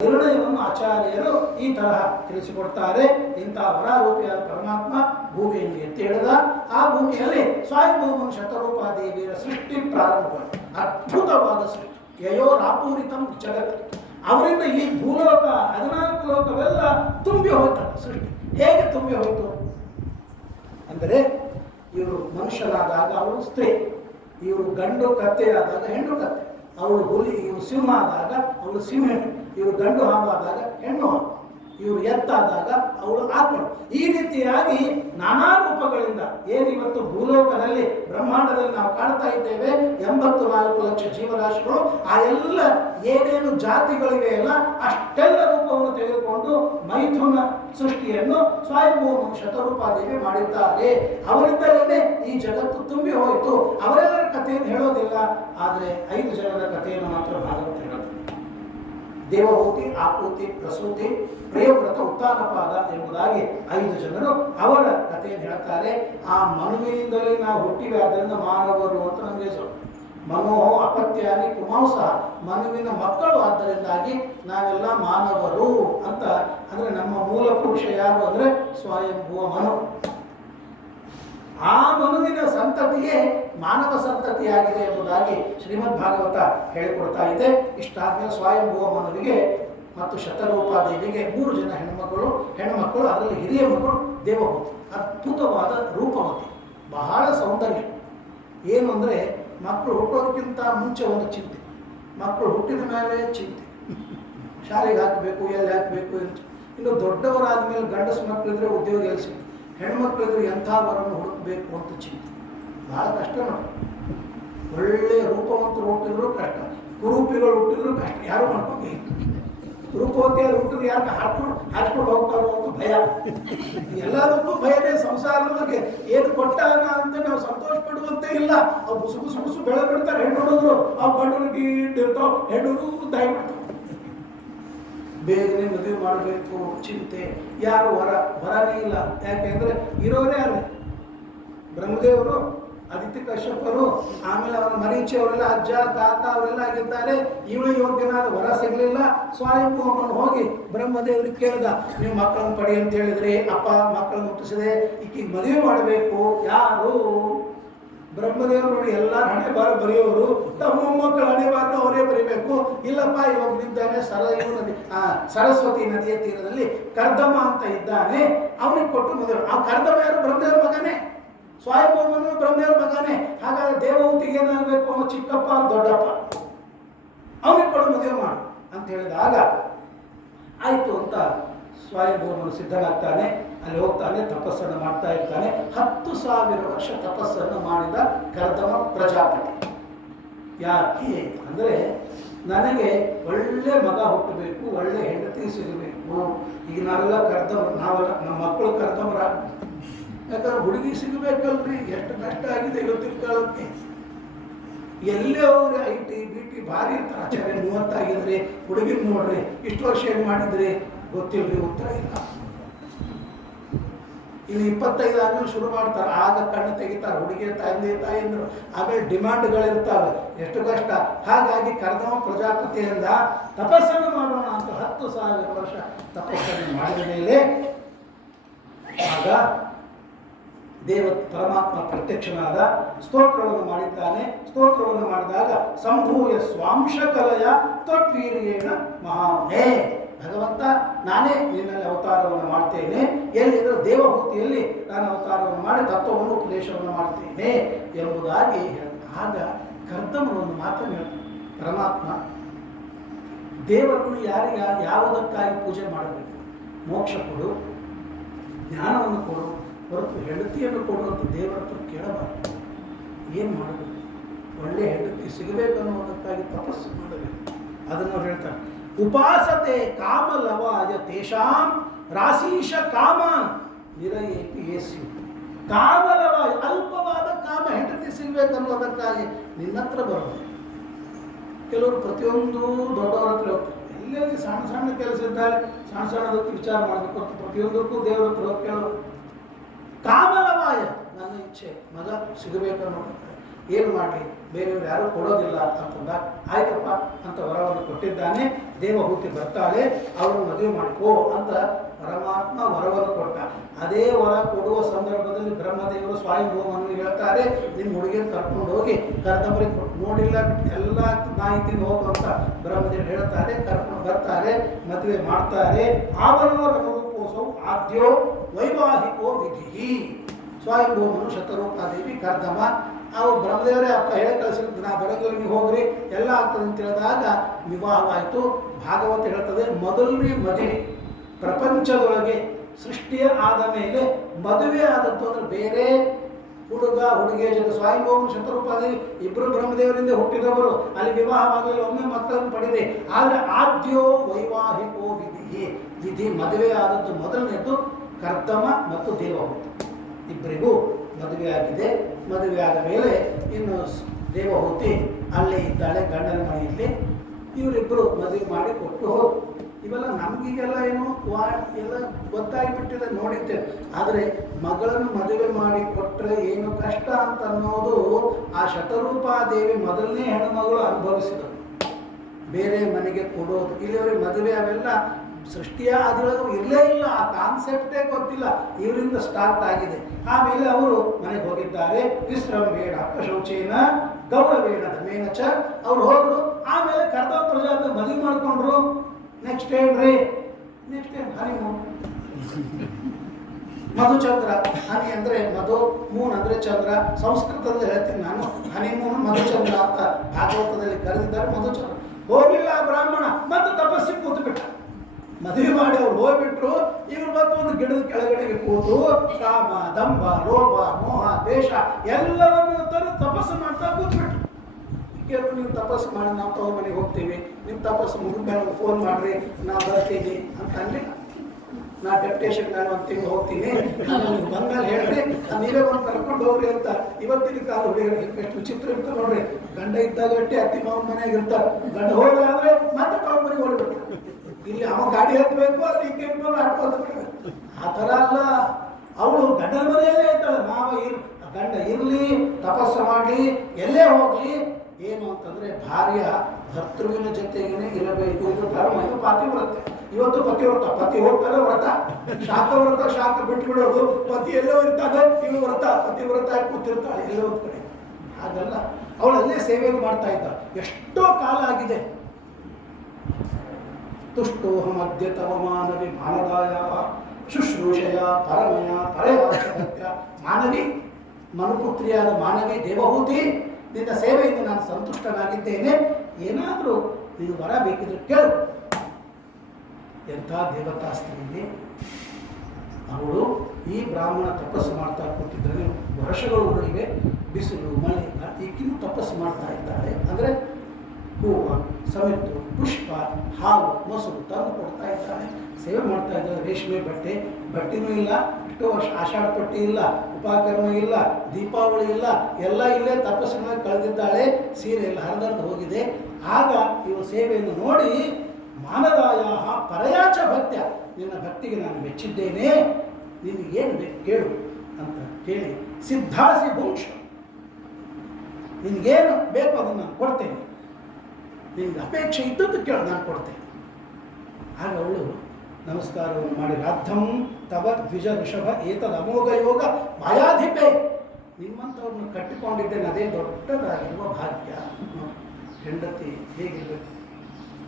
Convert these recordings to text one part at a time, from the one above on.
ನಿರ್ಣಯವನ್ನು ಆಚಾರ್ಯರು ಈ ತರಹ ತಿಳಿಸಿಕೊಡ್ತಾರೆ. ಇಂತಹ ವರಾರೂಪಿಯಾದ ಪರಮಾತ್ಮ ಭೂಮಿಯನ್ನು ಎತ್ತಿ ಹಿಡಿದ. ಆ ಭೂಮಿಯಲ್ಲಿ ಸ್ವಯಂಭೂಮನ್ ಶತರೂಪಾದೇವಿಯರ ಸೃಷ್ಟಿ ಪ್ರಾರಂಭ. ಅದ್ಭುತವಾದ ಸೃಷ್ಟಿ. ಯಯೋರಾಪೂರಿತಂ ಜಗತ್. ಅವರಿಂದ ಈ ಭೂಲೋಕ 14 ಲೋಕವೆಲ್ಲ ತುಂಬಿ ಹೋಯ್ತ ಸೃಷ್ಟಿ. ಹೇಗೆ ತುಂಬಿ ಹೋಯಿತು ಅಂದರೆ, ಇವರು ಮನುಷ್ಯರಾದಾಗ ಅವಳು ಸ್ತ್ರೀ, ಇವರು ಗಂಡು ಕತ್ತೆಯಾದಾಗ ಹೆಣ್ಣು ಕತ್ತೆ, ಅವಳು ಹುಲಿ, ಇವರು ಸಿಂಹ ಆದಾಗ ಅವಳು ಸಿಂಹ, ಇವರು ಗಂಡು ಹಾವು ಆದಾಗ ಹೆಣ್ಣು ಹಾವು, ಇವರು ಎತ್ತಾದಾಗ ಅವಳು ಆತ್ಮಳು. ಈ ರೀತಿಯಾಗಿ ನಾನಾ ರೂಪಗಳಿಂದ ಏನಿವತ್ತು ಭೂಲೋಕದಲ್ಲಿ ಬ್ರಹ್ಮಾಂಡದಲ್ಲಿ ನಾವು ಕಾಣ್ತಾ ಇದ್ದೇವೆ 84 ಲಕ್ಷ ಜೀವರಾಶಿಗಳು, ಆ ಎಲ್ಲ ಏನೇನು ಜಾತಿಗಳಿವೆ ಅಲ್ಲ ಅಷ್ಟೆಲ್ಲ ರೂಪವನ್ನು ತೆಗೆದುಕೊಂಡು ಮೈಥುನ ಸೃಷ್ಟಿಯನ್ನು ಸ್ವಯಂಭೂಮನ್ ಶತರೂಪಾದೇವಿ ಮಾಡಿದ್ದಾರೆ. ಅವರಿಂದಲೇ ಈ ಜಗತ್ತು ತುಂಬಿ ಹೋಯಿತು. ಅವರೆಲ್ಲರ ಕಥೆಯನ್ನು ಹೇಳೋದಿಲ್ಲ, ಆದರೆ 5 ಜನರ ಕಥೆಯನ್ನು ಮಾತ್ರ ಭಾಗವತ ಹೇಳೋದು. ದೇವಹೂತಿ, ಆಕೂತಿ, ಪ್ರಸೂತಿ, ಪ್ರೇಮವ್ರತ, ಉತ್ತಾನಪಾದ ಎಂಬುದಾಗಿ 5 ಜನರು ಅವರ ಕಥೆಯನ್ನು ಹೇಳ್ತಾರೆ. ಆ ಮನುವಿನಿಂದಲೇ ನಾವು ಹುಟ್ಟಿವೆ, ಆದ್ದರಿಂದ ಮಾನವರು ಅಂತ ನಮಗೆ ಹೆಸರು. ಮನೋ ಅಪತ್ಯಾನಿ ಕುಮಾಂಸ, ಮನುವಿನ ಮಕ್ಕಳು, ಆದ್ದರಿಂದಾಗಿ ನಾವೆಲ್ಲ ಮಾನವರು ಅಂತ. ಅಂದರೆ ನಮ್ಮ ಮೂಲ ಪುರುಷ ಯಾರು ಅಂದರೆ ಸ್ವಯಂಭುವ ಮನು. ಆ ಮನುವಿನ ಸಂತತಿಯೇ ಮಾನವ ಸಂತತಿಯಾಗಿದೆ ಎಂಬುದಾಗಿ ಶ್ರೀಮದ್ ಭಾಗವತ ಹೇಳಿಕೊಡ್ತಾ ಇದೆ. ಇಷ್ಟಾದ್ಮೇಲೆ ಸ್ವಯಂಭುವ ಮನುವಿಗೆ ಮತ್ತು ಶತರೂಪಾದೇವಿಗೆ 3 ಜನ ಹೆಣ್ಣುಮಕ್ಕಳು. ಅದರಲ್ಲಿ ಹಿರಿಯ ಮಗಳು ದೇವಹೂತಿ. ಅದ್ಭುತವಾದ ರೂಪವತಿ, ಬಹಳ ಸೌಂದರ್ಯ. ಏನು ಅಂದರೆ, ಮಕ್ಕಳು ಹುಟ್ಟೋದಕ್ಕಿಂತ ಮುಂಚೆ ಒಂದು ಚಿಂತೆ, ಮಕ್ಕಳು ಹುಟ್ಟಿದ ಮೇಲೆ ಚಿಂತೆ, ಶಾಲೆಗೆ ಹಾಕಬೇಕು, ಎಲ್ಲಿ ಹಾಕಬೇಕು ಅಂತ. ಇನ್ನು ದೊಡ್ಡವರಾದ ಮೇಲೆ ಗಂಡಸು ಮಕ್ಕಳಿದ್ರೆ ಉದ್ಯೋಗ ಎಲ್ಲಿ ಸಿಗ್ತದೆ, ಹೆಣ್ಮಕ್ಳಿದ್ರೆ ಎಂಥ ವರನ್ನು ಹುಡುಕಬೇಕು ಅಂತ ಚಿಂತೆ. ಭಾಳ ಕಷ್ಟ ನೋಡಿ. ಒಳ್ಳೆಯ ರೂಪವಂತರು ಹುಟ್ಟಿದ್ರು ಕಷ್ಟ, ಕುರೂಪಿಗಳು ಹುಟ್ಟಿದ್ರು ಕಷ್ಟ. ಯಾರು ಮಾಡ್ಕೊಂಡು ರೂಪವತಿಯಾರು ಹುಟ್ಟಿದ್ರು ಯಾರು ಹಾಕ್ಕೊಂಡು ಹೋಗ್ತಾರೋ ಅಂತ ಭಯ. ಎಲ್ಲದಕ್ಕೂ ಭಯನೇ ಸಂಸಾರದೊಳಗೆ. ಏನು ಕೊಟ್ಟಾಗ ಅಂತ ನಾವು ಸಂತೋಷ ಪಡುವಂತೆ ಇಲ್ಲ. ಅವು ಬುಸು ಬೆಳೆ ಬಿಡ್ತಾರೆ ಹೆಣ್ಣು ಹುಡುಗರು, ಅವು ಗಂಡು ಗೀಡಿರ್ತಾವೆ, ಹೆಣ್ಣು ದಾಯಿ ಮಾಡ್ತಾವೆ. ಬೇಗನೆ ಮದುವೆ ಮಾಡಬೇಕು ಚಿಂತೆ. ಯಾರು ವರನೇ ಇಲ್ಲ. ಯಾಕೆಂದರೆ ಇರೋರೇ ಯಾರು? ಬ್ರಹ್ಮದೇವರು, ಆದಿತ್ಯ ಕಶ್ಯಪರು, ಆಮೇಲೆ ಅವರ ಮರೀಚಿ ಅವರೆಲ್ಲ ಅಜ್ಜ ಕಾಕ ಅವರೆಲ್ಲ ಆಗಿದ್ದಾರೆ. ಇವಳು ಯೋಗ್ಯನಾದ ವರ ಸಿಗಲಿಲ್ಲ. ಸ್ವಯಂಭೂಮನು ಹೋಗಿ ಬ್ರಹ್ಮದೇವರಿಗೆ ಕೇಳಿದ, ನೀವು ಮಕ್ಕಳನ್ನು ಪಡಿ ಅಂತ ಹೇಳಿದ್ರಿ, ಅಪ್ಪ ಮಕ್ಕಳನ್ನು ಹುಟ್ಟಿಸಿದೆ, ಈಕಿಗೆ ಮದುವೆ ಮಾಡಬೇಕು. ಯಾರು? ಬ್ರಹ್ಮದೇವರು ನೋಡಿ, ಎಲ್ಲರ ಹಣೆ ಬಾರ ಬರೆಯೋರು, ತಮ್ಮ ಮಕ್ಕಳ ಹಣೆ ಬಾರ ಅವರೇ ಬರೀಬೇಕು. ಇಲ್ಲಪ್ಪ, ಇವಾಗ ಬಿದ್ದಾನೆ ಸರಸ್ವತಿ ನದಿಯ ತೀರದಲ್ಲಿ ಕರ್ದಮ ಅಂತ ಇದ್ದಾನೆ, ಅವನಿಗೆ ಕೊಟ್ಟು ಮದುವೆ. ಆ ಕರ್ದಮ ಯಾರು? ಬ್ರಹ್ಮದೇವರ ಮಗನೇ. ಸ್ವಯಂಭೂಮನು ಬ್ರಹ್ಮದೇವರ ಮಗನೇ. ಹಾಗಾದ್ರೆ ದೇವಹೂತಿಗೆ ಏನಾಗಬೇಕು? ಅವನು ಚಿಕ್ಕಪ್ಪ ದೊಡ್ಡಪ್ಪ, ಅವನಿಗೆ ಕೊಡು ಮದುವೆ ಮಾಡು ಅಂತ ಹೇಳಿದಾಗ ಆಯಿತು ಅಂತ ಸ್ವಯಂಭೂಮನು ಸಿದ್ಧನಾಗ್ತಾನೆ. ಅಲ್ಲಿ ಹೋಗ್ತಾನೆ, ತಪಸ್ಸನ್ನು ಮಾಡ್ತಾ ಇರ್ತಾನೆ. 10,000 ವರ್ಷ ತಪಸ್ಸನ್ನು ಮಾಡಿದ ಕರ್ದಮ ಪ್ರಜಾಪತಿ. ಯಾಕೆ ಅಂದರೆ, ನನಗೆ ಒಳ್ಳೆ ಮಗ ಹುಟ್ಟಬೇಕು, ಒಳ್ಳೆ ಹೆಂಡತಿ ಸಿಗಬೇಕು. ಈಗ ನಾವೆಲ್ಲ ನಮ್ಮ ಮಕ್ಕಳು ಕರ್ದಮರಾಗಬೇಕು. ಯಾಕಂದ್ರೆ ಹುಡುಗಿ ಸಿಗಬೇಕಲ್ರಿ, ಎಷ್ಟು ಕಷ್ಟ ಆಗಿದೆ ಇವತ್ತಿನ ಕಾಲಕ್ಕೆ. ಎಲ್ಲೇ ಹೋಗ್ರಿ IT BT ಭಾರಿ ಇರ್ತಾರೆ. ಆಚಾರ್ಯ 30 ಆಗಿದ್ರಿ, ಹುಡುಗಿನ ನೋಡ್ರಿ, ಇಷ್ಟು ವರ್ಷ ಏನು ಮಾಡಿದ್ರಿ ಗೊತ್ತಿಲ್ರಿ, ಉತ್ತರ ಇಲ್ಲ. ಇನ್ನು 25 ಆದ್ಮೇಲೆ ಶುರು ಮಾಡ್ತಾರೆ, ಆಗ ಕಣ್ಣು ತೆಗಿತಾರೆ ಹುಡುಗಿಯ ತಾಯಂದಿರು. ಆಮೇಲೆ ಡಿಮಾಂಡ್ಗಳಿರ್ತಾವೆ, ಎಷ್ಟು ಕಷ್ಟ. ಹಾಗಾಗಿ ಕರ್ದಮ ಪ್ರಜಾಪತಿಯಿಂದ ತಪಸ್ಸನ್ನು ಮಾಡೋಣ ಅಂತ 10,000 ವರ್ಷ ತಪಸ್ಸನ್ನು ಮಾಡಿದ ಮೇಲೆ ಆಗ ಪರಮಾತ್ಮ ಪ್ರತ್ಯಕ್ಷನಾದ, ಸ್ತೋತ್ರವನ್ನು ಮಾಡಿದ್ದಾನೆ. ಸ್ತೋತ್ರವನ್ನು ಮಾಡಿದಾಗ ಸಂಭೂಯ ಸ್ವಾಂಶಕಲಯ ತ್ವದ್ವೀರ್ಯೇಣ ಮಹಾಮುನೇ, ಭಗವಂತ ನಾನೇ ನಿನ್ನಲ್ಲಿ ಅವತಾರವನ್ನು ಮಾಡ್ತೇನೆ. ಎಲ್ಲಿದ್ದರೂ ದೇವಹೂತಿಯಲ್ಲಿ ನಾನು ಅವತಾರವನ್ನು ಮಾಡಿ ತತ್ವವನ್ನು ಉಪದೇಶವನ್ನು ಮಾಡ್ತೇನೆ ಎಂಬುದಾಗಿ ಆಗ ಕರ್ದಮನೊಂದು ಮಾತನ್ನು ಹೇಳ್ತಾನೆ. ಪರಮಾತ್ಮ ದೇವರನ್ನು ಯಾವುದಕ್ಕಾಗಿ ಪೂಜೆ ಮಾಡಬೇಕು? ಮೋಕ್ಷ ಕೊಡು, ಜ್ಞಾನವನ್ನು ಕೊಡು, ಹೊರತು ಹೆಂಡತಿಯನ್ನು ಕೊಡುವಂಥ ದೇವರ ಹತ್ರ ಕೇಳಬಾರ್ದು. ಏನು ಮಾಡಬೇಕು? ಒಳ್ಳೆ ಹೆಂಡತಿ ಸಿಗಬೇಕನ್ನುವುದಕ್ಕಾಗಿ ತಪಸ್ಸು ಮಾಡಬೇಕು. ಅದನ್ನು ಹೇಳ್ತಾರೆ, ಉಪಾಸತೆ ಕಾಮಲವಾಯ ತೇಷಾಂ ರಾಶೀಶ ಕಾಮಾನ್ ನಿರಯೇಪಿ ಯೇಸ್ಯು. ಕಾಮಲವಾಯ, ಅಲ್ಪವಾದ ಕಾಮ, ಹೆಂಡತಿ ಸಿಗಬೇಕನ್ನುವುದಕ್ಕಾಗಿ ನಿನ್ನ ಹತ್ರ ಬರೋದು. ಕೆಲವರು ಪ್ರತಿಯೊಂದು ದೊಡ್ಡವರ ಹತ್ರ ಹೋಗ್ತಾರೆ. ಎಲ್ಲೆಲ್ಲಿ ಸಣ್ಣ ಕೆಲಸ ಇದ್ದಾಗ ಸಣ್ಣದಕ್ಕೆ ವಿಚಾರ ಮಾಡಬೇಕು ಅಂತ ಪ್ರತಿಯೊಂದಕ್ಕೂ ದೇವರ ಹತ್ರ ಹೋಗಿ ಕೇಳೋರು. ಕಾಮಲವಾಯ, ನನ್ನ ಇಚ್ಛೆ ಮಗ ಸಿಗಬೇಕನ್ನೋದಕ್ಕೆ ಏನು ಮಾಡಲಿ, ಬೇರೆಯವರು ಯಾರೂ ಕೊಡೋದಿಲ್ಲ ಅಂತಂದಾಗ ಆಯ್ತಪ್ಪ ಅಂತ ವರವನ್ನು ಕೊಟ್ಟಿದ್ದಾನೆ. ದೇವಹೂತಿ ಬರ್ತಾಳೆ, ಅವಳು ಮದುವೆ ಮಾಡಿಕೋ ಅಂತ ಪರಮಾತ್ಮ ವರವನ್ನು ಕೊಟ್ಟ. ಅದೇ ವರ ಕೊಡುವ ಸಂದರ್ಭದಲ್ಲಿ ಬ್ರಹ್ಮದೇವರು ಸ್ವಯಂಭೂಮನಿಗೆ ಹೇಳ್ತಾರೆ, ನಿಮ್ಮ ಹುಡುಗಿಯನ್ನು ಕರ್ಕೊಂಡು ಹೋಗಿ ಕರ್ದಬರಿಗೆ ಕೊಟ್ಟು ನೋಡಿಲ್ಲ ಎಲ್ಲ ನಾಯಿ ತಿಂದು ಹೋಗುವಂತ ಬ್ರಹ್ಮದೇವರು ಹೇಳ್ತಾರೆ. ಕರ್ಕೊಂಡು ಬರ್ತಾರೆ, ಮದುವೆ ಮಾಡ್ತಾರೆ. ಆವರಣವ ರಥೋತ್ಸವ ಆದ್ಯೋ ವೈವಾಹಿಕೋ ವಿಧಿ. ಸ್ವಯಂಭೂಮನು ಶತರೂಪಾದೇವಿ ಕರ್ದಮ ಅವು ಬ್ರಹ್ಮದೇವರೇ ಅಪ್ಪ ಹೇಳಿ ಕಳಿಸಿದ್ರು, ನಾ ಬರಂಗಿಲ್ಲ ನೀವು ಹೋಗ್ರಿ ಎಲ್ಲ ಆಗ್ತದೆ ಅಂತ ಹೇಳಿದಾಗ ವಿವಾಹವಾಯಿತು. ಭಾಗವತ ಹೇಳ್ತದೆ, ಮೊದಲನೇ ಮದುವೆ ಪ್ರಪಂಚದೊಳಗೆ ಸೃಷ್ಟಿಯ ಆದ ಮೇಲೆ ಮದುವೆ ಆದದ್ದು ಅಂದ್ರೆ ಬೇರೆ ಹುಡುಗ ಹುಡುಗಿಯ ಜೊತೆ ಸ್ವಯಂಭೂಮನ ಶತರೂಪಾದೇವಿ ಇಬ್ಬರು ಬ್ರಹ್ಮದೇವರಿಂದ ಹುಟ್ಟಿದವರು, ಅಲ್ಲಿ ವಿವಾಹವಾಗಲಿ ಒಮ್ಮೆ ಮಕ್ಕಳನ್ನು ಪಡೆದೆ. ಆದರೆ ಆದ್ಯೋ ವೈವಾಹಿಕೋ ವಿಧಿ, ವಿಧಿ ಮದುವೆ ಆದದ್ದು ಮೊದಲನೇದ್ದು ಕರ್ದಮ ಮತ್ತು ದೇವಹೂತಿ ಇಬ್ಬರಿಗೂ ಮದುವೆ ಆಗಿದೆ. ಮದುವೆ ಆದ ಮೇಲೆ ಇನ್ನು ದೇವಹೂತಿ ಅಲ್ಲೇ ಇದ್ದಾಳೆ ಗಂಡನ ಮನೆಯಲ್ಲಿ. ಇವರಿಬ್ಬರು ಮದುವೆ ಮಾಡಿ ಕೊಟ್ಟು ಹೋದ್ರು. ಇವೆಲ್ಲ ನಮಗೀಗೆಲ್ಲ ಏನು ಎಲ್ಲ ಗೊತ್ತಾಗಿಬಿಟ್ಟಿದೆ, ನೋಡಿದ್ದೇವೆ. ಆದರೆ ಮಗಳನ್ನು ಮದುವೆ ಮಾಡಿ ಕೊಟ್ಟರೆ ಏನು ಕಷ್ಟ ಅಂತ ಅನ್ನೋದು ಆ ಶತರೂಪಾದೇವಿ ಮೊದಲನೇ ಹೆಣ್ಣುಮಗಳು ಅನುಭವಿಸಿದರು. ಬೇರೆ ಮನೆಗೆ ಕೊಡೋದು, ಇಲ್ಲಿವರೆಗೆ ಮದುವೆ ಅವೆಲ್ಲ ಸೃಷ್ಟಿಯ ಅದರೊಳಗೆ ಇರಲೇ ಇಲ್ಲ, ಆ ಕಾನ್ಸೆಪ್ಟೇ ಗೊತ್ತಿಲ್ಲ, ಇವರಿಂದ ಸ್ಟಾರ್ಟ್ ಆಗಿದೆ. ಆಮೇಲೆ ಅವರು ಮನೆಗೆ ಹೋಗಿದ್ದಾರೆ. ವಿಶ್ರಮವೇಣ ಅಪ್ಪಶೌಚೇನ ಗೌರವೇಣ ಧಮೇನಚ ಅವ್ರು ಹೋದ್ರು. ಆಮೇಲೆ ಕರ್ದವ ಪ್ರಜಾಪತಿ ಮದುವೆ ಮಾಡಿಕೊಂಡ್ರು. ನೆಕ್ಸ್ಟ್ ಏನ್ರಿ, ನೆಕ್ಸ್ಟ್ ಏನು ಹನಿಮೂನ್. ಮಧುಚಂದ್ರ, ಹನಿ ಅಂದರೆ ಮಧು, ಮೂನ್ ಅಂದರೆ ಚಂದ್ರ. ಸಂಸ್ಕೃತದಲ್ಲಿ ಹೇಳ್ತೀನಿ ನಾನು, ಹನಿಮೂನ್ ಮಧುಚಂದ್ರ ಅಂತ ಭಾಗವತದಲ್ಲಿ ಕರೆದಿದ್ದಾರೆ. ಮಧುಚಂದ್ರ ಹೋಗ್ಲಿಲ್ಲ ಬ್ರಾಹ್ಮಣ, ಮತ್ತೆ ತಪಸ್ಸಿಗೆ ಕೂತು ಬಿಟ್ಟ. ಮದುವೆ ಮಾಡಿ ಅವ್ರು ಹೋಗ್ಬಿಟ್ರು. ಇವ್ರು ಮತ್ತೆ ಒಂದು ಗಿಡದ ಕೆಳಗಡೆಗೆ ಕೂತು ಕಾಮ ದಂಭ ಲೋಭ ಮೋಹ ದ್ವೇಷ ಎಲ್ಲವನ್ನು ತಂದು ತಪಸ್ಸು ಮಾಡ್ತಾ ಕೂತ್ಬಿಟ್ರು. ಕೆಲವು ನೀವು ತಪಸ್ಸು ಮಾಡಿ ನಾವು ತವ್ರ ಮನೆಗೆ ಹೋಗ್ತೀವಿ, ನೀವು ತಪಸ್ಸು ಮುಗಿದ ಮೇಲೆ ಫೋನ್ ಮಾಡ್ರಿ ನಾವು ಬರ್ತೀವಿ ಅಂತ ಅನ್ಲಿಲ್ಲ. ನಾ ಡೆಪ್ಟೇಷನ್ ಮೇಲೆ ಒಂದು ತಿಂಗಳು ಹೋಗ್ತೀನಿ, ನೀವು ಬಂದ್ಮೇಲೆ ಹೇಳ್ರಿ ನೀವೇ ಒಂದು ಕರ್ಕೊಂಡು ಹೋಗ್ರಿ ಅಂತ. ಇವತ್ತಿನ ಕಾಲ ಹುಡುಗರಿಗೆ ಎಷ್ಟು ವಿಚಿತ್ರ ಇರ್ತಾರೆ ನೋಡ್ರಿ. ಗಂಡ ಇದ್ದಾಗ ಗಟ್ಟಿ ಅತ್ತಿ ಮಾವನ ಮನೆಯಾಗ ಇರ್ತಾರೆ, ಗಂಡ ಹೋಗಾದ್ರೆ ಮತ್ತೆ ತವ್ರ ಮನೆಗೆ ಹೊಡ್ಬಿಡ್ತಾರೆ. ಇಲ್ಲಿ ಅವ ಗಾಡಿ ಹತ್ತಬೇಕು, ಅಲ್ಲಿ ಹಿಂಗೆ ಆಡ್ಕೊತ ಬಿಡ್ಬೇಕು. ಆ ಥರ ಅಲ್ಲ, ಅವಳು ಗಂಡನ ಮನೆಯಲ್ಲೇ ಇರ್ತಾಳೆ. ಗಂಡ ಇರಲಿ ತಪಸ್ಸು ಮಾಡಲಿ ಎಲ್ಲೇ ಹೋಗಲಿ, ಏನು ಅಂತಂದರೆ ಭಾರ್ಯ ಭರ್ತೃವಿನ ಜೊತೆಗೇನೆ ಇರಬೇಕು. ಇದು ಧರ್ಮ, ಇದು ಪಾತಿವ್ರತೆ. ಇವತ್ತು ಪತಿವ್ರತ, ಪತಿ ಹೋಗ್ತಾರೆ ವ್ರತ, ಶಾಖ ವ್ರತ ಶಾಖ ಬಿಟ್ಬಿಡೋದು. ಪತಿ ಎಲ್ಲೋ ಇರ್ತಾನೆ, ಇವಳು ವ್ರತ ಪತಿವ್ರತ ಕೂತಿರ್ತಾಳೆ ಎಲ್ಲೋ ಒಂದು ಕಡೆ. ಹಾಗಲ್ಲ, ಅವಳಲ್ಲೇ ಸೇವೆಯನ್ನು ಮಾಡ್ತಾ ಇದ್ದ. ಎಷ್ಟೋ ಕಾಲ ಆಗಿದೆ. ತುಷ್ಟೋಹಮದ್ಯ ತವ ಮಾನವಿ ಮಾನದಾಯ ಶುಶ್ರೂಷೆಯ ಪರಮಯ ಪರಯಾಚ. ಮಾನವಿ, ಮನುಪುತ್ರಿಯಾದ ಮಾನವಿ ದೇವಹೂತಿ, ನಿನ್ನ ಸೇವೆಯಿಂದ ನಾನು ಸಂತುಷ್ಟನಾಗಿದ್ದೇನೆ. ಏನಾದರೂ ನೀನು ವರ ಬೇಕಿದ್ರೆ ಕೇಳು. ಎಂಥ ದೇವತಾ ಸ್ತ್ರೀ ಅವಳು. ಈ ಬ್ರಾಹ್ಮಣ ತಪಸ್ಸು ಮಾಡ್ತಾ ಕೂತಿದ್ರೆ ವರ್ಷಗಳು ಉಳಿವೆ, ಬಿಸಿಲು ಮಳೆ, ಈಗಿನೂ ತಪಸ್ಸು ಮಾಡ್ತಾ ಇದ್ದಾಳೆ. ಅಂದರೆ ಹೂವು ಸಮಿತ್ತು ಪುಷ್ಪ ಹಾಲು ಮೊಸರು ತಂದು ಕೊಡ್ತಾ ಇದ್ದಾಳೆ, ಸೇವೆ ಮಾಡ್ತಾ ಇದ್ದಾಳೆ. ರೇಷ್ಮೆ ಬಟ್ಟೆನೂ ಇಲ್ಲ, ಎಷ್ಟೋ ವರ್ಷ ಆಷಾಢ ಪಟ್ಟಿ ಇಲ್ಲ, ಉಪಕರಣ ಇಲ್ಲ, ದೀಪಾವಳಿ ಇಲ್ಲ, ಎಲ್ಲ ಇಲ್ಲೇ ತಪಸ್ಸಿನಲ್ಲಿ ಕಳೆದಿದ್ದಾಳೆ. ಸೀರೆ ಎಲ್ಲ ಹರಿದು ಹೋಗಿದೆ. ಆಗ ಇವ ಸೇವೆಯನ್ನು ನೋಡಿ ಮಾನದಾಯ ಪರಯಾಚ ಭಕ್ತ್ಯ, ನಿನ್ನ ಭಕ್ತಿಗೆ ನಾನು ಮೆಚ್ಚಿದ್ದೇನೆ, ನಿನಗೇನು ಬೇಕು ಕೇಳು ಅಂತ ಕೇಳಿ ಸಿದ್ಧಾಸಿ ಭುಂಕ್ಷ, ನಿನಗೇನು ಬೇಕು ಅದನ್ನು ನಾನು ಕೊಡ್ತೇನೆ, ನಿನಗೆ ಅಪೇಕ್ಷೆ ಇದ್ದದ್ದು ಕೇಳು ನಾನು ಕೊಡ್ತೇನೆ. ಆಗ ಅವಳು ನಮಸ್ಕಾರವನ್ನು ಮಾಡಿ ರಾಧಂ ತವ ದ್ವಿಜ ಋಷಭ ಏತದ ಅಮೋಘ ಯೋಗ ಮಾಯಾಧಿಪೆ, ನಿಮ್ಮಂಥವ್ರನ್ನ ಕಟ್ಟಿಕೊಂಡಿದ್ದೇನೆ, ಅದೇ ದೊಡ್ಡದಾಗಿರುವ ಭಾಗ್ಯ. ಹೆಂಡತಿ ಹೇಗಿರಬೇಕು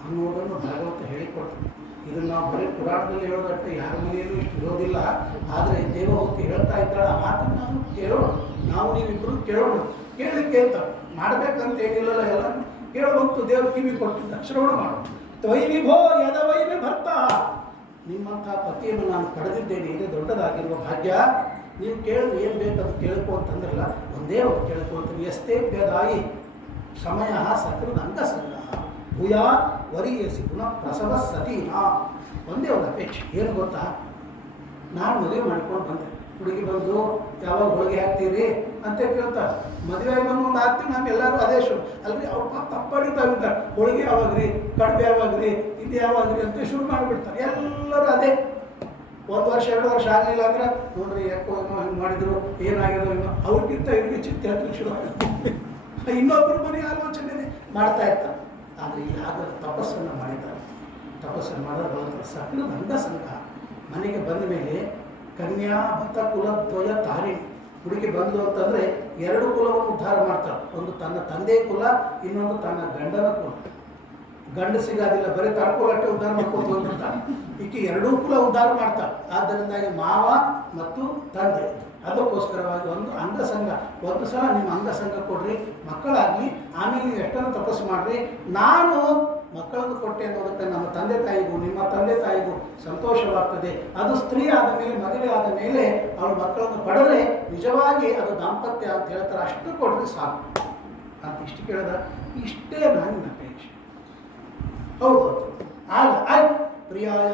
ಅನ್ನೋದನ್ನು ಭಾಗವತ ಹೇಳಿಕೊಡ್ತಾರೆ. ಇದನ್ನು ನಾವು ಬರೀ ಪುರಾಣದಲ್ಲಿ ಹೇಳೋದಷ್ಟೇ, ಯಾರ ಮನೆಯಲ್ಲೂ ಇಷ್ಟು ಇರೋದಿಲ್ಲ. ಆದರೆ ದೇವಹೂತಿ ಹೇಳ್ತಾ ಇದ್ದಾಳೆ, ಆ ಮಾತನ್ನು ನಾವು ಕೇಳೋಣ, ನಾವು ನೀವಿಬ್ಬರು ಕೇಳೋಣ. ಕೇಳಲಿಕ್ಕೆ ಅಂತ ಮಾಡಬೇಕಂತ ಏನಿಲ್ಲಲ್ಲ, ಎಲ್ಲ ಕೇಳುವಂತೂ ದೇವರು ಕಿವಿ ಕೊಟ್ಟಿದ್ದ, ಶ್ರವಣ ಮಾಡು. ತ್ವಯಿ ವಿಭೋ ಯದವೈಮಿ ಭರ್ತ, ನಿಮ್ಮಂಥ ಪತಿಯನ್ನು ನಾನು ಪಡೆದಿದ್ದೇನೆ, ಇದೇ ದೊಡ್ಡದಾಗಿರುವ ಭಾಗ್ಯ. ನೀವು ಕೇಳಿದ್ರೆ ಏನು ಬೇಕದು ಕೇಳ್ಕೊ ಅಂತಂದ್ರಲ್ಲ, ಒಂದೇ ಒಂದು ಕೇಳ್ಕೊಳ್ತೀನಿ. ಎಷ್ಟೇ ಬೇದಾಯಿ ಸಮಯ ಸಕೃದ ಅಂಗಸಂಗ ಭೂಯಾ ವರಿಯಸಿ ಪುನಃ ಪ್ರಸವ ಸತೀನಾ. ಒಂದೇ ಒಂದು ಅಪೇಕ್ಷೆ, ಏನು ಗೊತ್ತಾ, ನಾನು ಮದುವೆ ಮಾಡ್ಕೊಂಡು ಬಂದೆ, ಹುಡುಗಿ ಬಂದು ಯಾವಾಗ ಹೋಳಿಗೆ ಹಾಕ್ತೀರಿ ಅಂತ ಕೇಳ್ತಾರೆ. ಮದುವೆ ಆಗಿ ಬಂದು ಒಂದು ಹಾಕ್ತೀವಿ, ನಮ್ಗೆ ಎಲ್ಲರೂ ಅದೇ ಶುರು ಅಲ್ರಿ. ಅವ್ರು ತಪ್ಪಡಿತಾ ಇರ್ತಾರೆ, ಹೋಳಿಗೆ ಯಾವಾಗ್ರಿ, ಕಡುಬೆ ಯಾವಾಗ್ರಿ, ಇದು ಯಾವಾಗ್ರಿ ಅಂತ ಶುರು ಮಾಡಿಬಿಡ್ತಾರೆ. ಎಲ್ಲರೂ ಅದೇ. ಒಂದು ವರ್ಷ 2 ವರ್ಷ ಆಗಲಿಲ್ಲ ಅಂದ್ರೆ ನೋಡ್ರಿ ಯಾಕೋ ಏನೋ ಹಿಂಗೆ ಮಾಡಿದ್ರು, ಏನಾಗ್ಯದೋ ಏನೋ, ಅವ್ರಿಗಿಂತ ಇವ್ರಿಗೆ ಚಿಂತೆ ಹಾಕಲಿಕ್ಕೆ ಶುರು ಆಗುತ್ತೆ. ಇನ್ನೊಬ್ಬರ ಮನೆ ಆಲೋಚನೆ ಮಾಡ್ತಾ ಇರ್ತಾರೆ. ಆದರೆ ಈ ಆಗದ ತಪಸ್ಸನ್ನು ಮಾಡಿದ್ದಾರೆ. ತಪಸ್ಸು ಮಾಡೋದ್ರ ಸಕಲ ಅಂಗಸಂಗ. ಮನೆಗೆ ಬಂದ ಮೇಲೆ ಕನ್ಯಾ ಭತ ಕುಲದ್ವಯ ತಾರಿಣಿ, ಹುಡುಗಿ ಬಂದು ಅಂತಂದರೆ 2 ಕುಲವನ್ನು ಉದ್ಧಾರ ಮಾಡ್ತಾಳೆ. ಒಂದು ತನ್ನ ತಂದೆ ಕುಲ, ಇನ್ನೊಂದು ತನ್ನ ಗಂಡನ ಕುಲ. ಗಂಡು ಸಿಗೋದಿಲ್ಲ, ಬರೀ ತಡ್ಕೊಳ್ಳಟ್ಟೆ ಉದ್ಧಾರ ಮಾಡ್ಕೊಂಡು ಹೋಗ್ಬಿಡ್ತಾನೆ. ಈಕೆ 2 ಕುಲ ಉದ್ಧಾರ ಮಾಡ್ತಾಳೆ. ಆದ್ದರಿಂದಾಗಿ ಮಾವ ಮತ್ತು ತಂದೆ, ಅದಕ್ಕೋಸ್ಕರವಾಗಿ ಒಂದು ಅಂಗಸಂಗ. ಒಂದು ಸಲ ನಿಮ್ಮ ಅಂಗಸಂಗ ಕೊಡ್ರಿ, ಮಕ್ಕಳಾಗಲಿ, ಆಮೇಲೆ ನೀವು ಎಷ್ಟನ್ನು ತಪಸ್ಸು ಮಾಡಿರಿ. ನಾನು ಮಕ್ಕಳನ್ನು ಕೊಟ್ಟೆ ಅನ್ನೋದಕ್ಕೆ ನಮ್ಮ ತಂದೆ ತಾಯಿಗೂ ನಿಮ್ಮ ತಂದೆ ತಾಯಿಗೂ ಸಂತೋಷವಾಗ್ತದೆ. ಅದು ಸ್ತ್ರೀ ಆದ ಮೇಲೆ, ಮದುವೆ ಆದ ಮೇಲೆ ಅವಳು ಮಕ್ಕಳನ್ನು ಪಡೆದ್ರೆ ನಿಜವಾಗಿ ಅದು ದಾಂಪತ್ಯ ಅಂತ ಹೇಳ್ತಾರೆ. ಅಷ್ಟು ಕೊಡ್ರಿ ಸಾಕು ಅಂತ ಇಷ್ಟು ಕೇಳಿದ. ಇಷ್ಟೇ ನನ್ನ ಅಪೇಕ್ಷೆ. ಹೌದು, ಆಗ ಆಯ್ತು. ಪ್ರಿಯಾಯ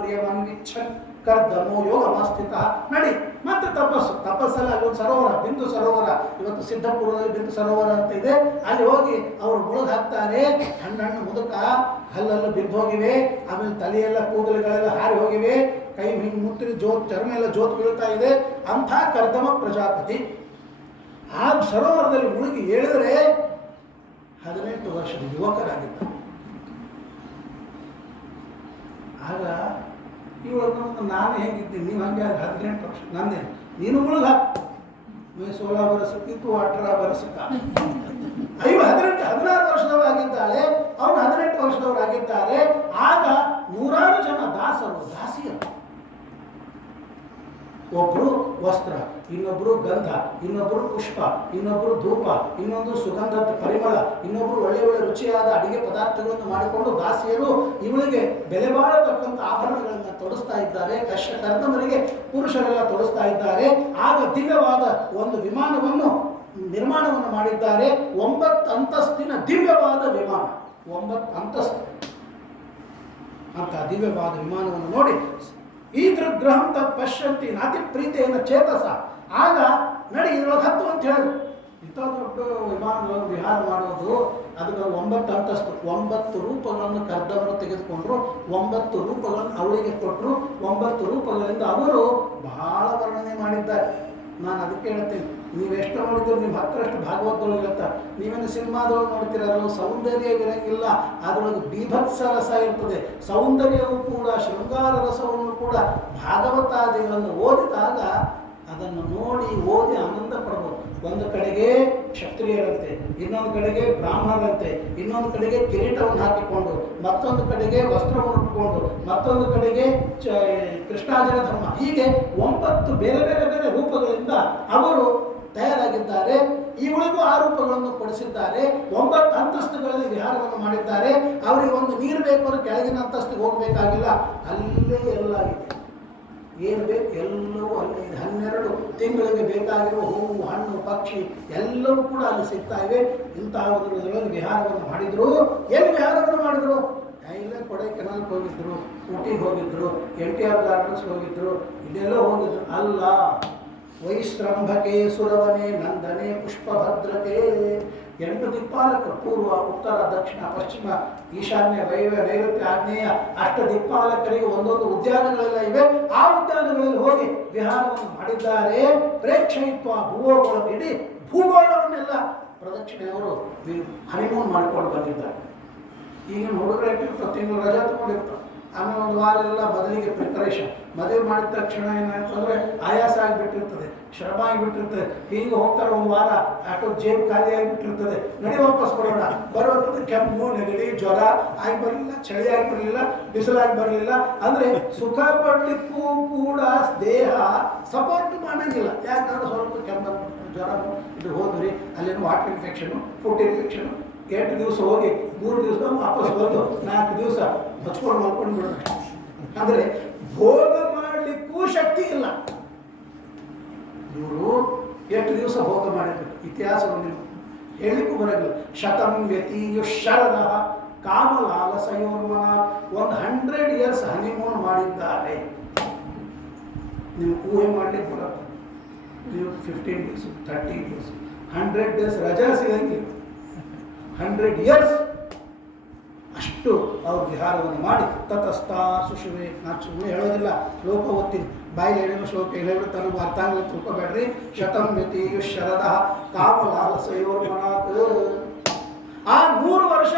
ಪ್ರಿಯಮನ್ವಿಚ್ಛನ್ ಕರ್ದಮೋ ಯೋಗಮಾಸ್ಥಿತ, ನಡಿ ಮತ್ತೆ ತಪಸ್ಸಲ್ಲ. ಅಲ್ಲೊಂದು ಸರೋವರ, ಬಿಂದು ಸರೋವರ, ಇವತ್ತು ಸಿದ್ಧಪುರದಲ್ಲಿ ಬಿಂದು ಸರೋವರ ಅಂತ ಇದೆ. ಅಲ್ಲಿ ಹೋಗಿ ಅವರು ಮುಳುಗ್ ಹಾಕ್ತಾರೆ. ಹಣ್ಣು ಮುದುಕ, ಹಲ್ಲಲ್ಲಿ ಬಿದ್ದು ಹೋಗಿವೆ, ಆಮೇಲೆ ತಲೆಯೆಲ್ಲ ಕೂದಲುಗಳೆಲ್ಲ ಹಾರಿ ಹೋಗಿವೆ, ಕೈ ಹಿಂಗೆ ಮುತ್ತಿನ ಚರ್ಮ ಎಲ್ಲ ಜೋತ್ ಬೀಳ್ತಾ ಇದೆ. ಅಂಥ ಕರ್ದಮ ಪ್ರಜಾಪತಿ ಆ ಸರೋವರದಲ್ಲಿ ಮುಳುಗಿ ಹೇಳಿದರೆ 18 ವರ್ಷದ ಯುವಕರಾಗಿದ್ದ. ಆಗ ಇವಳು ನಾನು ಹೇಗಿದ್ದೀನಿ, ನೀವು ಹಂಗೆ 18 ವರ್ಷ ನಂದೇ, ನೀನು ಮುಳುಗ ಮೇ 16 ವರ್ಷಕ್ಕಿತ್ತು 18 ವರ್ಷಕ್ಕ. 16 ವರ್ಷದವರಾಗಿದ್ದಾಳೆ, ಅವನು 18 ವರ್ಷದವರಾಗಿದ್ದಾರೆ. ಆಗ 100 ಜನ ದಾಸರು ದಾಸಿಯರು, ಒಬ್ಬರು ವಸ್ತ್ರ, ಇನ್ನೊಬ್ಬರು ಗಂಧ, ಇನ್ನೊಬ್ಬರು ಪುಷ್ಪ, ಇನ್ನೊಬ್ಬರು ಧೂಪ, ಇನ್ನೊಂದು ಸುಗಂಧದ ಪರಿಮಳ, ಇನ್ನೊಬ್ಬರು ಒಳ್ಳೆ ಒಳ್ಳೆ ರುಚಿಯಾದ ಅಡಿಗೆ ಪದಾರ್ಥಗಳನ್ನು ಮಾಡಿಕೊಂಡು ದಾಸಿಯರು ಇವಳಿಗೆ ಬೆಲೆ ಬಾಳತಕ್ಕಂಥ ಆಭರಣಗಳನ್ನು ತೊಡಿಸ್ತಾ ಇದ್ದಾರೆ. ಕರ್ದಮರಿಗೆ ಪುರುಷರೆಲ್ಲ ತೊಡಿಸ್ತಾ ಇದ್ದಾರೆ. ಆಗ ದಿವ್ಯವಾದ ಒಂದು ವಿಮಾನವನ್ನು ನಿರ್ಮಾಣವನ್ನು ಮಾಡಿದ್ದಾರೆ. 9 ಅಂತಸ್ತಿನ ದಿವ್ಯವಾದ ವಿಮಾನ, 9 ಅಂತಸ್ತು ಅಂತ ದಿವ್ಯವಾದ ವಿಮಾನವನ್ನು ನೋಡಿ ಈದೃಗ್ರಹಂ ತತ್ ಪಶ್ಯಂತಿ ನಾತಿ ಪ್ರೀತಿಯನ್ನು ಚೇತಸ. ಆಗ ನಡಿ ಇದ್ರೊಳಗೆ ಹತ್ತು ಅಂತ ಹೇಳಿದ್ರು. ಇಂಥ ದೊಡ್ಡ ವಿಮಾನಗಳನ್ನು ವಿಹಾರ ಮಾಡೋದು, ಅದಕ್ಕೆ 9 ಅಂತಸ್ತು, 9 ರೂಪಗಳನ್ನು ಕರ್ದವರು ತೆಗೆದುಕೊಂಡ್ರು, 9 ರೂಪಗಳನ್ನು ಅವಳಿಗೆ ಕೊಟ್ಟರು. 9 ರೂಪಗಳಿಂದ ಅವರು ಬಹಳ ವರ್ಣನೆ ಮಾಡಿದ್ದಾರೆ. ನಾನು ಅದಕ್ಕೆ ಹೇಳ್ತೇನೆ, ನೀವೆಷ್ಟು ನೋಡಿದ್ರು ನಿಮ್ಮ 10ರಷ್ಟು ಭಾಗವತದೊಳಗೆ ಹೇಳ್ತಾರೆ. ನೀವೇನು ಸಿನಿಮಾದೊಳಗೆ ನೋಡ್ತೀರ, ಅದರೊಳಗೆ ಸೌಂದರ್ಯವಿರಂಗಿಲ್ಲ, ಅದರೊಳಗೆ ಬೀಭತ್ಸ ರಸ ಇರ್ತದೆ. ಸೌಂದರ್ಯವೂ ಕೂಡ, ಶೃಂಗಾರ ರಸವನ್ನು ಕೂಡ ಭಾಗವತಾದಿಗಳನ್ನು ಓದಿದಾಗ ಅದನ್ನು ನೋಡಿ ಓದಿ ಆನಂದ ಪಡ್ಬೋದು. ಒಂದು ಕಡೆಗೆ ಕ್ಷತ್ರಿಯರಂತೆ, ಇನ್ನೊಂದು ಕಡೆಗೆ ಬ್ರಾಹ್ಮಣರಂತೆ, ಇನ್ನೊಂದು ಕಡೆಗೆ ಕಿರೀಟವನ್ನು ಹಾಕಿಕೊಂಡು, ಮತ್ತೊಂದು ಕಡೆಗೆ ವಸ್ತ್ರವನ್ನು ಉಟ್ಕೊಂಡು, ಮತ್ತೊಂದು ಕಡೆಗೆ ಕೃಷ್ಣಾರ್ಜುನ ಧರ್ಮ, ಹೀಗೆ 9 ಬೇರೆ ಬೇರೆ ಬೇರೆ ರೂಪಗಳಿಂದ ಅವರು ತಯಾರಾಗಿದ್ದಾರೆ. ಇವಳಿಗೂ ಆ ರೂಪಗಳನ್ನು ಕೊಡಿಸಿದ್ದಾರೆ. 9 ಅಂತಸ್ತುಗಳಲ್ಲಿ ವಿಹಾರವನ್ನು ಮಾಡಿದ್ದಾರೆ. ಅವರಿಗೆ ಒಂದು ನೀರು ಬೇಕು ಅಂದರೆ ಕೆಳಗಿನ ಅಂತಸ್ತಿಗೆ ಹೋಗಬೇಕಾಗಿಲ್ಲ, ಅಲ್ಲೇ ಎಲ್ಲ ಇದೆ. ಏನು ಬೇಕು ಎಲ್ಲವೂ ಅಲ್ಲಿ. 12 ತಿಂಗಳಿಗೆ ಬೇಕಾಗಿರುವ ಹೂವು, ಹಣ್ಣು, ಪಕ್ಷಿ ಎಲ್ಲವೂ ಕೂಡ ಅಲ್ಲಿ ಸಿಗ್ತಾ ಇವೆ. ಇಂತಹ ಒಂದು ವಿಹಾರವನ್ನು ಮಾಡಿದ್ರು. ಎಲ್ಲಿ ವಿಹಾರವನ್ನು ಮಾಡಿದ್ರು? ಇಲ್ಲೇ ಕೊಡೈಕೆನಾಲ್ಗೆ ಹೋಗಿದ್ರು, ಊಟಿಗೆ ಹೋಗಿದ್ರು, NTR ಗಾರ್ಡನ್ಸ್ ಹೋಗಿದ್ರು, ಇದೆಲ್ಲ ಹೋಗಿದ್ರು. ಅಲ್ಲ, ವೈಶ್ರಂಭಕೆ ಸುರವನೆ ನಂದನೆ ಪುಷ್ಪಭದ್ರತೆ 8 ದಿಕ್ಪಾಲಕರು, ಪೂರ್ವ, ಉತ್ತರ, ದಕ್ಷಿಣ, ಪಶ್ಚಿಮ, ಈಶಾನ್ಯ, ನೈಋತ್ಯ, ಆಗ್ನೇಯ, ಅಷ್ಟ ದಿಕ್ಪಾಲಕರಿಗೆ ಒಂದೊಂದು ಉದ್ಯಾನಗಳೆಲ್ಲ ಇವೆ. ಆ ಉದ್ಯಾನಗಳಲ್ಲಿ ಹೋಗಿ ವಿಹಾರವನ್ನು ಮಾಡಿದ್ದಾರೆ. ಪ್ರೇಕ್ಷಯಿತ್ವ ಭೂಗೋಳ, ಇಡೀ ಭೂಗೋಳವನ್ನೆಲ್ಲ ಪ್ರದಕ್ಷಿಣೆಯವರು ಹನಿಮೂನ್ ಮಾಡಿಕೊಂಡು ಬಂದಿದ್ದಾರೆ. ಈಗಿನ ಹುಡುಗರು ಇಟ್ಟಿರ್ತಾರೆ, ತಿಂಗಳು ರಜಾ ತಗೊಂಡಿರ್ತಾರೆ. ಆಮೇಲೆ ಒಂದು ವಾರ ಎಲ್ಲ ಮೊದಲಿಗೆ ಪ್ರಿಪರೇಷನ್. ಮದುವೆ ಮಾಡಿದ ತಕ್ಷಣ ಏನಾಯ್ತಂದರೆ ಆಯಾಸ ಆಗಿಬಿಟ್ಟಿರ್ತದೆ, ಶ್ರಮ ಆಗಿಬಿಟ್ಟಿರ್ತದೆ. ಹೀಗೆ ಹೋಗ್ತಾರೆ, ಒಂದು ವಾರ ಆಟೋ ಜೇಬು ಖಾಲಿ ಆಗಿಬಿಟ್ಟಿರ್ತದೆ. ನಡಿ ವಾಪಸ್ ಬರೋಣ. ಬರೋದ್ರಿಂದ ಕೆಮ್ಮು, ನೆಗಡಿ, ಜ್ವರ ಆಗಿ ಬರಲಿಲ್ಲ, ಚಳಿ ಆಗಿ ಬರಲಿಲ್ಲ, ಬಿಸಿಲಾಗಿ ಬರಲಿಲ್ಲ. ಅಂದರೆ ಸುಖ ಪಡಲಿಕ್ಕೂ ಕೂಡ ದೇಹ ಸಪೋರ್ಟ್ ಮಾಡೋಂಗಿಲ್ಲ. ಯಾಕಂದ್ರೆ ಸ್ವಲ್ಪ ಕೆಮ್ಮು, ಜ್ವರ ಇದು ಹೋದ್ರಿ, ಅಲ್ಲೇನು ವಾಟರ್ ಇನ್ಫೆಕ್ಷನು, ಫುಡ್ ಇನ್ಫೆಕ್ಷನು. 8 ದಿವಸ ಹೋಗಿ 3 ದಿವಸ ವಾಪಸ್ ಬಂದು 4 ದಿವಸ ಹಚ್ಕೊಂಡು ಮಲ್ಕೊಂಡು ಬಿಡೋಣ. ಅಂದರೆ ಭೋಗ ಮಾಡಲಿಕ್ಕೂ ಶಕ್ತಿ ಇಲ್ಲ. ಇವರು ಎಷ್ಟು ದಿವಸ ಭೋಗ ಮಾಡಿದ್ರು ಇತಿಹಾಸವನ್ನು ಹೇಳಲಿಕ್ಕೂ ಬರೋದಿಲ್ಲ. ಶತಂ ವ್ಯತೀಯು ಶರದ ಕಾಮಲಾಲಸಯೋರ್ಮನ 100 ಇಯರ್ಸ್ ಹನಿಮೂನ್ ಮಾಡಿದ್ದಾರೆ. ನೀವು ಊಹೆ ಮಾಡಲಿಕ್ಕೆ ಬರುತ್ತೆ. ನೀವು 15 ಡೇಸ್, 30 ಡೇಸ್, 100 ಡೇಸ್ ರಜಾ ಸಿಗಂಗಿಲ್ಲ. 100 ಇಯರ್ಸ್ ಅಷ್ಟು ಅವರು ವಿಹಾರವನ್ನು ಮಾಡಿ ತತಸ್ಥಾ ಸುಶುವೆ. ನಾನು ಸುಮ್ಮನೆ ಹೇಳೋದಿಲ್ಲ, ಶ್ಲೋಕ ಓದ್ತೀನಿ, ಬಾಯಲ್ಲಿ ಹೇಳಿರೋ ಶ್ಲೋಕ ಹೇಳಿದ್ರು ತನಗೆ ಅರ್ಥ ಆಗಲಿ ತಿಳ್ಕೊಬೇಡ್ರಿ. ಶತಂ ವ್ಯತೀಯು ಶರದ ಕಾಮಲಾಲಸಯೋರ್ಮನಾತ್. ಆ 100 ವರ್ಷ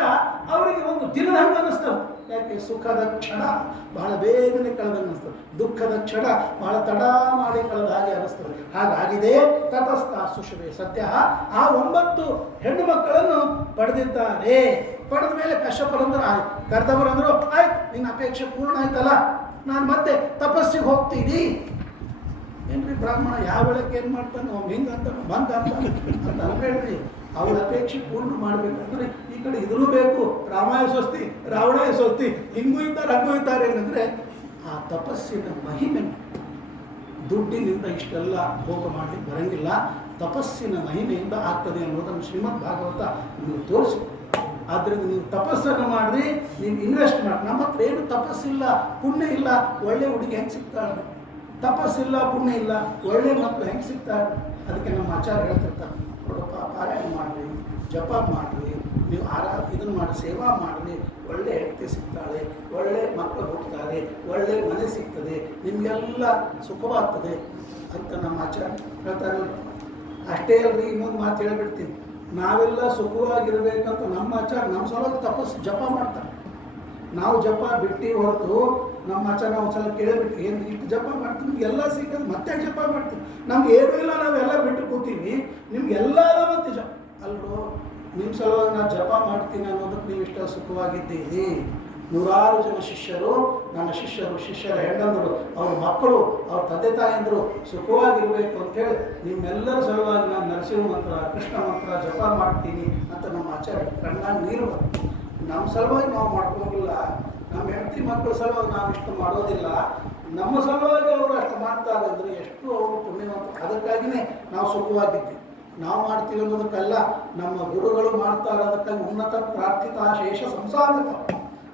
ಅವರಿಗೆ ಒಂದು ದಿನದ ಹಂಗೆ ಅನ್ನಿಸ್ತದೆ. ಯಾಕೆ? ಸುಖದ ಕ್ಷಣ ಬಹಳ ಬೇಗನೆ ಕಳೆದಂಗೆ ಅನಿಸ್ತದೆ, ದುಃಖದ ಕ್ಷಣ ಬಹಳ ತಡ ಮಾಡಿ ಕಳೆದ ಹಾಗೆ ಅನಿಸ್ತದೆ. ಹಾಗಾಗಿದೆ ತತಸ್ಥ ಸುಷುವೆ ಸದ್ಯ ಆ 9 ಹೆಣ್ಣು ಮಕ್ಕಳನ್ನು ಪಡೆದಿದ್ದಾರೆ. ಪಡೆದ ಮೇಲೆ ಕಶ್ಯಪರಂದ್ರೆ ಆಯ್ತು, ಕರೆದವರಂದ್ರು ಆಯ್ತು, ನಿನ್ನ ಅಪೇಕ್ಷೆ ಪೂರ್ಣ ಆಯ್ತಲ್ಲ, ನಾನು ಮತ್ತೆ ತಪಸ್ಸಿಗೆ ಹೋಗ್ತೀನಿ. ಏನ್ರಿ ಬ್ರಾಹ್ಮಣ ಯಾವ ವೇಳಕ್ಕೆ ಏನು ಮಾಡ್ತಾನೆ, ಹಿಂಗಂತ ಬಂದ ಅಂತ ಅನ್ಬೇಡ್ರಿ. ಅವಳ ಅಪೇಕ್ಷೆ ಪೂರ್ಣ ಮಾಡಬೇಕಂದ್ರೆ ಈ ಕಡೆ ಇದೂ ಬೇಕು, ರಾಮಾಯ ಸ್ವಸ್ತಿ ರಾವಣಾಯ ಸ್ವಸ್ತಿ, ಹಿಂಗೂ ಇದ್ದಾರೆ ಹಂಗೂ ಇದ್ದಾರೆ ಏನಂದರೆ ಆ ತಪಸ್ಸಿನ ಮಹಿಮೆ ದುಡ್ಡಿನಿಂದ ಇಷ್ಟೆಲ್ಲ ಭೋಗ ಮಾಡಲಿಕ್ಕೆ ಬರಂಗಿಲ್ಲ, ತಪಸ್ಸಿನ ಮಹಿಮೆಯಿಂದ ಆಗ್ತದೆ ಅನ್ನೋದನ್ನು ಶ್ರೀಮದ್ ಭಾಗವತ ನೀವು ತೋರಿಸು. ಆದ್ದರಿಂದ ನೀವು ತಪಸ್ಸನ್ನು ಮಾಡಿರಿ, ನೀವು ಇನ್ವೆಸ್ಟ್ ಮಾಡಿ. ನಮ್ಮ ಹತ್ರ ಏನು ತಪಸ್ಸಿಲ್ಲ, ಪುಣ್ಯ ಇಲ್ಲ, ಒಳ್ಳೆ ಹುಡುಗಿ ಹೆಂಗೆ ಸಿಗ್ತಾಳೆ? ತಪಸ್ಸಿಲ್ಲ, ಪುಣ್ಯ ಇಲ್ಲ, ಒಳ್ಳೆ ಮಕ್ಕಳು ಹೆಂಗೆ ಸಿಗ್ತಾರೆ? ಅದಕ್ಕೆ ನಮ್ಮ ಆಚಾರ್ಯ ಹೇಳ್ತಿರ್ತಾರೆ, ನೋಡಪ್ಪ ಪಾರಾಯಣ ಮಾಡಿರಿ, ಜಪ ಮಾಡಿರಿ, ನೀವು ಇದನ್ನು ಮಾಡಿ ಸೇವಾ ಮಾಡಿರಿ, ಒಳ್ಳೆ ಹೆಂಡತಿ ಸಿಗ್ತಾಳೆ, ಒಳ್ಳೆ ಮಕ್ಕಳು ಹುಡ್ತಾರೆ, ಒಳ್ಳೆ ಮನೆ ಸಿಗ್ತದೆ, ನಿಮಗೆಲ್ಲ ಸುಖವಾಗ್ತದೆ ಅಂತ ನಮ್ಮ ಆಚಾರ್ಯ ಹೇಳ್ತಾರೆ. ಅಷ್ಟೇ ಅಲ್ರಿ, ಇನ್ನೊಂದು ಮಾತು ಹೇಳಿಬಿಡ್ತೀನಿ, ನಾವೆಲ್ಲ ಸುಖವಾಗಿರ್ಬೇಕಂತ ನಮ್ಮ ಆಚಾರ ನಮ್ಮ ಸಲುವಾಗಿ ತಪಸ್ಸು ಜಪ ಮಾಡ್ತಾರೆ. ನಾವು ಜಪ ಬಿಟ್ಟು ಹೊರತು ನಮ್ಮ ಆಚಾರ ನಾವು ಸಲ ಕೇಳಿಬಿಟ್ಟು ಏನು ಇಷ್ಟು ಜಪ ಮಾಡ್ತೀವಿ, ನಿಮ್ಗೆಲ್ಲ ಸಿಕ್ಕದು ಮತ್ತೆ ಜಪ ಮಾಡ್ತೀವಿ, ನಮ್ಗೆ ಏನೂ ಇಲ್ಲ, ನಾವೆಲ್ಲ ಬಿಟ್ಟು ಕೂತೀವಿ, ನಿಮ್ಗೆಲ್ಲ ಮತ್ತೆ ಜಪ ಅಲ್ವೋ? ನಿಮ್ಮ ಸಲುವಾಗಿ ನಾನು ಜಪ ಮಾಡ್ತೀನಿ ಅನ್ನೋದಕ್ಕೆ ನೀವು ಇಷ್ಟ ಸುಖವಾಗಿದ್ದೀರಿ. 100 ಜನ ಶಿಷ್ಯರು, ನನ್ನ ಶಿಷ್ಯರ ಹೆಣ್ಣಂದರು, ಅವ್ರ ಮಕ್ಕಳು, ಅವ್ರ ತಂದೆ ತಾಯಂದರು ಸುಖವಾಗಿರಬೇಕು ಅಂತೇಳಿ ನಿಮ್ಮೆಲ್ಲರ ಸಲುವಾಗಿ ನಾನು ನರಸಿಂಹ ಮಂತ್ರ, ಕೃಷ್ಣ ಮಂತ್ರ ಜಪ ಮಾಡ್ತೀನಿ ಅಂತ ನಮ್ಮ ಆಚಾರ್ಯ ಕಣ್ಣಾಗ ನೀರು. ನಮ್ಮ ಸಲುವಾಗಿ ನಾವು ಮಾಡ್ಕೋಗಿಲ್ಲ, ನಮ್ಮ ಹೆಂಡತಿ ಮಕ್ಕಳ ಸಲುವಾಗಿ ನಾವು ಇಷ್ಟು ಮಾಡೋದಿಲ್ಲ, ನಮ್ಮ ಸಲುವಾಗಿ ಅವರು ಅಷ್ಟು ಮಾಡ್ತಾರೆ ಅಂದರೆ ಎಷ್ಟು ಅವರು ಪುಣ್ಯವಂತ. ಅದಕ್ಕಾಗಿಯೇ ನಾವು ಸುಖವಾಗಿದ್ದೀವಿ. ನಾವು ಮಾಡ್ತೀವಿ ಅನ್ನೋದಕ್ಕಲ್ಲ, ನಮ್ಮ ಗುರುಗಳು ಮಾಡ್ತಾರೆ, ಅದಕ್ಕಾಗಿ ಉನ್ನತ ಪ್ರಾರ್ಥಿತ ಶೇಷ ಸಂಸಾಧಕ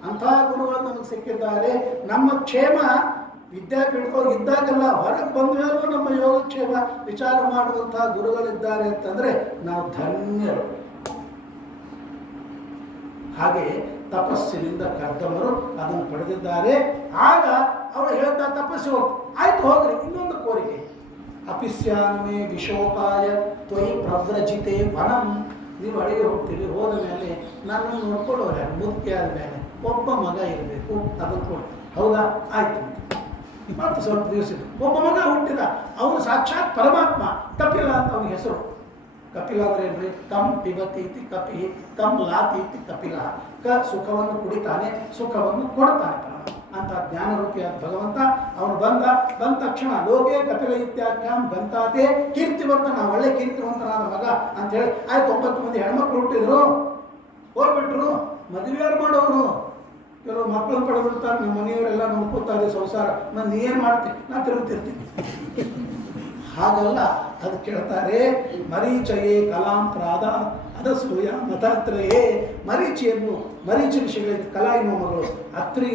ಅಂಥ ಗುರುಗಳು ನಮಗೆ ಸಿಕ್ಕಿದ್ದಾರೆ. ನಮ್ಮ ಕ್ಷೇಮ ವಿದ್ಯಾಪೀಠದವ್ರು ಇದ್ದಾಗೆಲ್ಲ ಹೊರಗೆ ಬಂದ ಮೇಲೂ ನಮ್ಮ ಯೋಗಕ್ಷೇಮ ವಿಚಾರ ಮಾಡುವಂಥ ಗುರುಗಳಿದ್ದಾರೆ ಅಂತಂದರೆ ನಾವು ಧನ್ಯರು. ಹಾಗೆ ತಪಸ್ಸಿನಿಂದ ಕರ್ದಮರು ಅದನ್ನು ಪಡೆದಿದ್ದಾರೆ. ಆಗ ಅವಳು ಹೇಳ್ತಾ ತಪಸ್ಸು ಹೋಗಿ ಆಯ್ತು ಹೋಗ್ರಿ, ಇನ್ನೊಂದು ಕೋರಿಕೆ, ಅಪಿಸ್ಯಾನ್ಮೇ ವಿಶೋಕಾಯ ತ್ವಯಿ ಪ್ರವ್ರಜಿತೆ ವನಂ. ನೀವು ಅಡಿಗೆ ಹೋಗ್ತೀರಿ, ಹೋದ ಮೇಲೆ ನನ್ನನ್ನು ನೋಡ್ಕೊಳ್ಳೋರು ಯಾರು? ಮುದುಕಿ ಆದ ಮೇಲೆ ಒಬ್ಬ ಮಗ ಇರಬೇಕು, ಅದನ್ನು ಕೊಡಿ. ಹೌದಾ? ಆಯಿತು. ಮತ್ತು ಸ್ವಲ್ಪ ದಿವಸ ಒಬ್ಬ ಮಗ ಹುಟ್ಟಿದ, ಅವನು ಸಾಕ್ಷಾತ್ ಪರಮಾತ್ಮ, ಕಪಿಲ ಅಂತ ಅವನ ಹೆಸರು. ಕಪಿಲ ಅಂದ್ರೆ ಏನ್ರಿ? ಕಮ್ ಪಿಬತಿ ಇತಿ ಕಪಿ, ಕಮ್ ಲಾತಿ ಇತಿ ಕಪಿಲ. ಸುಖವನ್ನು ಕುಡಿತಾನೆ, ಸುಖವನ್ನು ಕೊಡ್ತಾನೆ ಅಂತ ಜ್ಞಾನರೂಪಿಯಾದ ಭಗವಂತ ಅವನು ಬಂದ ತಕ್ಷಣ ಲೋಕೆ ಕಪಿಲ ಇತ್ಯಾಖ್ಯಾಂ ಗಂತಾತೆ ಕೀರ್ತಿವಂತನ, ಒಳ್ಳೆ ಕೀರ್ತಿವಂತನಾದ ಮಗ ಅಂತೇಳಿ ಆಯ್ತು. 9 ಮಂದಿ ಹೆಣ್ಮಕ್ಳು ಹುಟ್ಟಿದ್ರು, ಹೋಗ್ಬಿಟ್ರು, ಮದುವೆಯಾರು ಮಾಡೋರು. ಕೆಲವು ಮಕ್ಕಳನ್ನು ಪಡೆದಿರ್ತಾರೆ, ನಮ್ಮ ಮನೆಯವರೆಲ್ಲ ನೋಡ್ಕೋತಾರೆ ಸಂಸಾರ, ನಾನು ನೀ ಏನು ಮಾಡ್ತೀನಿ, ನಾನು ತಿರುಗ್ತಿರ್ತೀನಿ. ಹಾಗಲ್ಲ, ಅದು ಕೇಳ್ತಾರೆ. ಮರೀಚಯೇ ಕಲಾಂ ಪ್ರಾದ ಅದಸೂಯ ಮತಾತ್ರಯೇ. ಮರೀಚ ಋಷಿಗಳಿಗೆ ಕಲಾ ಎನ್ನುವ ಮಗಳು, ಅತ್ರಿ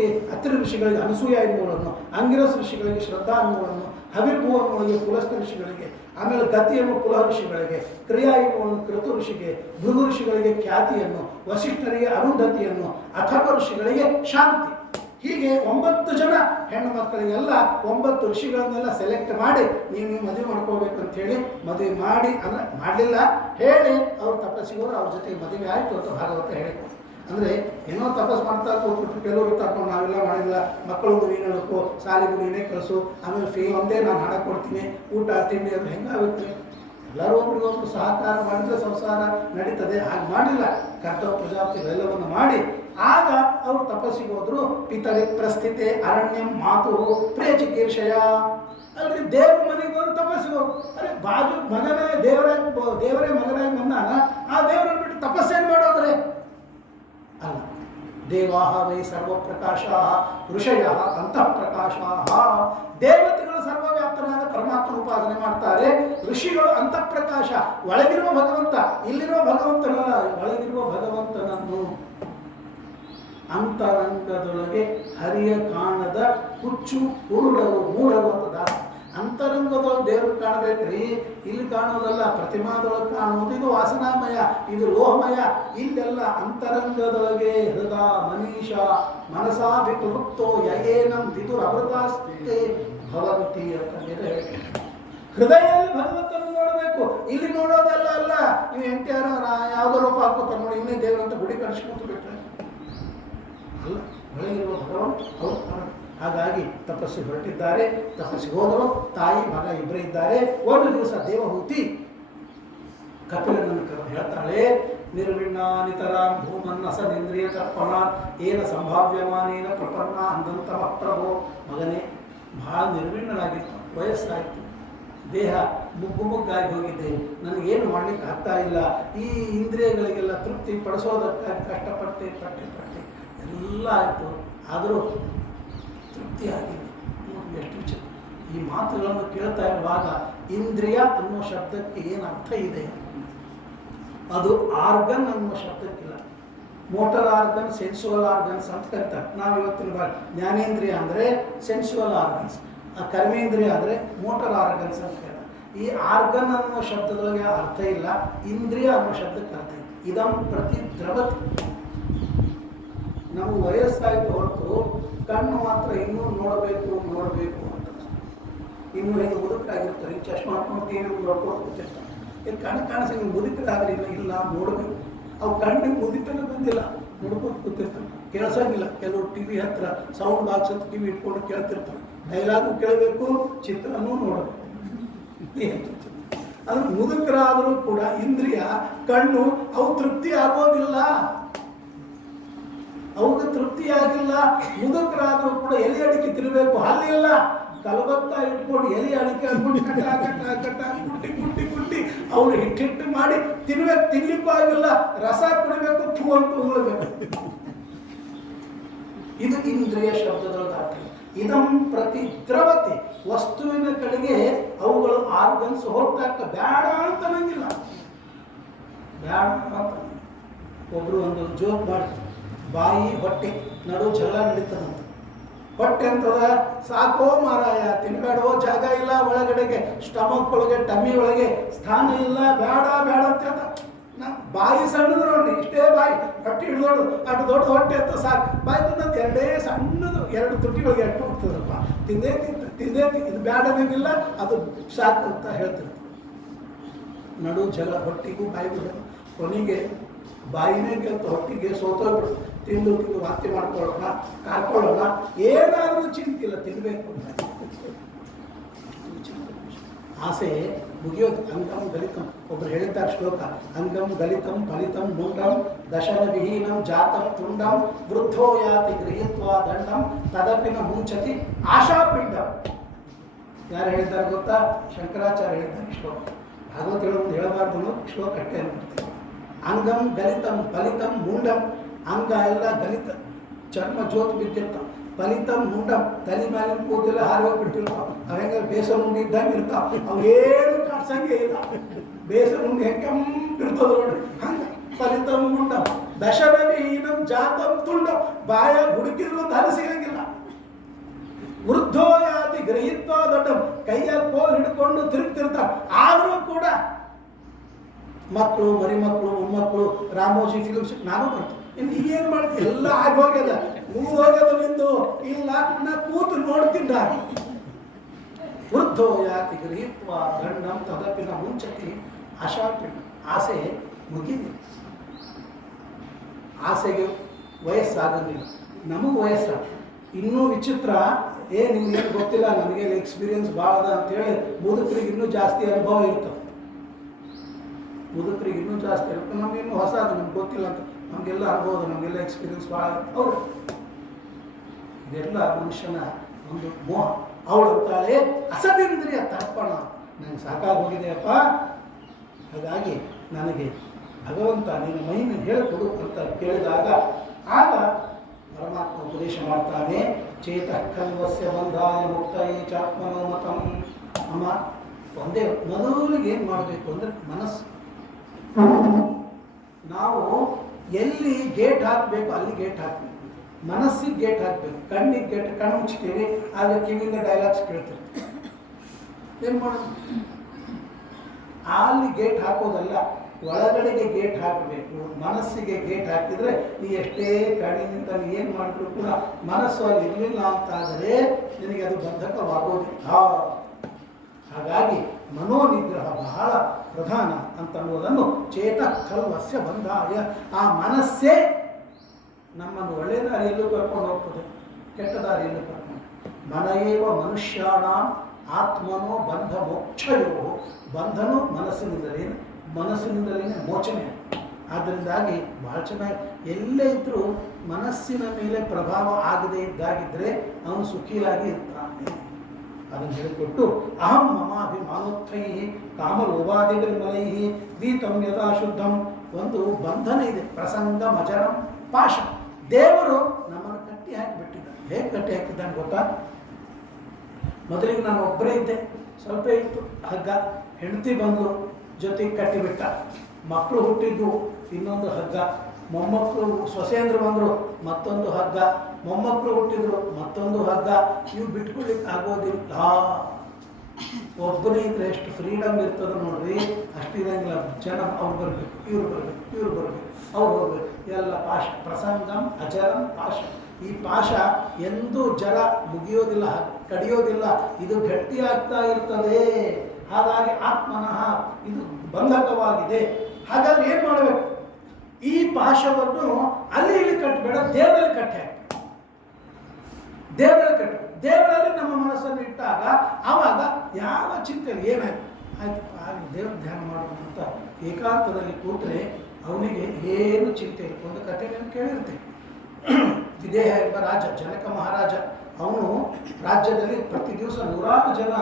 ಋಷಿಗಳಿಗೆ ಅನಸೂಯ ಎನ್ನುವಳನ್ನು, ಅಂಗಿರಸ್ ಋಷಿಗಳಿಗೆ ಶ್ರದ್ಧಾ ಎನ್ನುವಳನ್ನು, ಹವಿರ್ಭುವ ಎನ್ನುವಳಿಗೆ ಪುಲಸ್ತ ಋಷಿಗಳಿಗೆ, ಆಮೇಲೆ ಗತಿ ಎನ್ನುವ ಕುಲ ಋಷಿಗಳಿಗೆ, ಕ್ರಿಯಾ ಎನ್ನುವನು ಕೃತು ಋಷಿಗೆ, ಭೃಗು ಋಷಿಗಳಿಗೆ ಖ್ಯಾತಿಯನ್ನು, ವಸಿಷ್ಠರಿಗೆ ಅರುಂಧತಿಯನ್ನು, ಅಥರ್ವ ಋಷಿಗಳಿಗೆ ಶಾಂತಿ. ಹೀಗೆ 9 ಜನ ಹೆಣ್ಣು ಮಕ್ಕಳಿಗೆಲ್ಲ 9 ಋಷಿಗಳನ್ನೆಲ್ಲ ಸೆಲೆಕ್ಟ್ ಮಾಡಿ ನೀವು ಮದುವೆ ಮಾಡ್ಕೋಬೇಕಂತ ಹೇಳಿ ಮದುವೆ ಮಾಡಿ, ಅಂದರೆ ಮಾಡಲಿಲ್ಲ, ಹೇಳಿ ಅವ್ರು ತಪಸ್ಸಿಗೋರು, ಅವ್ರ ಜೊತೆಗೆ ಮದುವೆ ಆಯಿತು ಅಂತ ಭಾಗವತ ಹೇಳಿದ್ರು. ಅಂದರೆ ಏನೋ ತಪಸ್ಸು ಮಾಡ್ತಾ ಹೋಗ್ಬಿಟ್ಟು ಕೆಲವರು ತಗೊಂಡು ನಾವೆಲ್ಲ ಮಾಡಿಲ್ಲ, ಮಕ್ಕಳು ನೀನು ಹೇಳಬೇಕು, ಸಾಲಿಗೂ ನೀನೇ ಕಳಿಸು, ಆಮೇಲೆ ಫೀ ಒಂದೇ ನಾನು ಹಣ ಕೊಡ್ತೀನಿ, ಊಟ ತಿಂಡಿ ಅದು ಹೆಂಗಾಗುತ್ತೆ? ಎಲ್ಲರೂ ಒಬ್ರಿಗೊಬ್ರು ಸಹಕಾರ ಮಾಡಿದ್ರೆ ಸಂಸಾರ ನಡೀತದೆ. ಹಾಗೆ ಮಾಡಲಿಲ್ಲ, ಕರ್ತವ್ಯ ಪ್ರಜಾಪತಿಗಳೆಲ್ಲವನ್ನು ಮಾಡಿ ಆಗ ಅವರು ತಪಸ್ಸಿಗೆ ಹೋದ್ರು. ಪಿತರಿ ಪ್ರಸ್ಥಿತೆ ಅರಣ್ಯಂ ಮಾತು ಪ್ರೇಚಿಕೀರ್ಷಯ. ಅಲ್ರಿ, ದೇವ್ರ ಮನೆಗೆ ಹೋದ್ರು ತಪಸ್ಸಿಗೆ ಹೋದ್ರು. ಅರೆ ಬಾಜು ಮಗನೇ ದೇವರೇ ಮಗನಾಗಿ ಬಂದಾಗ ಆ ದೇವರನ್ನು ಬಿಟ್ಟು ತಪಸ್ಸೇನು ಮಾಡೋದ್ರೆ ಅಲ್ಲ. ದೇವಾಹ ವೈ ಸರ್ವಪ್ರಕಾಶ ಋಷಯ ಅಂತಃಪ್ರಕಾಶ. ದೇವತೆಗಳು ಸರ್ವವ್ಯಾಪ್ತನಾದ ಪರಮಾತ್ಮನ ಉಪಾಸನೆ ಮಾಡ್ತಾರೆ, ಋಷಿಗಳು ಅಂತಃಪ್ರಕಾಶ, ಒಳಗಿರುವ ಭಗವಂತ, ಇಲ್ಲಿರುವ ಭಗವಂತನಲ್ಲ, ಒಳಗಿರುವ ಭಗವಂತನನ್ನು ಅಂತರಂಗದೊಳಗೆ ಹರಿಯ ಕಾಣದ ಹುಚ್ಚು ಕುರುಡರು ಮೂಢರು ಅಂತ ದಾಸ. ಅಂತರಂಗದೊಳಗೆ ದೇವರು ಕಾಣಬೇಕ್ರಿ, ಇಲ್ಲಿ ಕಾಣೋದಲ್ಲ. ಪ್ರತಿಮಾದೊಳಗೆ ಕಾಣುವುದು ಇದು ವಾಸನಾಮಯ, ಇದು ಲೋಹಮಯ. ಇಲ್ಲೆಲ್ಲ ಅಂತರಂಗದೊಳಗೆ ಹೃದ ಮನೀಷ ಮನಸಾಭಿಕೃಪ್ತೋ ಯಯೇನಂ ವಿದುರಮೃತಾಸ್ತೆ ಭವಂತಿ ಅಂತ ಹೃದಯದಲ್ಲಿ ಭಗವಂತನ ನೋಡಬೇಕು, ಇಲ್ಲಿ ನೋಡೋದಲ್ಲ. ಅಲ್ಲ ನೀವು NTR ಯಾವುದೋ ರೂಪ ಹಾಕೋತಾರೆ ನೋಡಿ, ಇನ್ನೇ ದೇವರಂತ ಗುಡಿ ಕಳಿಸ್ಕೊತು ಬಿಟ್ರೆ ಅಲ್ಲ, ಒಳಗಿರುವ ಭಗವಂತ ಅವರು ಹೊರಟು. ಹಾಗಾಗಿ ತಪಸ್ಸಿಗೆ ಹೊರಟಿದ್ದಾರೆ. ತಪಸ್ಸಿಗೆ ಹೋದರು. ತಾಯಿ ಮಗ ಇಬ್ಬರೇ ಇದ್ದಾರೆ. ಒಂದು ದಿವಸ ದೇವಹೂತಿ ಕಪಿಲನನ್ನು ಕರೆದು ಹೇಳ್ತಾಳೆ, ನಿರ್ವಿಣ್ಣಾನಿತರಾಂ ಭೂಮನ್ನ ಸದಿಂದ್ರಿಯ ತರ್ಪಣ ಏನ ಸಂಭಾವ್ಯಮಾನೇನ ಪ್ರಪನ್ನ ಅಂದಂತ ಪ್ರಭೋ. ಮಗನೇ, ಭಾಳ ನಿರ್ವಿಣ್ಣನಾಗಿತ್ತು, ವಯಸ್ಸಾಯಿತು, ದೇಹ ಮುಗ್ಗಾಗಿ ಹೋಗಿದೆ, ನನಗೇನು ಮಾಡಲಿಕ್ಕೆ ಆಗ್ತಾ ಇಲ್ಲ. ಈ ಇಂದ್ರಿಯಗಳಿಗೆಲ್ಲ ತೃಪ್ತಿ ಪಡಿಸೋದಕ್ಕಾಗಿ ಕಷ್ಟಪಟ್ಟೆ ಎಲ್ಲ ಆಯಿತು, ಆದರೂ ತೃಪ್ತಿ ಆಗಿದೆ. ಎಷ್ಟು ವಿಚಿತ್ರ ಈ ಮಾತುಗಳನ್ನು ಕೇಳ್ತಾ ಇರುವಾಗ ಇಂದ್ರಿಯ ಅನ್ನೋ ಶಬ್ದಕ್ಕೆ ಏನು ಅರ್ಥ ಇದೆ? ಅದು ಆರ್ಗನ್ ಅನ್ನೋ ಶಬ್ದಕ್ಕಿಲ್ಲ. ಮೋಟರ್ ಆರ್ಗನ್, ಸೆನ್ಸುವಲ್ ಆರ್ಗನ್ಸ್ ಅಂತ ಕರೀತಾರೆ. ನಾವು ಇವತ್ತಿನ ಜ್ಞಾನೇಂದ್ರಿಯ ಅಂದರೆ ಸೆನ್ಸುವಲ್ ಆರ್ಗನ್ಸ್, ಕರ್ಮೇಂದ್ರಿಯ ಅಂದರೆ ಮೋಟರ್ ಆರ್ಗನ್ಸ್ ಅಂತ ಕರೀತಾರೆ. ಈ ಆರ್ಗನ್ ಅನ್ನೋ ಶಬ್ದದೊಳಗೆ ಅರ್ಥ ಇಲ್ಲ, ಇಂದ್ರಿಯ ಅನ್ನೋ ಶಬ್ದಕ್ಕೆ ಅರ್ಥ ಇದೆ. ಇದಂ ಪ್ರತಿ ದ್ರವತಿ. ನಾವು ವಯಸ್ಸಾಯಿತು ಹೊರತು ಕಣ್ಣು ಮಾತ್ರ ಇನ್ನೂ ನೋಡಬೇಕು ಅಂತ ಇನ್ನೂ ಹೇಗೆ ಮುದುಕರಾಗಿರ್ತಾರೆ. ಚಶ್ಮಾ ಹಾಕೊಂಡು ಟಿ ವಿ ನೋಡ್ಕೊಂಡು ಕೂತಿರ್ತಾರೆ. ಕಣ್ಣು ಕಾಣಿಸಿ ಮುದುಕರಾಗಲಿಲ್ಲ, ಇಲ್ಲ ನೋಡಬೇಕು. ಅವು ಕಣ್ಣಿಗೆ ಮುದುಕನೇ ಬಂದಿಲ್ಲ, ನೋಡ್ಕೊಂಡು ಕೂತಿರ್ತಾರೆ. ಕೇಳಿಸೋಂಗಿಲ್ಲ. ಕೆಲವರು ಟಿ ವಿ ಹತ್ರ ಸೌಂಡ್ ಬಾಕ್ಸ್ ಅಂತ ಕಿವಿ ಇಟ್ಕೊಂಡು ಕೇಳ್ತಿರ್ತಾರೆ. ಡೈಲಾಗು ಕೇಳಬೇಕು, ಚಿತ್ರನೂ ನೋಡಬೇಕು. ಅದು ಮುದುಕರಾದರೂ ಕೂಡ ಇಂದ್ರಿಯ ಕಣ್ಣು ಅವು ತೃಪ್ತಿ ಆಗೋದಿಲ್ಲ, ಅವಕ್ಕೆ ತೃಪ್ತಿಯಾಗಿಲ್ಲ. ಮುದುಕರಾದರೂ ಕೂಡ ಎಲೆ ಅಡಿಕೆ ತಿನ್ನಬೇಕು, ಹಲ್ಲಿಲ್ಲ. ಕಲಬತ್ತ ಇಟ್ಕೊಂಡು ಎಲೆ ಅಡಿಕೆ ಹಾಕೊಂಡು ಕುಟ್ಟಿ ಅವ್ರು ಹಿಟ್ಟಿಟ್ಟು ಮಾಡಿ ತಿನ್ಬೇಕು, ತಿನ್ಲಿಕ್ಕೂ ಆಗಿಲ್ಲ. ರಸ ಕುಡಿಬೇಕು, ಥೂ ಅಂತ ಉಳ್ಬೇಕು. ಇದು ಇಂದ್ರಿಯ ಶಬ್ದದೊಳಗೆ ಅರ್ಥ. ಇದಂ ಪ್ರತಿ ದ್ರವತಿ. ವಸ್ತುವಿನ ಕಡೆಗೆ ಅವುಗಳು ಆರ್ಗನ್ಸ್ ಹೋಗ್ತಾ ಬೇಡ ಅಂತ ಅನ್ನಂಗಿಲ್ಲ, ಬೇಡ ಅಂತ. ಒಬ್ರು ಒಂದು ಜೋಕ್ ಮಾಡ್ತಾರೆ, ಬಾಯಿ ಹೊಟ್ಟೆ ನಡು ಜಗಳ ನಡೀತದಂತ. ಹೊಟ್ಟೆ ಅಂತದ, ಸಾಕೋ ಮಾರಾಯ, ತಿನ್ಬೇಡೋ, ಜಾಗ ಇಲ್ಲ ಒಳಗಡೆಗೆ, ಸ್ಟಮಕ್ ಒಳಗೆ ಟಮ್ಮಿ ಒಳಗೆ ಸ್ಥಾನ ಇಲ್ಲ, ಬೇಡ ಅಂತ ಹೇಳ್ತಾರೆ. ಬಾಯಿ ಸಣ್ಣದು ನೋಡ್ರಿ, ಇಷ್ಟೇ ಬಾಯಿ, ಹೊಟ್ಟೆ ಹಿಡಿದೋಡು ಅಷ್ಟು ದೊಡ್ಡ ಹೊಟ್ಟೆ ಅಂತ ಸಾಕು. ಬಾಯಿ ತಂದಂತ ಎರಡೇ ಸಣ್ಣದು, ಎರಡು ತುಟಿಗಳಿಗೆ ಎಷ್ಟು ಹೋಗ್ತದಪ್ಪ, ತಿಂದೇ ಇದು ಬೇಡ ಅನ್ನೋಂಗಿಲ್ಲ, ಅದು ಸಾಕು ಅಂತ ಹೇಳ್ತಿರ್ತಾರೆ. ನಡು ಜಗಳ, ಹೊಟ್ಟಿಗೂ ಬಾಯಿಗೂ ಜಗಳ. ಕೊನೆಗೆ ಬಾಯಿನೇ ಗೆಲ್ತು, ಹೊಟ್ಟಿಗೆ ಸೋತೋಗ್ಬಿಡು. ತಿಂದು ವಾಂತಿ ಮಾಡ್ಕೊಳ್ಳೋಣ, ಕಾಡ್ಕೊಳ್ಳೋಣ, ಏನಾದರೂ ಚಿಂತಿಲ್ಲ, ತಿನ್ನಬೇಕು ಅಂತ. ಆಸೆ ಮುಗಿಯೋದು. ಅಂಗಂ ಗಲಿತಂ. ಒಬ್ರು ಹೇಳಿದ್ದಾರೆ ಶ್ಲೋಕ, ಅಂಗಂ ಗಲಿತಂ ಫಲಿತಂ ಮುಂಡಂ ದಶನ ವಿಹೀನಂ ಜಾತಂ ತುಂಡಂ ವೃದ್ಧೋ ಯಾತಿ ಗೃಹೀತ್ವಾ ದಂಡಂ ತದಪಿನ ಮುಂಚತಿ ಆಶಾಪಿಂಡಂ. ಯಾರು ಹೇಳಿದ್ದಾರೆ ಗೊತ್ತಾ? ಶಂಕರಾಚಾರ್ಯ ಹೇಳಿದ್ದಾರೆ ಶ್ಲೋಕ. ಭಾಗವತ ಹೇಳೋದು ಹೇಳಬಾರ್ದು, ಶ್ಲೋಕ ಅಷ್ಟೇ ಅನ್ಬಿಡ್ತೇವೆ. ಅಂಗಂ ಗಲಿತಂ ಫಲಿತಂ ಮುಂಡಂ. ಅಂಗ ಎಲ್ಲ ಗಲಿತ, ಚರ್ಮ ಜೋತ್ ಬಿದ್ದಿರ್ತಾವ. ಫಲಿತಂ ಮುಂಡಂ, ತಲೆ ಮೇಲಿನ ಕೂದಲೆಲ್ಲ ಹಾರಿ ಹೋಗ್ಬಿಟ್ಟಿರ್ತಾವ. ಅವೆಂಗ ಬೇಸರ ಉಂಡಿ ಇದ್ದಂಗೆ ಇರ್ತಾವ. ಅವೇನು ಕಾಡ್ಸಂಗೆ ಇಲ್ಲ. ಬೇಸರ ಉಂಡಿ ಹೆಂಗಿರ್ತದ ನೋಡ್ರಿ, ಹಂಗೆ ಫಲಿತಂ ಮುಂಡಂ ದಶನವೀನಂ ಜಾತಂ ತುಂಡಂ. ಬಾಯ ಹುಡುಕಿದ್ರು ಒಂದು ಹಲ ಸಿಗಂಗಿಲ್ಲ. ವೃದ್ಧೋ ಯಾತಿ ಗೃಹೀತ್ವ ದೊಡ್ಡಂ. ಕೈಯ ಕೋಲ್ ಹಿಡ್ಕೊಂಡು ತಿರುಗ್ತಿರ್ತಾವ. ಆದರೂ ಕೂಡ ಮಕ್ಕಳು, ಮರಿ ಮಕ್ಕಳು, ಮೊಮ್ಮಕ್ಕಳು, ರಾಮೋಜಿ ಫಿಲ್ಮ್ಸ್ ನಾನು ಬರ್ತೀನಿ. ಇನ್ನು ಏನು ಮಾಡ್ತೀನಿ, ಎಲ್ಲ ಆಗಿ ಹೋಗ್ಯದ, ಹೋಗ್ಯದ ನಿಂದು ಇಲ್ಲ, ನಾ ಕೂತು ನೋಡ್ತಿದ್ದ. ವೃದ್ಧೋ ಯಾತಿ ಗೃಹೀತ್ವ ದಂಡಂ ತದಪಿನ ಮುಂಚತಿ ಆಶಾಪಿಂಡ. ಆಸೆ ಮುಗಿದಿ. ಆಸೆಗೆ ವಯಸ್ಸಾಗೋದಿಲ್ಲ, ನಮಗೆ ವಯಸ್ಸಾಗ. ಇನ್ನೂ ವಿಚಿತ್ರ, ನಿಮ್ಗೇನು ಗೊತ್ತಿಲ್ಲ, ನನಗೇನು ಎಕ್ಸ್ಪೀರಿಯನ್ಸ್ ಭಾಳ ಅದ ಅಂತೇಳಿ ಮುದುಕರಿಗೆ ಇನ್ನೂ ಜಾಸ್ತಿ ಅನುಭವ ಇರ್ತವೆ. ಮುದುಕರಿಗೆ ಇನ್ನೂ ಜಾಸ್ತಿ ಇರುತ್ತೆ. ನಮಗೇನು ಹೊಸ ಅದು ನಮ್ಗೆ ಗೊತ್ತಿಲ್ಲ ಅಂತ, ನಮಗೆಲ್ಲ ಅನುಭವ, ನಮಗೆಲ್ಲ ಎಕ್ಸ್ಪೀರಿಯನ್ಸ್ ಭಾಳ ಇರುತ್ತೆ. ಅವರು ಇದೆಲ್ಲ ಮನುಷ್ಯನ ಒಂದು ಮೋಹ. ಅವಳು ಅಂತಾಳೆ, ಅಸದಿಂದ್ರಿಯ ತರ್ಪಣ, ನನಗೆ ಸಾಕಾಗಿ ಹೋಗಿದೆಯಪ್ಪ, ಹಾಗಾಗಿ ನನಗೆ ಭಗವಂತ ನಿನ್ನ ಮಹಿಮೆ ಹೇಳಿಕೊಡು ಅಂತ ಕೇಳಿದಾಗ ಆಗ ಪರಮಾತ್ಮ ಉಪದೇಶ ಮಾಡ್ತಾನೆ. ಚೇತಃ ಕಲ್ವಸ್ಯ ಬಂಧಾಯ ಮುಕ್ತಯೇ ಚಾತ್ಮನೋಮತಂ. ಅಮ್ಮ, ಒಂದೇ ಮೊದಲಿಗೆ ಏನು ಮಾಡಬೇಕು ಅಂದರೆ ಮನಸ್ಸು. ನಾವು ಎಲ್ಲಿ ಗೇಟ್ ಹಾಕಬೇಕು ಅಲ್ಲಿ ಗೇಟ್ ಹಾಕಬೇಕು. ಮನಸ್ಸಿಗೆ ಗೇಟ್ ಹಾಕಬೇಕು. ಕಣ್ಣಿಗೆ ಗೇಟ್, ಕಣ್ಣು ಮುಚ್ತೀವಿ, ಆದರೆ ಕಿವಿಯಿಂದ ಡೈಲಾಗ್ಸ್ ಕೇಳ್ತೀವಿ. ಏನು ಮಾಡೋದು? ಅಲ್ಲಿ ಗೇಟ್ ಹಾಕೋದಲ್ಲ, ಒಳಗಡೆಗೆ ಗೇಟ್ ಹಾಕಬೇಕು. ಮನಸ್ಸಿಗೆ ಗೇಟ್ ಹಾಕಿದರೆ ನೀ ಎಷ್ಟೇ ಕಣ್ಣಿನಿಂದ ಏನು ಮಾಡಿದ್ರು ಕೂಡ ಮನಸ್ಸು ಅಲ್ಲಿ ಇರಲಿಲ್ಲ ಅಂತಾದರೆ ನಿನಗೆ ಅದು ಬಂಧಕವಾಗೋದಿಲ್ಲ. ಹಾಗಾಗಿ ಮನೋನಿಗ್ರಹ ಬಹಳ ಪ್ರಧಾನ ಅಂತ ಅನ್ನೋದನ್ನು ಚೇತಃ ಖಲ್ವಸ್ಯ ಬಂಧಾಯ. ಆ ಮನಸ್ಸೇ ನಮ್ಮನ್ನು ಒಳ್ಳೆಯ ದಾರಿಯಲ್ಲೂ ಕರ್ಕೊಂಡು ಹೋಗ್ತದೆ, ಕೆಟ್ಟ ದಾರಿಯಲ್ಲೂ ಕರ್ಕೊಂಡು. ಮನಯೇವ ಮನುಷ್ಯಾಣ ಆತ್ಮನೋ ಬಂಧ ಮೋಕ್ಷಯೋ. ಬಂಧನೂ ಮನಸ್ಸಿನಿಂದಲೇ ಮೋಚನೆ. ಆದ್ದರಿಂದಾಗಿ ಭಾಳ ಚೆನ್ನಾಗಿ ಎಲ್ಲೇ ಇದ್ದರೂ ಮನಸ್ಸಿನ ಮೇಲೆ ಪ್ರಭಾವ ಆಗದೇ ಇದ್ದಾಗಿದ್ದರೆ ಅವನು ಸುಖಿಯಾಗಿ ಇರ್ತಾನೆ. ಅದನ್ನು ಹೇಳಿಕೊಟ್ಟು ಅಹಂ ಮಮಾಭಿಮಾನೋತ್ಥೈ ಕಾಮಲೋಭಾದಿರ್ಮಲೈ ವೀತಂ ಯದಾ ಶುದ್ಧಂ. ಒಂದು ಬಂಧನ ಇದೆ, ಪ್ರಸಂಗ ಮಜರಂ ಪಾಶ. ದೇವರು ನಮ್ಮನ್ನು ಕಟ್ಟಿ ಹಾಕಿಬಿಟ್ಟಿದ್ದಾನೆ. ಹೇಗೆ ಕಟ್ಟಿ ಹಾಕಿದ್ದಾನೆ ಗೊತ್ತಾ? ಮೊದಲಿಗೆ ನಾನು ಒಬ್ಬರೇ ಇದ್ದೆ, ಸ್ವಲ್ಪ ಇತ್ತು ಹಗ್ಗ. ಹೆಂಡತಿ ಬಂದು ಜೊತೆಗೆ ಕಟ್ಟಿಬಿಟ್ಟ. ಮಕ್ಕಳು ಹುಟ್ಟಿದ್ದು ಇನ್ನೊಂದು ಹಗ್ಗ. ಮೊಮ್ಮಕ್ಕಳು ಸೊಸೆಯಂದ್ರು ಬಂದರು, ಮತ್ತೊಂದು ಹಗ್ಗ. ಮೊಮ್ಮಕ್ಕಳು ಹುಟ್ಟಿದ್ರು, ಮತ್ತೊಂದು ಹಗ್ಗ. ಇವು ಬಿಟ್ಕೊಳ್ಳಿಕ್ಕೆ ಆಗೋದಿಲ್ಲ. ಒಬ್ಬನೇ ಇದ್ರೆ ಎಷ್ಟು ಫ್ರೀಡಮ್ ಇರ್ತದೆ ನೋಡ್ರಿ, ಅಷ್ಟಿರಂಗಿಲ್ಲ. ಜನ ಅವ್ರು ಬರಬೇಕು, ಇವ್ರು ಬರಬೇಕು, ಅವ್ರು ಹೋಗ್ಬೇಕು. ಎಲ್ಲ ಪಾಶ. ಪ್ರಸಂಗಂ ಅಜರಂ ಪಾಶ. ಈ ಪಾಶ ಎಂದೂ ಜರ ಮುಗಿಯೋದಿಲ್ಲ, ಕಡಿಯೋದಿಲ್ಲ. ಇದು ಗಟ್ಟಿಯಾಗ್ತಾ ಇರ್ತದೆ. ಹಾಗಾಗಿ ಆತ್ಮನಃ ಇದು ಬಂಧಕವಾಗಿದೆ. ಹಾಗಾದ್ರೆ ಏನು ಮಾಡಬೇಕು? ಈ ಪಾಶವನ್ನು ಅಲ್ಲಿ ಇಲ್ಲಿ ಕಟ್ಟಬೇಡ, ದೇವರಲ್ಲಿ ಕಟ್ಟಿ ಹಾಕಿ. ದೇವರಲ್ಲಿ ಕಟ್ಟಿ, ದೇವರಲ್ಲಿ ನಮ್ಮ ಮನಸ್ಸನ್ನು ಇಟ್ಟಾಗ ಆವಾಗ ಯಾವ ಚಿಂತೆ ಏನಾಯ್ತು ಆಯ್ತು ಹಾಗೆ ದೇವ್ರ ಧ್ಯಾನ ಮಾಡೋದಂತ ಏಕಾಂತದಲ್ಲಿ ಕೂತ್ರೆ ಅವನಿಗೆ ಏನು ಚಿಂತೆ ಇಲ್ಲ. ಒಂದು ಕಥೆ ನೀವು ಕೇಳಿರುತ್ತೆ. ವಿದೇಹ ಎಂಬ ರಾಜ, ಜನಕ ಮಹಾರಾಜ. ಅವನು ರಾಜ್ಯದಲ್ಲಿ ಪ್ರತಿ ದಿವಸ 100 ಜನ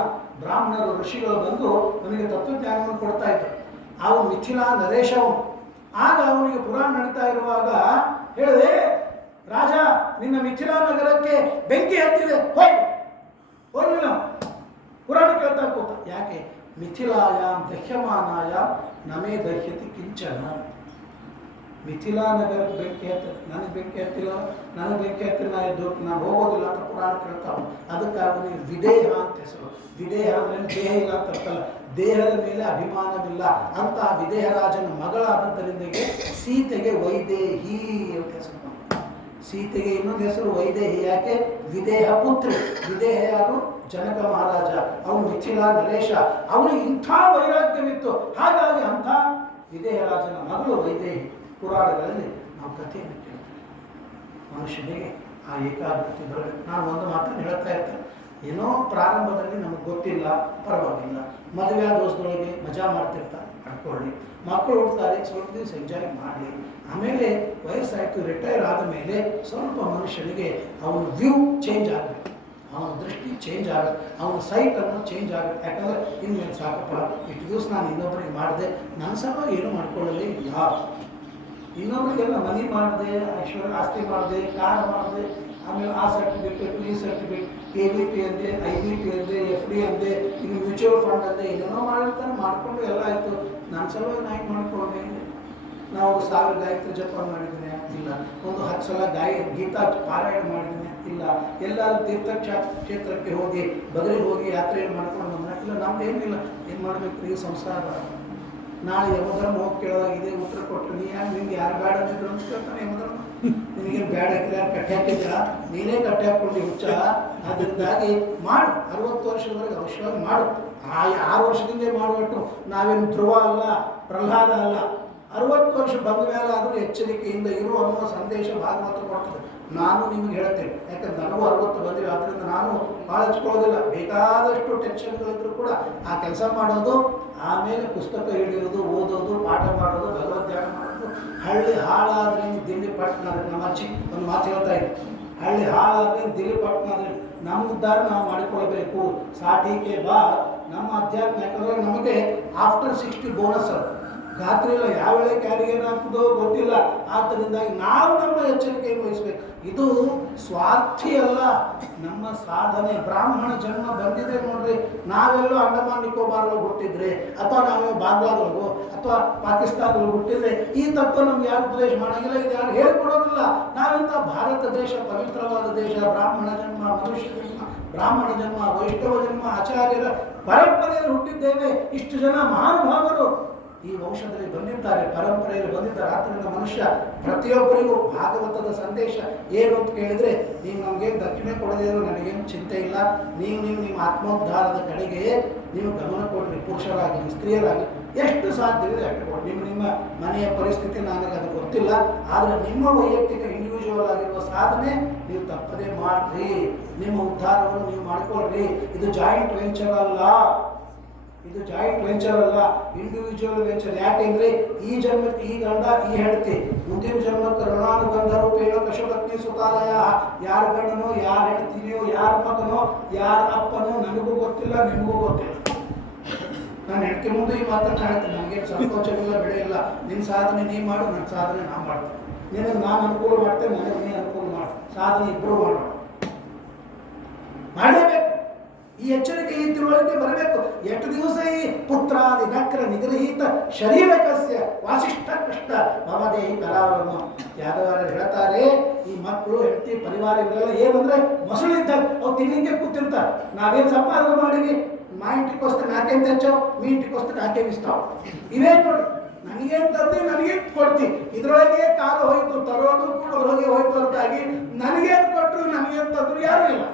ಬ್ರಾಹ್ಮಣರು ಋಷಿಗಳು ಬಂದು ಅವನಿಗೆ ತತ್ವಜ್ಞಾನವನ್ನು ಕೊಡ್ತಾ ಇದ್ದರು. ಅವನು ಮಿಥಿಲಾ ನರೇಶ ಅವನು. ಆಗ ಅವನಿಗೆ ಪುರಾಣ ನಡೀತಾ ಇರುವಾಗ ಹೇಳಿದೆ, ರಾಜ ನಿನ್ನ ಮಿಥಿಲಾ ನಗರಕ್ಕೆ ಬೆಂಕಿ ಹತ್ತಿದೆ, ಹೋಗಿಲ್ಲ. ಪುರಾಣ ಕೇಳ್ತಾ ಕೂತ. ಯಾಕೆ? ಮಿಥಿಲಾಯಾಮ್ ದಹ್ಯಮಾನಾಯ ನಮೇ ದಹ್ಯತಿ ಕಿಂಚನ. ಮಿಥಿಲಾ ನಗರಕ್ಕೆ ಬೆಂಕಿ ಹತ್ತಿದೆ, ನನಗೆ ಬೆಂಕಿ ಹತ್ತಿಲ್ಲ, ನನಗೆ ಬೆಂಕಿ ಹತ್ತಿಲ್ಲ, ನಾನು ಹೋಗೋದಿಲ್ಲ ಅಂತ ಪುರಾಣ ಕೇಳ್ತಾವೆ. ಅದಕ್ಕಾಗಿ ನೀವು ವಿದೇಹ ಅಂತ ಹೆಸರು. ವಿದೇಹ ಅಂದರೆ ದೇಹ ಇಲ್ಲ ಅಂತ ಅರ್ಥಲ್ಲ, ದೇಹದ ಮೇಲೆ ಅಭಿಮಾನವಿಲ್ಲ ಅಂತ. ವಿದೇಹ ರಾಜನ ಮಗಳಾದದ್ದರಿಂದಗೆ ಸೀತೆಗೆ ವೈದೇಹಿ ಅಂತ ಹೆಸರು. ಸೀತೆಗೆ ಇನ್ನೊಂದು ಹೆಸರು ವೈದೇಹಿ. ಯಾಕೆ? ವಿದೇಹ ಪುತ್ರಿ. ವಿದೇಹ ಯಾರು? ಜನಕ ಮಹಾರಾಜ. ಅವನು ಮಿಥಿಲಾ ನರೇಶ. ಅವನಿಗೆ ಇಂಥ ವೈರಾಗ್ಯವಿತ್ತು. ಹಾಗಾಗಿ ಅಂಥ ವಿದೇಹ ರಾಜನ ಮಗಳು ವೈದೇಹಿ. ಪುರಾಣಗಳಲ್ಲಿ ನಾವು ಕಥೆಯನ್ನು ಕೇಳ್ತೇವೆ. ಮನುಷ್ಯನಿಗೆ ಆ ಏಕಾಗ್ರತೆ ಬರಬೇಕು. ನಾನು ಒಂದು ಮಾತನ್ನು ಹೇಳ್ತಾ ಇರ್ತೇನೆ. ಏನೋ ಪ್ರಾರಂಭದಲ್ಲಿ ನಮಗೆ ಗೊತ್ತಿಲ್ಲ, ಪರವಾಗಿಲ್ಲ. ಮದುವೆ ದೋಸ್ತೊಳಗೆ ಮಜಾ ಮಾಡ್ತಿರ್ತಾರೆ, ಮಾಡ್ಕೊಳ್ಳಿ. ಮಕ್ಕಳು ಹುಡ್ತಾರೆ, ಸ್ವಲ್ಪ ದಿವಸ ಎಂಜಾಯ್ ಮಾಡಲಿ. ಆಮೇಲೆ ವಯಸ್ಸಾಯಿತು, ರಿಟೈರ್ ಆದ ಮೇಲೆ ಸ್ವಲ್ಪ ಮನುಷ್ಯನಿಗೆ ಅವನ ವ್ಯೂ ಚೇಂಜ್ ಆಗಬೇಕು, ಅವನ ದೃಷ್ಟಿ ಚೇಂಜ್ ಆಗಬೇಕು, ಅವನ ಸೈಟನ್ನು ಚೇಂಜ್ ಆಗಬೇಕು. ಯಾಕಂದರೆ ಇನ್ಮೇಲೆ ಸಾಕಪ್ಪ, ಇಷ್ಟು ದಿವಸ ನಾನು ಇನ್ನೊಬ್ಬರಿಗೆ ಮಾಡಿದೆ, ನನ್ನ ಸಹ ಏನು ಮಾಡ್ಕೊಳ್ಳಲೇ ಇಲ್ಲ. ಇನ್ನೊಬ್ಬರಿಗೆಲ್ಲ ಮನಿ ಮಾಡಿದೆ, ಐಶ್ವರ್ಯ ಆಸ್ತಿ ಮಾಡಿದೆ, ಕಾರ್ ಮಾಡಿದೆ, ಆಮೇಲೆ ಆ ಸರ್ಟಿಫಿಕೇಟ್, ಈ ಸರ್ಟಿಫಿಕೇಟ್, KVP ಅಂದೆ, IBP ಅಂದೆ, FD ಅಂದೆ, ಇನ್ನು ಮ್ಯೂಚುವಲ್ ಫಂಡ್ ಅಂದೆ, ಏನೇನೋ ಮಾಡಿರ್ತಾನೆ. ಮಾಡಿಕೊಂಡು ಎಲ್ಲ ಆಯಿತು. ನನ್ನ ಸಲುವಾಗಿ ನಾ ಮಾಡಿಕೊಂಡೆ. ನಾವು 1000 ಗಾಯತ್ರಿ ಜಪ ಮಾಡಿದ್ದೀನಿ, ಇಲ್ಲ. ಒಂದು 10 ಸಲ ಗೀತಾ ಪಾರಾಯಣ ಮಾಡಿದ್ದೀನಿ, ಇಲ್ಲ. ಎಲ್ಲಾದರೂ ತೀರ್ಥಕ್ಷೇತ್ರಕ್ಕೆ ಹೋಗಿ ಬದಲಿಗೆ ಹೋಗಿ ಯಾತ್ರೆಯನ್ನು ಮಾಡ್ಕೊಂಡು ಬಂದ, ಇಲ್ಲ. ನಮ್ದು ಏನಿಲ್ಲ. ಏನು ಮಾಡಬೇಕು? ಈ ಸಂಸಾರ. ನಾಳೆ ಯಮಧರ್ಮ ಹೋಗಿ ಕೇಳೋದಾಗಿದೆ, ಉತ್ತರ ಕೊಟ್ಟರೆ ನೀ ಯಾರು, ನಿಮ್ಗೆ ಯಾರು ಬೇಡ ಅಂತಿದ್ರು ಅಂತ ಕೇಳ್ತಾನೆ ಯಮಧರ್ಮ. ನಿನಗೇನು ಬೇಡ ಹಾಕಿದ್ರೆ ಯಾರು ಕಟ್ಟಿ ಹಾಕಿದ್ರ? ನೀನೇ ಕಟ್ಟಿ ಹಾಕ್ಕೊಂಡು ಹುಚ್ಚ. ಅದರಿಂದಾಗಿ ಮಾಡು. 60 ವರ್ಷದವರೆಗೆ ಅವಶ್ಯವಾಗಿ ಮಾಡು. 6 ವರ್ಷದಿಂದ ಮಾಡುವಟ್ಟು ನಾವೇನು ಧ್ರುವ ಅಲ್ಲ, ಪ್ರಹ್ಲಾದ ಅಲ್ಲ. 60 ವರ್ಷ ಬಂದ ಮೇಲೆ ಆದರೂ ಎಚ್ಚರಿಕೆಯಿಂದ ಇರು ಅನ್ನೋ ಸಂದೇಶ ಭಾಗವತ ಕೊಡ್ತದೆ. ನಾನು ನಿಮ್ಗೆ ಹೇಳ್ತೇನೆ, ಯಾಕಂದ್ರೆ ನನಗೂ 60 ಬಂದಿವೆ. ಆದ್ದರಿಂದ ನಾನು ಭಾಳ ಹಚ್ಕೊಳ್ಳೋದಿಲ್ಲ. ಬೇಕಾದಷ್ಟು ಟೆನ್ಷನ್ಗಳಿದ್ರು ಕೂಡ ಆ ಕೆಲಸ ಮಾಡೋದು, ಆಮೇಲೆ ಪುಸ್ತಕ ಹಿಡಿಯೋದು, ಓದೋದು, ಪಾಠ ಮಾಡೋದು, ಭಗವದ್ಧ್ಯಾನ ಮಾಡೋದು. ಹಳ್ಳಿ ಹಾಳಾದ್ರೆ ದಿಲ್ಲಿ ಪಟ್ಟಣ. ನಮ್ಮ ಅಜ್ಜಿ ಒಂದು ಮಾತು ಹೇಳ್ತಾ ಇದ್ದೆ, ಹಳ್ಳಿ ಹಾಳಾದ್ರೆ ದಿಲ್ಲಿ ಪಟ್ಟಣ. ಅಂದರೆ ನಮ್ಮ ಉದ್ಧಾರ ನಾವು ಮಾಡಿಕೊಳ್ಬೇಕು. ಸಾಟಿಕೆ ಬಾ ನಮ್ಮ ಅಧ್ಯಾತ್ಮ. ಯಾಕಂದರೆ ನಮಗೆ ಆಫ್ಟರ್ 60 ಬೋನಸ್ ಅದು. ಖಾತ್ರಿ ಇಲ್ಲ, ಯಾವ ವೇಳೆ ಕ್ಯಾರಿಗೆ ಏನಾಗ್ತದೋ ಗೊತ್ತಿಲ್ಲ. ಆದ್ದರಿಂದಾಗಿ ನಾವು ನಮ್ಮ ಎಚ್ಚರಿಕೆಯನ್ನು ವಹಿಸಬೇಕು. ಇದು ಸ್ವಾರ್ಥಿ ಅಲ್ಲ, ನಮ್ಮ ಸಾಧನೆ. ಬ್ರಾಹ್ಮಣ ಜನ್ಮ ಬಂದಿದೆ ನೋಡ್ರಿ. ನಾವೆಲ್ಲೋ ಅಂಡಮಾನ್ ನಿಕೋಬಾರಲ್ಲಿ ಹುಟ್ಟಿದ್ರೆ, ಅಥವಾ ನಾವೇ ಬಾಂಗ್ಲಾದೊಳಗೋ ಅಥವಾ ಪಾಕಿಸ್ತಾನದೊಳಗೆ ಹುಟ್ಟಿದ್ರೆ ಈ ತಪ್ಪು ನಮ್ಗೆ ಯಾರು ಉಪದೇಶ ಮಾಡೋಂಗಿಲ್ಲ, ಇದು ಯಾರು ಹೇಳಿಕೊಡೋದಿಲ್ಲ. ನಾವಿಂತ ಭಾರತ ದೇಶ ಪವಿತ್ರವಾದ ದೇಶ. ಬ್ರಾಹ್ಮಣ ಜನ್ಮ, ಮನುಷ್ಯ ಜನ್ಮ, ಬ್ರಾಹ್ಮಣ ಜನ್ಮ, ವೈಷ್ಣವ ಜನ್ಮ, ಆಚಾರ್ಯರ ಪರಂಪರೆಯಲ್ಲಿ ಹುಟ್ಟಿದ್ದೇವೆ. ಇಷ್ಟು ಜನ ಮಹಾನುಭಾವರು ಈ ವಂಶದಲ್ಲಿ ಬಂದಿದ್ದಾರೆ, ಪರಂಪರೆಯಲ್ಲಿ ಬಂದಿದ್ದಾರೆ. ಆದ್ದರಿಂದ ಮನುಷ್ಯ ಪ್ರತಿಯೊಬ್ಬರಿಗೂ ಭಾಗವತದ ಸಂದೇಶ ಏನು ಅಂತ ಕೇಳಿದರೆ, ನೀವು ನಮಗೇನು ದಕ್ಷಿಣೆ ಕೊಡದೇ ಇರೋ ನನಗೇನು ಚಿಂತೆ ಇಲ್ಲ. ನೀವು ನಿಮ್ಮ ಆತ್ಮೋದ್ಧಾರದ ಕಡೆಗೆ ನೀವು ಗಮನ ಕೊಡ್ರಿ. ಪುರುಷರಾಗಲಿ ಸ್ತ್ರೀಯರಾಗಲಿ ಎಷ್ಟು ಸಾಧ್ಯವಿದೆ ಅಷ್ಟು ಕೊಡಿ. ನಿಮ್ಮ ಮನೆಯ ಪರಿಸ್ಥಿತಿ ನನಗೆ ಅದು ಗೊತ್ತಿಲ್ಲ, ಆದರೆ ನಿಮ್ಮ ವೈಯಕ್ತಿಕ ಇಂಡಿವಿಜುವಲ್ ಆಗಿರುವ ಸಾಧನೆ ನೀವು ತಪ್ಪದೇ ಮಾಡ್ರಿ. ನಿಮ್ಮ ಉದ್ಧಾರವನ್ನು ನೀವು ಮಾಡಿಕೊಳ್ಳ್ರಿ. ಇದು ಜಾಯಿಂಟ್ ವೆಂಚರ್ ಅಲ್ಲ, ಇದು ಜಾಯಿಂಟ್ ವೆಂಚರ್ ಅಲ್ಲ, ಇಂಡಿವಿಜುವಲ್ ವೆಂಚರ್. ಯಾಕೆಂದ್ರೆ ಈ ಜನ್ಮಕ್ಕೆ ಈ ಗಂಡ ಈ ಹೆಂಡತಿ, ಮುಂದಿನ ಜನ್ಮಕ್ಕೆ ಋಣಾನುಬಂಧ ರೂಪೇಣ ಕಶಪತ್ನಿ ಸುತಾಲಯ. ಯಾರ ಗಂಡನೋ ಯಾರ ಹೆಂಡತಿನೋ ಯಾರ ಮಗನೋ ಯಾರ ಅಪ್ಪನೋ ನನಗೂ ಗೊತ್ತಿಲ್ಲ, ನಿಮಗೂ ಗೊತ್ತಿಲ್ಲ. ನಾನು ಹೆಂಡತಿ ಮುಂದೆ ಈ ಮಾತನ್ನ ಹೇಳ್ತೀನಿ, ನನಗೇನು ಸಂಕೋಚವಿಲ್ಲ, ಬೆಳೆಯಿಲ್ಲ. ನಿನ್ನ ಸಾಧನೆ ನೀ ಮಾಡು, ನನ್ನ ಸಾಧನೆ ನಾನು ಮಾಡ್ತೇನೆ. ನಿನಗೆ ನಾನು ಅನುಕೂಲ ಮಾಡ್ತೇನೆ, ನನಗೆ ನೀ ಅನುಕೂಲ ಮಾಡು. ಸಾಧನೆ ಇಬ್ಬರು ಮಾಡೋಣ, ಮಾಡಲೇಬೇಕು. ಈ ಎಚ್ಚರಿಕೆ ಈ ತಿಳುವಳಿಕೆ ಬರಬೇಕು. ಎಷ್ಟು ದಿವಸ ಈ ಪುತ್ರಾದಿ ನಕ್ರ ನಿಗ್ರಹೀತ ಶರೀರಕಸ್ಯ ವಾಸಿಷ್ಠ ಕೃಷ್ಣ ಭವದೇಹಿ ಕರಾವರನ್ನು ಯಾದವಾರರು ಹೇಳ್ತಾರೆ. ಈ ಮಕ್ಕಳು ಹೆಂಡತಿ ಪರಿವಾರ ಇವರೆಲ್ಲ ಏನಂದ್ರೆ ಮೊಸಳಿದ್ದಾಗ ಅವು ತಿನ್ಲಿಕ್ಕೆ ಕೂತಿರ್ತಾರೆ. ನಾವೇನು ಸಂಪಾದನೆ ಮಾಡಿವಿ, ಮಾ ಇಂಟಿಗೋಸ್ಕರ ನಾಲ್ಕೇನು ತೆಚ್ಚೋ, ಮೀ ಇಂಟಿಗೋಸ್ಕರ ನಾಲ್ಕೇ ಬಿಸ್ತಾವ. ಇವೇ ನೋಡಿ, ನನಗೇನು ತಂದು ನನಗೇನು ಕೊಡ್ತಿ, ಇದರೊಳಗೆ ಕಾಲ ಹೋಯ್ತು, ತರೋದು ಕೂಡ ಹೊರಗೆ ಹೋಯ್ತು ಅಂತಾಗಿ ನನಗೇನು ಕೊಟ್ಟರು ನನಗೇನು ತಂದ್ರು ಯಾರೂ ಇಲ್ಲ.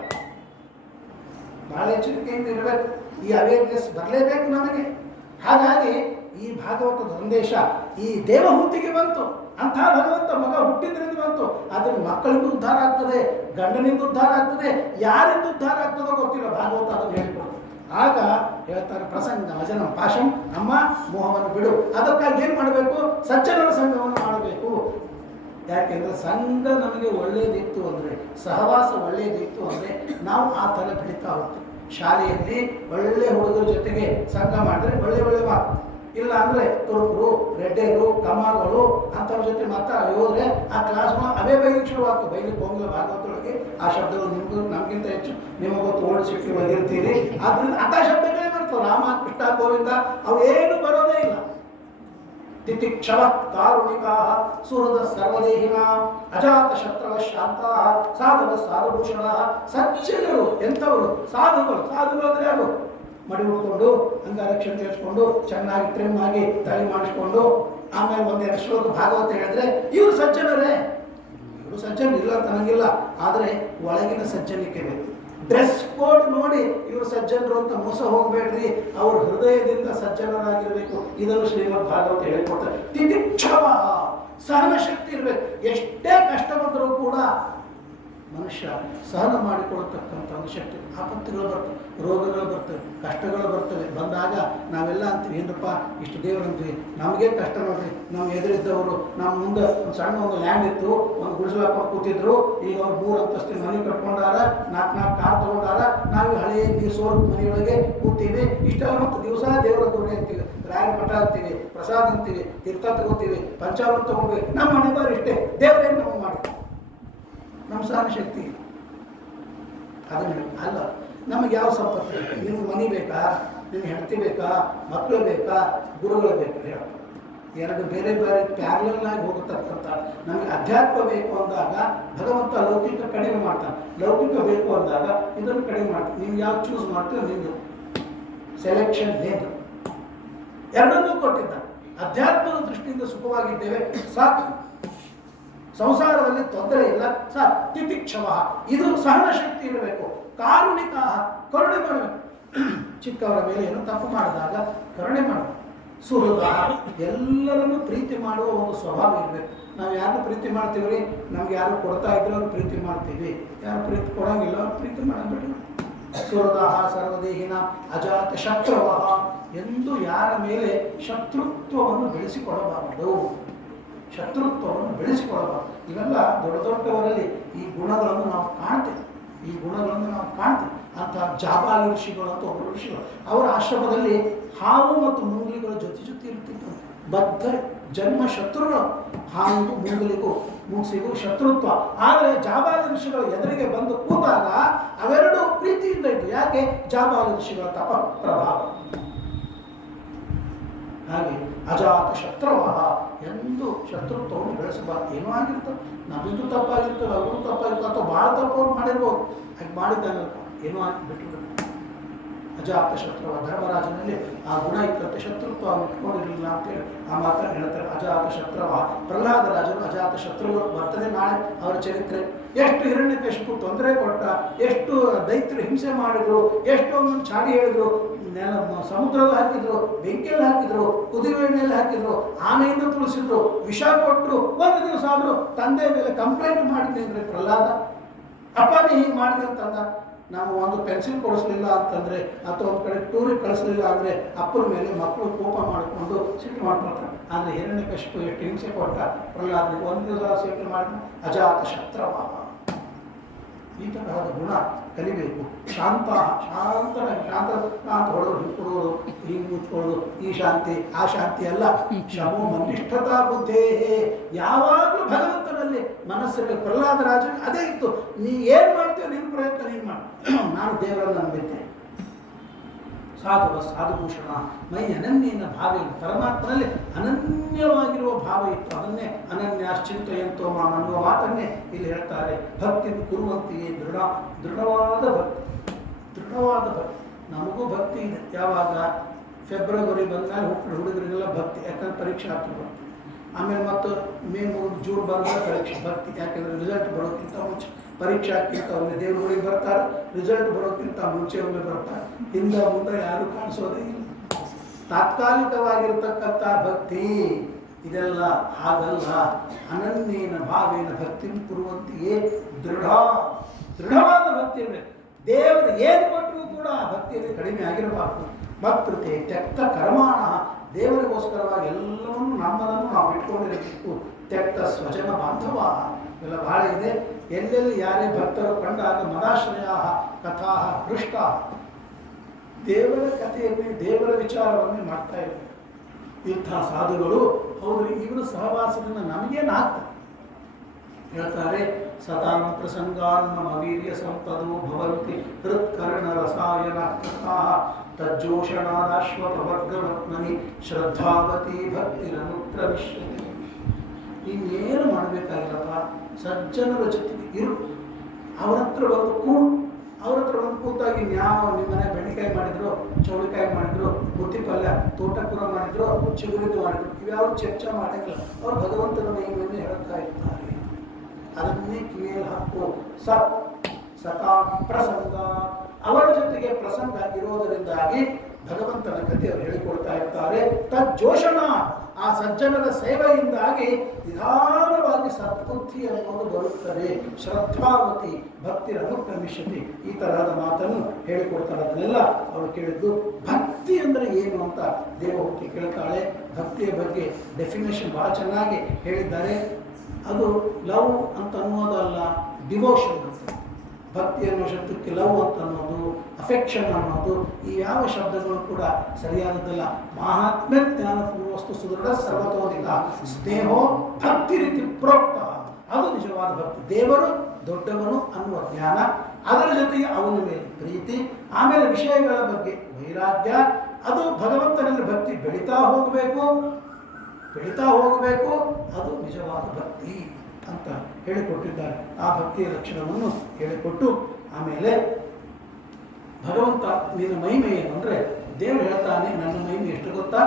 ಬಹಳ ಎಚ್ಚರಿಕೆಯಿಂದ ಇರಬೇಕು. ಈ ಅವೇರ್ನೆಸ್ ಬರಲೇಬೇಕು ನಮಗೆ. ಹಾಗಾಗಿ ಈ ಭಾಗವತದ ಸಂದೇಶ ಈ ದೇವಹೂತಿಗೆ ಬಂತು. ಅಂಥ ಭಗವಂತ ಮಗ ಹುಟ್ಟಿದ್ರಿಂದ ಬಂತು. ಆದರೆ ಮಕ್ಕಳಿಂದ ಉದ್ಧಾರ ಆಗ್ತದೆ, ಗಂಡನಿಂದ ಉದ್ಧಾರ ಆಗ್ತದೆ, ಯಾರಿಂದ ಉದ್ಧಾರ ಆಗ್ತದೋ ಗೊತ್ತಿಲ್ಲ. ಭಾಗವತ ಅದನ್ನು ಹೇಳಿಕೊಡ್ತು. ಆಗ ಹೇಳ್ತಾರೆ, ಪ್ರಸಂಗ ವಚನ ಪಾಶಂ, ಅಮ್ಮ ಮೋಹವನ್ನು ಬಿಡು. ಅದಕ್ಕಾಗಿ ಏನು ಮಾಡಬೇಕು? ಸಜ್ಜನರ ಸಂಘವನ್ನು ಮಾಡಬೇಕು. ಯಾಕೆಂದರೆ ಸಂಘ ನಮಗೆ ಒಳ್ಳೆಯದಿತ್ತು ಅಂದರೆ, ಸಹವಾಸ ಒಳ್ಳೆಯದಿತ್ತು ಅಂದರೆ ನಾವು ಆ ಥರ ಬೆಳೀತಾ ಹೋಗ್ತೀವಿ. ಶಾಲೆಯಲ್ಲಿ ಒಳ್ಳೆ ಹುಡುಗರ ಜೊತೆಗೆ ಸಂಘ ಮಾಡಿದ್ರೆ ಒಳ್ಳೆ ಒಳ್ಳೆ ಮಾತು. ಇಲ್ಲ ಅಂದರೆ ತುರುಕರು, ರೆಡ್ಡೆರು, ಕಮ್ಮಗಳು ಅಂಥವ್ರ ಜೊತೆ ಹೋದರೆ ಆ ಕ್ಲಾಸ್ಗಳು ಅವೇ ಬೈಲಿಕ್ಕೆ ಶುರುವಾಗ್ತವೆ. ಬೈಲಿಕ್ಕೆ ಹೋಗಿಲ್ಲ ಭಾಗವತೊಳಗೆ. ಆ ಶಬ್ದಗಳು ನಿಮಗೂ ನಮಗಿಂತ ಹೆಚ್ಚು ನಿಮಗೊತ್ತು ಓಲ್ಡ್ ಸಿಟಿ ಒಳಗಿರ್ತೀರಿ. ಆದ್ದರಿಂದ ಅಂಥ ಶಬ್ದಗಳೇ ಬರ್ತವೆ. ರಾಮ, ಕೃಷ್ಣ, ಗೋವಿಂದ ಅವೇನು ಬರೋದೇ ಇಲ್ಲ. ತಿತಿಕ್ಷವ ಕಾರುಣಿಕಾ ಸುಹೃದ ಸರ್ವದೇಹಿನ ಅಜಾತ ಶತ್ರವ ಶಾಂತ ಸಾಧವ ಸಾಧುಭೂಷಣ. ಸಜ್ಜನರು ಎಂಥವರು? ಸಾಧುಗಳು. ಸಾಧುಗಳು ಅಂದರೆ ಯಾರು? ಮಡಿ ಉಟ್ಕೊಂಡು ಅಂಗರಕ್ಷಣೆ ತೆಗೆದುಕೊಂಡು ಚೆನ್ನಾಗಿ ಟ್ರಿಮ್ ಆಗಿ ತಳಿ ಮಾಡಿಸ್ಕೊಂಡು ಆಮೇಲೆ ಒಂದೆರಡು ಶ್ಲೋಕ ಭಾಗವತ ಹೇಳಿದ್ರೆ ಇವರು ಸಜ್ಜನರೇ. ಇವರು ಸಜ್ಜನ ಇಲ್ಲ ತನಗಿಲ್ಲ, ಆದರೆ ಒಳಗಿನ ಸಜ್ಜನಿಕೆ ಬೇಕು. ಡ್ರೆಸ್ ಕೋಡ್ ನೋಡಿ ಇವರು ಸಜ್ಜನರು ಅಂತ ಮೋಸ ಹೋಗಬೇಡ್ರಿ. ಅವರು ಹೃದಯದಿಂದ ಸಜ್ಜನರಾಗಿರಬೇಕು. ಇದನ್ನು ಶ್ರೀಮದ್ ಭಾಗವತ ಹೇಳಿಕೊಡ್ತಾರೆ. ತಿತಿಕ್ಷವ, ಸಹನ ಶಕ್ತಿ ಇರಬೇಕು. ಎಷ್ಟೇ ಕಷ್ಟ ಬಂದರೂ ಕೂಡ ಮನುಷ್ಯ ಸಹನ ಮಾಡಿಕೊಳ್ತಕ್ಕಂಥ ಒಂದು ಶಕ್ತಿ. ಆಪತ್ತುಗಳು ಬರ್ತವೆ, ರೋಗಗಳು ಬರ್ತವೆ, ಕಷ್ಟಗಳು ಬರ್ತವೆ. ಬಂದಾಗ ನಾವೆಲ್ಲ ಅಂತೀವಿ, ಏನಪ್ಪ ಇಷ್ಟು ದೇವರಂತೀವಿ, ನಮಗೇ ಕಷ್ಟ ನೋಡ್ರಿ. ನಾವು ಎದುರಿದ್ದವರು ನಮ್ಮ ಮುಂದೆ ಒಂದು ಸಣ್ಣ ಒಂದು ಲ್ಯಾಂಡ್ ಇತ್ತು, ಒಂದು ಗುಡಿಸಲಪ್ಪ ಕೂತಿದ್ರು. ಈಗ ಅವ್ರು 3 ಅಂತಸ್ತಿನ ಮನೆ ಕಟ್ಕೊಂಡಾರ, 4 ಕಾರ್ ತೊಗೊಂಡಾರ. ನಾವು ಹಳೆಯ ಸೋರ್ ಮನೆಯೊಳಗೆ ಕೂತೀವಿ. ಇಷ್ಟೆಲ್ಲ ಮತ್ತು ದಿವಸ ದೇವರ ಗುಡಿ ಅಂತೀವಿ, ರಾಯರ ಮಠ ಅಂತೀವಿ, ಪ್ರಸಾದ ಅಂತೀವಿ, ತೀರ್ಥ ತಗೋತೀವಿ, ಪಂಚಾಮೃತ ತಗೊಂಡ್ವಿ. ನಮ್ಮ ಮನೆ ಬಾರಿ ಇಷ್ಟೇ. ದೇವರೇನು ನಮಗೆ ಮಾಡಿ ನಮ್ಮ ಸಹನ ಶಕ್ತಿ ಅದನ್ನು ಅಲ್ಲ. ನಮಗೆ ಯಾವ ಸಂಪತ್ತು? ನಿಮ್ಗೆ ಮನೆ ಬೇಕಾ, ನಿಮ್ಗೆ ಹೆಂಡತಿ ಬೇಕಾ, ಮಕ್ಕಳು ಬೇಕಾ, ಗುರುಗಳು ಬೇಕಾ? ಹೇಳ. ಎರಡು ಬೇರೆ ಬೇರೆ ಪ್ಯಾರಲಲ್ ಆಗಿ ಹೋಗತಕ್ಕಂಥ. ನಮಗೆ ಅಧ್ಯಾತ್ಮ ಬೇಕು ಅಂದಾಗ ಭಗವಂತ ಲೌಕಿಕ ಕಡಿಮೆ ಮಾಡ್ತಾನೆ, ಲೌಕಿಕ ಬೇಕು ಅಂದಾಗ ಇದನ್ನು ಕಡಿಮೆ ಮಾಡ್ತಾನೆ. ನೀವು ಯಾವ ಚೂಸ್ ಮಾಡ್ತೀರೋ ನಿಮ್ಮದು ಸೆಲೆಕ್ಷನ್ ಏನು. ಎರಡನ್ನೂ ಕೊಟ್ಟಿದ್ದ. ಅಧ್ಯಾತ್ಮದ ದೃಷ್ಟಿಯಿಂದ ಸುಖವಾಗಿದ್ದೇವೆ ಸಾಕು, ಸಂಸಾರದಲ್ಲಿ ತೊಂದರೆ ಇಲ್ಲ ಸಾಕು. ತಿತಿಕ್ಷವ, ಇದು ಸಹನ ಶಕ್ತಿ ಇರಬೇಕು. ಕಾರುಣಿಕ, ಕರುಣೆ ಮಾಡಬೇಕು. ಚಿಕ್ಕವರ ಮೇಲೆ ಏನು ತಪ್ಪು ಮಾಡಿದಾಗ ಕರುಣೆ ಮಾಡಬೇಕು. ಸುಹೃದ, ಎಲ್ಲರನ್ನು ಪ್ರೀತಿ ಮಾಡುವ ಒಂದು ಸ್ವಭಾವ ಇರಬೇಕು. ನಾವು ಯಾರು ಪ್ರೀತಿ ಮಾಡ್ತೀವ್ರಿ? ನಮ್ಗೆ ಯಾರು ಕೊಡ್ತಾ ಇದ್ರು ಅವ್ರು ಪ್ರೀತಿ ಮಾಡ್ತೀವಿ, ಯಾರು ಪ್ರೀತಿ ಕೊಡೋಂಗಿಲ್ಲ ಅವ್ರು ಪ್ರೀತಿ ಮಾಡಬಿಟ್ಟು. ಸುಹೃದ ಸರ್ವದೇಹಿನ ಅಜಾತ ಶತ್ರುವ, ಎಂದು ಯಾರ ಮೇಲೆ ಶತ್ರುತ್ವವನ್ನು ಬೆಳೆಸಿಕೊಳ್ಳಬಾರದು. ಶತ್ರುತ್ವವನ್ನು ಬೆಳೆಸಿಕೊಳ್ಳಬಾರದು. ಇವೆಲ್ಲ ದೊಡ್ಡ ದೊಡ್ಡವರಲ್ಲಿ ಈ ಗುಣಗಳನ್ನು ನಾವು ಕಾಣ್ತೇವೆ. ಈ ಗುಣಗಳನ್ನು ನಾವು ಕಾಣ್ತೇವೆ. ಅಂತ ಜಾಬಾಲಿ ಋಷಿಗಳು ಅಂತ ಒಬ್ಬರು ಋಷಿಗಳು, ಅವರ ಆಶ್ರಮದಲ್ಲಿ ಹಾವು ಮತ್ತು ಮುಂಗುಲಿಗಳ ಜೊತೆ ಜೊತೆ ಇರ್ತಿತ್ತು. ಬದ್ಧ ಜನ್ಮ ಶತ್ರುಗಳು. ಹಾವು ಮುಂಗುಲಿಗೂ ಮುಂಗ್ಸಿಗೂ ಶತ್ರುತ್ವ. ಆದರೆ ಜಾಬಾಲಿ ಋಷಿಗಳು ಎದುರಿಗೆ ಬಂದು ಕೂತಾಗ ಅವೆರಡು ಪ್ರೀತಿಯಿಂದ ಇತ್ತು. ಯಾಕೆ? ಜಾಬಾಲಿ ಋಷಿಗಳ ತಪ ಪ್ರಭಾವ. ಹಾಗೆ ಅಜಾತ ಶತ್ರುವ, ಎಂದು ಶತ್ರುತ್ವವನ್ನು ಬೆಳೆಸಬಾರ್ದು. ಏನೋ ಆಗಿರ್ತವೆ, ನಮಗೂ ತಪ್ಪಾಗಿರ್ತವೆ, ಅವ್ರಿಗೂ ತಪ್ಪಾಗಿರ್ತವೆ, ಅಥವಾ ಭಾಳ ತಪ್ಪವ್ರು ಮಾಡಿರ್ಬೋದು. ಹಾಗೆ ಮಾಡಿದ್ದಾನೆ ಏನೋ ಆಗಿ ಬಿಟ್ಟು. ಅಜಾತ ಶತ್ರುವ, ಧರ್ಮರಾಜನಲ್ಲಿ ಆ ಗುಣ ಇತ್ತಂತೆ, ಶತ್ರುತ್ವ ಇಟ್ಕೊಂಡಿರಲಿಲ್ಲ ಅಂತೇಳಿ ಆ ಮಾತನ್ನು ಹೇಳ್ತಾರೆ. ಅಜಾತ ಶತ್ರುವ, ಪ್ರಹ್ಲಾದ ರಾಜರು ಅಜಾತ ಶತ್ರುಗಳು. ಬರ್ತದೆ ನಾಳೆ ಅವರ ಚರಿತ್ರೆ. ಎಷ್ಟು ಹಿರಣ್ಯಕಶಿಪು ತೊಂದರೆ ಕೊಟ್ಟ, ಎಷ್ಟು ದೈತ್ಯರು ಹಿಂಸೆ ಮಾಡಿದ್ರು, ಎಷ್ಟೊಂದು ಚಾಡಿ ಹೇಳಿದ್ರು, ಸಮುದ್ರದಲ್ಲಿ ಹಾಕಿದ್ರು, ಬೆಂಕಿಯಲ್ಲಿ ಹಾಕಿದ್ರು, ಕುದಿಯುವ ಎಣ್ಣೆಯಲ್ಲಿ ಹಾಕಿದ್ರು, ಆನೆಯಿಂದ ತುಳಿಸಿದ್ರು, ವಿಷ ಕೊಟ್ಟರು. ಒಂದು ದಿವಸ ಆದರೂ ತಂದೆ ಮೇಲೆ ಕಂಪ್ಲೇಂಟ್ ಮಾಡಿದ್ದೆ ಅಂದರೆ ಪ್ರಹ್ಲಾದ, ಅಪ್ಪ ನೀ ಹೀಗೆ ಮಾಡಿದೆ ಅಂತಂದ. ನಾವು ಒಂದು ಪೆನ್ಸಿಲ್ ಕೊಡಿಸ್ಲಿಲ್ಲ ಅಂತಂದರೆ ಅಥವಾ ಒಂದು ಕಡೆ ಟೂರಿಗೆ ಕಳಿಸ್ಲಿಲ್ಲ ಅಂದರೆ ಅಪ್ಪನ ಮೇಲೆ ಮಕ್ಕಳು ಕೋಪ ಮಾಡಿಕೊಂಡು ಸಿಟ್ಟು ಮಾಡ್ಕೊಳ್ತಾರೆ. ಆದರೆ ಹಿರಣ್ಯಕಶಿಪು ಎಷ್ಟು ಹಿಂಸೆ ಕೊಟ್ಟ ಪ್ರಹ್ಲಾದನಿಗೆ ಒಂದು ದಿವಸ ಸಿಟ್ಟು ಮಾಡಿ ಅಜಾತ ಶತ್ರವಾಹ. ಈ ತರಹದ ಗುಣ ಕಲಿಬೇಕು. ಶಾಂತ ಹೊಡೆದು ಹಿಡ್ಕೊಡೋದು, ಹಿಂಗೆ ಮುಚ್ಕೊಳ್ಳೋದು, ಈ ಶಾಂತಿ ಆ ಶಾಂತಿ ಅಲ್ಲ. ಶಮೋ ಮನಿಷ್ಠತಾ ಬುದ್ಧೇ. ಯಾವಾಗಲೂ ಭಗವಂತನಲ್ಲಿ ಮನಸ್ಸಿಗೆ ಪ್ರಹ್ಲಾದ ರಾಜ ಅದೇ ಇತ್ತು. ನೀ ಏನು ಮಾಡ್ತೀಯೋ ನಿನ್ನ ಪ್ರಯತ್ನ ನೀನು ಮಾಡು, ನಾನು ದೇವರನ್ನು ನಂಬಿದ್ದೆ. ಸಾಧುಭೂಷಣ ಮೈ ಅನನ್ಯನ ಭಾವೇನ. ಪರಮಾತ್ಮನಲ್ಲಿ ಅನನ್ಯವಾಗಿರುವ ಭಾವ ಇತ್ತು. ಅದನ್ನೇ ಅನನ್ಯಾಶ್ಚಿಂತೆಯಂತೋ ಮಾಂ ಅನ್ನುವ ಮಾತನ್ನೇ ಇಲ್ಲಿ ಹೇಳ್ತಾರೆ. ಭಕ್ತಿ ಕುರುವಂತೆಯೇ ದೃಢವಾದ ಭಕ್ತಿ. ನಮಗೂ ಭಕ್ತಿ ಇದೆ. ಯಾವಾಗ ಫೆಬ್ರವರಿ ಬಂದಾಗ ಹುಡುಗರಿಗೆಲ್ಲ ಭಕ್ತಿ, ಯಾಕಂದ್ರೆ ಪರೀಕ್ಷೆ ಆಗ್ತದೆ. ಆಮೇಲೆ ಮತ್ತು ಮೇ ಮುಗಿದು ಜೂನ್ ಬಂದಾಗ ಪರೀಕ್ಷೆ ಭಕ್ತಿ, ಯಾಕೆಂದರೆ ರಿಸಲ್ಟ್ ಬರೋಕ್ಕಿಂತ ಮುಂಚೆ, ಪರೀಕ್ಷೆ ಆಗ್ತಿಂತ ಒಮ್ಮೆ ದೇವರುಗಳಿಗೆ ಬರ್ತಾರೆ, ರಿಸಲ್ಟ್ ಬರೋಕ್ಕಿಂತ ಮುಂಚೆ ಒಮ್ಮೆ ಬರ್ತಾರೆ. ಹಿಂದೆ ಮುಂದೆ ಯಾರೂ ಕಾಣಿಸೋದೇ ಇಲ್ಲ. ತಾತ್ಕಾಲಿಕವಾಗಿರ್ತಕ್ಕಂಥ ಭಕ್ತಿ ಇದೆಲ್ಲ ಹಾಗಲ್ಲ. ಅನನ್ಯನ ಭಾವೇನ ಭಕ್ತಿ ಕುರುವಂತೆಯೇ ದೃಢವಾದ ಭಕ್ತಿ ಇರಬೇಕು. ದೇವರು ಏನು ಕೊಟ್ಟರೂ ಕೂಡ ಆ ಭಕ್ತಿಯಲ್ಲಿ ಕಡಿಮೆ ಆಗಿರಬಾರ್ದು. ಭಕ್ತೃತೆ ತ್ಯಕ್ತ ಕರ್ಮಾಣ. ದೇವರಿಗೋಸ್ಕರವಾಗಿ ಎಲ್ಲವನ್ನೂ ನಮ್ಮದನ್ನು ನಾವು ಇಟ್ಕೊಂಡಿರಬೇಕು. ತ್ಯಕ್ತ ಸ್ವಜನ ಬಾಂಧವ ಇವೆಲ್ಲ ಭಾಳ ಇದೆ. ಎಲ್ಲೆಲ್ಲಿ ಯಾರೇ ಭಕ್ತರು ಕಂಡಾಗ ಮದಾಶ್ರಯ ಕಥಾ ಪೃಷ್ಟ, ದೇವರ ಕಥೆಯನ್ನೇ ದೇವರ ವಿಚಾರವನ್ನೇ ಮಾಡ್ತಾ ಇದ್ದಾರೆ ಇಂಥ ಸಾಧುಗಳು. ಹೌದ್ರಿ, ಇವರು ಸಹವಾಸದಿಂದ ನಮಗೇನಾಗ್ತದೆ ಹೇಳ್ತಾರೆ. ಸತಾಂ ಪ್ರಸಂಗಾನ್ ಮಮ ವೀರ್ಯ ಸಂಪದೋ ಭವಂತಿ ಹೃತ್ಕರ್ಣ ರಸಾಯನ ಕಥಾ ತಜ್ಜೋಷಣಾದಾಶ್ವಪವರ್ಗವತ್ಮನಿ ಶ್ರದ್ಧಾವತಿ ಭಕ್ತಿರನುಪ್ರವಿಶ್ಯತೆ. ಇನ್ನೇನು ಮಾಡಬೇಕಾಗಿಲ್ಲಪ್ಪ, ಸಜ್ಜನರ ಜೊತೆಗೆ ಇರು, ಅವ್ರ ಹತ್ರ ಬಂದು ಕೂತಾಗಿ ಯಾವ ನಿಮ್ಮ ಮನೆ ಬೆಂಡೆಕಾಯಿ ಮಾಡಿದ್ರು, ಚೌಳಿಕಾಯಿ ಮಾಡಿದ್ರು, ಬುತ್ತಿ ಪಲ್ಯ, ತೋಟಕೂರ ಮಾಡಿದ್ರು, ಚಿಗುರಿದ್ದು ಮಾಡಿದ್ರು, ಇವ್ಯಾವ ಚರ್ಚೆ ಮಾಡಂಗಿಲ್ಲ. ಅವ್ರು ಭಗವಂತನ ಮಹಿಮೆಯನ್ನು ಹೇಳ್ತಾ ಇರ್ತಾರೆ. ಅದನ್ನೇ ಕಿವಿಯಲ್ಲಿ ಹಾಕೋ. ಸತಾ ಪ್ರಸಂಗ, ಅವರ ಜೊತೆಗೆ ಪ್ರಸಂಗ ಇರೋದರಿಂದಾಗಿ ಭಗವಂತನ ಕಥೆ ಅವರು ಹೇಳಿಕೊಡ್ತಾ ಇರ್ತಾರೆ. ತಜ್ಜೋಷಣ, ಆ ಸಜ್ಜನರ ಸೇವೆಯಿಂದಾಗಿ ನಿಧಾನವಾಗಿ ಸದ್ಬುದ್ಧಿ ಅನ್ನೋದು ಬರುತ್ತದೆ. ಶ್ರದ್ಧಾವತಿ ಭಕ್ತಿರನುಕ್ರಮಿಷ್ಯತಿ. ಈ ತರಹದ ಮಾತನ್ನು ಹೇಳಿಕೊಡ್ತಾರೆ. ಅದನ್ನೆಲ್ಲ ಅವರು ಕೇಳಿದ್ದು. ಭಕ್ತಿ ಅಂದರೆ ಏನು ಅಂತ ದೇವಹೂತಿ ಕೇಳ್ತಾಳೆ. ಭಕ್ತಿಯ ಬಗ್ಗೆ ಡೆಫಿನೇಷನ್ ಭಾಳ ಚೆನ್ನಾಗಿ ಹೇಳಿದ್ದಾರೆ. ಅದು ಲವ್ ಅಂತ ಅನ್ನೋದಲ್ಲ, ಡಿವೋಷನ್ ಅಂತ. ಭಕ್ತಿ ಅನ್ನೋ ಶಬ್ದಕ್ಕೆ ಲವ್ ಅಂತ ಅನ್ನೋದು, ಅಫೆಕ್ಷನ್ ಅನ್ನೋದು, ಈ ಯಾವ ಶಬ್ದಗಳು ಕೂಡ ಸರಿಯಾದದ್ದಲ್ಲ. ಮಹಾತ್ಮ್ಯ ಜ್ಞಾನ ವಸ್ತು ಸುದೃಢ ಸರ್ವತೋಧಿಕ ಸ್ನೇಹೋ ಭಕ್ತಿ ರೀತಿ ಪ್ರೋಕ್ತ. ಅದು ನಿಜವಾದ ಭಕ್ತಿ. ದೇವರು ದೊಡ್ಡವನು ಅನ್ನುವ ಜ್ಞಾನ, ಅದರ ಜೊತೆಗೆ ಅವನ ಮೇಲೆ ಪ್ರೀತಿ, ಆಮೇಲೆ ವಿಷಯಗಳ ಬಗ್ಗೆ ವೈರಾಗ್ಯ. ಅದು ಭಗವಂತನಲ್ಲಿ ಭಕ್ತಿ ಬೆಳೀತಾ ಹೋಗಬೇಕು. ಅದು ನಿಜವಾದ ಭಕ್ತಿ ಅಂತ ಹೇಳಿಕೊಟ್ಟಿದ್ದಾರೆ. ಆ ಭಕ್ತಿಯ ಲಕ್ಷಣವನ್ನು ಹೇಳಿಕೊಟ್ಟು ಆಮೇಲೆ ಭಗವಂತ ನಿನ್ನ ಮಹಿಮೆ ಏನು ಅಂದರೆ, ದೇವರು ಹೇಳ್ತಾನೆ ನನ್ನ ಮಹಿಮೆ ಎಷ್ಟು ಗೊತ್ತಾ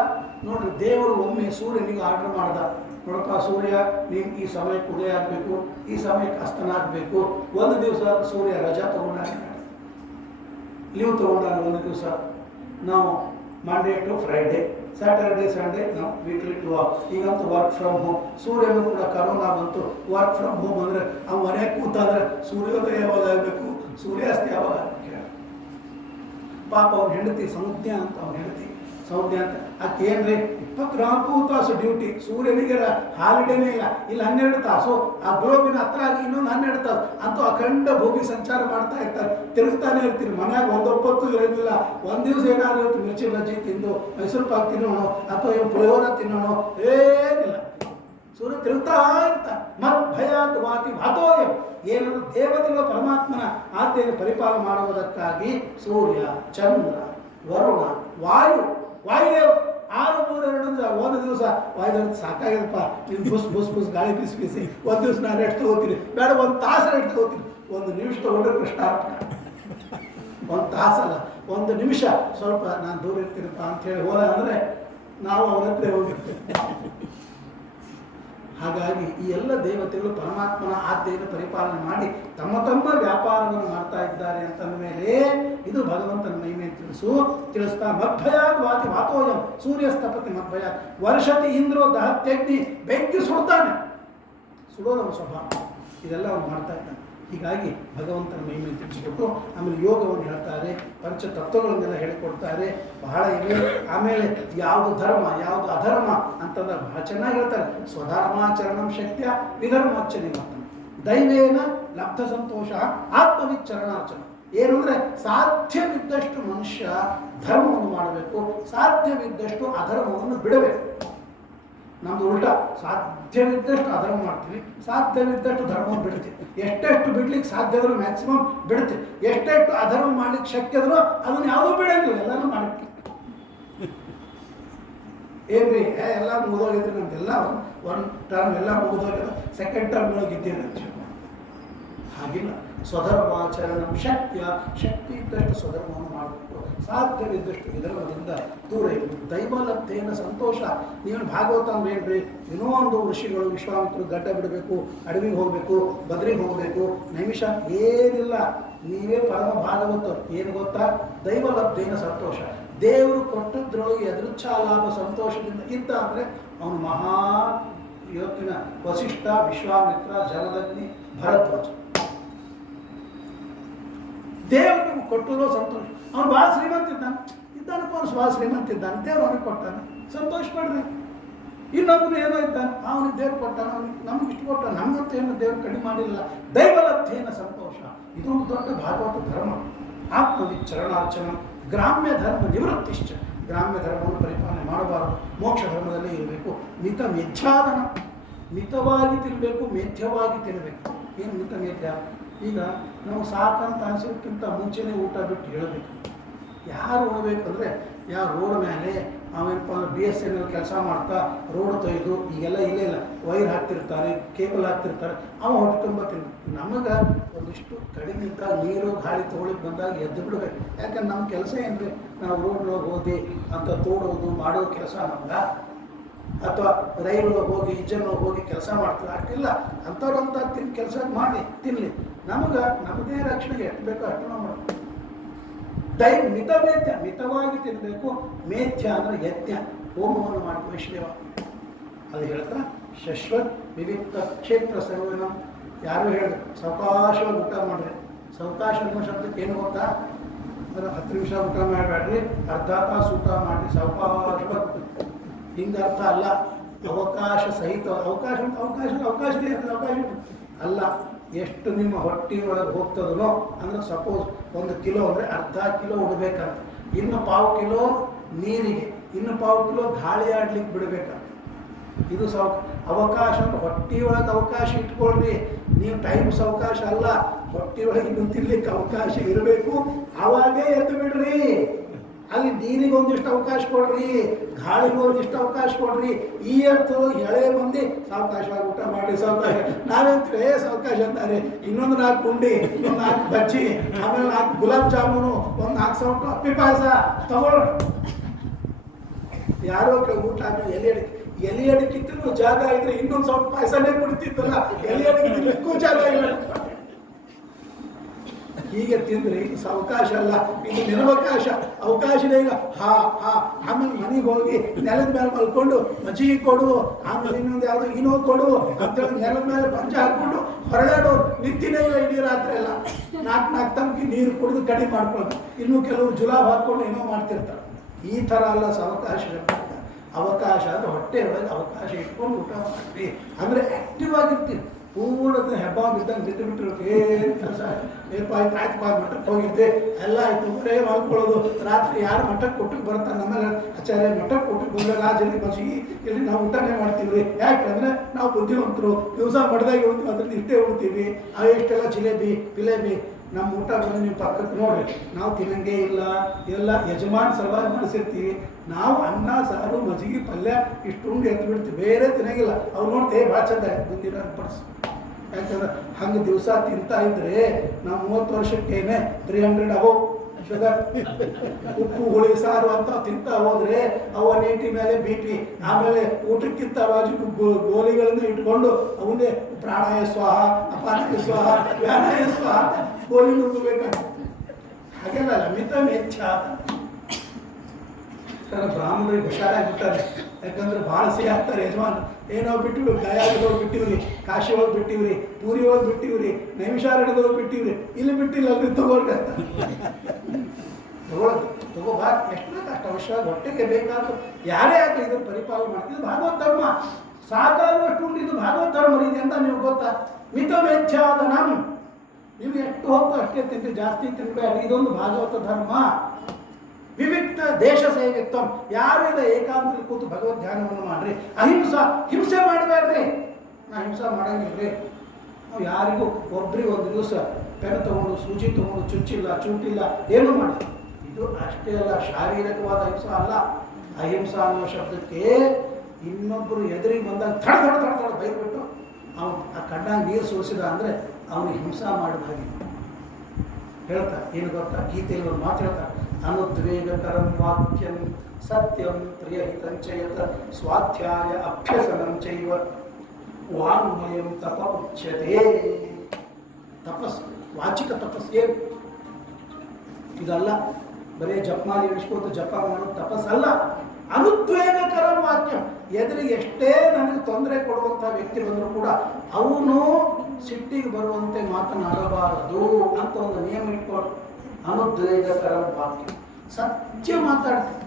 ನೋಡ್ರಿ. ದೇವರು ಒಮ್ಮೆ ಸೂರ್ಯನಿಗೆ ಆರ್ಡರ್ ಮಾಡ್ದ, ನೋಡಪ್ಪ ಸೂರ್ಯ ನೀನು ಈ ಸಮಯಕ್ಕೆ ಉದಯ ಆಗಬೇಕು, ಈ ಸಮಯಕ್ಕೆ ಅಸ್ತನ ಆಗಬೇಕು. ಒಂದು ದಿವಸ ಸೂರ್ಯ ರಜಾ ತಗೊಂಡಾಗ, ಲೀವ್ ತಗೊಂಡಾಗ ಒಂದು ದಿವಸ. ನಾವು Monday to Friday, Saturday Sunday ನಾವು ವೀಕ್ಲಿ ಟು ಆಫ್. ಈಗಂತೂ ವರ್ಕ್ ಫ್ರಮ್ ಹೋಮ್. ಸೂರ್ಯನು ಕೂಡ ಕರೋನಾ ಬಂತು, ವರ್ಕ್ ಫ್ರಮ್ ಹೋಮ್ ಅಂದರೆ ಅವ್ನು ಮನೆಯಾಗ ಕೂತಾದ್ರೆ ಸೂರ್ಯೋದಯ ಯಾವಾಗ ಆಗಬೇಕು, ಸೂರ್ಯಾಸ್ತ ಯಾವಾಗ ಆಗಬೇಕು. ಪಾಪ ಅವ್ನು ಹೆಂಡತಿ ಸೌಜ್ಞ ಅಂತ, ಆಕೆ ಏನ್ರಿ 24 ತಾಸು ಡ್ಯೂಟಿ. ಸೂರ್ಯನಿಗೆ ಹಾಲಿಡೇನೇ ಇಲ್ಲ. ಇಲ್ಲಿ 12 ತಾಸು, ಆ ಗ್ಲೋಬಿನ ಹತ್ರ ಆಗಿ ಇನ್ನೊಂದು 12 ತಾಸು ಅಂತೂ ಅಖಂಡ ಭೂಮಿ ಸಂಚಾರ ಮಾಡ್ತಾ ಇರ್ತಾರೆ. ತಿರುಗ್ತಾನೆ ಇರ್ತೀರಿ. ಮನ್ಯಾಗ ಒಂದೊಪ್ಪತ್ತು ಇರೋದಿಲ್ಲ. ಒಂದು ದಿವಸ ಏನಾದರೂ ಮಿರ್ಚಿ ಬಜ್ಜಿ ತಿಂದು ಮೈಸೂರು ಪಾಕ್ ತಿನ್ನೋಣ ಅಥವಾ ಏನು ಪುಳಿಯೋರ ತಿನ್ನೋಣ, ಏನಿಲ್ಲ. ಸೂರ್ಯ ತಿರುಗ್ತಾ ಇರ್ತಾನೆ. ಮತ್ ಭಯಾತ್ ವಾತಿ ವಾತೋಯಂ. ಏನಾದರೂ ದೇವತೆಗಳ ಪರಮಾತ್ಮನ ಆಜ್ಞೆಯನ್ನು ಪರಿಪಾಲನೆ ಮಾಡುವುದಕ್ಕಾಗಿ ಸೂರ್ಯ, ಚಂದ್ರ, ವರುಣ, ವಾಯುದೇವ 6-3-2 ಒಂದು ದಿವಸ ವಾಯುದೇವ ಸಾಕಾಗಿದಪ್ಪ, ನೀನು ಬುಸ್ ಗಾಳಿ ಬಿಸಿ ಒಂದು ದಿವಸ ನಾನು ರೆಸ್ಟ್ ತಗೋತೀನಿ, ಬೇಡ ಒಂದು ತಾಸು ರೆಸ್ಟ್ ತಗೋತೀನಿ. 1 ನಿಮಿಷ ತಗೊಂಡ್ರೆ ಕೃಷ್ಣಾರ್ಪಣ. 1 ತಾಸಲ್ಲ, 1 ನಿಮಿಷ ಸ್ವಲ್ಪ ನಾನು ದೂರ ಇರ್ತೀನಪ್ಪ ಅಂಥೇಳಿ ಹೋದ ಅಂದರೆ ನಾವು ಅವನ ಹತ್ರ ಹೋಗಿರ್ತೇವೆ. ಹಾಗಾಗಿ ಈ ಎಲ್ಲ ದೇವತೆಗಳು ಪರಮಾತ್ಮನ ಆಜ್ಞೆಯನ್ನು ಪರಿಪಾಲನೆ ಮಾಡಿ ತಮ್ಮ ತಮ್ಮ ವ್ಯಾಪಾರವನ್ನು ಮಾಡ್ತಾ ಇದ್ದಾರೆ ಅಂತಂದ ಮೇಲೆ ಇದು ಭಗವಂತನ ಮಹಿಮೆ ತಿಳಿಸ್ತಾ ಮಧ್ವಯಾದ್ವಾತಿ ವಾತೋಯಂ ಸೂರ್ಯಸ್ತಪತಿ ಮಧ್ವಯ ವರ್ಷತಿ ಇಂದ್ರೋ ದಹತ್ಯಗ್ನಿ ಬೆಂಕಿ ಸುಡ್ತಾನೆ, ಸುಡೋದು ಅವನ ಸ್ವಭಾವ. ಇದೆಲ್ಲ ಅವನು ಮಾಡ್ತಾ ಇದ್ದಾನೆ. ಹೀಗಾಗಿ ಭಗವಂತನ ಮಹಿಮೆ ತಿಳಿಸಿಕೊಟ್ಟು ಆಮೇಲೆ ಯೋಗವನ್ನು ಹೇಳ್ತಾರೆ, ಪಂಚತತ್ವಗಳನ್ನೆಲ್ಲ ಹೇಳಿಕೊಡ್ತಾರೆ, ಬಹಳ ಇವೆ. ಆಮೇಲೆ ಯಾವುದು ಧರ್ಮ ಯಾವುದು ಅಧರ್ಮ ಅಂತಂದ್ರೆ ಬಹಳ ಚೆನ್ನಾಗಿ ಹೇಳ್ತಾರೆ. ಸ್ವಧರ್ಮಾಚರಣಂ ಶಕ್ತಿಯ ವಿಧರ್ಮಾಚರಣೆ ಮಾಡ್ತಾನೆ. ದೈವೇನ ಲಬ್ಧ ಸಂತೋಷ ಆತ್ಮವಿಚ್ಚರಣಾರ್ಚನೆ. ಏನು ಅಂದರೆ ಸಾಧ್ಯವಿದ್ದಷ್ಟು ಮನುಷ್ಯ ಧರ್ಮವನ್ನು ಮಾಡಬೇಕು, ಸಾಧ್ಯವಿದ್ದಷ್ಟು ಅಧರ್ಮವನ್ನು ಬಿಡಬೇಕು. ನಮ್ದು ಉಲ್ಟಾ, ಸಾಧ್ಯವಿದ್ದಷ್ಟು ಅಧರ್ಮ ಮಾಡ್ತೀವಿ, ಸಾಧ್ಯವಿದ್ದಷ್ಟು ಧರ್ಮವನ್ನು ಬಿಡ್ತೀವಿ. ಎಷ್ಟೆಷ್ಟು ಬಿಡ್ಲಿಕ್ಕೆ ಸಾಧ್ಯ ಆದರೂ ಮ್ಯಾಕ್ಸಿಮಮ್ ಬಿಡ್ತೀವಿ. ಎಷ್ಟೆಷ್ಟು ಅಧರ್ಮ ಮಾಡ್ಲಿಕ್ಕೆ ಶಕ್ಯ ಆದರೂ ಅದನ್ನು ಯಾವುದೂ ಬಿಡಂಗಿಲ್ಲ, ಎಲ್ಲನೂ ಮಾಡ್ತೀವಿ. ಏನ್ರಿ ಎಲ್ಲ ಮುಗಿದೋಗಿದ್ರೆ ನಮ್ದೆಲ್ಲ ಒಂದು ಟರ್ಮ್ ಎಲ್ಲ ಮುಗಿದೋಗಿದೆ, ಸೆಕೆಂಡ್ ಟರ್ಮ್ ಒಳಗೆ ಇದ್ದೀರಿ ಅಂತ. ಹಾಗಿಲ್ಲ, ಸ್ವಧರ್ಮಾಚರಣೆ ಶಕ್ತಿ ಇದ್ದಷ್ಟು ಸ್ವಧರ್ಮವನ್ನು ಮಾಡಬೇಕು, ಸಾಧ್ಯವಿದ್ದಷ್ಟು ವಿಧರ್ಮದಿಂದ ದೂರ ಇರಬೇಕು. ದೈವಲಬ್ಧೇನ ಸಂತೋಷ. ನೀವು ಭಾಗವತ ಅಂದ್ರೆ ಏನ್ರಿ, ಏನೋ ಒಂದು ಋಷಿಗಳು ವಿಶ್ವಾಮಿತ್ರರು ಗಡ್ಡ ಬಿಡಬೇಕು, ಅಡವಿಗೆ ಹೋಗಬೇಕು, ಬದ್ರಿಗೆ ಹೋಗಬೇಕು, ನೈಮಿಷ ಏನಿಲ್ಲ, ನೀವೇ ಪರಮ ಭಾಗವತರು. ಏನು ಗೊತ್ತಾ, ದೈವಲಬ್ಧೇನ ಸಂತೋಷ. ದೇವರು ಕೊಟ್ಟದ್ರೊಳಗೆ ಎದುರುಚ್ಛಾ ಲಾಭ ಸಂತೋಷದಿಂದ ಇದ್ದ ಅಂದರೆ ಅವನು ಮಹಾ ಇವತ್ತಿನ ವಸಿಷ್ಠ, ವಿಶ್ವಾಮಿತ್ರ, ಜಮದಗ್ನಿ, ಭರದ್ವಾಜ. ದೇವರು ಕೊಟ್ಟರೋ ಸಂತೋಷ. ಅವನು ಭಾಳ ಶ್ರೀಮಂತ ಇದ್ದಾನಪ್ಪ, ಅವನು ಭಾಳ ಶ್ರೀಮಂತ ಇದ್ದಾನೆ, ದೇವರು ಅವನಿಗೆ ಕೊಟ್ಟಾನೆ, ಸಂತೋಷ ಪಡ್ರಿ. ಇನ್ನೊಬ್ಬನು ಏನೋ ಇದ್ದಾನೆ, ಅವನಿಗೆ ದೇವ್ರು ಕೊಟ್ಟಾನ, ಅವನಿಗೆ ನಮ್ಗೆ ಇಷ್ಟು ಕೊಟ್ಟ, ನಮಗಂತೂ ಏನು ದೇವ್ರು ಕಡಿಮೆ ಮಾಡಿಲ್ಲ. ದೈವಲಬ್ಧೇನ ಸಂತೋಷ. ಇದೊಂದು ದೊಡ್ಡ ಭಾಗವತ ಧರ್ಮ. ಆತ್ಮವಿಚ್ಚರಣಾರ್ಚನ ಗ್ರಾಮ್ಯ ಧರ್ಮ ನಿವೃತ್ತಿಶ್ಚ. ಗ್ರಾಮ್ಯ ಧರ್ಮವನ್ನು ಪರಿಪಾಲನೆ ಮಾಡಬಾರದು, ಮೋಕ್ಷ ಧರ್ಮದಲ್ಲಿ ಇರಬೇಕು. ಮಿತ ಮಿಥ್ಯಾದನ, ಮಿತವಾಗಿ ತಿನ್ನಬೇಕು, ಮೇಧ್ಯವಾಗಿ ತಿನ್ನಬೇಕು. ಏನು ಮಿತ ಮೇಧ್ಯ? ಈಗ ನಾವು ಸಾಕಂತ ಅನಿಸೋಕ್ಕಿಂತ ಮುಂಚೆನೇ ಊಟ ಬಿಟ್ಟು ಹೇಳಬೇಕು. ಯಾರು ಉಣಬೇಕಂದ್ರೆ, ಯಾರು ರೋಡ್ ಮೇಲೆ ಅವೇನಪ್ಪ ಅಂದ್ರೆ BSNL ಕೆಲಸ ಮಾಡ್ತಾ ರೋಡ್ ತೊಯ್ದು ಈಗೆಲ್ಲ ಇಲ್ಲೇ ಇಲ್ಲ, ವೈರ್ ಹಾಕ್ತಿರ್ತಾರೆ, ಕೇಬಲ್ ಹಾಕ್ತಿರ್ತಾರೆ, ಅವ ಹೊಟ್ಟೆ ತುಂಬ ತಿನ್ಬೇಕು. ನಮಗೆ ಒಂದಿಷ್ಟು ಕಡಿಮೆ ಇದ್ದಾಗ ನೀರು ಗಾಳಿ ತೊಗೊಳಿಕ್ಕೆ ಬಂದಾಗ ಎದ್ದು ಬಿಡಬೇಕು. ಯಾಕಂದ್ರೆ ನಮ್ಮ ಕೆಲಸ ಏನ್ರಿ, ನಾವು ರೋಡ್ನೊಳಗೆ ಹೋಗಿ ಅಂತ ತೋಡೋದು ಮಾಡೋ ಕೆಲಸ ನಮ್ಗೆ, ಅಥವಾ ರೈಲೊಳಗೆ ಹೋಗಿ ಇಂಜನ್ೊಳಗೆ ಹೋಗಿ ಕೆಲಸ ಮಾಡ್ತೀವಿ, ಅಷ್ಟಿಲ್ಲ. ಅಂಥವ್ರಂತ ಕೆಲಸ ಮಾಡಿ ತಿನ್ನಲಿ. ನಮಗೆ ನಮ್ಮದೇ ರಕ್ಷಣೆಗೆ ಎಷ್ಟು ಬೇಕೋ ಅಷ್ಟು ನಾವು ಮಾಡಬೇಕು. ಮಿತ ಮೇಧ್ಯ, ಮಿತವಾಗಿ ತಿನ್ನಬೇಕು. ಮೇಧ್ಯ ಅಂದರೆ ಯಜ್ಞ, ಹೋಮವನ್ನು ಮಾಡಿ ವೈಷ್ಣವ. ಅದು ಹೇಳ್ತಾ ಶಶ್ವತ್ ವಿವಿಕ್ತ ಕ್ಷೇತ್ರ ಸರ್ವನ. ಯಾರು ಹೇಳಿದ್ರು ಸಾವಕಾಶವಾಗಿ ಊಟ ಮಾಡಿರಿ. ಸಾವಕಾಶ ಅನ್ನೋ ಶಬ್ದಕ್ಕೆ ಏನು ಗೊತ್ತಾ, ಅಂದರೆ 10 ನಿಮಿಷ ಊಟ ಮಾಡಬೇಡ್ರಿ, ಅರ್ಧ ತಾಸು ಊಟ ಮಾಡಿರಿ, ಸಾವಕಾಶವಾಗಿ. ಹಿಂಗೆ ಅರ್ಥ ಅಲ್ಲ. ಅವಕಾಶ ಸಹಿತ, ಅವಕಾಶ ಅಲ್ಲ. ಎಷ್ಟು ನಿಮ್ಮ ಹೊಟ್ಟೆಯೊಳಗೆ ಹೋಗ್ತದನೋ ಅಂದರೆ, ಸಪೋಸ್ 1 ಕಿಲೋ ಅಂದರೆ ಅರ್ಧ ಕಿಲೋ ಉಡಬೇಕಂತ, ಇನ್ನು 1/4 ಕಿಲೋ ನೀರಿಗೆ, ಇನ್ನು 1/4 ಕಿಲೋ ಗಾಳಿ ಆಡ್ಲಿಕ್ಕೆ ಬಿಡಬೇಕಂತ. ಇದು ಅವಕಾಶ ಅಂದ್ರೆ ಹೊಟ್ಟೆಯೊಳಗೆ ಅವಕಾಶ ಇಟ್ಕೊಳ್ರಿ. ನೀವು ಟೈಮ್ ಅವಕಾಶ ಅಲ್ಲ, ಹೊಟ್ಟೆಯೊಳಗೆ ಇನ್ನು ತಿನ್ಲಿಕ್ಕೆ ಅವಕಾಶ ಇರಬೇಕು. ಆವಾಗೇ ಎದ್ದು ಬಿಡ್ರಿ. ಅಲ್ಲಿ ನೀರಿಗೆ ಒಂದಿಷ್ಟು ಅವಕಾಶ ಕೊಡ್ರಿ, ಗಾಳಿಗೆ ಒಂದಿಷ್ಟು ಅವಕಾಶ ಕೊಡ್ರಿ. ಈ ಅರ್ಥದಲ್ಲಿ ಎಳೆ ಮಂದಿ ಸಾವಕಾಶವಾಗಿ ಊಟ ಮಾಡಿ ಸಾವಕಾಶ. ನಾವೇಂತೀವಿ ಸಾವಕಾಶ ಅಂತಾರೆ. ಇನ್ನೊಂದು 4 ಪುಂಡಿ, ಒಂದು 4 ಬಜ್ಜಿ, ಆಮೇಲೆ 4 ಗುಲಾಬ್ ಜಾಮೂನು, ಒಂದು 4 ಸೌಟು ಅಪ್ಪಿ ಪಾಯಸ ತಗೊಳ್ಳಿ. ಯಾರೋ ಊಟ ಆದ್ಮೇಲೆ ಎಲೆ ಅಡಿಕಿತ್ತು ಜಾಗ ಇದ್ರೆ ಇನ್ನೊಂದು ಸೌಟ್ ಪಾಯಸನೇ ಕುಡಿತಿತ್ತಲ್ಲ, ಎಲೆ ಅಡಿಕೆ ಜಾಗ ಇಲ್ಲ. ಹೀಗೆ ತಿಂದರೆ ಇದು ಅವಕಾಶ ಅಲ್ಲ, ಇದು ನಿರವಕಾಶ. ಅವಕಾಶನೇ ಇಲ್ಲ. ಆಮೇಲೆ ಮನೆಗೆ ಹೋಗಿ ನೆಲದ ಮೇಲೆ ಮಲ್ಕೊಂಡು ಮಜ್ಜಿಗೆ ಕೊಡು, ಆಮೇಲೆ ಇನ್ನೊಂದು ಯಾವುದೋ ಇನ್ನೋ ಕೊಡು ಅಂತೇಳಿ ನೆಲದ ಮೇಲೆ ಪಂಚ ಹಾಕ್ಕೊಂಡು ಹೊರಡಾಡೋ ನಿಂತಿನೇ ಇಲ್ಲ ಇಡೀ ರಾತ್ರಿ ಎಲ್ಲ. 4 ತಮ್ಗೆ ನೀರು ಕುಡಿದು ಕಡಿಮೆ ಮಾಡ್ಕೊಂಡು, ಇನ್ನೂ ಕೆಲವರು ಜುಲಾಬ್ ಹಾಕ್ಕೊಂಡು ಏನೋ ಮಾಡ್ತಿರ್ತಾರೆ. ಈ ಥರ ಅಲ್ಲ ಅವಕಾಶ. ಅವಕಾಶ ಅಂದರೆ ಹೊಟ್ಟೆ ಒಳಗೆ ಅವಕಾಶ ಇಟ್ಕೊಂಡು ಊಟ ಮಾಡ್ತೀವಿ ಅಂದರೆ ಆ್ಯಕ್ಟಿವ್ ಆಗಿರ್ತೀವಿ. ಪೂರ್ಣದ ಹೆಬ್ಬ ಬಿದ್ದಂಗೆ ಬಿದ್ದು ಬಿಟ್ಟಿರುತ್ತೆ. ಏನು ಕೆಲಸ ಆಯ್ತು ಮಠಕ್ಕೆ ಹೋಗಿದ್ದೆ ಎಲ್ಲ ಆಯಿತು, ಬರೇ ಮಾಡ್ಕೊಳ್ಳೋದು. ರಾತ್ರಿ ಯಾರು ಮಠಕ್ಕೆ ಕೊಟ್ಟಿಗೆ ಬರ್ತಾರೆ, ನಮ್ಮೆಲ್ಲ ಆಚಾರ್ಯ ಮಠಕ್ಕೆ ಕೊಟ್ಟಿಗೆ ಬಂದಾಗ ಆ ಜನ ಬಸ್ಸಿಗೆ ಇಲ್ಲಿ ನಾವು ಊಟನೇ ಮಾಡ್ತೀವಿ. ಯಾಕಂದರೆ ನಾವು ಬುದ್ಧಿವಂತರು, ದಿವಸ ಮಠದಾಗ ಉಳ್ತೀವಿ, ಅದ್ರಲ್ಲಿ ಇಷ್ಟೇ ಉಳ್ತೀವಿ. ಎಷ್ಟೆಲ್ಲ ಜಿಲೇಬಿ ನಮ್ಮ ಊಟ ಬಂದು ನೀವು ಪಕ್ಕಕ್ಕೆ ನೋಡ್ರಿ. ನಾವು ತಿನ್ನಂಗೆ ಇಲ್ಲ, ಎಲ್ಲ ಯಜಮಾನ ಸಲುವಾಗಿ ಮಾಡಿಸಿರ್ತೀವಿ. ನಾವು ಅನ್ನ ಸಾರು ಮಜ್ಜಿಗೆ ಪಲ್ಯ ಇಷ್ಟು ಉಂಡು ಎತ್ತು ಬಿಡ್ತೀವಿ, ಬೇರೆ ತಿನ್ನಂಗಿಲ್ಲ. ಅವ್ರು ನೋಡ್ತೇವೆ ಭಾಳ ಚಂದ ಮುಂದಿನ ಪಡಿಸ್. ಯಾಕಂದ್ರೆ ಹಂಗೆ ದಿವಸ ತಿಂತಾ ಇದ್ರೆ ನಾವು 30 ವರ್ಷಕ್ಕೇನೆ 300 ಅಬೋ ಶುಗರ್, ಉಪ್ಪು ಹುಳಿ ಸಾರು ಅಂತ ತಿಂತಾ ಹೋದ್ರೆ ಅವ ನೀಟಿ ಮೇಲೆ ಬಿ ಪಿ, ಆಮೇಲೆ ಊಟಕ್ಕಿಂತ ಬಾಜು ಗೋಲಿಗಳನ್ನು ಇಟ್ಕೊಂಡು ಅವನ್ನೇ ಪ್ರಾಣಾಯ ಸ್ವಾಹ, ಅಪಾನಾಯ ಸ್ವಾಹ, ವ್ಯಾನಾಯ ಸ್ವಾಹ ಗೋಲಿ ನುಗ್ಗಬೇಕಾಗ್ತದೆ. ಹಾಗೆಲ್ಲ ಮಿತ ಮೆಚ್ಚ ಬ್ರಾಹ್ಮಣರಿಗೆ ಹುಷಾರಾಗಿರ್ತಾರೆ. ಯಾಕಂದ್ರೆ ಭಾಳ ಸಿಹಿ ಆಗ್ತಾರೆ ಯಜಮಾನ್. ಏನೋ ಬಿಟ್ಟಿವಿ, ಗಯಾಗದವ್ರು ಬಿಟ್ಟಿವ್ರಿ, ಕಾಶಿ ಒಳಗೆ ಬಿಟ್ಟಿವ್ರಿ, ಪೂರಿ ಒಳಗೆ ಬಿಟ್ಟಿವ್ರಿ, ನೈಮಿಷಾರಣ್ಯದವ್ರು ಬಿಟ್ಟಿವ್ರಿ, ಇಲ್ಲಿ ಬಿಟ್ಟಿಲ್ಲ ಅಲ್ರಿ ತಗೊಳ್ರಿ ಅಂತ ತಗೋಬಾರ. ಎಷ್ಟು ಬೇಕು ಅಷ್ಟು ಅವಶ್ಯವಾಗಿ ಹೊಟ್ಟೆಗೆ ಬೇಕಾದ್ರು ಯಾರೇ ಆಗಲಿ ಇದನ್ನು ಪರಿಪಾಲನೆ ಮಾಡ್ತಿದ್ದು ಭಾಗವತ ಧರ್ಮ. ಸಾಕಾಗುವಷ್ಟು ಉಂಟು, ಇದು ಭಾಗವತ ಧರ್ಮ ಇದೆ ಅಂತ ನೀವು ಗೊತ್ತಾ. ಮಿತ ಮೆಚ್ಚಾದನಂ, ನೀವು ಎಷ್ಟು ಹೊತ್ತು ಅಷ್ಟೇ ತಿಂದು ಜಾಸ್ತಿ ತಿನ್ಬೇಡಿ. ಇದೊಂದು ಭಾಗವತ ಧರ್ಮ. ವಿವಿಕ್ತ ದೇಶ ಸೇವಿತ್ವ, ಯಾರು ಇಲ್ಲ ಏಕಾಂತದಲ್ಲಿ ಕೂತು ಭಗವದ್ ಧ್ಯಾನವನ್ನು ಮಾಡ್ರಿ. ಅಹಿಂಸಾ, ಹಿಂಸೆ ಮಾಡಬೇಡ್ರಿ. ನಾ ಹಿಂಸೆ ಮಾಡಂಗಿಲ್ರಿ. ನಾವು ಯಾರಿಗೂ ಒಬ್ರಿಗೆ ಒಂದು ದಿವಸ ಪೆನ್ ತಗೊಂಡು ಸೂಜಿ ತಗೊಂಡು ಚುಚ್ಚಿಲ್ಲ ಚೂಟಿಲ್ಲ ಏನೂ ಮಾಡಿ. ಇದು ಅಷ್ಟೇ ಅಲ್ಲ, ಶಾರೀರಿಕವಾದ ಹಿಂಸಾ ಅಲ್ಲ. ಅಹಿಂಸಾ ಅನ್ನೋ ಶಬ್ದಕ್ಕೆ ಇನ್ನೊಬ್ಬರು ಎದುರಿಗೆ ಬಂದಾಗ ಥಡ ಥಡ ಥಡ ಥಡ ಬೈದ್ಬಿಟ್ಟು ಅವನು ಆ ಕಣ್ಣಾಗ ನೀರು ಸೋಸಿದ ಅಂದರೆ ಅವನಿಗೆ ಹಿಂಸಾ ಮಾಡಿದಾಗೆ ಹೇಳ್ತಾರೆ. ಏನು ಗೊತ್ತಾ, ಗೀತೆಯಲ್ಲಿ ಒಂದು ಮಾತು ಹೇಳ್ತಾರೆ, ಅನುದ್ವೇಗಕರಂ ವಾಕ್ಯಂ ಸತ್ಯಂ ಪ್ರಿಯಹಿತಂಚಯತ ಸ್ವಾಧ್ಯಾಯ ಅಭ್ಯಸನಂ ಚೈವ ವಾಂಗ್ಮಯಂ ತಪ ಉಚ್ಯತೆ. ತಪಸ್ಸು, ವಾಚಿಕ ತಪಸ್ಸು ಏನು ಇದಲ್ಲ. ಬರೀ ಜಪಮಾಲಿ ಇಳಿಸ್ಕೋತ ಜಪ ಮಾಡೋದು ತಪಸ್ಸಲ್ಲ. ಅನುದ್ವೇಗಕರಂ ವಾಕ್ಯಂ, ಎದುರಿಗೆ ಎಷ್ಟೇ ನನಗೆ ತೊಂದರೆ ಕೊಡುವಂಥ ವ್ಯಕ್ತಿ ಬಂದರೂ ಕೂಡ ಅವನು ಸಿಟ್ಟಿಗೆ ಬರುವಂತೆ ಮಾತನಾಡಬಾರದು ಅಂತ ಒಂದು ನಿಯಮ ಇಟ್ಕೊಂಡು. ಅನುದ್ವೇಗಕರಂ ವಾಕ್ಯ, ಸತ್ಯ ಮಾತಾಡ್ತೀನಿ.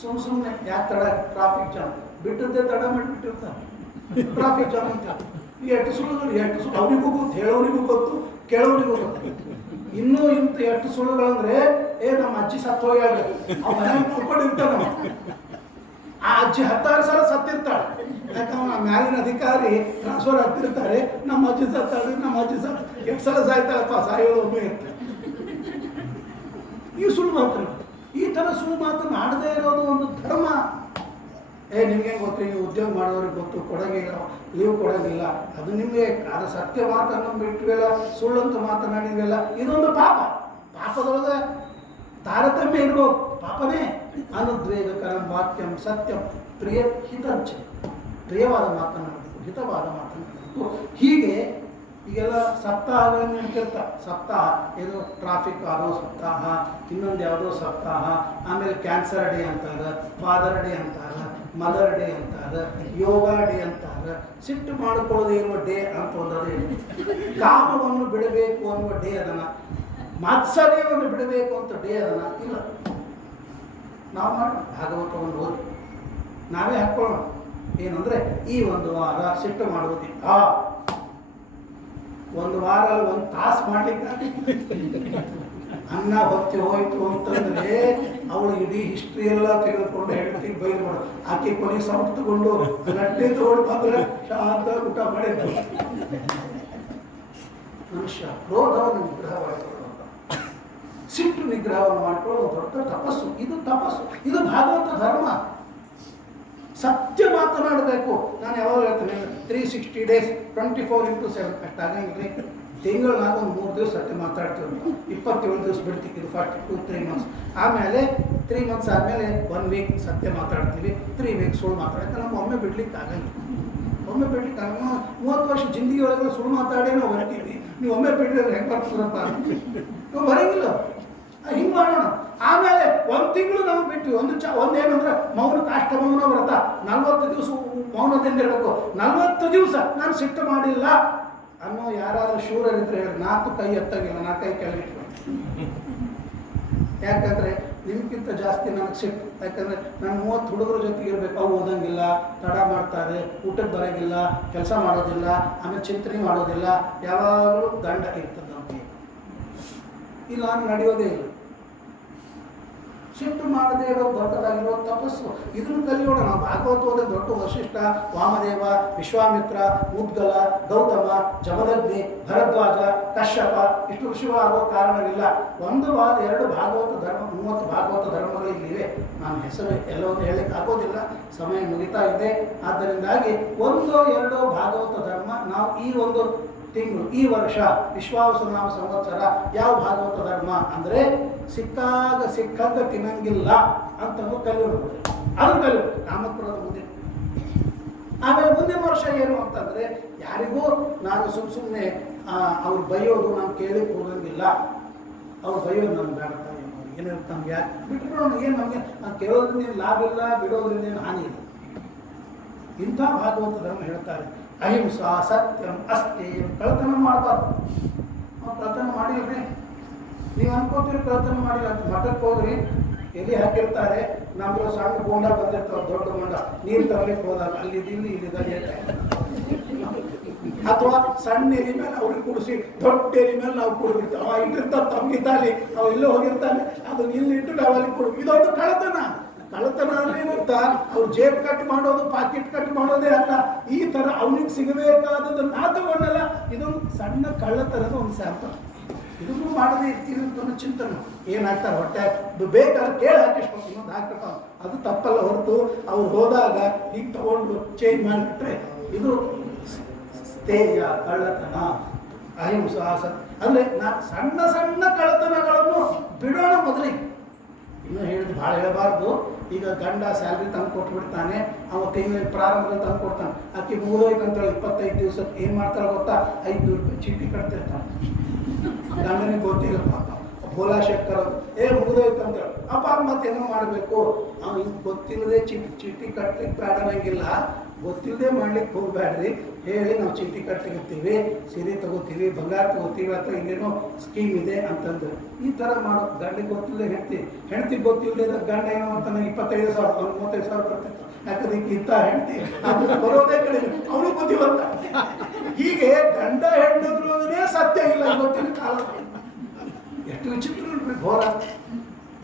ಸುಮ್ಮನೆ ಯಾಕೆ ತಡ, ಟ್ರಾಫಿಕ್ ಜಾಮ್ ಬಿಟ್ಟದ್ದೇ ತಡ ಮಾಡಿಬಿಟ್ಟಿರ್ತಾನೆ. ಟ್ರಾಫಿಕ್ ಜಾಮ್ ಅಂತ ಎಷ್ಟು ಸುಳ್ಳುಗಳು ಅವನಿಗೂ ಗೊತ್ತು, ಹೇಳೋರಿಗೂ ಗೊತ್ತು, ಕೇಳೋರಿಗೂ ಗೊತ್ತು. ಇನ್ನೂ ಇಂಥ ಎಷ್ಟು ಸುಳ್ಳುಗಳಂದ್ರೆ ನಮ್ಮ ಅಜ್ಜಿ ಸತ್ತು ಹೋಗ್ಯಾಳೆ, ಅವ್ನ ಮನೆಗೆ ಕುಡ್ಕೊಂಡಿರ್ತಾನೆ. ಆ ಅಜ್ಜಿ 16 ಸಲ ಸತ್ತಿರ್ತಾಳೆ. ಯಾಕಂದ್ರೆ ಮ್ಯಾಲಿನ ಅಧಿಕಾರಿ ಟ್ರಾನ್ಸ್ಫರ್ ಆಗ್ತಿರ್ತಾರೆ. ನಮ್ಮ ಅಜ್ಜಿ ಸತ್ತಾಳೆ, ನಮ್ಮ ಅಜ್ಜಿ ಎಷ್ಟು ಸಲ ಸಾಯ್ತಾಳಪ್ಪ, ಸಾಯೋದು ಒಮ್ಮೆ ಇರ್ತಾರೆ. ಈ ಸುಳ್ಳು ಮಾತು, ಈ ಥರ ಸುಳ್ಳು ಮಾತನ್ನು ಆಡದೇ ಇರೋದು ಒಂದು ಧರ್ಮ. ನಿಮ್ಗೆ ಗೊತ್ತ್ರಿ, ನೀವು ಉದ್ಯೋಗ ಮಾಡೋರಿಗೆ ಗೊತ್ತು, ಕೊಡೋಂಗಿಲ್ಲ, ಲೀವ್ ಕೊಡೋಂಗಿಲ್ಲ, ಅದು ನಿಮಗೆ ಅದು ಸತ್ಯ ಮಾತನ್ನು ಬಿಟ್ಟಿವೆಲ್ಲ, ಸುಳ್ಳಂತ ಮಾತನಾಡಿದ್ವೆಲ್ಲ, ಇದೊಂದು ಪಾಪ. ಪಾಪದೊಳಗೆ ತಾರತಮ್ಯ ಇರ್ಬೋದು, ಪಾಪನೇ. ಅನುದ್ವೇಗಕರಂ ವಾಕ್ಯಂ ಸತ್ಯಂ ಪ್ರಿಯ ಹಿತಂಚ, ಪ್ರಿಯವಾದ ಮಾತನಾಡಬೇಕು, ಹಿತವಾದ ಮಾತನಾಡಬೇಕು. ಹೀಗೆ ಈಗೆಲ್ಲ ಸಪ್ತಾಹಗಳನ್ನು ನೆನಪಿರ್ತಾರೆ. ಸಪ್ತಾಹ ಏನು, ಟ್ರಾಫಿಕ್ ಆಡೋ ಸಪ್ತಾಹ, ಇನ್ನೊಂದು ಯಾವುದೋ ಸಪ್ತಾಹ, ಆಮೇಲೆ ಕ್ಯಾನ್ಸರ್ ಡೇ ಅಂತಾರೆ, ಫಾದರ್ ಡೇ ಅಂತಾರೆ, ಮದರ್ ಡೇ ಅಂತಾರೆ, ಯೋಗ ಡೇ ಅಂತಾರೆ. ಸಿಟ್ಟು ಮಾಡಿಕೊಳ್ಳದೆ ಇರುವ ಡೇ ಅಂತ ಒಂದದೇ. ಕಾಮವನ್ನು ಬಿಡಬೇಕು ಅನ್ನುವ ಡೇ ಅದನ್ನು, ಮಾತ್ಸರ್ಯವನ್ನು ಬಿಡಬೇಕು ಅಂತ ಡೇ ಅದನ್ನು ಇಲ್ಲ. ನಾವು ಮಾಡೋಣ, ಭಾಗವತವನ್ನು ಓದಿ ನಾವೇ ಹಾಕ್ಕೊಳ್ಳೋಣ. ಏನಂದರೆ ಈ ಒಂದು ವಾರ ಸಿಟ್ಟು ಮಾಡುವುದಿಲ್ಲ. ಒಂದು ವಾರ ಒಂದು ತಾಸು ಮಾಡ್ಲಿಕ್ಕೆ ಅನ್ನ ಹೊತ್ತಿ ಹೋಯ್ತು ಅಂತಂದರೆ ಅವಳು ಇಡೀ ಹಿಸ್ಟ್ರಿ ಎಲ್ಲ ತೆಗೆದುಕೊಂಡು ಹೆಂಡತಿಗೆ ಬೈದು ಮಾಡೋದು. ಆಕೆ ಕೊನೆಗೆ ಸೌಟ್ ತಗೊಂಡು ಗಟ್ಟಿ ತಗೊಂಡು ಬಂದರೆ ಶಾಂತ ಊಟ ಮಾಡಿದ್ದು. ಮನುಷ್ಯ ಕ್ರೋಧವನ್ನು ನಿಗ್ರಹ ಮಾಡಿಕೊಳ್ಳುವಂಥ, ಸಿಟ್ಟು ನಿಗ್ರಹವನ್ನು ಮಾಡಿಕೊಳ್ಳುವ ದೊಡ್ಡ ತಪಸ್ಸು. ಇದು ತಪಸ್ಸು, ಇದು ಭಾಗವತ ಧರ್ಮ. ಸತ್ಯ ಮಾತನಾಡಬೇಕು. ನಾನು ಯಾವಾಗ ಹೇಳ್ತೇನೆ, 360 days 24/7 ಅಷ್ಟಾಗಂಗಿಲ್ಲ. ತಿಂಗಳಾಗ ಒಂದು 3 ದಿವಸ ಸತ್ಯ ಮಾತಾಡ್ತೀವಿ, 27 ದಿವಸ ಬಿಡ್ತೀವಿ. ಇದು ಫಸ್ಟ್ 2-3 months. ಆಮೇಲೆ 3 months ಆದಮೇಲೆ 1 week ಸತ್ಯ ಮಾತಾಡ್ತೀವಿ, 3 weeks ಸುಳ್ಳು ಮಾತಾಡ್ತೀವಿ. ನಮ್ಗೆ ಒಮ್ಮೆ ಬಿಡ್ಲಿಕ್ಕೆ ಆಗಂಗಿಲ್ಲ. ಒಮ್ಮೆ ಬಿಡ್ಲಿಕ್ಕೆ ಆಗ 30 ವರ್ಷ ಜಿಂದಗಿ ಒಳಗೆ ಸುಳ್ಳು ಮಾತಾಡೇ ನಾವು ಬರ್ತೀವಿ. ನೀವು ಒಮ್ಮೆ ಬಿಟ್ಟಿದ್ರೆ ಹೆಂಗೆ ಬರ್ತದಪ್ಪ, ನಾವು ಬರೋಂಗಿಲ್ಲ. ಹಿಂಗೆ ಮಾಡೋಣ. ಆಮೇಲೆ 1 ತಿಂಗಳು ನಾವು ಬಿಟ್ಟು ಒಂದೇನಂದ್ರೆ ಮೌನ, ಕಾಷ್ಟ ಮೌನ ವ್ರತ, 40 ದಿವಸ ಮೌನದಿಂದ ಇರಬೇಕು. 40 ದಿವಸ ನಾನು ಸಿಟ್ಟು ಮಾಡಿಲ್ಲ ಅನ್ನೋ ಯಾರಾದ್ರೂ ಶೂರರಿದ್ರೆ ಹೇಳಿ, 4 ಕೈ ಎತ್ತಾಗಿಲ್ಲ, 4 ಕೈ ಕೆಳಗಿಟ್ಕೊಂಡು. ಯಾಕಂದರೆ ನಿಮ್ಗಿಂತ ಜಾಸ್ತಿ ನನಗೆ ಸಿಟ್ಟು. ಯಾಕಂದರೆ ನಾನು 30 ಹುಡುಗರ ಜೊತೆಗೆ ಇರಬೇಕು. ಅವು ಓದಂಗಿಲ್ಲ, ತಡ ಮಾಡ್ತಾರೆ, ಊಟಕ್ಕೆ ಬರೋಂಗಿಲ್ಲ, ಕೆಲಸ ಮಾಡೋದಿಲ್ಲ, ಆಮೇಲೆ ಚಿಂತನೆ ಮಾಡೋದಿಲ್ಲ, ಯಾವಾಗಲೂ ದಂಡ ಇರ್ತದೆ ನಮಗೆ. ಇಲ್ಲ ನಡೆಯೋದೇ ಇಲ್ಲ. ಸಿಟ್ಟು ಮಾಡದೇ ಇರೋ ದೊಡ್ಡದಾಗಿರೋ ತಪಸ್ಸು. ಇದನ್ನು ಕಲಿಯೋಣ ನಾವು. ಭಾಗವತವಾದ ದೊಡ್ಡ ವಶಿಷ್ಠ, ವಾಮದೇವ, ವಿಶ್ವಾಮಿತ್ರ, ಮುದ್ಗಲ, ಗೌತಮ, ಜಮದಗ್ನಿ, ಭರದ್ವಾಜ, ಕಶ್ಯಪ ಇಷ್ಟು ಋಷಿಗಳಾಗೋ ಕಾರಣವಿಲ್ಲ. 1 ವಾದ 2 ಭಾಗವತ ಧರ್ಮ, 30 ಭಾಗವತ ಧರ್ಮಗಳು ಇಲ್ಲಿವೆ. ನಾನು ಹೆಸರು ಎಲ್ಲವನ್ನು ಹೇಳಲಿಕ್ಕೆ ಆಗೋದಿಲ್ಲ, ಸಮಯ ಮುಗಿತಾ ಇದೆ. ಆದ್ದರಿಂದಾಗಿ 1-2 ಭಾಗವತ ಧರ್ಮ ನಾವು ಈ ಒಂದು ತಿಂಗಳು ಈ ವರ್ಷ ವಿಶ್ವಾವಸುನಾಮ ಸಂವತ್ಸರ ಯಾವ ಭಾಗವತ ಧರ್ಮ ಅಂದರೆ ಸಿಕ್ಕಾಗ ತಿನ್ನಂಗಿಲ್ಲ ಅಂತಂದು ಕಲಿಯೋದು. ಅದು ಕಲಿಯೋದು ನಾಮಕರಣದ ಮುಂದೆ. ಆಮೇಲೆ ಮುಂದಿನ ವರ್ಷ ಏನು ಅಂತಂದರೆ ಯಾರಿಗೂ ನಾನು ಸುಮ್ಮನೆ ಅವ್ರು ಬೈಯೋದು ನಾನು ಕೇಳಿಕ್ಕೆ ಹೋಗಂಗಿಲ್ಲ. ಅವ್ರು ಬೈಯೋದು ನಮ್ಗೆ ಬೇಡಪ್ಪ, ಏನಿರುತ್ತೆ ನಮ್ಗೆ ಯಾಕೆ ಬಿಟ್ಬಿಡೋಣ, ಏನು ನಮಗೆ ನಾನು ಕೇಳೋದ್ರಿಂದ ಲಾಭ ಇಲ್ಲ, ಬಿಡೋದ್ರಿಂದ ಏನು ಹಾನಿ ಇಲ್ಲ. ಇಂಥ ಭಾಗವತ ಧರ್ಮ ಹೇಳ್ತಾರೆ. ಅಹಿಂಸಾ ಸತ್ಯಂ ಅಸ್ತೇಯಂ. ಕಳ್ಳತನ ಮಾಡಬಾರ್ದು. ನಾವು ಕಳ್ಳತನ ಮಾಡಿಲ್ರಿ. ನೀವು ಅನ್ಕೋತೀರಿ ಕಳ್ಳತನ ಮಾಡಿಲ್ಲ ಅಂತ. ಮಠಕ್ಕೆ ಹೋಗ್ರಿ, ಎಲ್ಲಿ ಹಾಕಿರ್ತಾರೆ, ನಮ್ಗೆ ಸಣ್ಣ ಬೋಂಡ ಬಂದಿರ್ತಾವೆ, ದೊಡ್ಡ ಬೋಂಡ ನೀರು ತರಲಿಕ್ಕೆ ಹೋದಾಗ ಅಲ್ಲಿದ್ದೀನಿ ಇಲ್ಲಿದ್ದ ಅಥವಾ ಸಣ್ಣ ಎಲಿ ಮೇಲೆ ಅವ್ರಿಗೆ ಕುಡಿಸಿ ದೊಡ್ಡ ಎಲಿ ಮೇಲೆ ನಾವು ಕುಡಿದಿರ್ತಾವೆ. ಅವ ಇಟ್ಟಿರ್ತಾವೆ ತಮ್ಗಿದ್ದಾಲಿ, ಅವ ಎಲ್ಲೋ ಹೋಗಿರ್ತಾನೆ, ಅದನ್ನ ಇಲ್ಲಿಟ್ಟು ನಾವು ಅಲ್ಲಿ ಕೊಡು. ಇದೊಂದು ಕಳ್ಳತನ. ಕಳ್ಳತನ ಅಂದ್ರೆ ಏನಂತ, ಅವ್ರು ಜೇಬ್ ಕಟ್ ಮಾಡೋದು, ಪಾಕೆಟ್ ಕಟ್ ಮಾಡೋದೇ ಅಲ್ಲ. ಈ ಥರ ಅವನಿಗೆ ಸಿಗಬೇಕಾದದ್ದು ನಾ ತಗೊಂಡಲ್ಲ. ಇದೊಂದು ಸಣ್ಣ ಕಳ್ಳತನದ ಒಂದು ಸ್ಯಾಂಪಲ್. ಇದನ್ನು ಮಾಡದೇ ಇರ್ತೀವಿ ಅಂತ ಚಿಂತನೆ. ಏನಾಗ್ತಾರೆ ಹೊಟ್ಟೆ ಬೇಕಾದ್ರೆ ಕೇಳಿ ಹಾಕಿಸ್ಬೇಕು, ಇನ್ನೊಂದು ಹಾಕಿರ್ತಾವೆ. ಅದು ತಪ್ಪಲ್ಲ ಹೊರತು ಅವ್ರು ಹೋದಾಗ ಈಗ ತಗೊಂಡು ಚೇಂಜ್ ಮಾಡಿಬಿಟ್ರೆ ಇದು ಸ್ಥೇಯ ಕಳ್ಳತನ. ಅಹಿಂಸಾ ಅಂದರೆ ಸಣ್ಣ ಸಣ್ಣ ಕಳ್ಳತನಗಳನ್ನು ಬಿಡೋಣ ಮೊದಲಿಗೆ. ಇನ್ನೂ ಹೇಳಿದ್ದು ಭಾಳ ಹೇಳಬಾರ್ದು. ಈಗ ಗಂಡ ಸ್ಯಾಲ್ರಿ ತಂದು ಕೊಟ್ಬಿಡ್ತಾನೆ, ಅವ ತಿಂಗಳಿಗೆ ಪ್ರಾರಂಭದಲ್ಲಿ ತಂದು ಕೊಡ್ತಾನೆ. ಆಕೆ ಮುಗಿದೋಯ್ತು ಅಂತೇಳಿ 25 ದಿವಸಕ್ಕೆ ಏನು ಮಾಡ್ತಾಳೆ ಗೊತ್ತಾ, 500 ರೂಪಾಯಿ ಚೀಟಿ ಕಟ್ತಿರ್ತಾನೆ. ಗಂಡನಿಗೆ ಗೊತ್ತಿಲ್ಲಪ್ಪ, ಭೋಲಾ ಶಂಕರ್ ಮುಗಿದೋಯ್ತು ಅಂತೇಳಿ ಅಪ್ಪ ಮತ್ತೇನೋ ಮಾಡಬೇಕು. ಅವ್ನು ಹಿಂಗೆ ಗೊತ್ತಿಲ್ಲದೆ ಚೀಟಿ ಕಟ್ಲಿಕ್ಕೆ ಬೇಡನಂಗಿಲ್ಲ. ಗೊತ್ತಿಲ್ಲದೆ ಮಾಡ್ಲಿಕ್ಕೆ ಹೋಗ್ಬೇಡ್ರಿ. ಹೇಳಿ ನಾವು ಚೀಟಿ ಕಟ್ಲಿಕ್ಕೀವಿ, ಸೀರೆ ತಗೋತೀವಿ, ಬಂಗಾರ ತಗೋತೀವಿ, ಅಥವಾ ಇನ್ನೇನೋ ಸ್ಕೀಮ್ ಇದೆ ಅಂತಂದ್ರೆ ಈ ಥರ ಮಾಡೋದು. ಗಂಡಿಗೆ ಗೊತ್ತಿಲ್ಲದೆ ಹೆಂಡ್ತಿಗೆ ಗೊತ್ತಿಲ್ಲದೆ ಗಂಡ ಏನೋ ಅಂತಾನೆ 25,000 35,000 ಬರ್ತಿತ್ತು. ಯಾಕಂದ್ರೆ ಇಂಥ ಹೆಂಡ್ತಿ ಅದು ಬರೋದೇ ಕಡಿಮೆ, ಅವನು ಬುದ್ಧಿವಂತ. ಹೀಗೆ ಗಂಡ ಹೆಣ್ಣದ್ರೇ ಸತ್ಯ ಇಲ್ಲ ಗೊತ್ತಿನ ಕಾಲ. ಎಷ್ಟು ವಿಚಿತ್ರ ನೋಡ್ರಿ, ಘೋರ.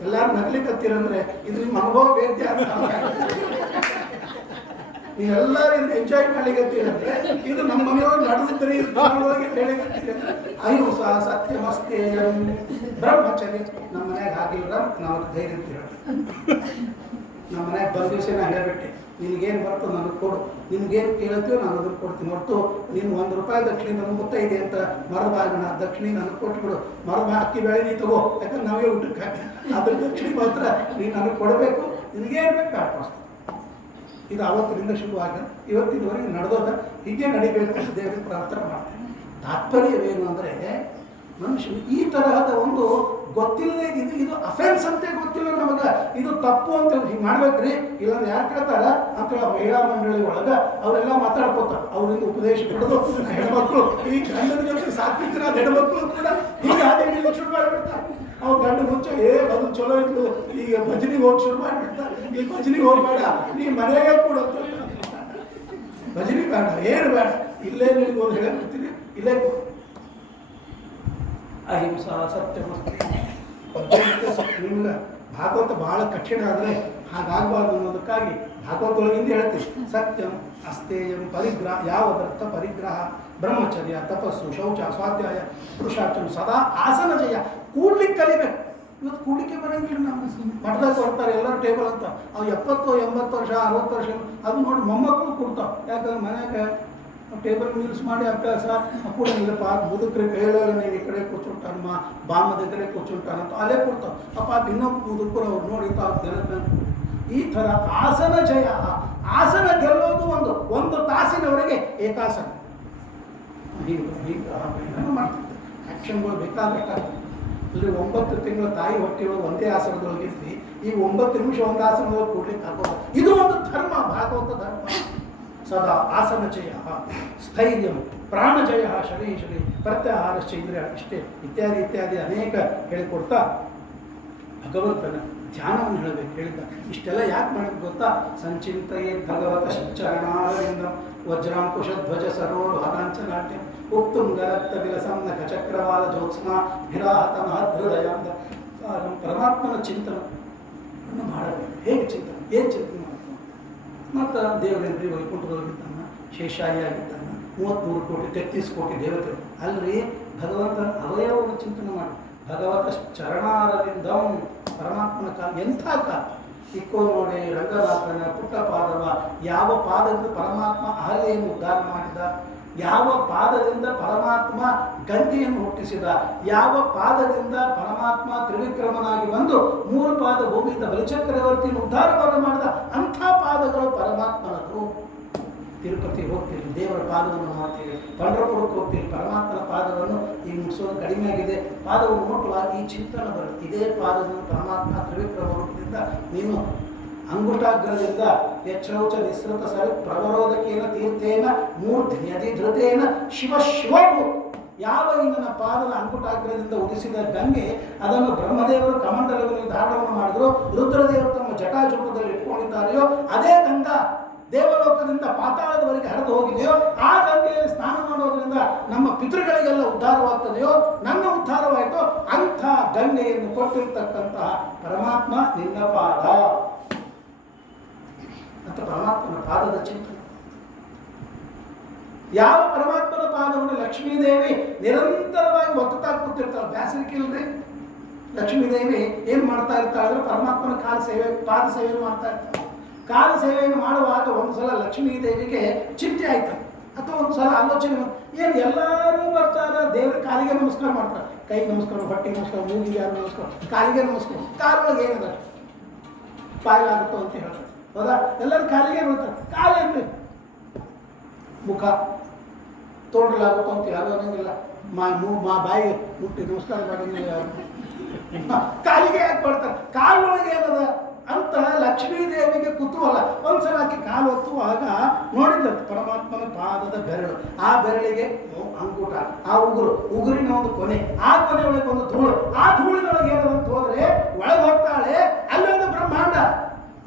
ಎಲ್ಲರೂ ನಗ್ಲಿಕ್ಕತ್ತೀರಂದ್ರೆ ಇದು ನಿಮ್ಮ ಅನುಭವ ವೇದ್ಯ ಅಂತ. ನೀವೆಲ್ಲರೂ ಇದನ್ನ ಎಂಜಾಯ್ ಮಾಡ್ಲಿಕ್ಕತ್ತೀರಂದ್ರೆ ಇದು ನಮ್ಮ ಮನೆಯೊಳಗೆ ನಡೆದಿದ್ದರೆ ಹೇಳಿಕತ್ತೀರಿ. ಅಹಿಂಸಾ ಸತ್ಯಮಸ್ತೇಯಂ ಬ್ರಹ್ಮಚರ್ಯ. ನಮ್ಮ ಮನ್ಯಾಗ ಆಗಿಲ್ಲ, ನಾವು ಧೈರ್ಯ ಇರ್ತೀರ. ನಮ್ಮ ಮನ್ಯಾಗ ಬಂದ ದಿವಸ ನಾನು ಹೇಳಿಬಿಟ್ಟೆ, ನಿನಗೇನು ಬರ್ತದೆ ನನಗೆ ಕೊಡು, ನಿಮ್ಗೇನು ಕೇಳ್ತೀವೋ ನಾನು ಅದನ್ನು ಕೊಡ್ತೀನಿ. ಹೊರತು ನೀನು 1 ರೂಪಾಯಿ ದಕ್ಷಿಣೆ ನನಗೆ ಮುತ್ತೈದೆ ಅಂತ ಮರಬಾಗಣ ದಕ್ಷಿಣೆ ನನಗೆ ಕೊಟ್ಬಿಡು. ಮರದ ಅಕ್ಕಿ ಬೆಳೆ ನೀ ತಗೋ, ಯಾಕಂದ್ರೆ ನಾವೇ ಊಟಕ್ಕೆ ಹಾಕಿ ಅದ್ರ ದಕ್ಷಿಣೆ ಮಾತ್ರ ನೀನು ನನಗೆ ಕೊಡಬೇಕು. ನಿನಗೇನು ಬೇಕು ಕಾಡ್ಕೊಳ್ತೀನಿ. ಇದು ಆವತ್ತಿನಿಂದ ಶುರುವಾಗ ಇವತ್ತಿನವರೆಗೆ ನಡೆದೋದ. ಹೀಗೆ ನಡಿಬೇಕಂತ ದೇವರಿಗೆ ಪ್ರಾರ್ಥನೆ ಮಾಡ್ತೇನೆ. ತಾತ್ಪರ್ಯವೇನು ಅಂದರೆ ಮನುಷ್ಯನು ಈ ತರಹದ ಒಂದು ಗೊತ್ತಿಲ್ಲದೆ ಇದು ಅಫೆನ್ಸ್ ಅಂತ ಗೊತ್ತಿಲ್ಲ ನಮಗೆ, ಇದು ತಪ್ಪು ಅಂತ ಹಿಂಗೆ ಮಾಡ್ಬೇಕ್ರಿ, ಇಲ್ಲಾಂದ್ರೆ ಯಾರು ಕೇಳ್ತಾರ ಅಂತೇಳಿ ಮಹಿಳಾ ಮಂಡಳಿ ಒಳಗೆ ಅವರೆಲ್ಲ ಮಾತಾಡ್ಕೋತಾರೆ. ಅವರಿಂದ ಉಪದೇಶ ಬಿಡೋದು ಹೆಣ್ಮಕ್ಳು, ಈ ಗಂಡನ ಜೊತೆ ಸಾತ್ವಿಕರಾದ ಹೆಣ್ಮಕ್ಳು ಕೂಡ ಹೀಗೆ ಅದೇ ಶುರು ಮಾಡಿಬಿಡ್ತಾರೆ. ಅವ್ರು ಗಂಡ ಮುಂಚ ಅದು ಚಲೋ ಇತ್ತು, ಈಗ ಭಜನಿಗೆ ಹೋಗಿ ಶುರು ಮಾಡಿಬಿಡ್ತಾರೆ. ಈ ಭಜನಿಗೆ ಹೋಗ್ಬೇಡ, ನೀ ಮನೆಗೆ ಕೂಡ ಭಜನಿ ಬೇಡ, ಏನು ಬೇಡ, ಇಲ್ಲೇ ನಿನಗೆ ಒಂದು ಹೇಳಿಬಿಡ್ತೀನಿ, ಇಲ್ಲೇ ಅಹಿಂಸಾ ಸತ್ಯಮಸ್ತಿ. ನಿಮ್ಗೆ ಭಾಗವತ ಭಾಳ ಕಠಿಣ ಆದರೆ ಹಾಗಾಗಬಾರ್ದು ಅನ್ನೋದಕ್ಕಾಗಿ ಭಾಗವತೊಳಗಿಂದ ಹೇಳ್ತೀವಿ. ಸತ್ಯಂ ಅಸ್ತೇಯಂ ಪರಿಗ್ರಹ. ಯಾವದರ್ಥ ಪರಿಗ್ರಹ, ಬ್ರಹ್ಮಚರ್ಯ, ತಪಸ್ಸು, ಶೌಚ, ಸ್ವಾಧ್ಯಾಯ, ಪುರುಷಾರ್ಥಂ, ಸದಾ ಆಸನ ಜಯ. ಕೂಡ್ಲಿಕ್ಕೆ ಕಲಿಬೇಕು. ಇವತ್ತು ಕೂಡ್ಲಿಕ್ಕೆ ಬರೋಂಗಿಲ್ಲ. ನಮ್ಮ ಮಠದಾಗ ಕೊಡ್ತಾರೆ ಎಲ್ಲರೂ ಟೇಬಲ್ ಅಂತ. ಅವು 70 80 ವರ್ಷ 60 ವರ್ಷ ಅದು ನೋಡಿ ಮೊಮ್ಮಕ್ಕಳು ಕೊಡ್ತಾವೆ. ಯಾಕಂದ್ರೆ ಮನೆಯಾಗ ಟೇಬಲ್ ಮೀಲ್ಸ್ ಮಾಡಿ ಅಭ್ಯಾಸ ಕೂಡ ಇಲ್ಲಪ್ಪ. ಮುದುಕ್ರೆ ಕೈಯಲ್ಲ, ನೀನು ಈ ಕಡೆ ಕೂರ್చుంటాನಮ್ಮ, ಬಾಮ దగ్గరే ಕೂರ್చుంటాನಂತ ಅಲ್ಲೇ ಕೊಡ್ತಾವೆ. ಅಪ್ಪ ಅದು ಇನ್ನೊಬ್ಬ ಮುದುಕರು ಅವ್ರು ನೋಡಿ ತಾವು. ಈ ಥರ ಆಸನ ಜಯ. ಆಸನ ಗೆಲ್ಲೋದು ಒಂದು ತಾಸಿನವರೆಗೆ ಏಕಾಸನ. ಹೀಗೆ ಮಾಡ್ತಿದ್ದೆ. ಆ್ಯಕ್ಷನ್ಗಳು ಬೇಕಾದಷ್ಟಾಗ್ತದೆ. ಅಲ್ಲಿ 9 ತಿಂಗಳ ತಾಯಿ ಹೊಟ್ಟೆಯೊಳಗೆ ಒಂದೇ ಆಸನದೊಳಗಿರ್ತೀವಿ. ಈ 9 ನಿಮಿಷ ಒಂದು ಆಸನದೊಳಗೆ ಕೂಡ್ಲಿಕ್ಕೆ ಆಗೋದು. ಇದು ಒಂದು ಧರ್ಮ, ಭಾಗವತ ಧರ್ಮ. ಸದಾ ಆಸನ ಜಯ, ಸ್ಥೈರ್ಯಂ, ಪ್ರಾಣಜಯ, ಶರೀ ಪ್ರತ್ಯಾಹಾರಶ್ಚ ಇಂದ್ರಿಯ, ಇಷ್ಟೇ ಇತ್ಯಾದಿ ಇತ್ಯಾದಿ ಅನೇಕ ಹೇಳಿಕೊಡ್ತಾ ಭಗವಂತನ ಧ್ಯಾನವನ್ನು ಹೇಳಬೇಕು ಹೇಳಿದ್ದ. ಇಷ್ಟೆಲ್ಲ ಯಾಕೆ ಮಾಡಬೇಕು ಗೊತ್ತಾ? ಸಂಚಿಂತೆಯೇ ಭಗವತ ಚರಣಾರವಿಂದ ವಜ್ರಾಂಕುಶಧ್ವಜ ಸರೋರು ಹತಾಂಚನಾಟ್ಯ ಉತ್ತುಂಗ ರಕ್ತ ವಿಲಸಂ ನಖ ಚಕ್ರವಾಲ ಜ್ಯೋತ್ಸ್ನಾ ವಿರಾಹತ ಮಹದೃದಯಾಂದ. ಪರಮಾತ್ಮನ ಚಿಂತನವನ್ನು ಮಾಡಬೇಕು. ಹೇಗೆ ಚಿಂತನೆ, ಏನು ಚಿಂತನೆ ಮಾಡಬೇಕು? ಮತ್ತು ದೇವರೇನ್ರಿ ವೈಕುಂಠದೊಳಗಿದ್ದಾನ, ಶೇಷಾಯಿ ಆಗಿದ್ದಾನ, 33 ಕೋಟಿ 33 ಕೋಟಿ ದೇವತೆ ಅಲ್ರಿ. ಭಗವಂತನ ಅವಯವವನ್ನು ಚಿಂತನೆ ಮಾಡಿ. ಭಗವತ ಚರಣಾರವಿಂದಂ, ಪರಮಾತ್ಮನ ಕಾಲ ಎಂಥ ಕಾಲ. ಇಕ್ಕೋ ನೋಡಿ ರಂಗನಾಥನ ಪುಟ್ಟ ಪಾದವ, ಯಾವ ಪಾದದಿಂದ ಪರಮಾತ್ಮ ಅಹಲ್ಯೆಯನ್ನು ಉದ್ಧಾರ ಮಾಡಿದ, ಯಾವ ಪಾದದಿಂದ ಪರಮಾತ್ಮ ಗಂಗೆಯನ್ನು ಹುಟ್ಟಿಸಿದ, ಯಾವ ಪಾದದಿಂದ ಪರಮಾತ್ಮ ತ್ರಿವಿಕ್ರಮನಾಗಿ ಬಂದು 3 ಪಾದ ಭೂಮಿಯಿಂದ ಬಲಿಚಕ್ರವರ್ತಿಯನ್ನು ಉದ್ಧಾರವನ್ನು ಮಾಡಿದ ಅಂಥ ಪಾದಗಳು ಪರಮಾತ್ಮನದು. ತಿರುಪತಿ ಹೋಗ್ತೀರಿ, ದೇವರ ಪಾದವನ್ನು ಮಾಡ್ತೀರಿ, ಪಂಢರಪುರಕ್ಕೆ ಹೋಗ್ತೀರಿ, ಪರಮಾತ್ಮನ ಪಾದವನ್ನು ಈಗ ಮುಗಿಸೋದು ಕಡಿಮೆ ಆಗಿದೆ, ಪಾದವನ್ನು ಮುಟ್ಟುವಾಗ ಈ ಚಿಂತನ ಬರುತ್ತೆ, ಇದೇ ಪಾದವನ್ನು ಪರಮಾತ್ಮ ತ್ರಿವಿಕ್ರಮ ರೂಪದಿಂದ ನೀನು ಅಂಗುಟಾಗ್ರದಿಂದ ಯಚ್ರೌಚ ನಿಸೃತ ಸರಿ ಪ್ರವರೋಧಕೇನ ತೀರ್ಥೇನ ಮೂರ್ಧಿ ಅಧಿಧೃತೇನ ಶಿವ ಶಿವವು. ಯಾವ ನನ್ನ ಪಾದದ ಅಂಗುಟಾಗ್ರದಿಂದ ಉದಿಸಿದ ಗಂಗೆ ಅದನ್ನು ಬ್ರಹ್ಮದೇವರು ಕಮಂಡಲವನ್ನು ಧಾರಣವನ್ನು ಮಾಡಿದ್ರು, ರುದ್ರದೇವರು ತಮ್ಮ ಜಟಾಜೂಟದಲ್ಲಿ ಇಟ್ಕೊಂಡಿದ್ದಾರೆಯೋ ಅದೇ ಗಂಗಾ ದೇವಲೋಕದಿಂದ ಪಾತಾಳದವರೆಗೆ ಹರಿದು ಹೋಗಿದೆಯೋ ಆ ಗಂಗೆಯಲ್ಲಿ ಸ್ನಾನ ಮಾಡೋದ್ರಿಂದ ನಮ್ಮ ಪಿತೃಗಳಿಗೆಲ್ಲ ಉದ್ಧಾರವಾಗ್ತದೆಯೋ, ನನ್ನ ಉದ್ಧಾರವಾಯಿತೋ ಅಂಥ ಗಂಗೆಯನ್ನು ಕೊಟ್ಟಿರ್ತಕ್ಕಂತಹ ಪರಮಾತ್ಮ ನಿನ್ನ ಪಾದ ಅಂತ ಪರಮಾತ್ಮನ ಪಾದದ ಚಿಂತನೆ. ಯಾವ ಪರಮಾತ್ಮನ ಪಾದವನ್ನು ಲಕ್ಷ್ಮೀದೇವಿ ನಿರಂತರವಾಗಿ ಒತ್ತುತ್ತಾ ಕೂತಿರ್ತಾಳೆ, ಬ್ಯಾಸರಿಕೆ ಇಲ್ರಿ. ಲಕ್ಷ್ಮೀದೇವಿ ಏನು ಮಾಡ್ತಾ ಇರ್ತಾಳೆ ಅಂದ್ರೆ ಪರಮಾತ್ಮನ ಪಾದ ಸೇವೆ ಮಾಡ್ತಾ ಇರ್ತಾಳೆ. ಕಾಲ ಸೇವೆಯನ್ನು ಮಾಡುವಾಗ ಒಂದ್ಸಲ ಲಕ್ಷ್ಮೀದೇವಿಗೆ ಚಿಂತೆ ಆಯ್ತು, ಅಥವಾ ಒಂದ್ಸಲ ಆಲೋಚನೆ ಏನು ಎಲ್ಲರೂ ಬರ್ತಾರ ದೇವರ ಕಾಲಿಗೆ ನಮಸ್ಕಾರ ಮಾಡ್ತಾರೆ, ಕೈ ನಮಸ್ಕಾರ, ಹೊಟ್ಟೆ ನಮಸ್ಕಾರ, ಮೂಗಿಗೆ ಯಾರು ನಮಸ್ಕಾರ, ಕಾಲಿಗೆ ನಮಸ್ಕಾರ. ಕಾಲೊಳಗೆ ಏನದ ಪಾಯಲಾಗುತ್ತೋ ಅಂತ ಹೇಳ್ತಾರೆ, ಹೌದಾ? ಎಲ್ಲರೂ ಕಾಲಿಗೆ ಬರ್ತಾರೆ, ಕಾಲೇನ್ರಿ ಮುಖ ತೋಡಲಾಗುತ್ತೋ ಅಂತ ಯಾರು ಅನ್ನೋಂಗಿಲ್ಲ. ಬಾಯಿಗೆ ಮುಟ್ಟಿ ನಮಸ್ಕಾರ ಮಾಡಿ ಯಾರು ಕಾಲಿಗೆ ಯಾಕೆ ಬರ್ತಾರೆ? ಕಾಲೊಳಗೆ ಏನದ ಅಂತ ಲಕ್ಷ್ಮೀದೇವಿಗೆ ಕುತೂಹಲ. ಒಂದ್ಸಲ ಆಕೆ ಕಾಲು ಹೊತ್ತುವಾಗ ನೋಡಿದ್ದ ಪರಮಾತ್ಮನ ಪಾದದ ಬೆರಳು, ಆ ಬೆರಳಿಗೆ ಅಂಕುಟ, ಆ ಉಗುರಿನ ಒಂದು ಕೊನೆ, ಆ ಕೊನೆ ಒಳಗೆ ಒಂದು ಧೂಳು, ಆ ಧೂಳಿನೊಳಗೆ ಏನಂತ ಹೋದ್ರೆ ಒಳಗೆ ಹೋಗ್ತಾಳೆ, ಅಲ್ಲೊಂದು ಬ್ರಹ್ಮಾಂಡ,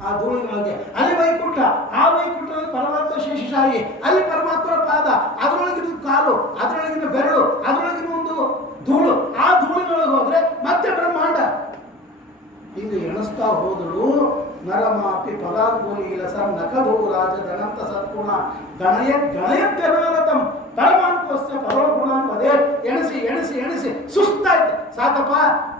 ಆ ಧೂಳಿನೊಳಗೆ ಅಲ್ಲಿ ವೈಕುಂಠ, ಆ ವೈಕುಂಠದಲ್ಲಿ ಪರಮಾತ್ಮ ಶೇಷಶಾಹಿ, ಅಲ್ಲಿ ಪರಮಾತ್ಮನ ಪಾದ, ಅದರೊಳಗಿನ ಕಾಲು, ಅದರೊಳಗಿನ ಬೆರಳು, ಅದರೊಳಗಿನ ಒಂದು ಧೂಳು, ಆ ಧೂಳಿನೊಳಗೆ ಹೋದ್ರೆ ಮತ್ತೆ ಬ್ರಹ್ಮಾಂಡ. ಹಿಂಗೆ ಎಣಿಸ್ತಾ ಹೋದಳು. ನರಮಾಪಿ ಪದಾಂಗೋಲೀಲ ಸರ್ ನಕಧೂ ರಾಜ ಧನಂತ ಸತ್ಗುಣ ಗಣಯತ್ಯನಾರತಂ ಪರಮಾತ್ಮಸ್ಯ ಪರೋಗುಣಾನ್ ಪದೇ. ಎಣಿಸಿ ಎಣಿಸಿ ಎಣಿಸಿ ಸುಸ್ತಾಯ್ತು, ಸಾಕಪ್ಪ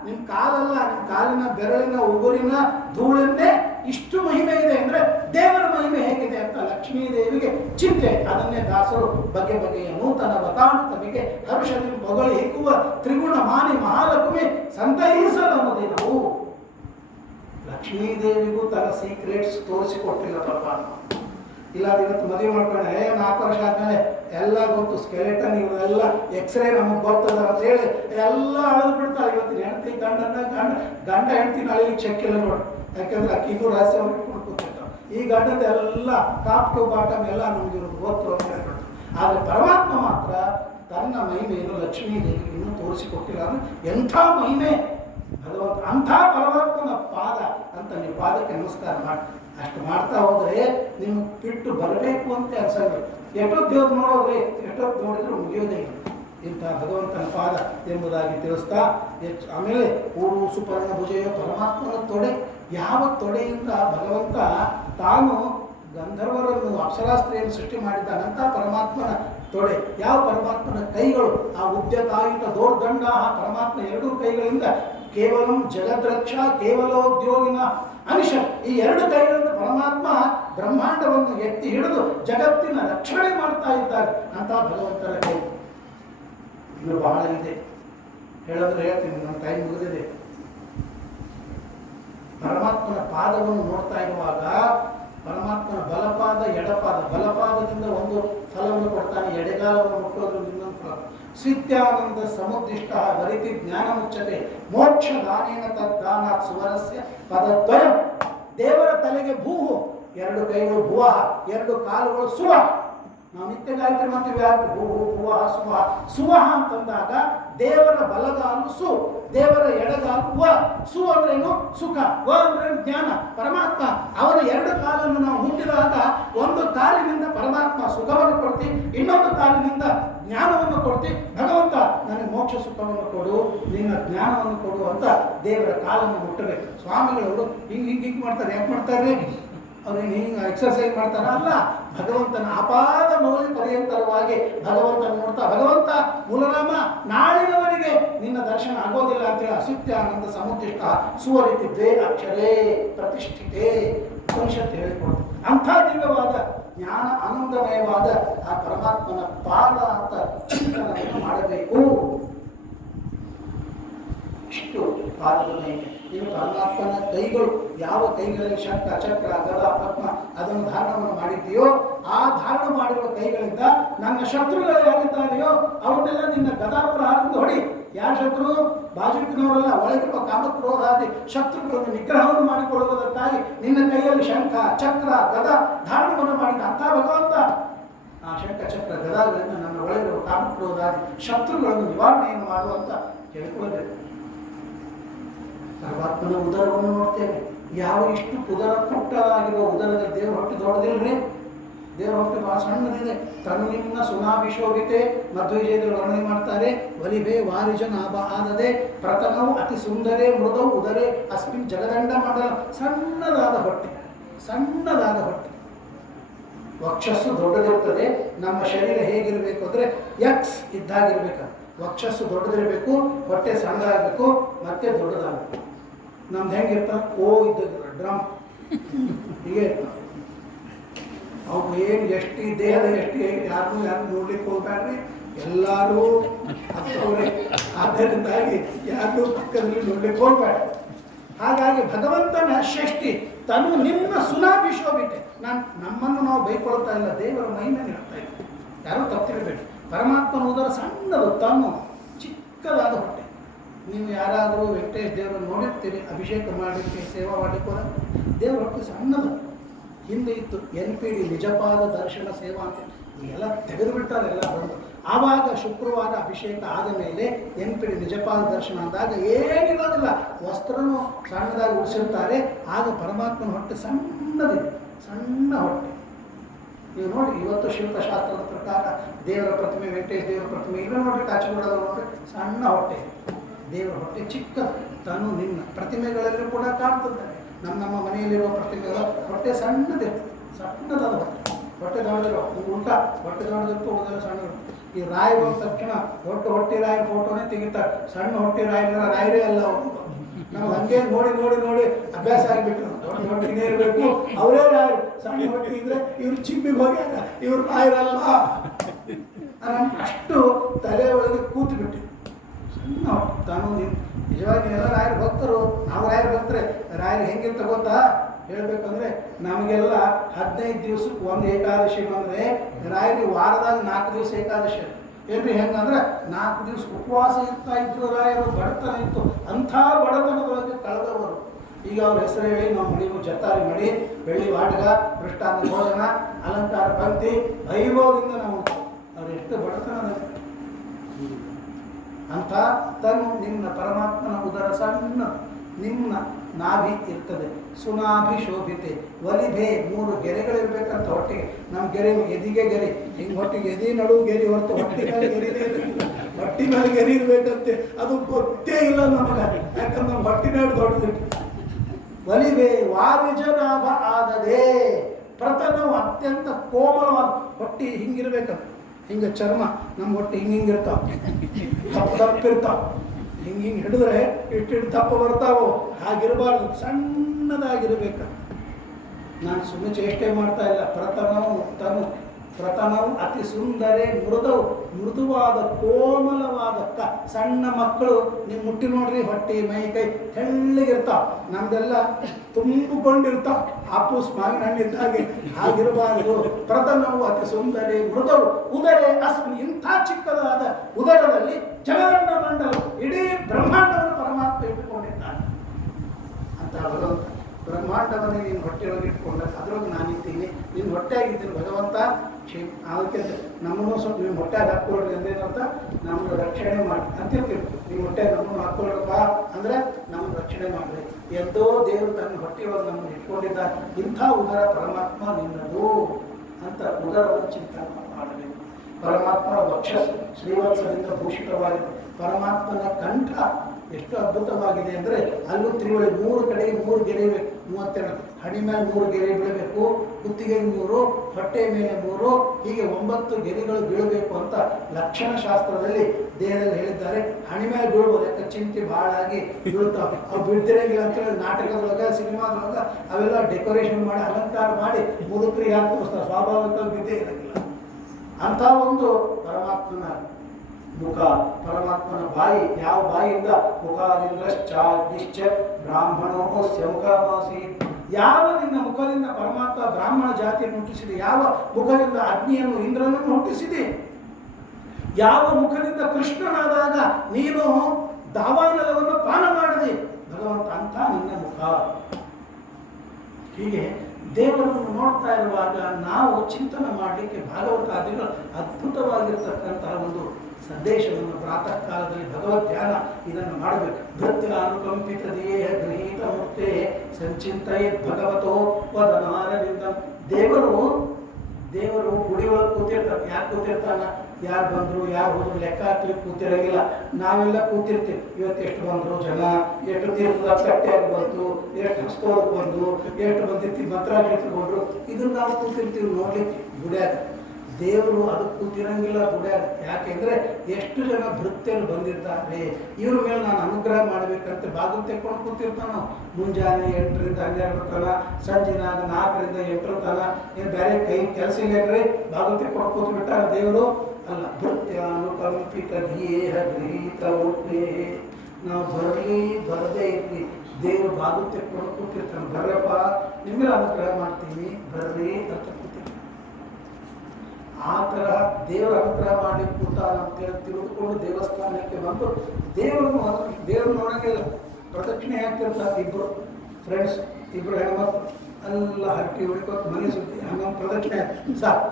ನಿಮ್ಮ ಕಾಲಲ್ಲ, ನಿಮ್ಮ ಕಾಲಿನ ಬೆರಳಿನ ಉಗುರಿನ ಧೂಳನ್ನೇ ಇಷ್ಟು ಮಹಿಮೆ ಇದೆ ಅಂದ್ರೆ ದೇವರ ಮಹಿಮೆ ಹೇಗಿದೆ ಅಂತ ಲಕ್ಷ್ಮೀದೇವಿಗೆ ಚಿಂತೆ. ಅದನ್ನೇ ದಾಸರು ಬಗೆ ಬಗೆಯ ನೂತನ ವತಾಣು ತಮಗೆ ಹರುಷದಿ ಮೊಗಳಿ ಹಿಕ್ಕುವ ತ್ರಿಗುಣ ಮಾನಿ ಮಹಾಲಕ್ಷ್ಮಿ ಸಂತೈಸಲನ್ನೋದೇನವು. ಲಕ್ಷ್ಮೀದೇವಿಗೂ ತನ್ನ ಸೀಕ್ರೆಟ್ಸ್ ತೋರಿಸಿಕೊಟ್ಟಿಲ್ಲ ಪರಮಾತ್ಮ. ಇಲ್ಲ ಇವತ್ತು ಮದುವೆ ಮಾಡ್ಕೊಂಡೆ 4 ವರ್ಷ ಆದ್ಮೇಲೆ ಎಲ್ಲ ಗೊತ್ತು, ಸ್ಕೆಲೆಟನ್ ಇವರೆಲ್ಲ ಎಕ್ಸ್ರೇ ನಮಗೆ ಗೊತ್ತದ ಅಂತ ಹೇಳಿ ಎಲ್ಲ ಅಳೆದು ಬಿಡ್ತಾಳೆ. ಇವತ್ತು ಹೆಂಡತಿ ಗಂಡ ಹೆಂಡತಿನ ಅಳಿಲಿಕ್ಕೆ ಚೆಕ್ಕಿಲ್ಲ ನೋಡು, ಯಾಕೆಂದ್ರೆ ಅಕ್ಕಿ ಇನ್ನೂ ರಹಸ್ಯವಾಗಿ ಇಟ್ಕೊಂಡು ಕೂತಿರ್ತಾವೆ. ಈ ಗಂಡದೆಲ್ಲ ಟಾಪ್ ಟು ಬಾಟಮ್ ಎಲ್ಲ ನಮ್ಗೆ ಇವ್ರಿಗೆ ಗೊತ್ತು ಅಂತ ಹೇಳ್ಬಿಡ್ತಾರೆ. ಆದರೆ ಪರಮಾತ್ಮ ಮಾತ್ರ ತನ್ನ ಮಹಿಮೆಯನ್ನು ಲಕ್ಷ್ಮೀದೇವಿಗೆ ಇನ್ನೂ ತೋರಿಸಿಕೊಟ್ಟಿಲ್ಲ. ಅಂದ್ರೆ ಎಂಥ ಮಹಿಮೆ ಭಗವಂತ, ಅಂಥ ಪರಮಾತ್ಮನ ಪಾದ ಅಂತ ನೀವು ಪಾದಕ್ಕೆ ನಮಸ್ಕಾರ ಮಾಡಿ. ಅಷ್ಟು ಮಾಡ್ತಾ ಹೋದರೆ ನಿಮ್ಗೆ ಬಿಟ್ಟು ಬರಬೇಕು ಅಂತ ಅನ್ಸಲ್ಲ. ಎಷ್ಟೊತ್ತು ನೋಡೋದ್ರಿ, ಎಷ್ಟೊತ್ತು ನೋಡಿದ್ರು ಮುಗಿಯೋದೇ ಇಲ್ಲ ಇಂಥ ಭಗವಂತನ ಪಾದ ಎಂಬುದಾಗಿ ತಿಳಿಸ್ತಾ ಆಮೇಲೆ ಊರು ಸುಪರ್ಣ ಭುಜೆಯ ಪರಮಾತ್ಮನ ತೊಡೆ. ಯಾವ ತೊಡೆಯಿಂದ ಭಗವಂತ ತಾನು ಗಂಧರ್ವರನ್ನು ಅಪ್ಸರಾಸ್ತ್ರೀಯನ್ನು ಸೃಷ್ಟಿ ಮಾಡಿದ್ದಾನಂತ ಪರಮಾತ್ಮನ ತೊಡೆ. ಯಾವ ಪರಮಾತ್ಮನ ಕೈಗಳು, ಆ ಉದ್ಯತಾಯುತ ದೋರ್ದಂಡ, ಆ ಪರಮಾತ್ಮ 2 ಕೈಗಳಿಂದ ಕೇವಲಂ ಜಗದ್ರಕ್ಷ ಕೇವಲೋದ್ಯೋಗಿನ ಅನಿಶ, ಈ 2 ಕೈಗಳಿಂದ ಪರಮಾತ್ಮ ಬ್ರಹ್ಮಾಂಡವನ್ನು ಎತ್ತಿ ಹಿಡಿದು ಜಗತ್ತಿನ ರಕ್ಷಣೆ ಮಾಡ್ತಾ ಇದ್ದಾರೆ ಅಂತ ಭಗವಂತನ ಕೈ. ಇನ್ನು ಬಹಳ ಇದೆ, ಹೇಳಿದ್ರೆ ಹೇಳ್ತೀನಿ, ನನ್ನ ಟೈಮ್ ಮುಗಿದಿದೆ. ಪರಮಾತ್ಮನ ಪಾದವನ್ನು ನೋಡ್ತಾ ಇರುವಾಗ ಪರಮಾತ್ಮನ ಬಲಪಾದ ಎಡಪಾದ, ಬಲಪಾದದಿಂದ ಒಂದು ಫಲವನ್ನು ಕೊಡ್ತಾನೆ, ಎಡೆಗಾಲವನ್ನು ಮುಟ್ಟೋದ್ರಿಂದ ಇನ್ನೊಂದು ಫಲ. ಸ್ವಿತ್ಯಾನಂದ ಸಮುದ್ದಿಷ್ಟ ವರಿತಿ ಜ್ಞಾನ ಮುಚ್ಚತೆ ಮೋಕ್ಷ ದಾನೇನ ತದ್ದಾನಾತ್ ಸುವರಸ್ಯ ಪದದ್ವಯಂ. ದೇವರ ತಲೆಗೆ ಭೂಹು, 2 ಕೈಗಳು ಭುವ, 2 ಕಾಲುಗಳು ಸುವ. ನಾವು ನಿತ್ಯ ಗಾಯತ್ರಿ ಮಾಡ್ತೀವಿ, ಯಾರು ಭೂಹು ಭುವ ಸುವ. ಸುವಹ ಅಂತಂದಾಗ ದೇವರ ಬಲಗಾಲು ಸು, ದೇವರ ಎಡಗಾಲು ವ. ಸು ಅಂದ್ರೇನು ಸುಖ, ವ ಅಂದ್ರೆ ಜ್ಞಾನ. ಪರಮಾತ್ಮ ಅವರ 2 ಕಾಲನ್ನು ನಾವು ಮುಟ್ಟಿದಾಗ ಒಂದು ಕಾಲಿನಿಂದ ಪರಮಾತ್ಮ ಸುಖವನ್ನು ಕೊಡ್ತಿ, ಇನ್ನೊಂದು ಕಾಲಿನಿಂದ ಜ್ಞಾನವನ್ನು ಕೊಡ್ತಿ. ಭಗವಂತ ನನಗೆ ಮೋಕ್ಷ ಸುಖವನ್ನು ಕೊಡು, ನಿನ್ನ ಜ್ಞಾನವನ್ನು ಕೊಡು ಅಂತ ದೇವರ ಕಾಲನ್ನು ಮುಟ್ಟಬೇಕು. ಸ್ವಾಮಿಗಳವರು ಹಿಂಗೆ ಮಾಡ್ತಾರೆ. ಯಾಕೆ ಮಾಡ್ತಾರೆ? ಅವ್ರಿಗೆ ಹಿಂಗೆ ಎಕ್ಸರ್ಸೈಸ್ ಮಾಡ್ತಾರ ಅಲ್ಲ, ಭಗವಂತನ ಅಪಾದ ಮೌಲ್ಯ ಪರ್ಯಂತರವಾಗಿ ಭಗವಂತನ ನೋಡ್ತಾ, ಭಗವಂತ ಮೂಲರಾಮ ನಾಳಿನವರೆಗೆ ನಿನ್ನ ದರ್ಶನ ಆಗೋದಿಲ್ಲ ಅಂತೇಳಿ ಅಸಿತ್ಯಾನಂದ ಸಮುದ್ದಿಷ್ಟ ಸುವರಿತಿ 2 ಅಕ್ಷರೇ ಪ್ರತಿಷ್ಠಿತೆ. ಉಪನಿಷತ್ತು ಹೇಳಿಕೊಡ್ತದೆ. ಅಂಥ ದಿವ್ಯವಾದ ಜ್ಞಾನ ಆನಂದಮಯವಾದ ಆ ಪರಮಾತ್ಮನ ಪಾದ ಅಂತ ಚಿಂತನೆಯನ್ನು ಮಾಡಬೇಕು. ಇಷ್ಟು ಪಾದದ ಮೇಲೆ ಇನ್ನು ಪರಮಾತ್ಮನ ಕೈಗಳು, ಯಾವ ಕೈಗಳಲ್ಲಿ ಶಂಖ ಚಕ್ರ ಗದ ಪದ್ಮ ಅದನ್ನು ಧಾರಣವನ್ನು ಮಾಡಿದ್ದೀಯೋ ಆ ಧಾರಣ ಮಾಡಿರುವ ಕೈಗಳಿಂದ ನನ್ನ ಶತ್ರುಗಳು ಯಾರಿದ್ದಾರೆಯೋ ಅವನ್ನೆಲ್ಲ ನಿನ್ನ ಗದಾಪ್ರಹಾರದಿಂದ ಹೊಡಿ. ಯಾರ ಶತ್ರು? ಬಾಜುಕಿನವರಲ್ಲ, ಒಳಗಿರುವ ಕಾಮಕ್ರೋಧಾದಿ ಶತ್ರುಗಳನ್ನು ನಿಗ್ರಹವನ್ನು ಮಾಡಿಕೊಳ್ಳುವುದಕ್ಕಾಗಿ ನಿನ್ನ ಕೈಯಲ್ಲಿ ಶಂಖ ಚಕ್ರ ಗದ ಧಾರಣವನ್ನು ಮಾಡಿದ ಅಂಥ ಭಗವಂತ ಆ ಶಂಖ ಚಕ್ರ ಗದಗಳಿಂದ ನನ್ನ ಒಳಗಿರುವ ಕಾಮಕ್ರೋಧಾದಿ ಶತ್ರುಗಳನ್ನು ನಿವಾರಣೆಯನ್ನು ಮಾಡುವಂತ ಕೇಳಿಕೊಳ್ಳಬೇಕು. ಪರಮಾತ್ಮನ ಉದರವನ್ನು ನೋಡ್ತೇವೆ. ಯಾವ ಇಷ್ಟು ಉದರ ಪುಟ್ಟದಾಗಿರುವ ಉದರದಲ್ಲಿ ದೇವರು ಹೊಟ್ಟೆ ದೊಡ್ಡದಿಲ್ರಿ. ದೇವರ ಹೊಟ್ಟೆ ಬಹಳ ಸಣ್ಣದಿದೆ. ತನು ನಿಮ್ನ ಸುನಾಭಿಶೋಭಿತೆ ಮಧ್ವವಿಜಯದಲ್ಲಿ ವರ್ಣನೆ ಮಾಡ್ತಾರೆ. ವಲಿಭೆ ವಾರಿಜನ ಆದದೆ ಪ್ರಥಮವು ಅತಿ ಸುಂದರೇ ಮೃದವು ಉದರೇ ಅಸ್ಮಿನ್ ಜಗದಂಡ ಮಂಡಲ. ಸಣ್ಣದಾದ ಹೊಟ್ಟೆ, ಸಣ್ಣದಾದ ಹೊಟ್ಟೆ. ವಕ್ಷಸ್ಸು ದೊಡ್ಡದಿರ್ತದೆ. ನಮ್ಮ ಶರೀರ ಹೇಗಿರಬೇಕು ಅಂದರೆ ಎಕ್ಸ್ ಇದ್ದಾಗಿರ್ಬೇಕು. ವಕ್ಷಸ್ಸು ದೊಡ್ಡದಿರಬೇಕು, ಹೊಟ್ಟೆ ಸಣ್ಣದಾಗಬೇಕು, ಮತ್ತೆ ದೊಡ್ಡದಾಗಬೇಕು. ನಮ್ದು ಹೆಂಗಿರ್ತಾವೆ ಓ ಇದ್ದ ಡ್ರಮ್ ಹೀಗೆ ಇರ್ತಾವೆ. ಅವು ಏನು ಎಷ್ಟು ದೇಹದ ಎಷ್ಟು ಯಾರು ನೋಡ್ಲಿಕ್ಕೆ ಹೋಗ್ಬೇಡ್ರಿ, ಎಲ್ಲರೂ ಹತ್ತವ್ರೆ. ಆದ್ದರಿಂದಾಗಿ ಯಾರು ಪಕ್ಕದಲ್ಲಿ ನೋಡ್ಲಿಕ್ಕೆ ಹೋಗ್ಬೇಡ. ಹಾಗಾಗಿ ಭಗವಂತನ ಷಷ್ಠಿ ತನು ನಿಮ್ಮ ಸುನಾಭಿಶೋಭಿತೆ. ನಮ್ಮನ್ನು ನಾವು ಬೈಕೊಳ್ತಾ ಇಲ್ಲ, ದೇವರ ಮಹಿಮೆಯನ್ನು ಹೇಳ್ತಾ ಇದ್ದೀವಿ. ಯಾರೂ ತಪ್ಪಿರಬೇಡಿ. ಪರಮಾತ್ಮನ ಉದರ ಸಣ್ಣದು, ತಾನು ಚಿಕ್ಕದಾದ ಹೊಟ್ಟೆ. ನೀವು ಯಾರಾದರೂ ವೆಂಕಟೇಶ್ ದೇವರನ್ನು ನೋಡಿರ್ತೀರಿ, ಅಭಿಷೇಕ ಮಾಡಲಿಕ್ಕೆ ಸೇವಾ ಮಾಡಲಿಕ್ಕೆ ಹೋದ ದೇವರ ಹೊಟ್ಟೆ ಸಣ್ಣದು. ಹಿಂದೆ ಇತ್ತು NPD ನಿಜಪಾದ ದರ್ಶನ ಸೇವಾ ಅಂತ, ಈಗೆಲ್ಲ ತೆಗೆದು ಬಿಡ್ತಾರೆ ಎಲ್ಲ ಬಂದು. ಆವಾಗ ಶುಕ್ರವಾರ ಅಭಿಷೇಕ ಆದ ಮೇಲೆ NPD ನಿಜಪಾದ ದರ್ಶನ ಅಂದಾಗ ಏನಿರೋದಿಲ್ಲ, ವಸ್ತ್ರನೂ ಸಣ್ಣದಾಗಿ ಉಡಿಸಿರ್ತಾರೆ. ಆಗ ಪರಮಾತ್ಮನ ಹೊಟ್ಟೆ ಸಣ್ಣದಿದೆ, ಸಣ್ಣ ಹೊಟ್ಟೆ. ನೀವು ನೋಡಿ, ಇವತ್ತು ಶಿಲ್ಪಶಾಸ್ತ್ರದ ಪ್ರಕಾರ ದೇವರ ಪ್ರತಿಮೆ, ವೆಂಕಟೇಶ್ ದೇವರ ಪ್ರತಿಮೆ ಇಲ್ಲ ನೋಡ್ರಿ, ಕಾಚಿಗೂಡದ ನೋಡ್ರಿ, ಸಣ್ಣ ಹೊಟ್ಟೆ. ದೇವರ ಹೊಟ್ಟೆ ಚಿಕ್ಕದು. ತಾನು ನಿನ್ನ ಪ್ರತಿಮೆಗಳಲ್ಲೂ ಕೂಡ ಕಾಣ್ತದೆ. ನಮ್ಮ ಮನೆಯಲ್ಲಿರುವ ಪ್ರತಿಮೆಗಳ ಹೊಟ್ಟೆ ಸಣ್ಣದಿರ್ತದೆ, ಸಣ್ಣದಾದ ಹೊಟ್ಟೆ. ಹೊಟ್ಟೆ ದೊಡ್ಡದಿರೋ ಉಲ್ಟ ಹೊಟ್ಟೆ ದೊಡ್ಡದಿತ್ತು, ಉಳಿದೆಲ್ಲ ಸಣ್ಣ. ಈ ರಾಯ ಬಂದ ತಕ್ಷಣ ದೊಡ್ಡ ಹೊಟ್ಟೆ ರಾಯರ ಫೋಟೋನೇ ತೆಗಿತಾರೆ. ಸಣ್ಣ ಹೊಟ್ಟೆ ರಾಯರೇ ಅಲ್ಲ ಅವರು. ನಾವು ಹಂಗೆ ನೋಡಿ ನೋಡಿ ನೋಡಿ ಅಭ್ಯಾಸ ಆಗಿಬಿಟ್ರು. ದೊಡ್ಡ ಹೊಟ್ಟೆನೇ ಇರಬೇಕು, ಅವರೇ ರಾಯರು. ಸಣ್ಣ ಹೊಟ್ಟೆ ಇದ್ರೆ ಇವ್ರು ಚಿಮ್ಮಿಗೆ ಹೋಗ್ಯಾರ, ಇವ್ರು ರಾಯರಲ್ಲ. ಅಷ್ಟು ತಲೆ ಒಳಗೆ ಕೂತು ಬಿಟ್ಟು ಸಣ್ಣ ಹೊಟ್ಟೆ. ತಾನು ನಿಜವಾಗಿ ಎಲ್ಲ ರಾಯರ ಭಕ್ತರು, ನಾವು ರಾಯರ ಭಕ್ತರೆ. ರಾಯರು ಹೆಂಗಿರ್ತ ಗೊತ್ತಾ ಹೇಳ್ಬೇಕಂದ್ರೆ, ನಮಗೆಲ್ಲ 15 ದಿವಸಕ್ಕೆ ಒಂದು ಏಕಾದಶಿ ಬಂದರೆ ರಾಯರಿಗೆ ವಾರದಾಗ 4 ದಿವಸ ಏಕಾದಶಿ. ಏನ್ರಿ ಹೆಂಗಂದ್ರೆ 4 ದಿವಸ ಉಪವಾಸ ಇರ್ತಾ ಇದ್ರು ರಾಯರು. ಬಡತನ ಇತ್ತು, ಅಂಥ ಬಡತನದೊಳಗೆ ಕಳೆದವರು. ಈಗ ಅವ್ರ ಹೆಸರು ಹೇಳಿ ನಾವು ಮಡಿಗೂ ಜತಾರಿ ಮಡಿ, ಬೆಳ್ಳಿ ವಾಟಗ, ಮೃಷ್ಟಾನ್ನ ಭೋಜನ, ಅಲಂಕಾರ ಪಂಕ್ತಿ, ವೈಭವದಿಂದ ನಾವು ಅವ್ರು ಎಷ್ಟು ಬಡತನದ. ಅಂಥ ತನು ನಿನ್ನ ಪರಮಾತ್ಮನ ಉದರ ಸಣ್ಣ, ನಿಮ್ಮ ನಾಭಿ ಇರ್ತದೆ ಸುನಾಭಿ ಶೋಭಿತೆ. ವಲಿಭೆ 3 ಗೆರೆಗಳಿರ್ಬೇಕಂತ ಹೊಟ್ಟೆಗೆ. ನಮ್ಮ ಗೆರೆ ಎದಿಗೆ ಗೆರೆ, ಹಿಂಗೆ ಹೊಟ್ಟೆಗೆ ಎದಿ ನಡುವು ಗೆರೆ ಹೊರತು ಹೊಟ್ಟೆ ಮೇಲೆ ಗೆರಿನೇ ಇರಲಿಲ್ಲ. ಹೊಟ್ಟೆ ಮೇಲೆ ಗೆರೆ ಇರಬೇಕಂತೆ, ಅದು ಗೊತ್ತೇ ಇಲ್ಲ ನಮಗೆ. ಯಾಕಂದ್ರೆ ನಮ್ಮ ಹೊಟ್ಟಿನಾಡು ದೊಡ್ಡದಿಟ್ಟು. ವಲಿಭೆ ವಾರಿಜನಾಭ ಆದದೆ ಪ್ರಥಮವು ಅತ್ಯಂತ ಕೋಮಲವಾದ ಹೊಟ್ಟೆ. ಹಿಂಗಿರ್ಬೇಕಂತ, ಹಿಂಗೆ ಚರ್ಮ ನಮ್ಮ ಹೊಟ್ಟೆ ಹಿಂಗಿರ್ತಾವ, ದಪ್ಪಿರ್ತಾವ. ಹಿಂಗೆ ಹಿಡಿದ್ರೆ ಇಟ್ಟು ದಪ್ಪ ಬರ್ತಾವೋ, ಹಾಗಿರಬಾರ್ದು, ಸಣ್ಣದಾಗಿರ್ಬೇಕು. ನಾನು ಸುಮ್ಮನೆ ಚೇಷ್ಟೆ ಮಾಡ್ತಾ ಇಲ್ಲ. ಪ್ರಥಮವು ಅತಿ ಸುಂದರೇ ಮೃದವು, ಮೃದುವಾದ ಕೋಮಲವಾದ ಸಣ್ಣ ಮಕ್ಕಳು ನೀವು ಮುಟ್ಟಿ ನೋಡ್ರಿ, ಹೊಟ್ಟೆ ಮೈ ಕೈ ತೆಳ್ಳಗಿರ್ತಾವ. ನಮ್ದೆಲ್ಲ ತುಂಬಿಕೊಂಡಿರ್ತಾವ, ಆಪೂಸ್ ಮಾವಿನ ಹಣ್ಣಿದ್ದಾಗೆ. ಹಾಗಿರಬಾರದು. ಪ್ರಥಮವು ಅತಿ ಸುಂದರೇ ಮೃದವು ಉದರೇ ಅಸ್ಮಿ. ಇಂಥ ಚಿಕ್ಕದಾದ ಉದರದಲ್ಲಿ ಜಗದಂಡ ಮಂಡಲ, ಇಡೀ ಬ್ರಹ್ಮಾಂಡವನ್ನು ಪರಮಾತ್ಮ ಇಟ್ಟುಕೊಂಡಿದ್ದಾನೆ. ಅಂತ ಭಗವಂತ ಬ್ರಹ್ಮಾಂಡವನ್ನೇ ನೀನು ಹೊಟ್ಟೆಯೊಳಗೆ ಇಟ್ಕೊಂಡ, ಅದ್ರೊಳಗೆ ನಾನಿದ್ದೀನಿ, ನೀನು ಹೊಟ್ಟೆ ಆಗಿದ್ದೀನಿ ಭಗವಂತ. ಅದಕ್ಕೆ ನಮ್ಮನ್ನು ಸ್ವಲ್ಪ ನೀವು ಹೊಟ್ಟೆಗೆ ಹಾಕ್ಕೊಳ್ಳಿ ಅಂದೇನಂತ, ನಮ್ಮನ್ನು ರಕ್ಷಣೆ ಮಾಡಿ ಅಂತಿರ್ತೀವಿ. ನೀವು ಹೊಟ್ಟೆ ನಮ್ಮನ್ನು ಹಾಕ್ಕೊಳ್ಳಪ್ಪ ಅಂದರೆ ನಮ್ಮನ್ನು ರಕ್ಷಣೆ ಮಾಡಿರಿ. ಎಂದೋ ದೇವರು ತನ್ನ ಹೊಟ್ಟೆಯೊಳಗೆ ನಮ್ಮನ್ನು ಇಟ್ಕೊಂಡಿದ್ದ. ಇಂಥ ಉದರ ಪರಮಾತ್ಮ ನಿನ್ನದು ಅಂತ ಉದರವನ್ನು ಚಿಂತನೆ ಮಾಡಬೇಕು. ಪರಮಾತ್ಮನ ವಕ್ಷಸ್ಸು ಶ್ರೀವತ್ಸದಿಂದ ಭೂಷಿತವಾಗಿದೆ. ಪರಮಾತ್ಮನ ಕಂಠ ಎಷ್ಟು ಅದ್ಭುತವಾಗಿದೆ ಅಂದರೆ, ಅಲ್ಲೂ ತ್ರಿವಳಿ 3 ಕಡೆಗೆ 3 ಗೆರೆ ಇರಬೇಕು. 32 ಹಣಿ ಮೇಲೆ 3 ಗೆರೆ ಬೀಳಬೇಕು, ಕುತ್ತಿಗೆಗೆ 3, ಹೊಟ್ಟೆ ಮೇಲೆ 3, ಹೀಗೆ 9 ಗೆರೆಗಳು ಬೀಳಬೇಕು ಅಂತ ಲಕ್ಷಣ ಶಾಸ್ತ್ರದಲ್ಲಿ ದೇಹದಲ್ಲಿ ಹೇಳಿದ್ದಾರೆ. ಹಣಿ ಮೇಲೆ ಬೀಳ್ಬೋದು, ಯಾಕೆ ಚಿಂತೆ ಭಾಳ ಆಗಿ ಬೀಳ್ತಾವೆ. ಅವು ಬಿಡ್ತಿರಂಗಿಲ್ಲ ಅಂತೇಳಿ ನಾಟಕದೊಳಗೆ ಸಿನಿಮಾದೊಳಗೆ ಅವೆಲ್ಲ ಡೆಕೋರೇಷನ್ ಮಾಡಿ ಅಲಂಕಾರ ಮಾಡಿ ಮುದುಕರಿಗೆ ಹಾಕಿ ತೋರಿಸ್ತಾರೆ. ಸ್ವಾಭಾವಿಕವಾಗಿ ಬಿದ್ದೇ ಇರೋಂಗಿಲ್ಲ. ಅಂಥ ಒಂದು ಪರಮಾತ್ಮನ ಮುಖ, ಪರಮಾತ್ಮನ ಬಾಯಿ, ಯಾವ ಬಾಯಿಯಿಂದ ಮುಖಾದಿಂದ ನಿಶ್ಚ ಬ್ರಾಹ್ಮಣೋ ಮುಖಮಾಸಿ, ಯಾವ ನಿನ್ನ ಮುಖದಿಂದ ಪರಮಾತ್ಮ ಬ್ರಾಹ್ಮಣ ಜಾತಿಯನ್ನು ಹುಟ್ಟಿಸಿದೆ, ಯಾವ ಮುಖದಿಂದ ಅಗ್ನಿಯನ್ನು ಇಂದ್ರನನ್ನು ಹುಟ್ಟಿಸಿದೆ, ಯಾವ ಮುಖದಿಂದ ಕೃಷ್ಣನಾದಾಗ ನೀನು ದಾವಾನಲವನ್ನು ಪಾನ ಮಾಡಿದೆ ಭಗವಂತ, ಅಂತ ನಿನ್ನ ಮುಖ. ಹೀಗೆ ದೇವರನ್ನು ನೋಡ್ತಾ ಇರುವಾಗ ನಾವು ಚಿಂತನೆ ಮಾಡಲಿಕ್ಕೆ ಭಾಗವತಾದಿಗಳು ಅದ್ಭುತವಾಗಿರ್ತಕ್ಕಂತಹ ಒಂದು ಸಂದೇಶವನ್ನು ಪ್ರಾತಃ ಕಾಲದಲ್ಲಿ ಭಗವದ್ ಧ್ಯಾನ ಇದನ್ನು ಮಾಡಬೇಕು. ಭೃತ್ಯ ಅನುಕಂಪಿತ ದೇಹ ಗೃಹೀತ ಮುಕ್ತೆ ಸಂಚಿಂತೆಯ ಭಗವತೋ ವದನಾರವಿಂದ. ದೇವರು ಗುಡಿಯೊಳಗೆ ಕೂತಿರ್ತಾನೆ. ಯಾಕೆ ಕೂತಿರ್ತಾನ? ಯಾರು ಬಂದರು ಯಾರು ಹೋದ್ರು ಲೆಕ್ಕ ಹಾಕ್ಲಿಕ್ಕೆ ಕೂತಿರಂಗಿಲ್ಲ. ನಾವೆಲ್ಲ ಕೂತಿರ್ತೀವಿ. ಇವತ್ತು ಎಷ್ಟು ಬಂದರು ಜನ, ಎಷ್ಟು ತೀರ್ಥದ ಕಟ್ಟೆಯಾಗಿ ಬಂತು, ಎಷ್ಟು ಹಸ್ತೋದಕ್ಕೆ ಬಂದು, ಎಷ್ಟು ಬಂದಿರ್ತೀವಿ ಮಂತ್ರ ಎತ್ಕೊಂಡ್ರು, ಇದನ್ನು ನಾವು ಕೂತಿರ್ತೀವಿ ನೋಡ್ಲಿಕ್ಕೆ ಗುಡಿಯಾಗ. ದೇವರು ಅದಕ್ಕೆ ಕೂತಿರಂಗಿಲ್ಲ ಗುಡಿಯಾಗ. ಯಾಕೆಂದರೆ ಎಷ್ಟು ಜನ ಭೃತ್ಯರು ಬಂದಿರ್ತಾರೆ, ಇವ್ರ ಮೇಲೆ ನಾನು ಅನುಗ್ರಹ ಮಾಡಬೇಕಂತ ಬಾಗಿಲು ತೆಕ್ಕೊಂಡು ಕೂತಿರ್ತಾನೋ. ಮುಂಜಾನೆ 8ರಿಂದ 12 ತನ, ಸಂಜಿನಾಗ 4ರಿಂದ 8 ತನ. ಏನು ಬೇರೆ ಕೈ ಕೆಲಸ ಇಲ್ಲೇ ಬಾಗಿಲು ತೆಕ್ಕೊಂಡು ಕೂತ್ಬಿಟ್ಟಾರ ದೇವರು? ಅಲ್ಲ. ಭೃತ್ಯ ಅನುಕಂಪಿತ ದೇಹ ಗೃಹೀತ ಉಟ್ಟೆ. ನಾವು ಬರಲಿ ಬರದೇ ಇರಲಿ ದೇವರು ಬಾಗಿಲು ತೆಕ್ಕೊಂಡು ಕೂತಿರ್ತಾನೆ. ಬರ್ರಪ್ಪ ನಿಮಗೆ ಅನುಗ್ರಹ ಮಾಡ್ತೀನಿ ಬರ್ರಿ ಅಂತ ಕೂತಿರ್ತಾನೆ. ಆ ಥರ ದೇವರ ಅನುಗ್ರಹ ಮಾಡಲಿಕ್ಕೆ ಕೂತಾನ ಅಂತೇಳಿ ತಿಳಿದುಕೊಂಡು ದೇವಸ್ಥಾನಕ್ಕೆ ಬಂದು ದೇವರು ನೋಡಂಗಿಲ್ಲ. ಪ್ರದಕ್ಷಿಣೆ ಹಾಕ್ತಿರ್ತಾರೆ ಇಬ್ಬರು ಫ್ರೆಂಡ್ಸ್, ಇಬ್ಬರು ಹೆಣ್ಮಕ್ಳು ಎಲ್ಲ ಹಟ್ಟಿ ಹೊಡ್ಕೊತ ಮನೆ ಸುದ್ದಿ ಹಂಗಂಗೆ ಪ್ರದಕ್ಷಿಣೆ ಸಾಕು.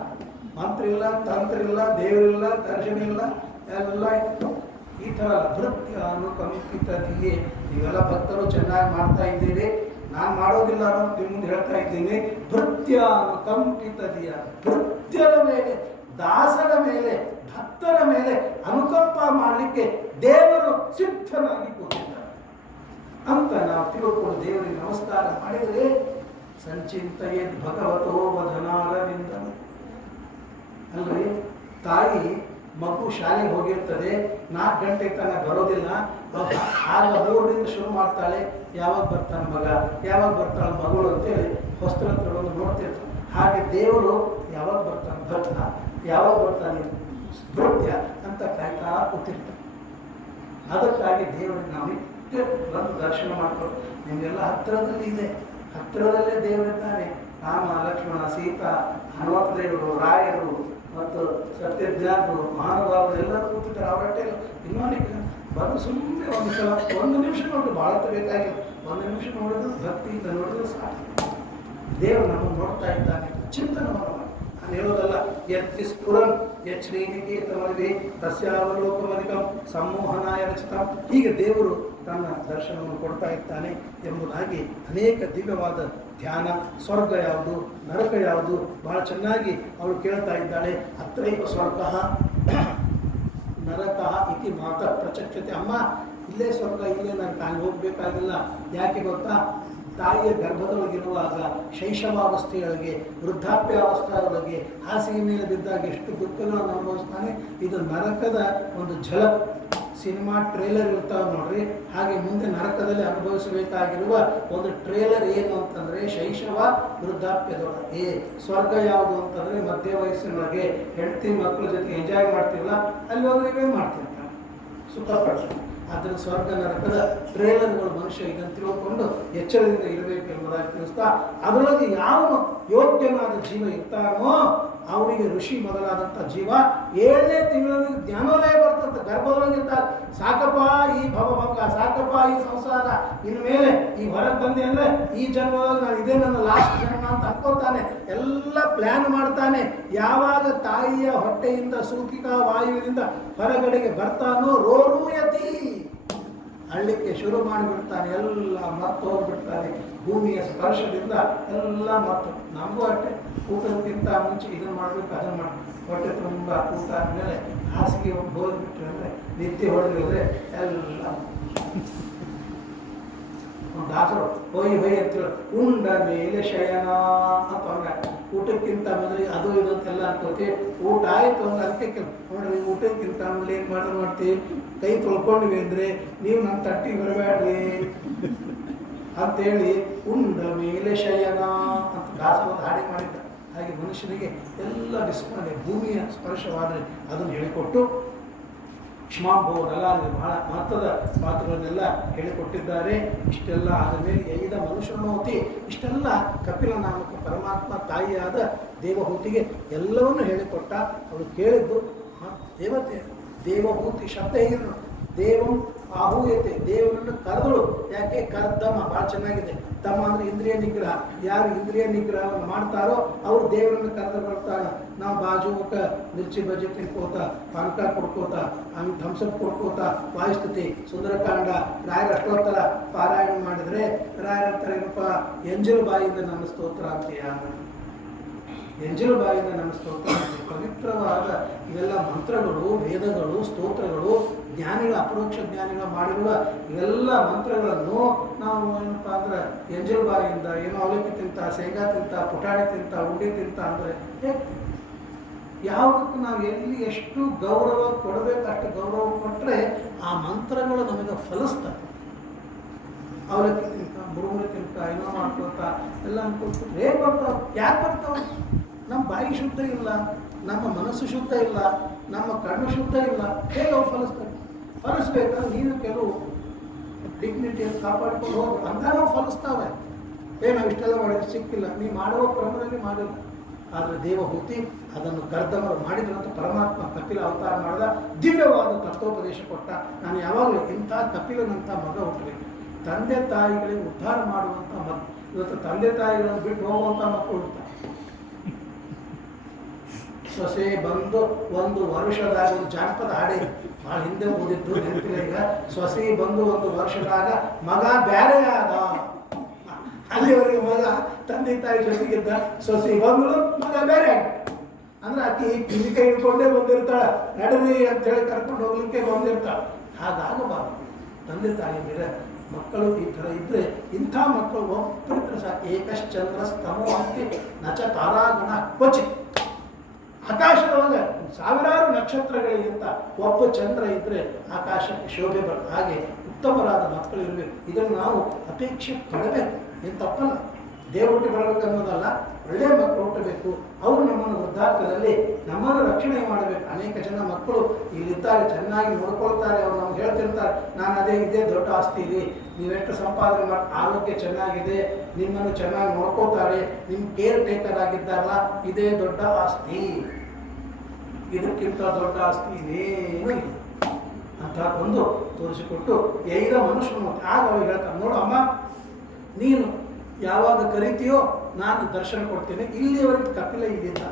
ಮಂತ್ರ ಇಲ್ಲ, ತಂತ್ರ ಇಲ್ಲ, ದೇವರಿಲ್ಲ, ದರ್ಶನ ಇಲ್ಲ, ಎಲ್ಲ ಇತ್ತು. ಈ ಥರ ಭೃತ್ಯ ಅನುಕಂಪಿತ ದಿಯೆ. ನೀವೆಲ್ಲ ಭಕ್ತರು ಚೆನ್ನಾಗಿ ಮಾಡ್ತಾ ಇದ್ದೀರಿ, ನಾನು ಮಾಡೋದಿಲ್ಲ ಅನ್ನೋದು ನಿಮ್ಮ ಮುಂದೆ ಹೇಳ್ತಾ ಇದ್ದೀನಿ. ಭೃತ್ಯ ಅನುಕಂಪಿತ ದಿಯ. ಭೃತ್ಯರ ಮೇಲೆ, ದಾಸರ ಮೇಲೆ, ಭಕ್ತರ ಮೇಲೆ ಅನುಕಂಪ ಮಾಡಲಿಕ್ಕೆ ದೇವರು ಸಿದ್ಧನಾಗಿ ಕೂತಿದ್ದಾರೆ ಅಂತ ನಾವು ತಿಳ್ಕೊಂಡು ದೇವರಿಗೆ ನಮಸ್ಕಾರ ಮಾಡಿದರೆ ಸಂಚಿಂತೆಯೇ ಭಗವತೋ ವದನಾರವಿಂದ. ಅಲ್ರಿ, ತಾಯಿ ಮಗು ಶಾಲೆಗೆ ಹೋಗಿರ್ತದೆ, 4 ಗಂಟೆ ತನಕ ಬರೋದಿಲ್ಲ. ಆಗ 3ರಿಂದ ಶುರು ಮಾಡ್ತಾಳೆ, ಯಾವಾಗ ಬರ್ತಾನೆ ಮಗ, ಯಾವಾಗ ಬರ್ತಾಳೆ ಮಗಳು ಅಂತೇಳಿ ಹೊಸ್ತರ ತಗೊಂಡು ನೋಡ್ತಿರ್ತಾನೆ. ಹಾಗೆ ದೇವರು ಯಾವಾಗ ಬರ್ತಾನೆ ಭಕ್ತ, ಯಾವಾಗ ಬರ್ತಾನೆ ಭೃತ್ಯ ಅಂತ ಕಾಯ್ತಾ ಕೂತಿರ್ತಾನೆ. ಅದಕ್ಕಾಗಿ ದೇವರಿಗೆ ನಾವು ನಿತ್ಯ ಬಂದು ದರ್ಶನ ಮಾಡ್ಕೊಂಡು, ನಿಮಗೆಲ್ಲ ಹತ್ತಿರದಲ್ಲಿ ಇದೆ, ಹತ್ತಿರದಲ್ಲೇ ದೇವರಿದ್ದಾನೆ. ರಾಮ, ಲಕ್ಷ್ಮಣ, ಸೀತಾ, ಹನುಮಂತ ದೇವರು, ರಾಯರು ಮತ್ತು ಸತ್ಯಜ್ಞಾನರು, ಮಹಾನುಭಾವರು ಎಲ್ಲರೂ ಕೂತಿದ್ದಾರೆ. ಅವರಟ್ಟೆ ಇನ್ನೊಂದು ಬಂದು ಸುಮ್ಮನೆ ಒಂದು ಸಲ 1 ನಿಮಿಷ ನೋಡಿದ್ರು, ಭಾಳ ಬೇಕಾಗಿಲ್ಲ. 1 ನಿಮಿಷ ನೋಡಿದ್ರು ಭಕ್ತಿಯಿಂದ ನೋಡಿದ್ರು ಸಾಕು. ದೇವರು ನಮ್ಮನ್ನು ನೋಡ್ತಾ ಇದ್ದಾನೆ, ಚಿಂತನವನ್ನು ಮಾಡಿ. ನಾನು ಹೇಳೋದಲ್ಲ, ಯತ್ತಿ ಸ್ಫುರನ್ ಯಶ್ರೀನಿಕೇತಮಿ ತಸ್ಯಾವಲೋಕಮಧಿಕಂ ಸಮ್ಮೋಹನಾಯ ರಚಿತಂ. ಹೀಗೆ ದೇವರು ತನ್ನ ದರ್ಶನವನ್ನು ಕೊಡ್ತಾ ಇದ್ದಾನೆ ಎಂಬುದಾಗಿ ಅನೇಕ ದಿವ್ಯವಾದ ಧ್ಯಾನ. ಸ್ವರ್ಗ ಯಾವುದು, ನರಕ ಯಾವುದು, ಬಹಳ ಚೆನ್ನಾಗಿ ಅವಳು ಕೇಳ್ತಾ ಇದ್ದಾಳೆ. ಅತ್ರೈವ ಸ್ವರ್ಗ ನರಕ ಇತಿ ಮಾತ ಪ್ರಚಕ್ಷತೆ. ಅಮ್ಮ, ಇಲ್ಲೇ ಸ್ವರ್ಗ, ಇಲ್ಲೇ ನಾನು ತಾನು ಹೋಗಬೇಕಾಗಿಲ್ಲ. ಯಾಕೆ ಗೊತ್ತಾ? ತಾಯಿಯ ಗರ್ಭದೊಳಗಿರುವಾಗ ಶೈಶವಾವಸ್ಥೆಯೊಳಗೆ, ವೃದ್ಧಾಪ್ಯಾವಸ್ಥೆಯೊಳಗೆ, ಹಾಸಿಗೆ ಮೇಲೆ ಬಿದ್ದಾಗ ಎಷ್ಟು ದುಃಖಗಳನ್ನು ಅನುಭವಿಸ್ತಾನೆ. ಇದು ನರಕದ ಒಂದು ಝಲಕ್. ಸಿನಿಮಾ ಟ್ರೇಲರ್ ಇರ್ತಾವೆ ನೋಡ್ರಿ, ಹಾಗೆ ಮುಂದೆ ನರಕದಲ್ಲಿ ಅನುಭವಿಸಬೇಕಾಗಿರುವ ಒಂದು ಟ್ರೇಲರ್ ಏನು ಅಂತಂದರೆ ಶೈಶವ ವೃದ್ಧಾಪ್ಯದೊಳಗೆ. ಸ್ವರ್ಗ ಯಾವುದು ಅಂತಂದರೆ ಮಧ್ಯ ವಯಸ್ಸಿನೊಳಗೆ ಹೆಂಡತಿ ಮಕ್ಕಳ ಜೊತೆ ಎಂಜಾಯ್ ಮಾಡ್ತಿರಲ್ಲ, ಅಲ್ಲಿ ಹೋಗಿ ಇವೇ ಮಾಡ್ತಿರ್ತಾನೆ, ಸುಖ ಪಡ್ತಾನೆ. ಆದರೆ ಸ್ವರ್ಗ ನರಕದ ಟ್ರೇಲರ್ಗಳು ಮನುಷ್ಯ ಇದನ್ನು ತಿಳ್ಕೊಂಡು ಎಚ್ಚರದಿಂದ ಇರಬೇಕು ಎಂಬುದಾಗಿ ತಿಳಿಸ್ತಾ, ಅದರೊಳಗೆ ಯಾವ ಯೋಗ್ಯನಾದ ಜೀವ ಇರ್ತಾನೋ ಅವನಿಗೆ ಋಷಿ ಮೊದಲಾದಂಥ ಜೀವ 7ನೇ ತಿಂಗಳಲ್ಲಿ ಜ್ಞಾನೋದಯ ಬರ್ತಂತೆ. ಗರ್ಭದೊಳಗಿರ್ತಾರೆ, ಸಾಕಪ್ಪ ಈ ಭವಭಂಗ, ಸಾಕಪ್ಪ ಈ ಸಂಸಾರ, ಇನ್ಮೇಲೆ ಈ ಹೊರಗೆ ಬಂದೆ ಅಂದರೆ ಈ ಜನ್ಮದಾಗ ನಾನು ಇದೇ ನನ್ನ ಲಾಸ್ಟ್ ಜನ್ಮ ಅಂತ ಅನ್ಕೋತಾನೆ. ಎಲ್ಲ ಪ್ಲ್ಯಾನ್ ಮಾಡ್ತಾನೆ. ಯಾವಾಗ ತಾಯಿಯ ಹೊಟ್ಟೆಯಿಂದ ಸೂಕಿಕಾ ವಾಯುವಿನಿಂದ ಹೊರಗಡೆಗೆ ಬರ್ತಾನೋ ರೋರುಯತಿ ಅಳ್ಳಿಕ್ಕೆ ಶುರು ಮಾಡಿಬಿಡ್ತಾನೆ. ಎಲ್ಲ ಮರ್ತು ಹೋಗ್ಬಿಡ್ತಾನೆ. ಭೂಮಿಯ ಸ್ಪರ್ಶದಿಂದ ಎಲ್ಲ ಮರ್ತು. ನಮಗೂ ಅಷ್ಟೇ, ಊಟಕ್ಕಿಂತ ಮುಂಚೆ ಇದನ್ನು ಮಾಡಬೇಕು, ಅದನ್ನು ಮಾಡಬೇಕು. ಹೊಟ್ಟೆ ತುಂಬ ಊಟ ಆದಮೇಲೆ ಹಾಸಿಗೆ ಹೋಗ್ಬಿಟ್ರೆ ಅಂದರೆ ನಿದ್ದೆ ಹೊಡೆದ್ರೆ ಎಲ್ಲ ಒಂದು ದಾಸರು ಹೊಯ್ ಹೊಯ್ ಅಂತ ಉಂಡ ಮೇಲೆ ಶಯನ ಅಂತ ಅಂದ್ರೆ ಊಟಕ್ಕಿಂತ ಮೊದಲಿಗೆ ಅದು ಇದು ಅಂತೆಲ್ಲ ಅನ್ಕೋತೀವಿ. ಊಟ ಆಯ್ತು ಅಂದ್ರೆ ಅದಕ್ಕೆ ನೋಡ್ರಿ ಊಟಕ್ಕಿಂತ ಮೊದಲು ಏನು ಮಾಡ್ತೀವಿ, ಕೈ ತೊಳ್ಕೊಂಡ್ವಿ ಅಂದರೆ ನೀವು ನಮ್ಮ ತಟ್ಟಿಗೆ ಬರಬೇಡ್ರಿ ಅಂತೇಳಿ ಉಂಡ ಮೇಲೆ ಶಯನ ಅಂತ ದಾಸವಾದ ಹಾಡಿ ಮಾಡಿದ್ದ. ಹಾಗೆ ಮನುಷ್ಯನಿಗೆ ಎಲ್ಲ ವಿಸ್ಮರಣೆ ಭೂಮಿಯ ಸ್ಪರ್ಶವಾದರೆ ಅದನ್ನು ಹೇಳಿಕೊಟ್ಟು ಕ್ಷಮಾಂಭವರೆಲ್ಲ ಬಹಳ ಮಹತ್ವದ ಮಾತುಗಳನ್ನೆಲ್ಲ ಹೇಳಿಕೊಟ್ಟಿದ್ದಾರೆ. ಇಷ್ಟೆಲ್ಲ ಆದ ಮೇಲೆ ಐದ ಮನುಷ್ಯನೋತಿ ಇಷ್ಟೆಲ್ಲ ಕಪಿಲ ನಾಮಕ ಪರಮಾತ್ಮ ತಾಯಿಯಾದ ದೇವಹೂತಿಗೆ ಎಲ್ಲವನ್ನೂ ಹೇಳಿಕೊಟ್ಟ. ಅವಳು ಕೇಳಿದ್ದು ದೇವತೆ ದೇವಹೂತಿ ಶಬ್ದ ಹೇಗಿದ್ರು ದೇವಂ ಆಹೂಯತೆ, ದೇವರನ್ನು ಕರೆದಳು. ಯಾಕೆ ಕರ್ದಮ ಭಾಳ ಚೆನ್ನಾಗಿದೆ. ದಮ ಅಂದರೆ ಇಂದ್ರಿಯ ನಿಗ್ರಹ. ಯಾರು ಇಂದ್ರಿಯ ನಿಗ್ರಹವನ್ನು ಮಾಡ್ತಾರೋ ಅವರು ದೇವರನ್ನು ಕರೆದು ಬರ್ತಾರೆ. ನಾವು ಬಾಜುಕ ಮಿರ್ಚಿ ಬಜ್ಜಿ ತಿನ್ಕೋತ ಪಾನಕ ಕೊಡ್ಕೋತ ಹಂಗೆ ಥಮ್ಸಪ್ ಕೊಡ್ಕೋತ ವಾಯುಸ್ತುತಿ ಸುಂದರಕಾಂಡ ರಾಯರ ಅಷ್ಟೋತ್ತರ ಪಾರಾಯಣ ಮಾಡಿದರೆ ರಾಯರಂತಾರೆ ಏನಪ್ಪ ಎಂಜಲು ಬಾಯಿಂದ ನನ್ನ ಸ್ತೋತ್ರ ಅಂತೆಯ, ಎಂಜಲು ಬಾಯಿಂದ ನನ್ನ ಸ್ತೋತ್ರ ಅಂತ. ಪವಿತ್ರವಾದ ಇವೆಲ್ಲ ಮಂತ್ರಗಳು, ವೇದಗಳು, ಸ್ತೋತ್ರಗಳು, ಜ್ಞಾನಿಗಳ ಅಪರೋಕ್ಷ ಜ್ಞಾನಿಗಳ ಮಾಡಿರುವ ಇವೆಲ್ಲ ಮಂತ್ರಗಳನ್ನು ನಾವು ಏನಪ್ಪ ಅಂದ್ರೆ ಎಂಜಲು ಬಾಯಿಂದ ಏನೋ ಅವಲಕ್ಕಿ ತಿಂತ, ಶೇಂಗಾ ತಿಂತ, ಪುಟಾಣಿ ತಿಂತ, ಉಂಡೆ ತಿಂತ ಅಂದರೆ ಹೇಗೆ ಯಾವುದಕ್ಕೂ ನಾವು ಎಲ್ಲಿ ಎಷ್ಟು ಗೌರವ ಕೊಡಬೇಕು ಅಷ್ಟು ಗೌರವ ಕೊಟ್ಟರೆ ಆ ಮಂತ್ರಗಳು ನಮಗೆ ಫಲಿಸ್ತವೆ. ಅವಲಕ್ಕಿ ತಿಂತ, ಮುರುಮುರಿ ತಿಂತ, ಏನೋ ಮಾಡ್ಕೊತ ಎಲ್ಲ ಅನ್ಕೊಳ್ತಾರೆ. ಹೇಗೆ ಬರ್ತಾವೆ? ಯಾಕೆ ಬರ್ತಾವೆ? ನಮ್ಮ ಬಾಯಿ ಶುದ್ಧ ಇಲ್ಲ, ನಮ್ಮ ಮನಸ್ಸು ಶುದ್ಧ ಇಲ್ಲ, ನಮ್ಮ ಕಣ್ಣು ಶುದ್ಧ ಇಲ್ಲ. ಹೇಗೆ ಅವು ಫಲಿಸ್ತವೆ? ಫಲಿಸ್ಬೇಕಾದ್ರೆ ನೀನು ಕೆಲವು ಡಿಗ್ನಿಟಿಯನ್ನು ಕಾಪಾಡಿಕೊಂಡು ಹೋಗು, ಅಂದಾಗ ನಾವು ಫಲಿಸ್ತಾವೆ. ನಾವು ಇಷ್ಟೆಲ್ಲ ಮಾಡಿದ್ರೆ ಸಿಕ್ಕಿಲ್ಲ, ನೀ ಮಾಡುವ ಕ್ರಮದಲ್ಲಿ ಮಾಡಿಲ್ಲ. ಆದರೆ ದೇವಹೂತಿ ಅದನ್ನು ಕರ್ದವರು ಮಾಡಿದ್ರು ಅಂತ ಪರಮಾತ್ಮ ಕಪಿಲ ಅವತಾರ ಮಾಡಿದ. ದಿವ್ಯವಾದ ತತ್ವೋಪದೇಶ ಕೊಟ್ಟ. ನಾನು ಯಾವಾಗಲೂ ಇಂಥ ಕಪಿಲನಂಥ ಮಗ ಹುಟ್ಟಬೇಕು. ತಂದೆ ತಾಯಿಗಳಿಗೆ ಉದ್ಧಾರ ಮಾಡುವಂಥ ಮಗ. ಇವತ್ತು ತಂದೆ ತಾಯಿಗಳನ್ನು ಬಿಟ್ಟು ಹೋಗುವಂಥ ಮಕ್ಕಳು ಹುಡ್ತಾರೆ. ಸೊಸೆ ಬಂದು ಒಂದು ವರ್ಷದಾಗ ಒಂದು ಜಾನಪದ ಹಾಡಿ ಭಾಳ ಹಿಂದೆ ಓದಿದ್ದು ನೆನಪಿಲ್ಲ ಈಗ. ಸೊಸೆ ಬಂದು ಒಂದು ವರ್ಷದಾಗ ಮಗ ಬ್ಯಾರೆ ಆದ. ಅಲ್ಲಿವರೆಗೆ ಮಗ ತಂದೆ ತಾಯಿ ಜೊತೆಗಿದ್ದ. ಸೊಸೆ ಬಂದಳು, ಮಗ ಬೇರೆ ಆಗ ಅಂದ್ರೆ ಆಕಿ ಕಿವಿಕ ಹಿಡ್ಕೊಂಡೇ ಬಂದಿರ್ತಾಳೆ. ನಡರಿ ಅಂತೇಳಿ ಕರ್ಕೊಂಡು ಹೋಗ್ಲಿಕ್ಕೆ ಬಂದಿರ್ತಾಳೆ. ಹಾಗಾಗಬಾರ್ದು. ತಂದೆ ತಾಯಿ ಬೇರೆ ಮಕ್ಕಳು ಈ ಥರ ಇದ್ದರೆ ಇಂಥ ಮಕ್ಕಳು ಒಬ್ಬರಿದ್ರೆ ಸಾಕು. ಏಕಶ್ಚಂದ್ರ ಸ್ತಮೋ ಅಂತಿ ನಚ ತಾರಾಗಣ ಕ್ವಚಿತ್. ಆಕಾಶದೊಳಗೆ ಸಾವಿರಾರು ನಕ್ಷತ್ರಗಳಿಗಿಂತ ಒಬ್ಬ ಚಂದ್ರ ಇದ್ದರೆ ಆಕಾಶಕ್ಕೆ ಶೋಭೆ ಬರ್ತದೆ. ಹಾಗೆ ಉತ್ತಮರಾದ ಮಕ್ಕಳು ಇರಬೇಕು. ಇದನ್ನು ನಾವು ಅಪೇಕ್ಷೆ ಪಡಬೇಕು. ಏನು ತಪ್ಪಲ್ಲ. ದೇವರುಟ್ಟಿ ಬರಬೇಕು ಅನ್ನೋದಲ್ಲ, ಒಳ್ಳೆಯ ಮಕ್ಕಳು ಹುಟ್ಟಬೇಕು. ಅವರು ನಮ್ಮನ್ನು ವೃದ್ಧಾಪ್ಯದಲ್ಲಿ ನಮ್ಮನ್ನು ರಕ್ಷಣೆ ಮಾಡಬೇಕು. ಅನೇಕ ಜನ ಮಕ್ಕಳು ಇಲ್ಲಿದ್ದಾರೆ, ಚೆನ್ನಾಗಿ ನೋಡ್ಕೊಳ್ತಾರೆ. ಅವ್ರು ನಮ್ಗೆ ಹೇಳ್ತಿರ್ತಾರೆ, ನಾನು ಅದೇ ಇದೇ ದೊಡ್ಡ ಆಸ್ತಿ ರೀ, ನೀವೆಷ್ಟು ಸಂಪಾದನೆ ಮಾಡಿ ಆರೋಗ್ಯ ಚೆನ್ನಾಗಿದೆ, ನಿಮ್ಮನ್ನು ಚೆನ್ನಾಗಿ ನೋಡ್ಕೋತಾರೆ, ನಿಮ್ಮ ಕೇರ್ ಟೇಕರ್ ಆಗಿದ್ದಾರಲ್ಲ, ಇದೇ ದೊಡ್ಡ ಆಸ್ತಿ, ಇದಕ್ಕಿಂತ ದೊಡ್ಡ ಆಸ್ತಿ ಇದೇನು ಇಲ್ಲ ಅಂತ ಒಂದು ತೋರಿಸಿಕೊಟ್ಟು ಐದ ಮನುಷ್ಯನು ಆಗ ಅವ್ರಿಗೆ ಹೇಳ್ತಾರೆ, ನೋಡು ಅಮ್ಮ, ನೀನು ಯಾವಾಗ ಕರಿತೀಯೋ ನಾನು ದರ್ಶನ ಕೊಡ್ತೇನೆ. ಇಲ್ಲಿಯವರೆಗೆ ಕಪಿಲ ಇಲ್ಲಿಲ್ಲ,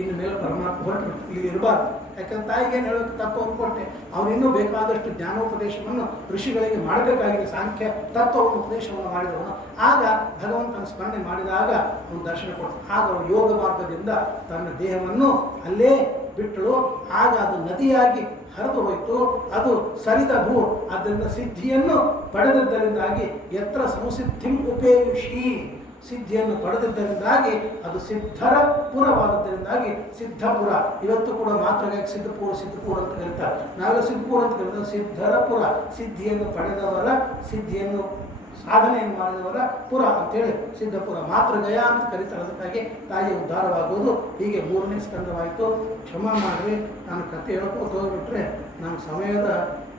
ಇನ್ನು ಮೇಲೆ ಪರಮಾತ್ಮ ಹೊರಟುಬಿಟ್ಟು ಇಲ್ಲಿ ಇರಬಾರ್ದು. ಯಾಕಂದ್ರೆ ತಾಯಿಗೆ ಏನು ಹೇಳೋಕ್ಕೆ ತತ್ವವನ್ನು ಕೊಟ್ಟೆ. ಅವನು ಇನ್ನೂ ಬೇಕಾದಷ್ಟು ಜ್ಞಾನೋಪದೇಶವನ್ನು ಋಷಿಗಳಿಗೆ ಮಾಡಬೇಕಾಗಿದೆ. ಸಾಂಖ್ಯ ತತ್ವವನ್ನು ಉಪದೇಶವನ್ನು ಮಾಡಿದವನು. ಆಗ ಭಗವಂತನ ಸ್ಮರಣೆ ಮಾಡಿದಾಗ ಅವನು ದರ್ಶನ ಕೊಡ್ತಾನೆ. ಆಗ ಅವನು ಯೋಗ ಮಾರ್ಗದಿಂದ ತನ್ನ ದೇಹವನ್ನು ಅಲ್ಲೇ ಬಿಟ್ಟಳು. ಆಗ ಅದು ನದಿಯಾಗಿ ಹರಿದು ಹೋಯಿತು. ಅದು ಸರಿದ ಭೂ. ಆದ್ದರಿಂದ ಸಿದ್ಧಿಯನ್ನು ಪಡೆದದ್ದರಿಂದಾಗಿ ಯತ್ರ ಸಂಸಿದ್ಧಿಂ ಉಪೇಯುಷಿ, ಸಿದ್ಧಿಯನ್ನು ಪಡೆದಿದ್ದರಿಂದಾಗಿ ಅದು ಸಿದ್ಧರ ಪುರವಾದದ್ದರಿಂದಾಗಿ ಸಿದ್ಧಪುರ. ಇವತ್ತು ಕೂಡ ಮಾತ್ರಗಾಗಿ ಸಿದ್ಧಪುರ ಅಂತ ಕರೀತಾರೆ. ನಾವೆಲ್ಲ ಸಿದ್ಧಪುರ ಅಂತ ಕರೀತಾರೆ. ಸಿದ್ಧರ ಪುರ, ಸಿದ್ಧಿಯನ್ನು ಪಡೆದವರ, ಸಿದ್ಧಿಯನ್ನು ಸಾಧನೆಯನ್ನು ಮಾಡಿದವರ ಪುರ ಅಂತೇಳಿ ಸಿದ್ಧಪುರ. ಮಾತೃಗಯ ಅಂತ ಕರೀತಾರೆ. ಅದಕ್ಕಾಗಿ ತಾಯಿಯ ಉದ್ಧಾರವಾಗುವುದು. ಹೀಗೆ 3ನೇ ಸ್ಕಂದವಾಯಿತು. ಕ್ಷಮ ಮಾಡಿರಿ, ನಾನು ಕತೆ ಹೇಳ್ಕೋತ ಹೋಗ್ಬಿಟ್ರೆ ನಮ್ಮ ಸಮಯದ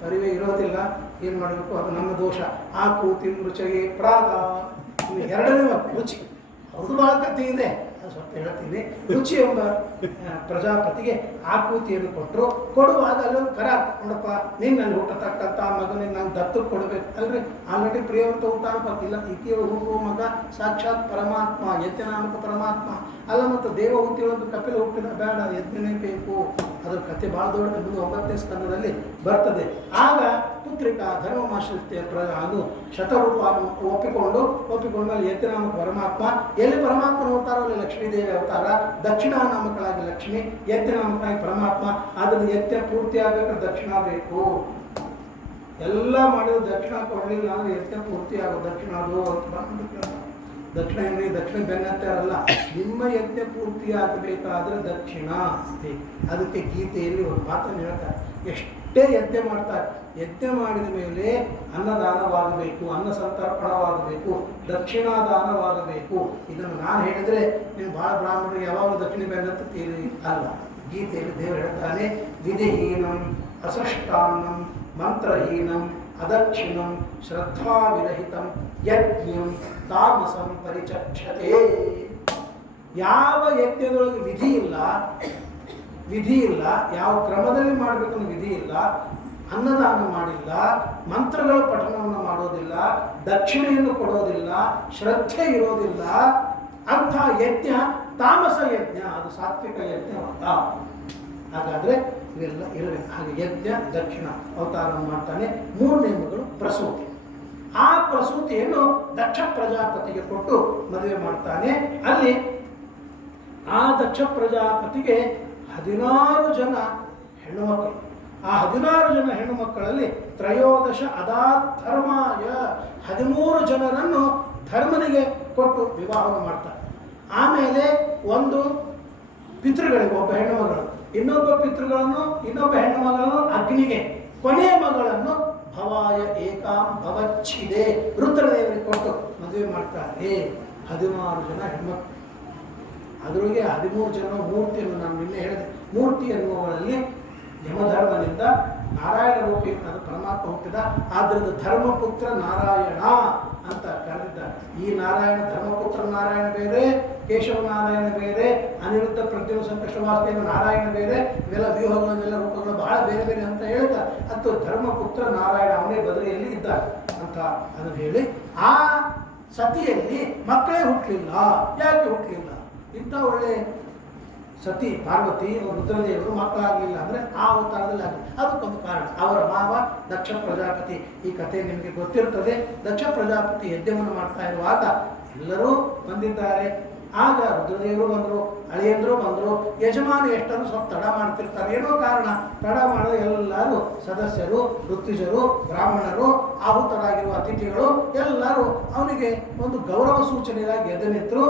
ಪರಿವೇ ಇರೋದಿಲ್ಲ. ಏನು ಮಾಡಬೇಕು, ಅದು ನನ್ನ ದೋಷ. ಆಕು ತಿಂರುಚಗೆ ಪ್ರಾತ. ಇನ್ನು 2ನೇ ರುಚಿ. ಅವ್ರದ್ದು ಭಾಳ ಕಥೆ ಇದೆ, ಅದು ಸ್ವಲ್ಪ ಹೇಳ್ತೀನಿ. ರುಚಿ ಎಂಬ ಪ್ರಜಾಪತಿಗೆ ಆಕೂತಿಯನ್ನು ಕೊಟ್ಟರು. ಕೊಡುವಾಗ ಅಲ್ಲೊಂದು ಕರ, ನೋಡಪ್ಪ ನಿನ್ನಲ್ಲಿ ಹುಟ್ಟತಕ್ಕಂಥ ಮಗನಿಗೆ ನಾನು ದತ್ತಕ್ಕೆ ಕೊಡಬೇಕು ಅಲ್ರಿ. ಆಲ್ರೆಡಿ ಪ್ರಿಯವ್ರತ ಹುಟ್ಟಾನ ಇಲ್ಲ, ಈಕೆಯ ಹುಟ್ಟುವ ಮಗ ಸಾಕ್ಷಾತ್ ಪರಮಾತ್ಮ, ಯಜ್ಞನಾಮಕ ಪರಮಾತ್ಮ ಅಲ್ಲ. ಮತ್ತು ದೇವಹೂತಿಯೊಳಗೆ ಕಪಿಲ ಹುಟ್ಟಿದ ಬೇಡ, ಯಜ್ಞನೇ ಬೇಕು. ಅದರ ಕಥೆ ಭಾಳ ದೊಡ್ಡ 9ನೇ ಸ್ಕಂದದಲ್ಲಿ ಬರ್ತದೆ. ಆಗ ಪುತ್ರಿಕಾ ಧರ್ಮಮಾಶ್ರಿತ್ಯ ಅದು ಶತರೂಪ ಒಪ್ಪಿಕೊಂಡ್ಮೇಲೆ ಯಜ್ಞನಾಮಕ ಪರಮಾತ್ಮ. ಎಲ್ಲಿ ಪರಮಾತ್ಮನ ಅವತಾರ ಅಲ್ಲಿ ಲಕ್ಷ್ಮೀದೇವಿ ಅವತಾರ. ದಕ್ಷಿಣಾನಾಮಕಳಾಗಿ ಎಲ್ಲ ಮಾಡಿದ ದಕ್ಷಿಣ ಕೊಡಲಿಲ್ಲ ಅಂದರೆ ಯಜ್ಞ ಪೂರ್ತಿ ಆಗೋ ದಕ್ಷಿಣ ಅದು ಅಂತ ಬಂದ್ಬಿಟ್ಟು ದಕ್ಷಿಣ ಏನ್ರಿ ದಕ್ಷಿಣ ಬೆನ್ನತ್ತಾರಲ್ಲ, ನಿಮ್ಮ ಯಜ್ಞ ಪೂರ್ತಿ ಆಗಬೇಕಾದ್ರೆ ದಕ್ಷಿಣ ಬೇಕು. ಅದಕ್ಕೆ ಗೀತೆಯಲ್ಲಿ ಒಂದು ಮಾತನ್ನು ಹೇಳ್ತಾರೆ, ಎಷ್ಟೇ ಯಜ್ಞ ಮಾಡ್ತಾರೆ, ಯಜ್ಞ ಮಾಡಿದ ಮೇಲೆ ಅನ್ನದಾನವಾಗಬೇಕು, ಅನ್ನ ಸಂತರ್ಪಣವಾಗಬೇಕು, ದಕ್ಷಿಣಾದಾನವಾಗಬೇಕು. ಇದನ್ನು ನಾನು ಹೇಳಿದರೆ ನೀವು ಭಾಳ ಬ್ರಾಹ್ಮಣರಿಗೆ ಯಾವಾಗಲೂ ದಕ್ಷಿಣ ಬೆನ್ನತ್ತೀರಿ ಅಲ್ಲ. ಗೀತೆಯಲ್ಲಿ ದೇವರು ಹೇಳ್ತಾನೆ, ವಿಧಿಹೀನಂ ಅಸೃಷ್ಟಾನ್ನಂ ಮಂತ್ರಹೀನಂ ಅದಕ್ಷಿಣಂ ಶ್ರದ್ಧಾವಿರಹಿತಂ ಯಜ್ಞಂ ತಾಮಸಂ ಪರಿಚಕ್ಷತೆ. ಯಾವ ಯಜ್ಞದೊಳಗೆ ವಿಧಿ ಇಲ್ಲ, ಯಾವ ಕ್ರಮದಲ್ಲಿ ಮಾಡಬೇಕನ್ನೋ ವಿಧಿ ಇಲ್ಲ, ಅನ್ನದಾನ ಮಾಡಿಲ್ಲ, ಮಂತ್ರಗಳ ಪಠಣವನ್ನು ಮಾಡೋದಿಲ್ಲ, ದಕ್ಷಿಣೆಯನ್ನು ಕೊಡೋದಿಲ್ಲ, ಶ್ರದ್ಧೆ ಇರೋದಿಲ್ಲ, ಅಂಥ ಯಜ್ಞ ತಾಮಸ ಯಜ್ಞ, ಅದು ಸಾತ್ವಿಕ ಯಜ್ಞವಲ್ಲ. ಹಾಗಾದರೆ ಇವೆಲ್ಲ ಇರಬೇಕು. ಹಾಗೆ ಯಜ್ಞ ದಕ್ಷಿಣ ಅವತಾರವನ್ನು ಮಾಡ್ತಾನೆ. ಮೂರನೇಮಗಳು ಪ್ರಸೂತಿ. ಆ ಪ್ರಸೂತಿಯನ್ನು ದಕ್ಷ ಪ್ರಜಾಪತಿಗೆ ಕೊಟ್ಟು ಮದುವೆ ಮಾಡ್ತಾನೆ. ಅಲ್ಲಿ ಆ ದಕ್ಷ ಪ್ರಜಾಪತಿಗೆ 16 ಜನ ಹೆಣ್ಣುಮಕ್ಕಳು. ಆ 16 ಜನ ಹೆಣ್ಣು ಮಕ್ಕಳಲ್ಲಿ ತ್ರಯೋದಶ ಅದಾಧರ್ಮಾಯ 13 ಜನರನ್ನು ಧರ್ಮನಿಗೆ ಕೊಟ್ಟು ವಿವಾಹವನ್ನು ಮಾಡ್ತಾರೆ. ಆಮೇಲೆ ಒಂದು ಪಿತೃಗಳಿಗೆ ಒಬ್ಬ ಹೆಣ್ಣು ಮಗಳು, ಇನ್ನೊಬ್ಬ ಪಿತೃಗಳನ್ನು ಇನ್ನೊಬ್ಬ ಹೆಣ್ಣು ಮಗಳನ್ನು ಅಗ್ನಿಗೆ, ಕೊನೆಯ ಮಗಳನ್ನು ಭವಾಯ ಏಕಾಂ ಭವಚ್ಛಿದೆ ರುದ್ರದೇವರಿಗೆ ಕೊಟ್ಟು ಮದುವೆ ಮಾಡ್ತಾರೆ. 16 ಜನ ಹೆಣ್ಮಕ್ಳು. ಅದರೊಳಗೆ 13 ಜನ ಮೂರ್ತಿಯನ್ನು ನಾನು ನಿನ್ನೆ ಹೇಳಿದೆ. ಮೂರ್ತಿ ಎನ್ನುವಗಳಲ್ಲಿ ಯಮಧರ್ಮನಿಂದ ನಾರಾಯಣ ರೂಪಿ ಅದು ಪರಮಾತ್ಮ ಹುಟ್ಟಿದ, ಆದ್ದರಿಂದ ಧರ್ಮಪುತ್ರ ನಾರಾಯಣ ಅಂತ ಕರೆದಿದ್ದಾರೆ. ಈ ನಾರಾಯಣ ಧರ್ಮಪುತ್ರ ನಾರಾಯಣ ಬೇರೆ, ಕೇಶವ ನಾರಾಯಣ ಬೇರೆ, ಅನಿರುದ್ಧ ಪ್ರದ್ಯುಮ್ನ ಸಂಕಷ್ಟ ವಾಸುದೇವ ನಾರಾಯಣ ಬೇರೆ, ಇವೆಲ್ಲ ವ್ಯೂಹಗಳನ್ನೆಲ್ಲ ರೂಪಗಳು ಬಹಳ ಬೇರೆ ಬೇರೆ ಅಂತ ಹೇಳ್ತಾರೆ. ಅದು ಧರ್ಮಪುತ್ರ ನಾರಾಯಣ ಅವನೇ ಬದರಿಯಲ್ಲಿ ಇದ್ದಾರೆ ಅಂತ ಅದನ್ನು ಹೇಳಿ, ಆ ಸತಿಯಲ್ಲಿ ಮಕ್ಕಳೇ ಹುಟ್ಟಲಿಲ್ಲ. ಯಾಕೆ ಹುಟ್ಟಲಿಲ್ಲ? ಇಂಥ ಒಳ್ಳೆ ಸತಿ ಪಾರ್ವತಿ ಅವರು ರುದ್ರದೇವರು ಮಕ್ಕಳಾಗಲಿಲ್ಲ ಅಂದರೆ ಆ ಅವತಾರದಲ್ಲಿ ಆಗಲಿ. ಅದಕ್ಕೊಂದು ಕಾರಣ, ಅವರ ಮಾವ ದಕ್ಷ ಪ್ರಜಾಪತಿ. ಈ ಕಥೆ ನಿಮಗೆ ಗೊತ್ತಿರ್ತದೆ. ದಕ್ಷ ಪ್ರಜಾಪತಿ ಯಜ್ಞವನ್ನು ಮಾಡ್ತಾ ಇರುವಾಗ ಎಲ್ಲರೂ ಬಂದಿದ್ದಾರೆ. ಆಗ ರುದ್ರದೇವರು ಬಂದರು, ಅಳಿಯಂದರು ಬಂದರು. ಯಜಮಾನ ಎಷ್ಟನ್ನು ಸ್ವಲ್ಪ ತಡ ಮಾಡ್ತಿರ್ತಾರೆ, ಏನೋ ಕಾರಣ ತಡ ಮಾಡೋದು. ಎಲ್ಲರೂ ಸದಸ್ಯರು, ಋತ್ವಿಜರು, ಬ್ರಾಹ್ಮಣರು, ಆಹುತರಾಗಿರುವ ಅತಿಥಿಗಳು ಎಲ್ಲರೂ ಅವನಿಗೆ ಒಂದು ಗೌರವ ಸೂಚನೆಯಾಗಿ ಎದ್ದು ನಿಂತರು.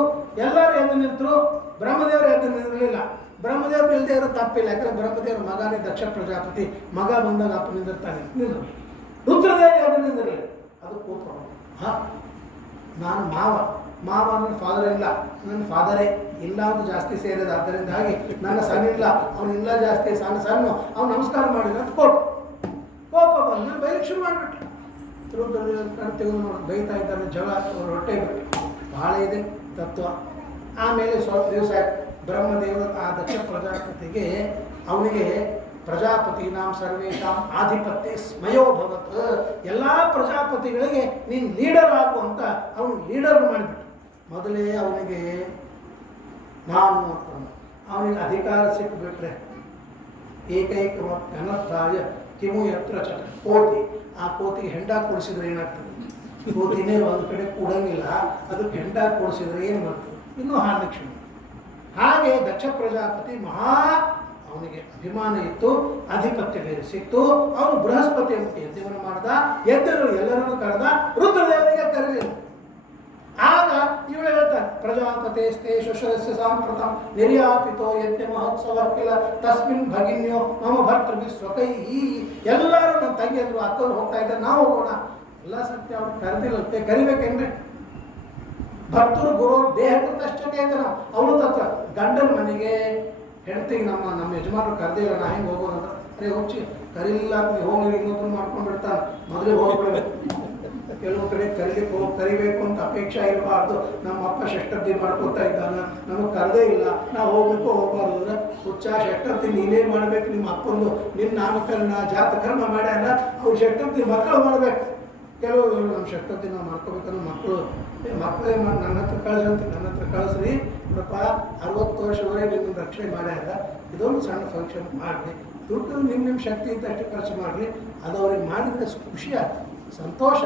ಎಲ್ಲರೂ ಎದ್ದು ನಿಂತರು. ಬ್ರಹ್ಮದೇವರು ಎದ್ದು ನಿಲ್ಲಲಿಲ್ಲ. ಬ್ರಹ್ಮದೇವರು ಇಲ್ಲದೆ ಇರೋ ತಪ್ಪಿಲ್ಲ, ಯಾಕಂದರೆ ಬ್ರಹ್ಮದೇವರು ಮಗನೇ ದಕ್ಷ ಪ್ರಜಾಪತಿ. ಮಗ ಬಂದಾಗ ಅಪ್ಪ ನಿಂದಿರ್ತಾನೆ, ನಿಂದರು. ರುದ್ರದೇವರು ಎದ್ದು ನಿಂದಿರಲಿಲ್ಲ. ಅದು ಕೋಪ. ನಾನು ಮಾವ ನನ್ನ ಫಾದರ್ ಇಲ್ಲ, ನನ್ನ ಫಾದರೇ ಇಲ್ಲ ಅಂತ ಜಾಸ್ತಿ ಸೇರಿದ. ಆದ್ದರಿಂದಾಗಿ ನನ್ನ ಸಣ್ಣ ಇಲ್ಲ, ಅವನಿಲ್ಲ ಜಾಸ್ತಿ, ಸಣ್ಣ ಅವ್ನು ನಮಸ್ಕಾರ ಮಾಡಿದ ಅಂತ ಕೋಪ ಬಂದು ನಾನು ಬೈಲಿಕ್ಕೆ ಶುರು ಮಾಡಿಬಿಟ್ಟೆ. ಕಣ್ ತೆಗೆದು ನೋಡಿ ಬೈತಾ ಇದ್ದಾನೆ, ಜಗಳ ಹೊಟ್ಟೆ ಬಿಟ್ಟು. ಭಾಳ ಇದೆ ತತ್ವ. ಆಮೇಲೆ ಸ್ವಲ್ಪ ದಿವಸ ಬ್ರಹ್ಮದೇವರು ಆ ದಕ್ಷ ಪ್ರಜಾಪತಿಗೆ ಅವನಿಗೆ ಪ್ರಜಾಪತಿ ನಾಂ ಸರ್ವೇಶಾಂ ಆಧಿಪತ್ಯ ಸ್ಮಯೋಭವತ್, ಎಲ್ಲ ಪ್ರಜಾಪತಿಗಳಿಗೆ ನೀನು ಲೀಡರ್ ಆಗು ಅಂತ ಅವನು ಲೀಡರ್ ಮಾಡಿಬಿಟ್ಟು. ಮೊದಲೇ ಅವನಿಗೆ ಅವನಿಗೆ ಅಧಿಕಾರ ಸಿಕ್ಕಿಬಿಟ್ರೆ ಏಕೈಕ ಘನತ್ರಾಯ ಕಿಮು ಯತ್ರ ಚಟ ಕೋತಿ. ಆ ಕೋತಿಗೆ ಹೆಂಡ ಕೊಡಿಸಿದ್ರೆ ಏನಾಗ್ತದೆ? ಕೋತಿನೇ ಒಂದು ಕಡೆ ಕೂಡಂಗಿಲ್ಲ, ಅದಕ್ಕೆ ಹೆಂಡ ಕೊಡಿಸಿದ್ರೆ ಏನು ಮಾಡ್ತದೆ? ಇನ್ನೂ ಹಾರ್ಲಿಕ್ಕೆ ಶುರು. ಹಾಗೆ ದಕ್ಷ ಪ್ರಜಾಪತಿ ಅವನಿಗೆ ಅಭಿಮಾನ ಇತ್ತು, ಆಧಿಪತ್ಯ ಬೇರೆ ಸಿಕ್ತು. ಅವನು ಬೃಹಸ್ಪತಿ ಅಂತ ಯಜ್ಞವನ್ನು ಮಾಡ್ದ. ಯಜ್ಞರು ಎಲ್ಲರನ್ನು ಕರೆದ, ರುದ್ರದೇವರಿಗೆ ಕರೆದಿಲ್ಲ. ಆಗ ಇವಳು ಹೇಳ್ತಾರೆ, ಪ್ರಜಾಪತೇಸ್ತೆ ಶುಶ್ರಸ್ಯ ಸಾಂಪ್ರತಂ ನಿರ್ಯಾಪಿತೋ ಯಜ್ಞ ಮಹೋತ್ಸವ ಕಿಲ ತಸ್ಮಿನ್ ಭಗಿನ್ಯೋ ಮಮ ಭರ್ತೃಭಿ ಸ್ವಕೈ. ಎಲ್ಲರೂ ನನ್ನ ತಂಗಿಯಂದ್ರು ಅಕ್ಕರು ಹೋಗ್ತಾ ಇದ್ದಾರೆ, ನಾವು ಹೋಗೋಣ. ಎಲ್ಲ ಸತ್ಯ ಅವ್ರು ಕರೆದಿಲ್ಲಂತೆ. ಕರಿಬೇಕೇನ್ರಿ? ಭರ್ತರು ಗುರು ದೇಹಕೃತಶ್ಚೇತನ. ಅವಳು ತತ್ರ ಗಂಡನ ಮನೆಗೆ ಹೆಂಡತಿಗೆ ನಮ್ಮ ಯಜಮಾನರು ಕರೆದಿಲ್ಲ, ನಾ ಹೆಂಗೆ ಹೋಗೋದಂತ. ಅದೇ ಹೋಗಿ ಕರೀಲಿಲ್ಲ ಅಂತ ಹೋಗಿ ಇನ್ನೊಬ್ರು ಮಾಡ್ಕೊಂಡು ಬಿಡ್ತಾನೆ. ಮೊದಲೇ ಹೋಗ್ಬಿಡ್ಬೇಕು. ಕೆಲವು ಕಡೆ ಕರಿಬೇಕು ಅಂತ ಅಪೇಕ್ಷೆ ಇರಬಾರ್ದು. ನಮ್ಮ ಅಪ್ಪ ಷಷ್ಠಬ್ದಿ ಮಾಡ್ಕೊತಾ ಇದ್ದಾನ, ನಮಗೆ ಕರೆದೇ ಇಲ್ಲ, ನಾವು ಹೋಗ್ಬೇಕು ಹೋಗ್ಬಾರ್ದು ಅಂದ್ರೆ ಹುಚ್ಚ ಷಷ್ಠಬ್ದಿ ನೀನೇ ಮಾಡಬೇಕು. ನಿಮ್ಮ ಅಪ್ಪಂದು ನಿನ್ನ ನಾಮಕರಣ ಜಾತಕರ್ಮ ಮಾಡ್ಯಾರ, ಅವ್ರು ಷಷ್ಠಬ್ದಿ ಮಕ್ಕಳು ಮಾಡಬೇಕು. ಕೆಲವರು ನಮ್ಮ ಷಷ್ಠಬ್ದಿ ನಾವು ಮಾಡ್ಕೋಬೇಕಂದ್ರೆ ಮಕ್ಕಳೇ ಮಾಡಿ ನನ್ನ ಹತ್ರ ಕಳಿಸಂತ ನನ್ನ ಹತ್ರ ಕಳಿಸ್ರಿ ನೋಡಪ್ಪ, 60 ವರ್ಷವರೆಗೆ ನಿಮ್ಮನ್ನು ರಕ್ಷಣೆ ಮಾಡ್ಯಾರ, ಇದೊಂದು ಸಣ್ಣ ಫಂಕ್ಷನ್ ಮಾಡಿರಿ, ದುಡ್ಡು ನಿಮ್ಮ ಶಕ್ತಿ ಇದ್ದಷ್ಟು ಖರ್ಚು ಮಾಡಿರಿ. ಅದು ಅವ್ರಿಗೆ ಮಾಡಿದರೆ ಖುಷಿ ಆಗ್ತದೆ, ಸಂತೋಷ.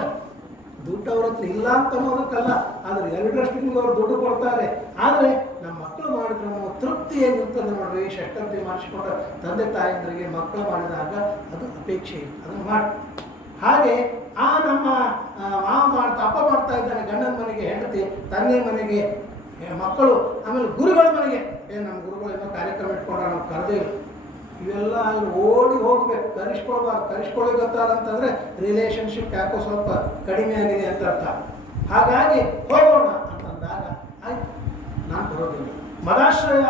ದುಡ್ಡು ಅವ್ರ ಹತ್ರ ಇಲ್ಲ ಅಂತ ಅನ್ನೋದಕ್ಕಲ್ಲ, ಆದರೆ 2ರಷ್ಟು ನಿಮ್ಗೆ ಅವ್ರು ದುಡ್ಡು ಕೊಡ್ತಾರೆ. ಆದರೆ ನಮ್ಮ ಮಕ್ಕಳು ಮಾಡಿದ್ರೆ ನಮ್ಮ ತೃಪ್ತಿ ಏನಿರ್ತದೆ ನೋಡ್ರಿ. ಷಷ್ಠಬ್ದಿ ಮಾಡಿಸಿಕೊಂಡ ತಂದೆ ತಾಯಂದ್ರಿಗೆ ಮಕ್ಕಳು ಮಾಡಿದಾಗ ಅದು ಅಪೇಕ್ಷೆ ಇದೆ, ಅದನ್ನು ಮಾಡಿ. ಹಾಗೆ ಆ ನಮ್ಮ ಅಪ್ಪ ಮಾಡ್ತಾ ಇದ್ದಾನೆ ಗಂಡನ ಮನೆಗೆ ಹೆಂಡತಿ, ತಂದೆ ಮನೆಗೆ ಮಕ್ಕಳು, ಆಮೇಲೆ ಗುರುಗಳ ಮನೆಗೆ ನಮ್ಮ ಗುರುಗಳು ಏನೋ ಕಾರ್ಯಕ್ರಮ ಇಟ್ಕೊಂಡ್ರೆ ನಾವು ಕರೆದೇ ಇಲ್ಲ. ಇವೆಲ್ಲ ಅಲ್ಲಿ ಓಡಿ ಹೋಗ್ಬೇಕು, ಕರಿಸ್ಕೊಳ್ಬಾರ್ದು. ಕರಿಸ್ಕೊಳ್ಳಿಗತ್ತಾರಂತಂದರೆ ರಿಲೇಷನ್ಶಿಪ್ ಯಾಕೋ ಸ್ವಲ್ಪ ಕಡಿಮೆ ಆಗಿದೆ ಅಂತ ಅರ್ಥ. ಹಾಗಾಗಿ ಹೋಗೋಣ ಅಂತಂದಾಗ ಆಯ್ತು ನಾನು ಬರೋದಿಲ್ಲ. ಮದಾಶ್ರಯ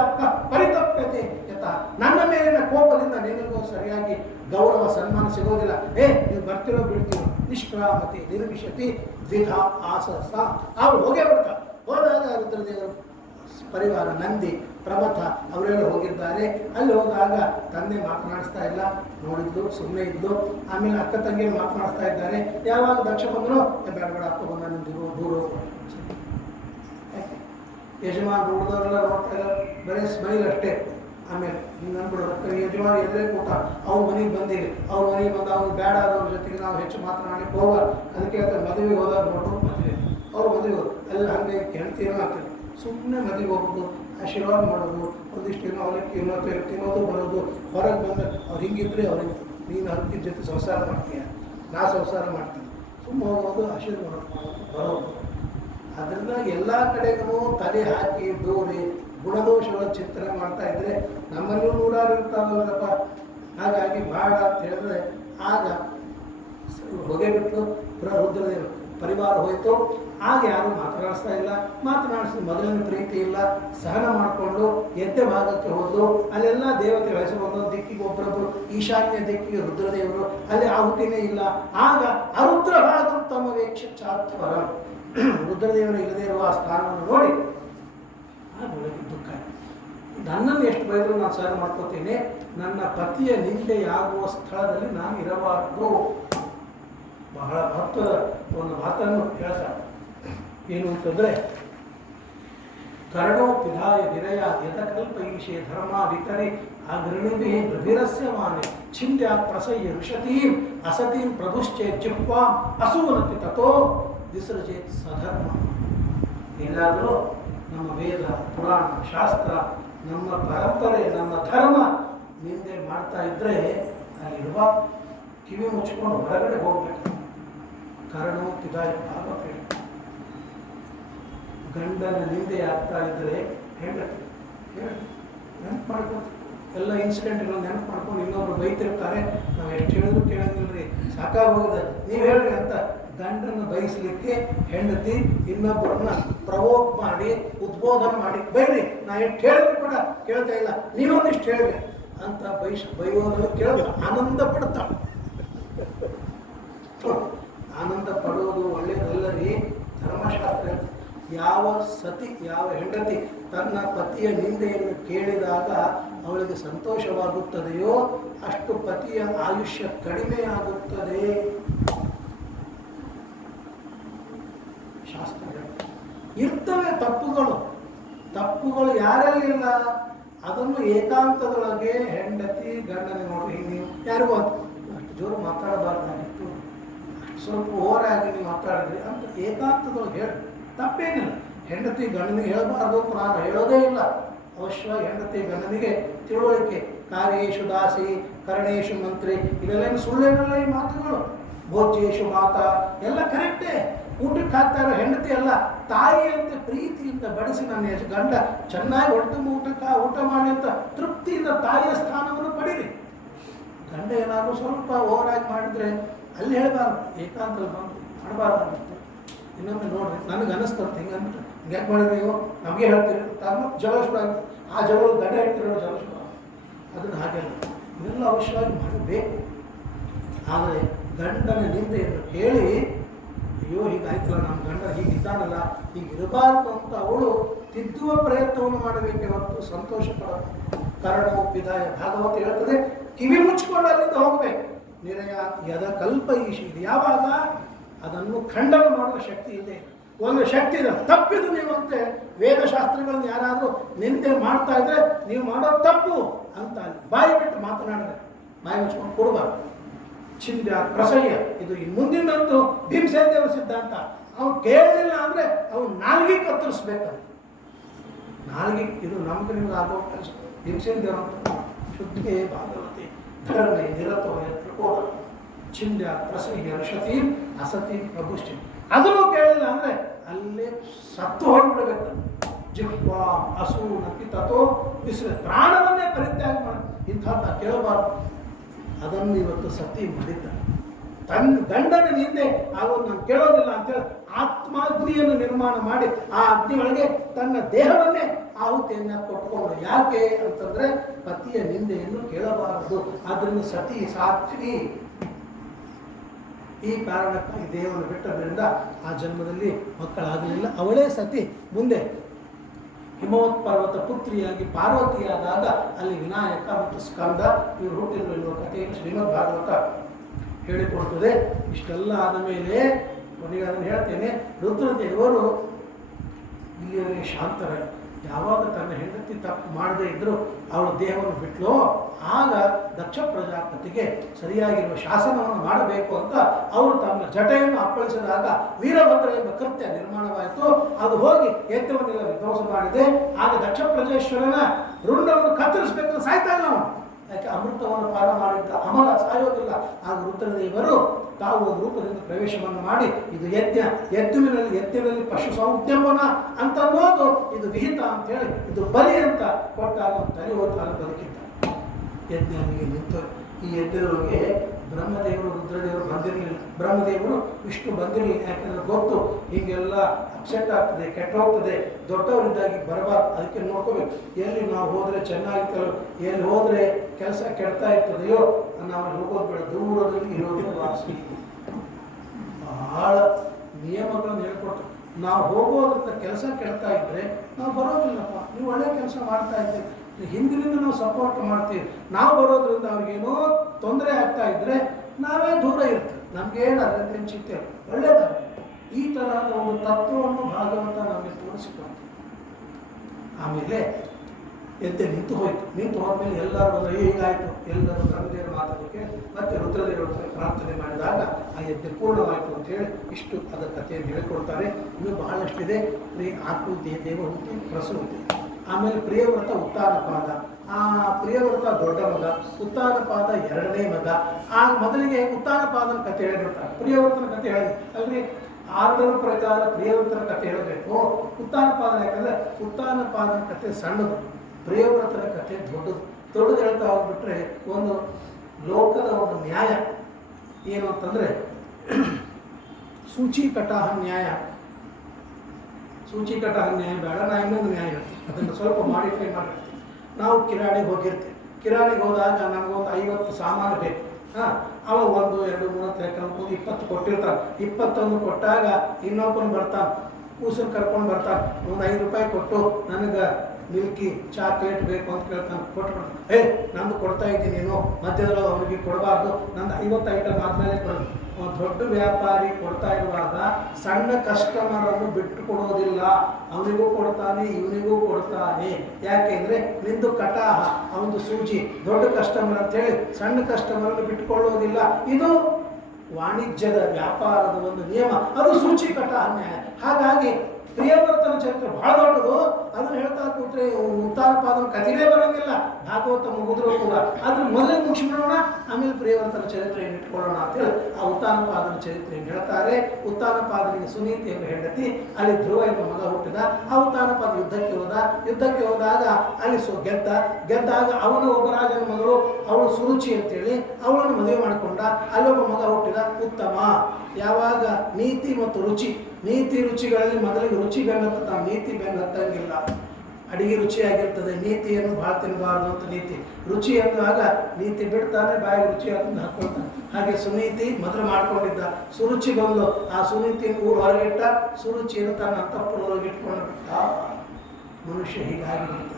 ಪರಿತಪ್ಯತೆ ಯಥ, ನನ್ನ ಮೇಲಿನ ಕೋಪದಿಂದ ನಿನಗೂ ಸರಿಯಾಗಿ ಗೌರವ ಸನ್ಮಾನ ಸಿಗೋದಿಲ್ಲ. ನೀವು ಬರ್ತಿರೋ ಬಿಡ್ತೀರೋ, ನಿಷ್ಕ್ರಾಮತಿ ನಿರ್ವಿಶತಿ ದ್ವಿಧ ಆಸಸ. ಅವ್ರು ಹೋಗೇ ಬಿಡ್ತಾರೆ. ಹೋದಾಗ ರುದ್ರದೇವರು ಪರಿವಾರ ನಂದಿ ಪ್ರಮಥ ಅವರೆಲ್ಲ ಹೋಗಿದ್ದಾರೆ. ಅಲ್ಲಿ ಹೋದಾಗ ತಂದೆ ಮಾತನಾಡಿಸ್ತಾ ಇಲ್ಲ, ನೋಡಿದ್ದು ಸುಮ್ಮನೆ ಇದ್ದು. ಆಮೇಲೆ ಅಕ್ಕ ತಂಗಿ ಮಾತನಾಡ್ತಾ ಇದ್ದಾರೆ. ಯಾವಾಗ ದಕ್ಷ ಬಂದರೂ ಬೇಡ ಬೇಡ ಅಪ್ಪ ಬಂದ ನಿಂತಿರು ದೂರ ಯಜಮಾನ್ ಹುಡುಗರೆಲ್ಲ ನೋಡ್ತಾ ಇಲ್ಲ, ಬರೀ ಸ್ಮೈಲ್ ಅಷ್ಟೇ. ಆಮೇಲೆ ಹಿಂಗೆ ಅಂದ್ಬಿಡೋದು ಯಜಮಾನ್ ಎದುರೇ ಕೂತ ಅವ್ರ ಮನೆಗೆ ಬಂದಿರಿ, ಅವ್ರ ಮನೆಗೆ ಬಂದ ಅವ್ರು ಬೇಡ ಆದವ್ರ ಜೊತೆಗೆ ನಾವು ಹೆಚ್ಚು ಮಾತನಾಡಲಿಕ್ಕೆ ಹೋಗ. ಅದಕ್ಕೆ ಮದುವೆಗೆ ಹೋದಾಗ ನೋಡ್ಕೊಂಡು ಮದುವೆ ಅವ್ರು ಮದುವೆ ಹೋದ್ರು ಅಲ್ಲಿ ಹಂಗೆ ಹೆಣ್ತೀನೋ ಆಗ್ತದೆ. ಸುಮ್ಮನೆ ಮದುವೆಗೆ ಹೋಗೋದು, ಆಶೀರ್ವಾದ ಮಾಡೋದು, ಒಂದಿಷ್ಟು ಏನೋ ಅವಲಕ್ಕಿ ಇನ್ನೊತ್ತು ತಿನ್ನೋದು ಬರೋದು. ಹೊರಗೆ ಬಂದ ಅವ್ರು ಹಿಂಗಿದ್ರೆ ಅವ್ರಿಗೆ ನೀನು ಹರಕಿನ ಜೊತೆ ಸಂಸಾರ ಮಾಡ್ತೀಯ, ನಾ ಸಂಸಾರ ಮಾಡ್ತೀನಿ, ಸುಮ್ಮನೆ ಹೋಗೋದು, ಆಶೀರ್ವಾದ ಬರೋದು. ಅದರಿಂದ ಎಲ್ಲ ಕಡೆಗೂ ತಲೆ ಹಾಕಿ ದೂರಿ ಗುಣದೋಷಗಳ ಚಿಂತನೆ ಮಾಡ್ತಾ ಇದ್ರೆ ನಮ್ಮಲ್ಲೂ ನೂರಾರು ಇರ್ತಾವಲ್ಲಪ್ಪ. ಹಾಗಾಗಿ ಬೇಡ ಅಂತ ಹೇಳಿದ್ರೆ ಆಗ ಹೊಗೆ ಬಿಟ್ಟು ರುದ್ರದೇವರು ಪರಿವಾರ ಹೋಯಿತು. ಆಗ ಯಾರು ಮಾತನಾಡಿಸ್ತಾ ಇಲ್ಲ. ಮಾತನಾಡಿಸಿದ ಮೊದಲಿನ ಪ್ರೀತಿ ಇಲ್ಲ. ಸಹನ ಮಾಡಿಕೊಂಡು ಎದ್ದೆ ಭಾಗಕ್ಕೆ ಹೋದ್ರು. ಅಲ್ಲೆಲ್ಲ ದೇವತೆ ಹೆಸರು ಒಂದೊಂದು ದಿಕ್ಕಿಗೆ ಒಬ್ಬರೊಬ್ಬರು, ಈಶಾನ್ಯ ದಿಕ್ಕಿಗೆ ರುದ್ರದೇವರು, ಅಲ್ಲಿ ಆಹುತಿನೇ ಇಲ್ಲ. ಆಗ ಅರುದ್ರ ಭಾಗ ತಮ್ಮ ವೇಕ್ಷ ಚಾತ್ವರ, ರುದ್ರದೇವರು ಇಲ್ಲದೇ ಇರುವ ಆ ಸ್ಥಾನವನ್ನು ನೋಡಿ ಒಳಗೆ ದುಃಖ. ನನ್ನನ್ನು ಎಷ್ಟು ಬೈದರೂ ನಾನು ಸಹನ ಮಾಡ್ಕೋತೀನಿ, ನನ್ನ ಪತಿಯ ನಿಂದೆಯಾಗುವ ಸ್ಥಳದಲ್ಲಿ ನಾನು ಇರಬಾರದು. ಬಹಳ ಮಹತ್ವದ ಒಂದು ಮಾತನ್ನು ಹೇಳ್ತಾರೆ. ಏನು ಅಂತಂದರೆ, ಕರ್ಣೋ ಪಿಧಾಯ ವಿರಯ ಯಥಕಲ್ಪ ಈಶೆ ಧರ್ಮ ವಿತರಿ ಅಗೃಣಿಭಿ ಪ್ರಭಿರಸ್ಯ ಮಾನೆ ಚಿಂತ್ಯ ಪ್ರಸಯ್ಯ ಋಷತೀಂ ಅಸತೀಂ ಪ್ರಭುಶ್ಚೇ ಜಿಹ್ವಾಂ ಅಸೂನತಿ ತಥೋ ವಿಸೃಜೇತ್ ಸಧರ್ಮ. ಏನಾದರೂ ನಮ್ಮ ವೇದ ಪುರಾಣ ಶಾಸ್ತ್ರ, ನಮ್ಮ ಪರಂಪರೆ, ನಮ್ಮ ಧರ್ಮ ನಿಂದೆ ಮಾಡ್ತಾ ಇದ್ದರೆ ಅಲ್ಲಿರುವ ಕಿವಿ ಮುಚ್ಚಿಕೊಂಡು ಹೊರಗಡೆ ಹೋಗ್ಬೇಕು. ಕರ್ಣೋ ಪಿಧಾಯ ಭಾಗವತ ಗಂಡನ ನಿಂದೆ ಆಗ್ತಾ ಇದ್ದರೆ ಹೆಂಡತಿ ನೆನಪು ಮಾಡ್ಕೊಂಡು ಎಲ್ಲ ಇನ್ಸಿಡೆಂಟ್ಗಳು ನೆನಪು ಮಾಡ್ಕೊಂಡು ಇನ್ನೊಬ್ರು ಬೈತಿರ್ತಾರೆ. ನಾವು ಎಷ್ಟು ಹೇಳಿದ್ರು ಕೇಳಂಗಿಲ್ರಿ, ಸಾಕಾಗೋಗಿದೆ ನೀವು ಹೇಳ್ರಿ ಅಂತ ಗಂಡನ್ನು ಬಯಸಲಿಕ್ಕೆ ಹೆಂಡತಿ ಇನ್ನೊಬ್ಬರನ್ನ ಪ್ರವೋಕ್ ಮಾಡಿ ಉದ್ಬೋಧನೆ ಮಾಡಿ, ಬೈರಿ ನಾ ಎಷ್ಟು ಹೇಳಿದ್ರು ಕೂಡ ಕೇಳ್ತಾ ಇಲ್ಲ, ನೀವೊಂದಿಷ್ಟು ಹೇಳ್ರಿ ಅಂತ ಬೈಯೋದನ್ನು ಕೇಳಿದ್ರೆ ಆನಂದ ಪಡ್ತಾಳೆ. ಆನಂದ ಪಡೋದು ಒಳ್ಳೆಯದಲ್ಲರಿ. ಧರ್ಮಶಾಸ್ತ್ರ ಯಾವ ಸತಿ, ಯಾವ ಹೆಂಡತಿ ತನ್ನ ಪತಿಯ ನಿಂದೆಯನ್ನು ಕೇಳಿದಾಗ ಅವಳಿಗೆ ಸಂತೋಷವಾಗುತ್ತದೆಯೋ ಅಷ್ಟು ಪತಿಯ ಆಯುಷ್ಯ ಕಡಿಮೆಯಾಗುತ್ತದೆ. ಶಾಸ್ತ್ರಗಳು ಇರ್ತವೆ. ತಪ್ಪುಗಳು ಯಾರಲ್ಲಿಲ್ಲ ಅದನ್ನು ಏಕಾಂತದೊಳಗೆ ಹೆಂಡತಿ ಗಂಡನ ನೋಡಿ, ನೀವು ಯಾರಿಗೂ ಅಷ್ಟು ಜೋರು ಮಾತಾಡಬಾರ್ದಾಗಿತ್ತು, ಅಷ್ಟು ಸ್ವಲ್ಪ ಓವರಾಗಿ ನೀವು ಮಾತಾಡಿದ್ರಿ ಅಂತ ಏಕಾಂತದೊಳಗೆ ಹೇಳಿ ತಪ್ಪೇನಿಲ್ಲ. ಹೆಂಡತಿ ಗಂಡನಿಗೆ ಹೇಳಬಾರ್ದು, ನಾನು ಹೇಳೋದೇ ಇಲ್ಲ. ಅವಶ್ಯವಾಗಿ ಹೆಂಡತಿ ಗಂಡನಿಗೆ ತಿಳುವಳಿಕೆ, ಕಾರ್ಯೇಶು ದಾಸಿ ಕರ್ಣೇಶು ಮಂತ್ರಿ, ಇವೆಲ್ಲ ಸುಳ್ಳೇನಲ್ಲ ಈ ಮಾತುಗಳು. ಭೋಜ್ಯೇಶು ಮಾತಾ ಎಲ್ಲ ಕರೆಕ್ಟೇ. ಊಟಕ್ಕೆ ಹಾಕ್ತಾ ಇರೋ ಹೆಂಡತಿ ಅಲ್ಲ, ತಾಯಿಯಂತೆ ಪ್ರೀತಿಯಿಂದ ಬಡಿಸಿ ನನ್ನ ಗಂಡ ಚೆನ್ನಾಗಿ ಹೊಟ್ಟೆ ಊಟ ಮಾಡಿ ಅಂತ ತೃಪ್ತಿಯಿಂದ ತಾಯಿಯ ಸ್ಥಾನವನ್ನು ಪಡೀರಿ. ಗಂಡ ಏನಾದರೂ ಸ್ವಲ್ಪ ಓವರಾಗಿ ಮಾಡಿದರೆ ಅಲ್ಲಿ ಹೇಳಬಾರ್ದು, ಏಕಾಂತದಲ್ಲಿ ಬಂದು ಮಾಡಬಾರ್ದಾಗಿತ್ತು. ಇನ್ನೊಮ್ಮೆ ನೋಡ್ರಿ, ನನಗೆ ಅನ್ನಿಸ್ತಂತೆ ಹಿಂಗಂದ್ರೆ ಯಾಕೆ ಮಾಡಿದ್ರೆ ನೀವು ನಮಗೆ ಹೇಳ್ತೀರಿ ತಮ್ಮ ಜಗಳ ಶುರು ಆಗುತ್ತೆ. ಆ ಜಗಳ ಗಂಡ ಹೇಳ್ತಿರೋ ಜಗಳ ಶುರು ಆಗುತ್ತೆ. ಅದನ್ನು ಹಾಗೆಲ್ಲ ಇವೆಲ್ಲ ಅವಶ್ಯವಾಗಿ ಮಾಡಬೇಕು. ಆದರೆ ಗಂಡನ ನಿಂದೆಯನ್ನು ಹೇಳಿ ಅಯ್ಯೋ ಹೀಗಾಯ್ತಲ್ಲ, ನಮ್ಮ ಗಂಡ ಹೀಗಿದ್ದಾನಲ್ಲ, ಹೀಗಿರಬಾರ್ದು ಅಂತ ಅವಳು ತಿದ್ದುವ ಪ್ರಯತ್ನವನ್ನು ಮಾಡಬೇಕೆ ಹೊರತು ಸಂತೋಷ ಪಡಬೇಕು. ಕರ್ಣೋ ಪಿಧಾಯ ಭಾಗವತ ಹೇಳ್ತದೆ, ಕಿವಿ ಮುಚ್ಚಿಕೊಂಡು ಅಲ್ಲಿಂದ ಹೋಗಬೇಕು. ನಿರಯ ಯದ ಕಲ್ಪ ಈಶಿ, ಯಾವಾಗ ಅದನ್ನು ಖಂಡನ ಮಾಡುವ ಶಕ್ತಿ ಇದೆ. ಒಂದು ಶಕ್ತಿ ಇದೆ, ತಪ್ಪಿದು ನೀವು ಅಂತೆ ವೇದಶಾಸ್ತ್ರಗಳನ್ನು ಯಾರಾದರೂ ನಿಂದೆ ಮಾಡ್ತಾ ಇದ್ರೆ ನೀವು ಮಾಡೋ ತಪ್ಪು ಅಂತ ಬಾಯಿ ಬಿಟ್ಟು ಮಾತನಾಡಿದ್ರೆ ಬಾಯಿ ಮುಚ್ಕೊಂಡು ಕೊಡಬಾರ್ದು. ಚಿಂದ್ಯ ಪ್ರಸಯ್ಯ, ಇದು ಮುಂದಿನಂತೂ ಭೀಮಸೇನ ದೇವರ ಸಿದ್ಧಾಂತ. ಅವ್ನು ಕೇಳಲಿಲ್ಲ ಅಂದರೆ ಅವ್ನು ನಾಲ್ಗೆ ಕತ್ತರಿಸ್ಬೇಕಂತ. ನಾಲ್ಗೆ ಇದು ನಮ್ಗೆ ನಿಮ್ಗೆ ಆಗೋ ಕೆಲಸ. ಭೀಮಸೇನ ದೇವರ ಶುದ್ಧೇ ಭಾಗವತಿ ಧರ್ಮೇ ನಿರತೋ ತ್ರಿಕೋಣ ಚಿಂದ್ಯ ಪ್ರಸಂಗಿ ಅರ್ಷತಿ ಅಸತಿ ಪ್ರಭುಷ್ಟಿ. ಅದನ್ನು ಕೇಳಿಲ್ಲ ಅಂದರೆ ಅಲ್ಲೇ ಸತ್ತು ಹೋಗಿಬಿಡಬೇಕು. ಜಿಹ್ವಾ ಹಸು ನಪಿ ತಥೋ ವಿಶ್ವ, ಪ್ರಾಣವನ್ನೇ ಪರಿತ್ಯಾಗ ಮಾಡಿ ಇಂಥದ್ದು ಕೇಳಬಾರ್ದು. ಅದನ್ನು ಇವತ್ತು ಸತಿ ಮಾಡಿದ್ದಾರೆ. ತನ್ನ ಗಂಡನ ನಿಂದೆ ಆಗೋದು ನಾನು ಕೇಳೋದಿಲ್ಲ ಅಂತೇಳಿ ಆತ್ಮಾಗ್ನಿಯನ್ನು ನಿರ್ಮಾಣ ಮಾಡಿ ಆ ಅಗ್ನಿಯೊಳಗೆ ತನ್ನ ದೇಹವನ್ನೇ ಆಹುತಿಯನ್ನು ಕೊಟ್ಕೊಂಡು. ಯಾಕೆ ಅಂತಂದರೆ ಪತಿಯ ನಿಂದೆಯನ್ನು ಕೇಳಬಾರದು. ಆದ್ದರಿಂದ ಸತಿ ಸಾತ್ವಿ. ಈ ಕಾರಣಕ್ಕಾಗಿ ದೇವರನ್ನು ಬಿಟ್ಟದ್ರಿಂದ ಆ ಜನ್ಮದಲ್ಲಿ ಮಕ್ಕಳಾಗಲಿಲ್ಲ. ಅವಳೇ ಸತಿ ಮುಂದೆ ಹಿಮವತ್ ಪರ್ವತ ಪುತ್ರಿಯಾಗಿ ಪಾರ್ವತಿಯಾದಾಗ ಅಲ್ಲಿ ವಿನಾಯಕ ಮತ್ತು ಸ್ಕಂದ ಇವರು ಹುಟ್ಟಿದ್ರು ಎನ್ನುವ ಕಥೆಯನ್ನು ಶ್ರೀಮದ್ ಭಾಗವತ ಹೇಳಿಕೊಡ್ತದೆ. ಇಷ್ಟೆಲ್ಲ ಆದ ಮೇಲೆ ಕೊನೆಗೆ ಅದನ್ನು ಹೇಳ್ತೇನೆ, ರುದ್ರದೇವರು ಇಲ್ಲಿಯವರೆಗೆ ಶಾಂತರ. ಯಾವಾಗ ತನ್ನ ಹೆಂಡತಿ ತಪ್ಪು ಮಾಡದೇ ಇದ್ದರೂ ಅವಳ ದೇಹವನ್ನು ಬಿಟ್ಲೋ ಆಗ ದಕ್ಷ ಪ್ರಜಾಪತಿಗೆ ಸರಿಯಾಗಿರುವ ಶಾಸನವನ್ನು ಮಾಡಬೇಕು ಅಂತ ಅವರು ತಮ್ಮ ಜಟೆಯನ್ನು ಅಪ್ಪಳಿಸಿದಾಗ ವೀರಭದ್ರ ಎಂಬ ಕೃತ್ಯ ನಿರ್ಮಾಣವಾಯಿತು. ಅದು ಹೋಗಿ ಯಜ್ಞವನ್ನೆಲ್ಲ ವಿಧ್ವಂಸ ಮಾಡಿದೆ. ಆಗ ದಕ್ಷ ಪ್ರಜೇಶ್ವರನ ರುಂಡವನ್ನು ಕತ್ತರಿಸಬೇಕಂತ ಸಾಯ್ತಾ ಇಲ್ಲ ಅವನು. ಯಾಕೆ ಅಮೃತವನ್ನು ಪಾನ ಮಾಡಿದ್ದ ಅಮರ ಸಾಯೋದಿಲ್ಲ. ಆಗ ರುದ್ರದೇವರು ತಾವು ರೂಪದಿಂದ ಪ್ರವೇಶವನ್ನು ಮಾಡಿ ಇದು ಯಜ್ಞದಲ್ಲಿ ಪಶು ಸಂಜ್ಞಾಪನ ಅಂತ ಅನ್ನೋದು ಇದು ವಿಹಿತ ಅಂತ ಹೇಳಿ ಇದು ಬಲಿ ಅಂತ ಕೊಟ್ಟಾಗ ತಲೆ ಹೋದಾಗ ಬದುಕಿದ್ದ. ಯಜ್ಞನಿಗೆ ನಿಂತು ಈ ಯಜ್ಞದೊಳಗೆ ಬ್ರಹ್ಮದೇವರು ರುದ್ರದೇವರು ಬಂದಿರಲಿಲ್ಲ. ಬ್ರಹ್ಮದೇವರು ವಿಷ್ಣು ಬಂದಿರಲಿಲ್ಲ. ಯಾಕಂದ್ರೆ ಗೊತ್ತು ಹೀಗೆಲ್ಲ ಅಪ್ಸೆಟ್ ಆಗ್ತದೆ, ಕೆಟ್ಟೋಗ್ತದೆ, ದೊಡ್ಡವರಿದ್ದಾಗಿ ಬರಬಾರ್ದು. ಅದಕ್ಕೆ ನೋಡ್ಕೋಬೇಕು. ಎಲ್ಲಿ ನಾವು ಹೋದರೆ ಚೆನ್ನಾಗಿರ್ತಲ್ಲ, ಎಲ್ಲಿ ಹೋದರೆ ಕೆಲಸ ಕೆಡ್ತಾ ಇರ್ತದೆಯೋ ನಾವು ಹೋಗೋದು ಬೇಡ, ದೂರದಲ್ಲಿ ಇರೋದು ವಾಸಿ. ಬಹಳ ನಿಯಮಗಳನ್ನು ಹೇಳ್ಕೊಟ್ಟು ನಾವು ಹೋಗೋದ್ರಿಂದ ಕೆಲಸ ಕೆಡ್ತಾ ಇದ್ದರೆ ನಾವು ಬರೋದಿಲ್ಲಪ್ಪ, ನೀವು ಒಳ್ಳೆ ಕೆಲಸ ಮಾಡ್ತಾ ಇದ್ದೀವಿ, ಹಿಂದಿನಿಂದ ನಾವು ಸಪೋರ್ಟ್ ಮಾಡ್ತೀವಿ, ನಾವು ಬರೋದ್ರಿಂದ ಅವ್ರಿಗೇನೋ ತೊಂದರೆ ಆಗ್ತಾ ಇದ್ದರೆ ನಾವೇ ದೂರ ಇರ್ತೀವಿ, ನಮಗೇನು ಅದರಿಂದ ಚಿಂತೆ ಒಳ್ಳೆಯದಾಗ. ಈ ತರಹದ ಒಂದು ತತ್ವವನ್ನು ಭಾಗವತ ನಮಗೆ ತೋರಿಸಿಕೊಡ್ತೀವಿ. ಆಮೇಲೆ ಎದ್ದೆ ನಿಂತು ಹೋಯ್ತು. ನಿಂತು ಹೋದ್ಮೇಲೆ ಎಲ್ಲರೂ ಹೀಗಾಯಿತು. ಎಲ್ಲರೂ ಬ್ರಹ್ಮದೇವರು ಮಾತಾಡೋಕ್ಕೆ ಮತ್ತೆ ರುದ್ರದೇವರು ಪ್ರಾರ್ಥನೆ ಮಾಡಿದಾಗ ಆ ಯಜ್ಞ ಪೂರ್ಣವಾಯಿತು ಅಂತೇಳಿ ಇಷ್ಟು ಅದರ ಕಥೆಯನ್ನು ಹೇಳಿಕೊಡ್ತಾರೆ. ಇನ್ನೂ ಬಹಳಷ್ಟಿದೆ. ಆಕೃತಿ ದೇವಹೂತಿ ಪ್ರಸೂತಿ, ಆಮೇಲೆ ಪ್ರಿಯವ್ರತ ಉತ್ತಾನಪಾದ. ಆ ಪ್ರಿಯವ್ರತ ದೊಡ್ಡ ಮಗ, ಉತ್ತಾನಪಾದ ಎರಡನೇ ಮಗ. ಆ ಮೊದಲಿಗೆ ಉತ್ತಾನಪಾದನ ಕಥೆ ಹೇಳಿರ್ತಾರೆ, ಪ್ರಿಯವ್ರತನ ಕಥೆ ಹೇಳಿ ಅಲ್ರಿ. ಆರ್ಡರ್ ಪ್ರಕಾರ ಪ್ರಿಯವ್ರತನ ಕಥೆ ಹೇಳಬೇಕು, ಉತ್ತಾನಪಾದನ ಯಾಕಂದರೆ ಉತ್ತಾನಪಾದನ ಕಥೆ ಸಣ್ಣದು, ಪ್ರಿಯವ್ರತನ ಕಥೆ ದೊಡ್ಡದು ಹೇಳ್ತಾ ಹೋಗ್ಬಿಟ್ರೆ ಒಂದು ಲೋಕದ ಒಂದು ನ್ಯಾಯ ಏನು ಅಂತಂದರೆ ಸೂಚಿಕಟಾಹ ನ್ಯಾಯ. ಸೂಚಿಕಟಾಹ ನ್ಯಾಯ ಬೇಡ, ನಾ ಇನ್ನೊಂದು ನ್ಯಾಯ ಹೇಳ್ತೀನಿ, ಅದನ್ನು ಸ್ವಲ್ಪ ಮಾಡಿಫೈ ಮಾಡಿರ್ತೀವಿ. ನಾವು ಕಿರಾಣಿಗೆ ಹೋಗಿರ್ತೀವಿ. ಕಿರಾಣಿಗೆ ಹೋದಾಗ ನಮಗೊಂದು 50 ಸಾಮಾನು ಬೇಕು. ಅವ 1, 2, 3 ತಗೊಂಡು 20 ಕೊಟ್ಟಿರ್ತಾನೆ. 21 ಕೊಟ್ಟಾಗ ಇನ್ನೊಬ್ಬನು ಬರ್ತಾನೆ, ಕೂಸನ್ನು ಕರ್ಕೊಂಡು ಬರ್ತಾನೆ. ಒಂದು 5 ರೂಪಾಯಿ ಕೊಟ್ಟು ನನಗೆ ಮಿಲ್ಕಿ ಚಾಕ್ಲೇಟ್ ಬೇಕು ಅಂತ ಕೇಳ್ತಾನೆ, ಕೊಟ್ಬಿಡ್ತಾನೆ. ನಂದು ಕೊಡ್ತಾ ಇದ್ದೀನಿ, ನೀನು ಮಧ್ಯದಲ್ಲಿ ಅವನಿಗೆ ಕೊಡಬಾರ್ದು, ನಂದು 50 ಐಟಮ್ ಆದಮೇಲೆ ಕೊಡೋದು. ದೊಡ್ಡ ವ್ಯಾಪಾರಿ ಕೊಡ್ತಾ ಇರುವಾಗ ಸಣ್ಣ ಕಸ್ಟಮರನ್ನು ಬಿಟ್ಟು ಕೊಡೋದಿಲ್ಲ, ಅವನಿಗೂ ಕೊಡ್ತಾನೆ ಇವನಿಗೂ ಕೊಡ್ತಾನೆ. ಯಾಕೆಂದರೆ ನಿಂದು ಕಟಾಹ, ಅವನದು ಸೂಜಿ. ದೊಡ್ಡ ಕಸ್ಟಮರ್ ಅಂತೇಳಿ ಸಣ್ಣ ಕಸ್ಟಮರನ್ನು ಬಿಟ್ಟುಕೊಳ್ಳೋದಿಲ್ಲ. ಇದು ವಾಣಿಜ್ಯದ ವ್ಯಾಪಾರದ ಒಂದು ನಿಯಮ, ಅದು ಸೂಚಿಕಟಾಹ ನ್ಯಾಯ. ಹಾಗಾಗಿ ಪ್ರಿಯವ್ರತನ ಚರಿತ್ರೆ ಬಹಳ ದೊಡ್ಡದು. ಅದನ್ನು ಹೇಳ್ತಾ ಕೂತ್ರೆ ಉತ್ತಾನಪಾದನ ಕಥೆನೇ ಬರೋಂಗಿಲ್ಲ, ಭಾಗವತ ಮುಗಿದ್ರೂ ಕೂಡ. ಆದ್ರೆ ಮೊದಲೇ ಮುಗಿಸ್ಬಿಡೋಣ, ಆಮೇಲೆ ಪ್ರಿಯವ್ರತನ ಚರಿತ್ರೆಯನ್ನು ಇಟ್ಕೊಳ್ಳೋಣ ಅಂತೇಳಿ ಆ ಉತ್ತಾನಪಾದನ ಚರಿತ್ರೆಯನ್ನು ಹೇಳ್ತಾರೆ. ಉತ್ತಾನಪಾದನಿಗೆ ಸುನೀತಿ ಎಂಬ ಹೆಂಡತಿ, ಅಲ್ಲಿ ಧ್ರುವ ಎಂಬ ಮಗ ಹುಟ್ಟಿದ. ಆ ಉತ್ತಾನಪಾದ ಯುದ್ಧಕ್ಕೆ ಹೋದಾಗ ಅಲ್ಲಿ ಗೆದ್ದಾಗ ಅವನು ಒಬ್ಬ ರಾಜನ ಮಗಳು, ಅವಳು ಸುರುಚಿ ಅಂತೇಳಿ ಅವಳನ್ನು ಮದುವೆ ಮಾಡಿಕೊಂಡ. ಅಲ್ಲೊಬ್ಬ ಮಗ ಹುಟ್ಟಿದ ಉತ್ತಮ. ಯಾವಾಗ ನೀತಿ ಮತ್ತು ರುಚಿ, ನೀತಿ ರುಚಿಗಳಲ್ಲಿ ಮೊದಲಿಗೆ ರುಚಿ ಬೆನ್ನತ್ತ, ನೀತಿ ಬೆನ್ನತ್ತಂಗಿಲ್ಲ. ಅಡಿಗೆ ರುಚಿಯಾಗಿರ್ತದೆ, ನೀತಿಯನ್ನು ಭಾಳ ತಿನ್ನಬಾರ್ದು ಅಂತ ನೀತಿ. ರುಚಿ ಅಂದಾಗ ನೀತಿ ಬಿಡ್ತಾನೆ, ಬಾಯಿಗೆ ರುಚಿ ಅದನ್ನು ಹಾಕ್ಕೊಳ್ತಾನೆ. ಹಾಗೆ ಸುನೀತಿ ಮೊದಲು ಮಾಡ್ಕೊಂಡಿದ್ದ, ಸುರುಚಿ ಬಂದು ಆ ಸುನೀತಿಯನ್ನು ಊರು ಹೊರಗಿಟ್ಟ, ಸುರುಚಿಯನ್ನು ತನ್ನ ಅಂತಃಪುರದೊಳಗೆ ಇಟ್ಕೊಂಡು ಬಿಟ್ಟ. ಮನುಷ್ಯ ಹೀಗಾಗಿ ಬಿಡ್ತಾನೆ.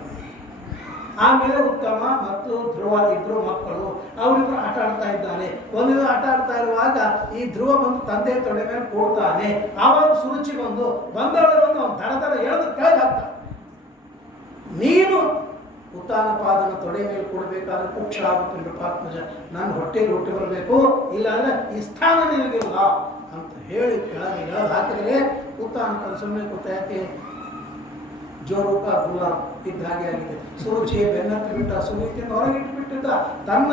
ಆಮೇಲೆ ಉತ್ತಮ ಮತ್ತು ಧ್ರುವ ಇಬ್ಬರು ಮಕ್ಕಳು, ಅವರಿಬ್ಬರು ಆಟ ಆಡ್ತಾ ಇದ್ದಾನೆ. ಒಂದು ಆಟ ಆಡ್ತಾ ಇರುವಾಗ ಈ ಧ್ರುವ ಬಂದು ತಂದೆ ತೊಡೆ ಮೇಲೆ ಕೂಡ್ತಾನೆ. ಆವಾಗ ಸುರುಚಿ ಬಂದವಳೆ ಅವನು ದರ ಎಳೆದು ಕೆಳಗೆ ಹಾಕ್ತಾನೆ. ನೀನು ಉತ್ತಾನಪಾದನ ತೊಡೆ ಮೇಲೆ ಕೊಡಬೇಕಾದ್ರೆ ಪುಕ್ಷ ಆಗುತ್ತೆ ಪಾತ್ಮಜ, ನನ್ನ ಹೊಟ್ಟೆಗೆ ಹೊಟ್ಟೆ ಬರಬೇಕು, ಇಲ್ಲಾಂದ್ರೆ ಈ ಸ್ಥಾನ ನಿನಗಿಲ್ಲ ಅಂತ ಹೇಳಿ ಕೆಳಗೆ ಎಳೆದು ಹಾಕಿದರೆ ಉತ್ತಾನಪಾದ ಸುಮ್ಮನೆ ಕೂತ. ಯಾಕೆ ಜೋರೂಪ ಗುಲಾಮ್ ಇದ್ದ ಹಾಗೆ ಆಗಿದೆ. ಸುರುಚಿಯ ಬೆನ್ನತ್ತಿ ಬಿಟ್ಟ, ಸುನೀತಿಯನ್ನು ಹೊರಗಿಟ್ಟು ಬಿಟ್ಟಿದ್ದ, ತನ್ನ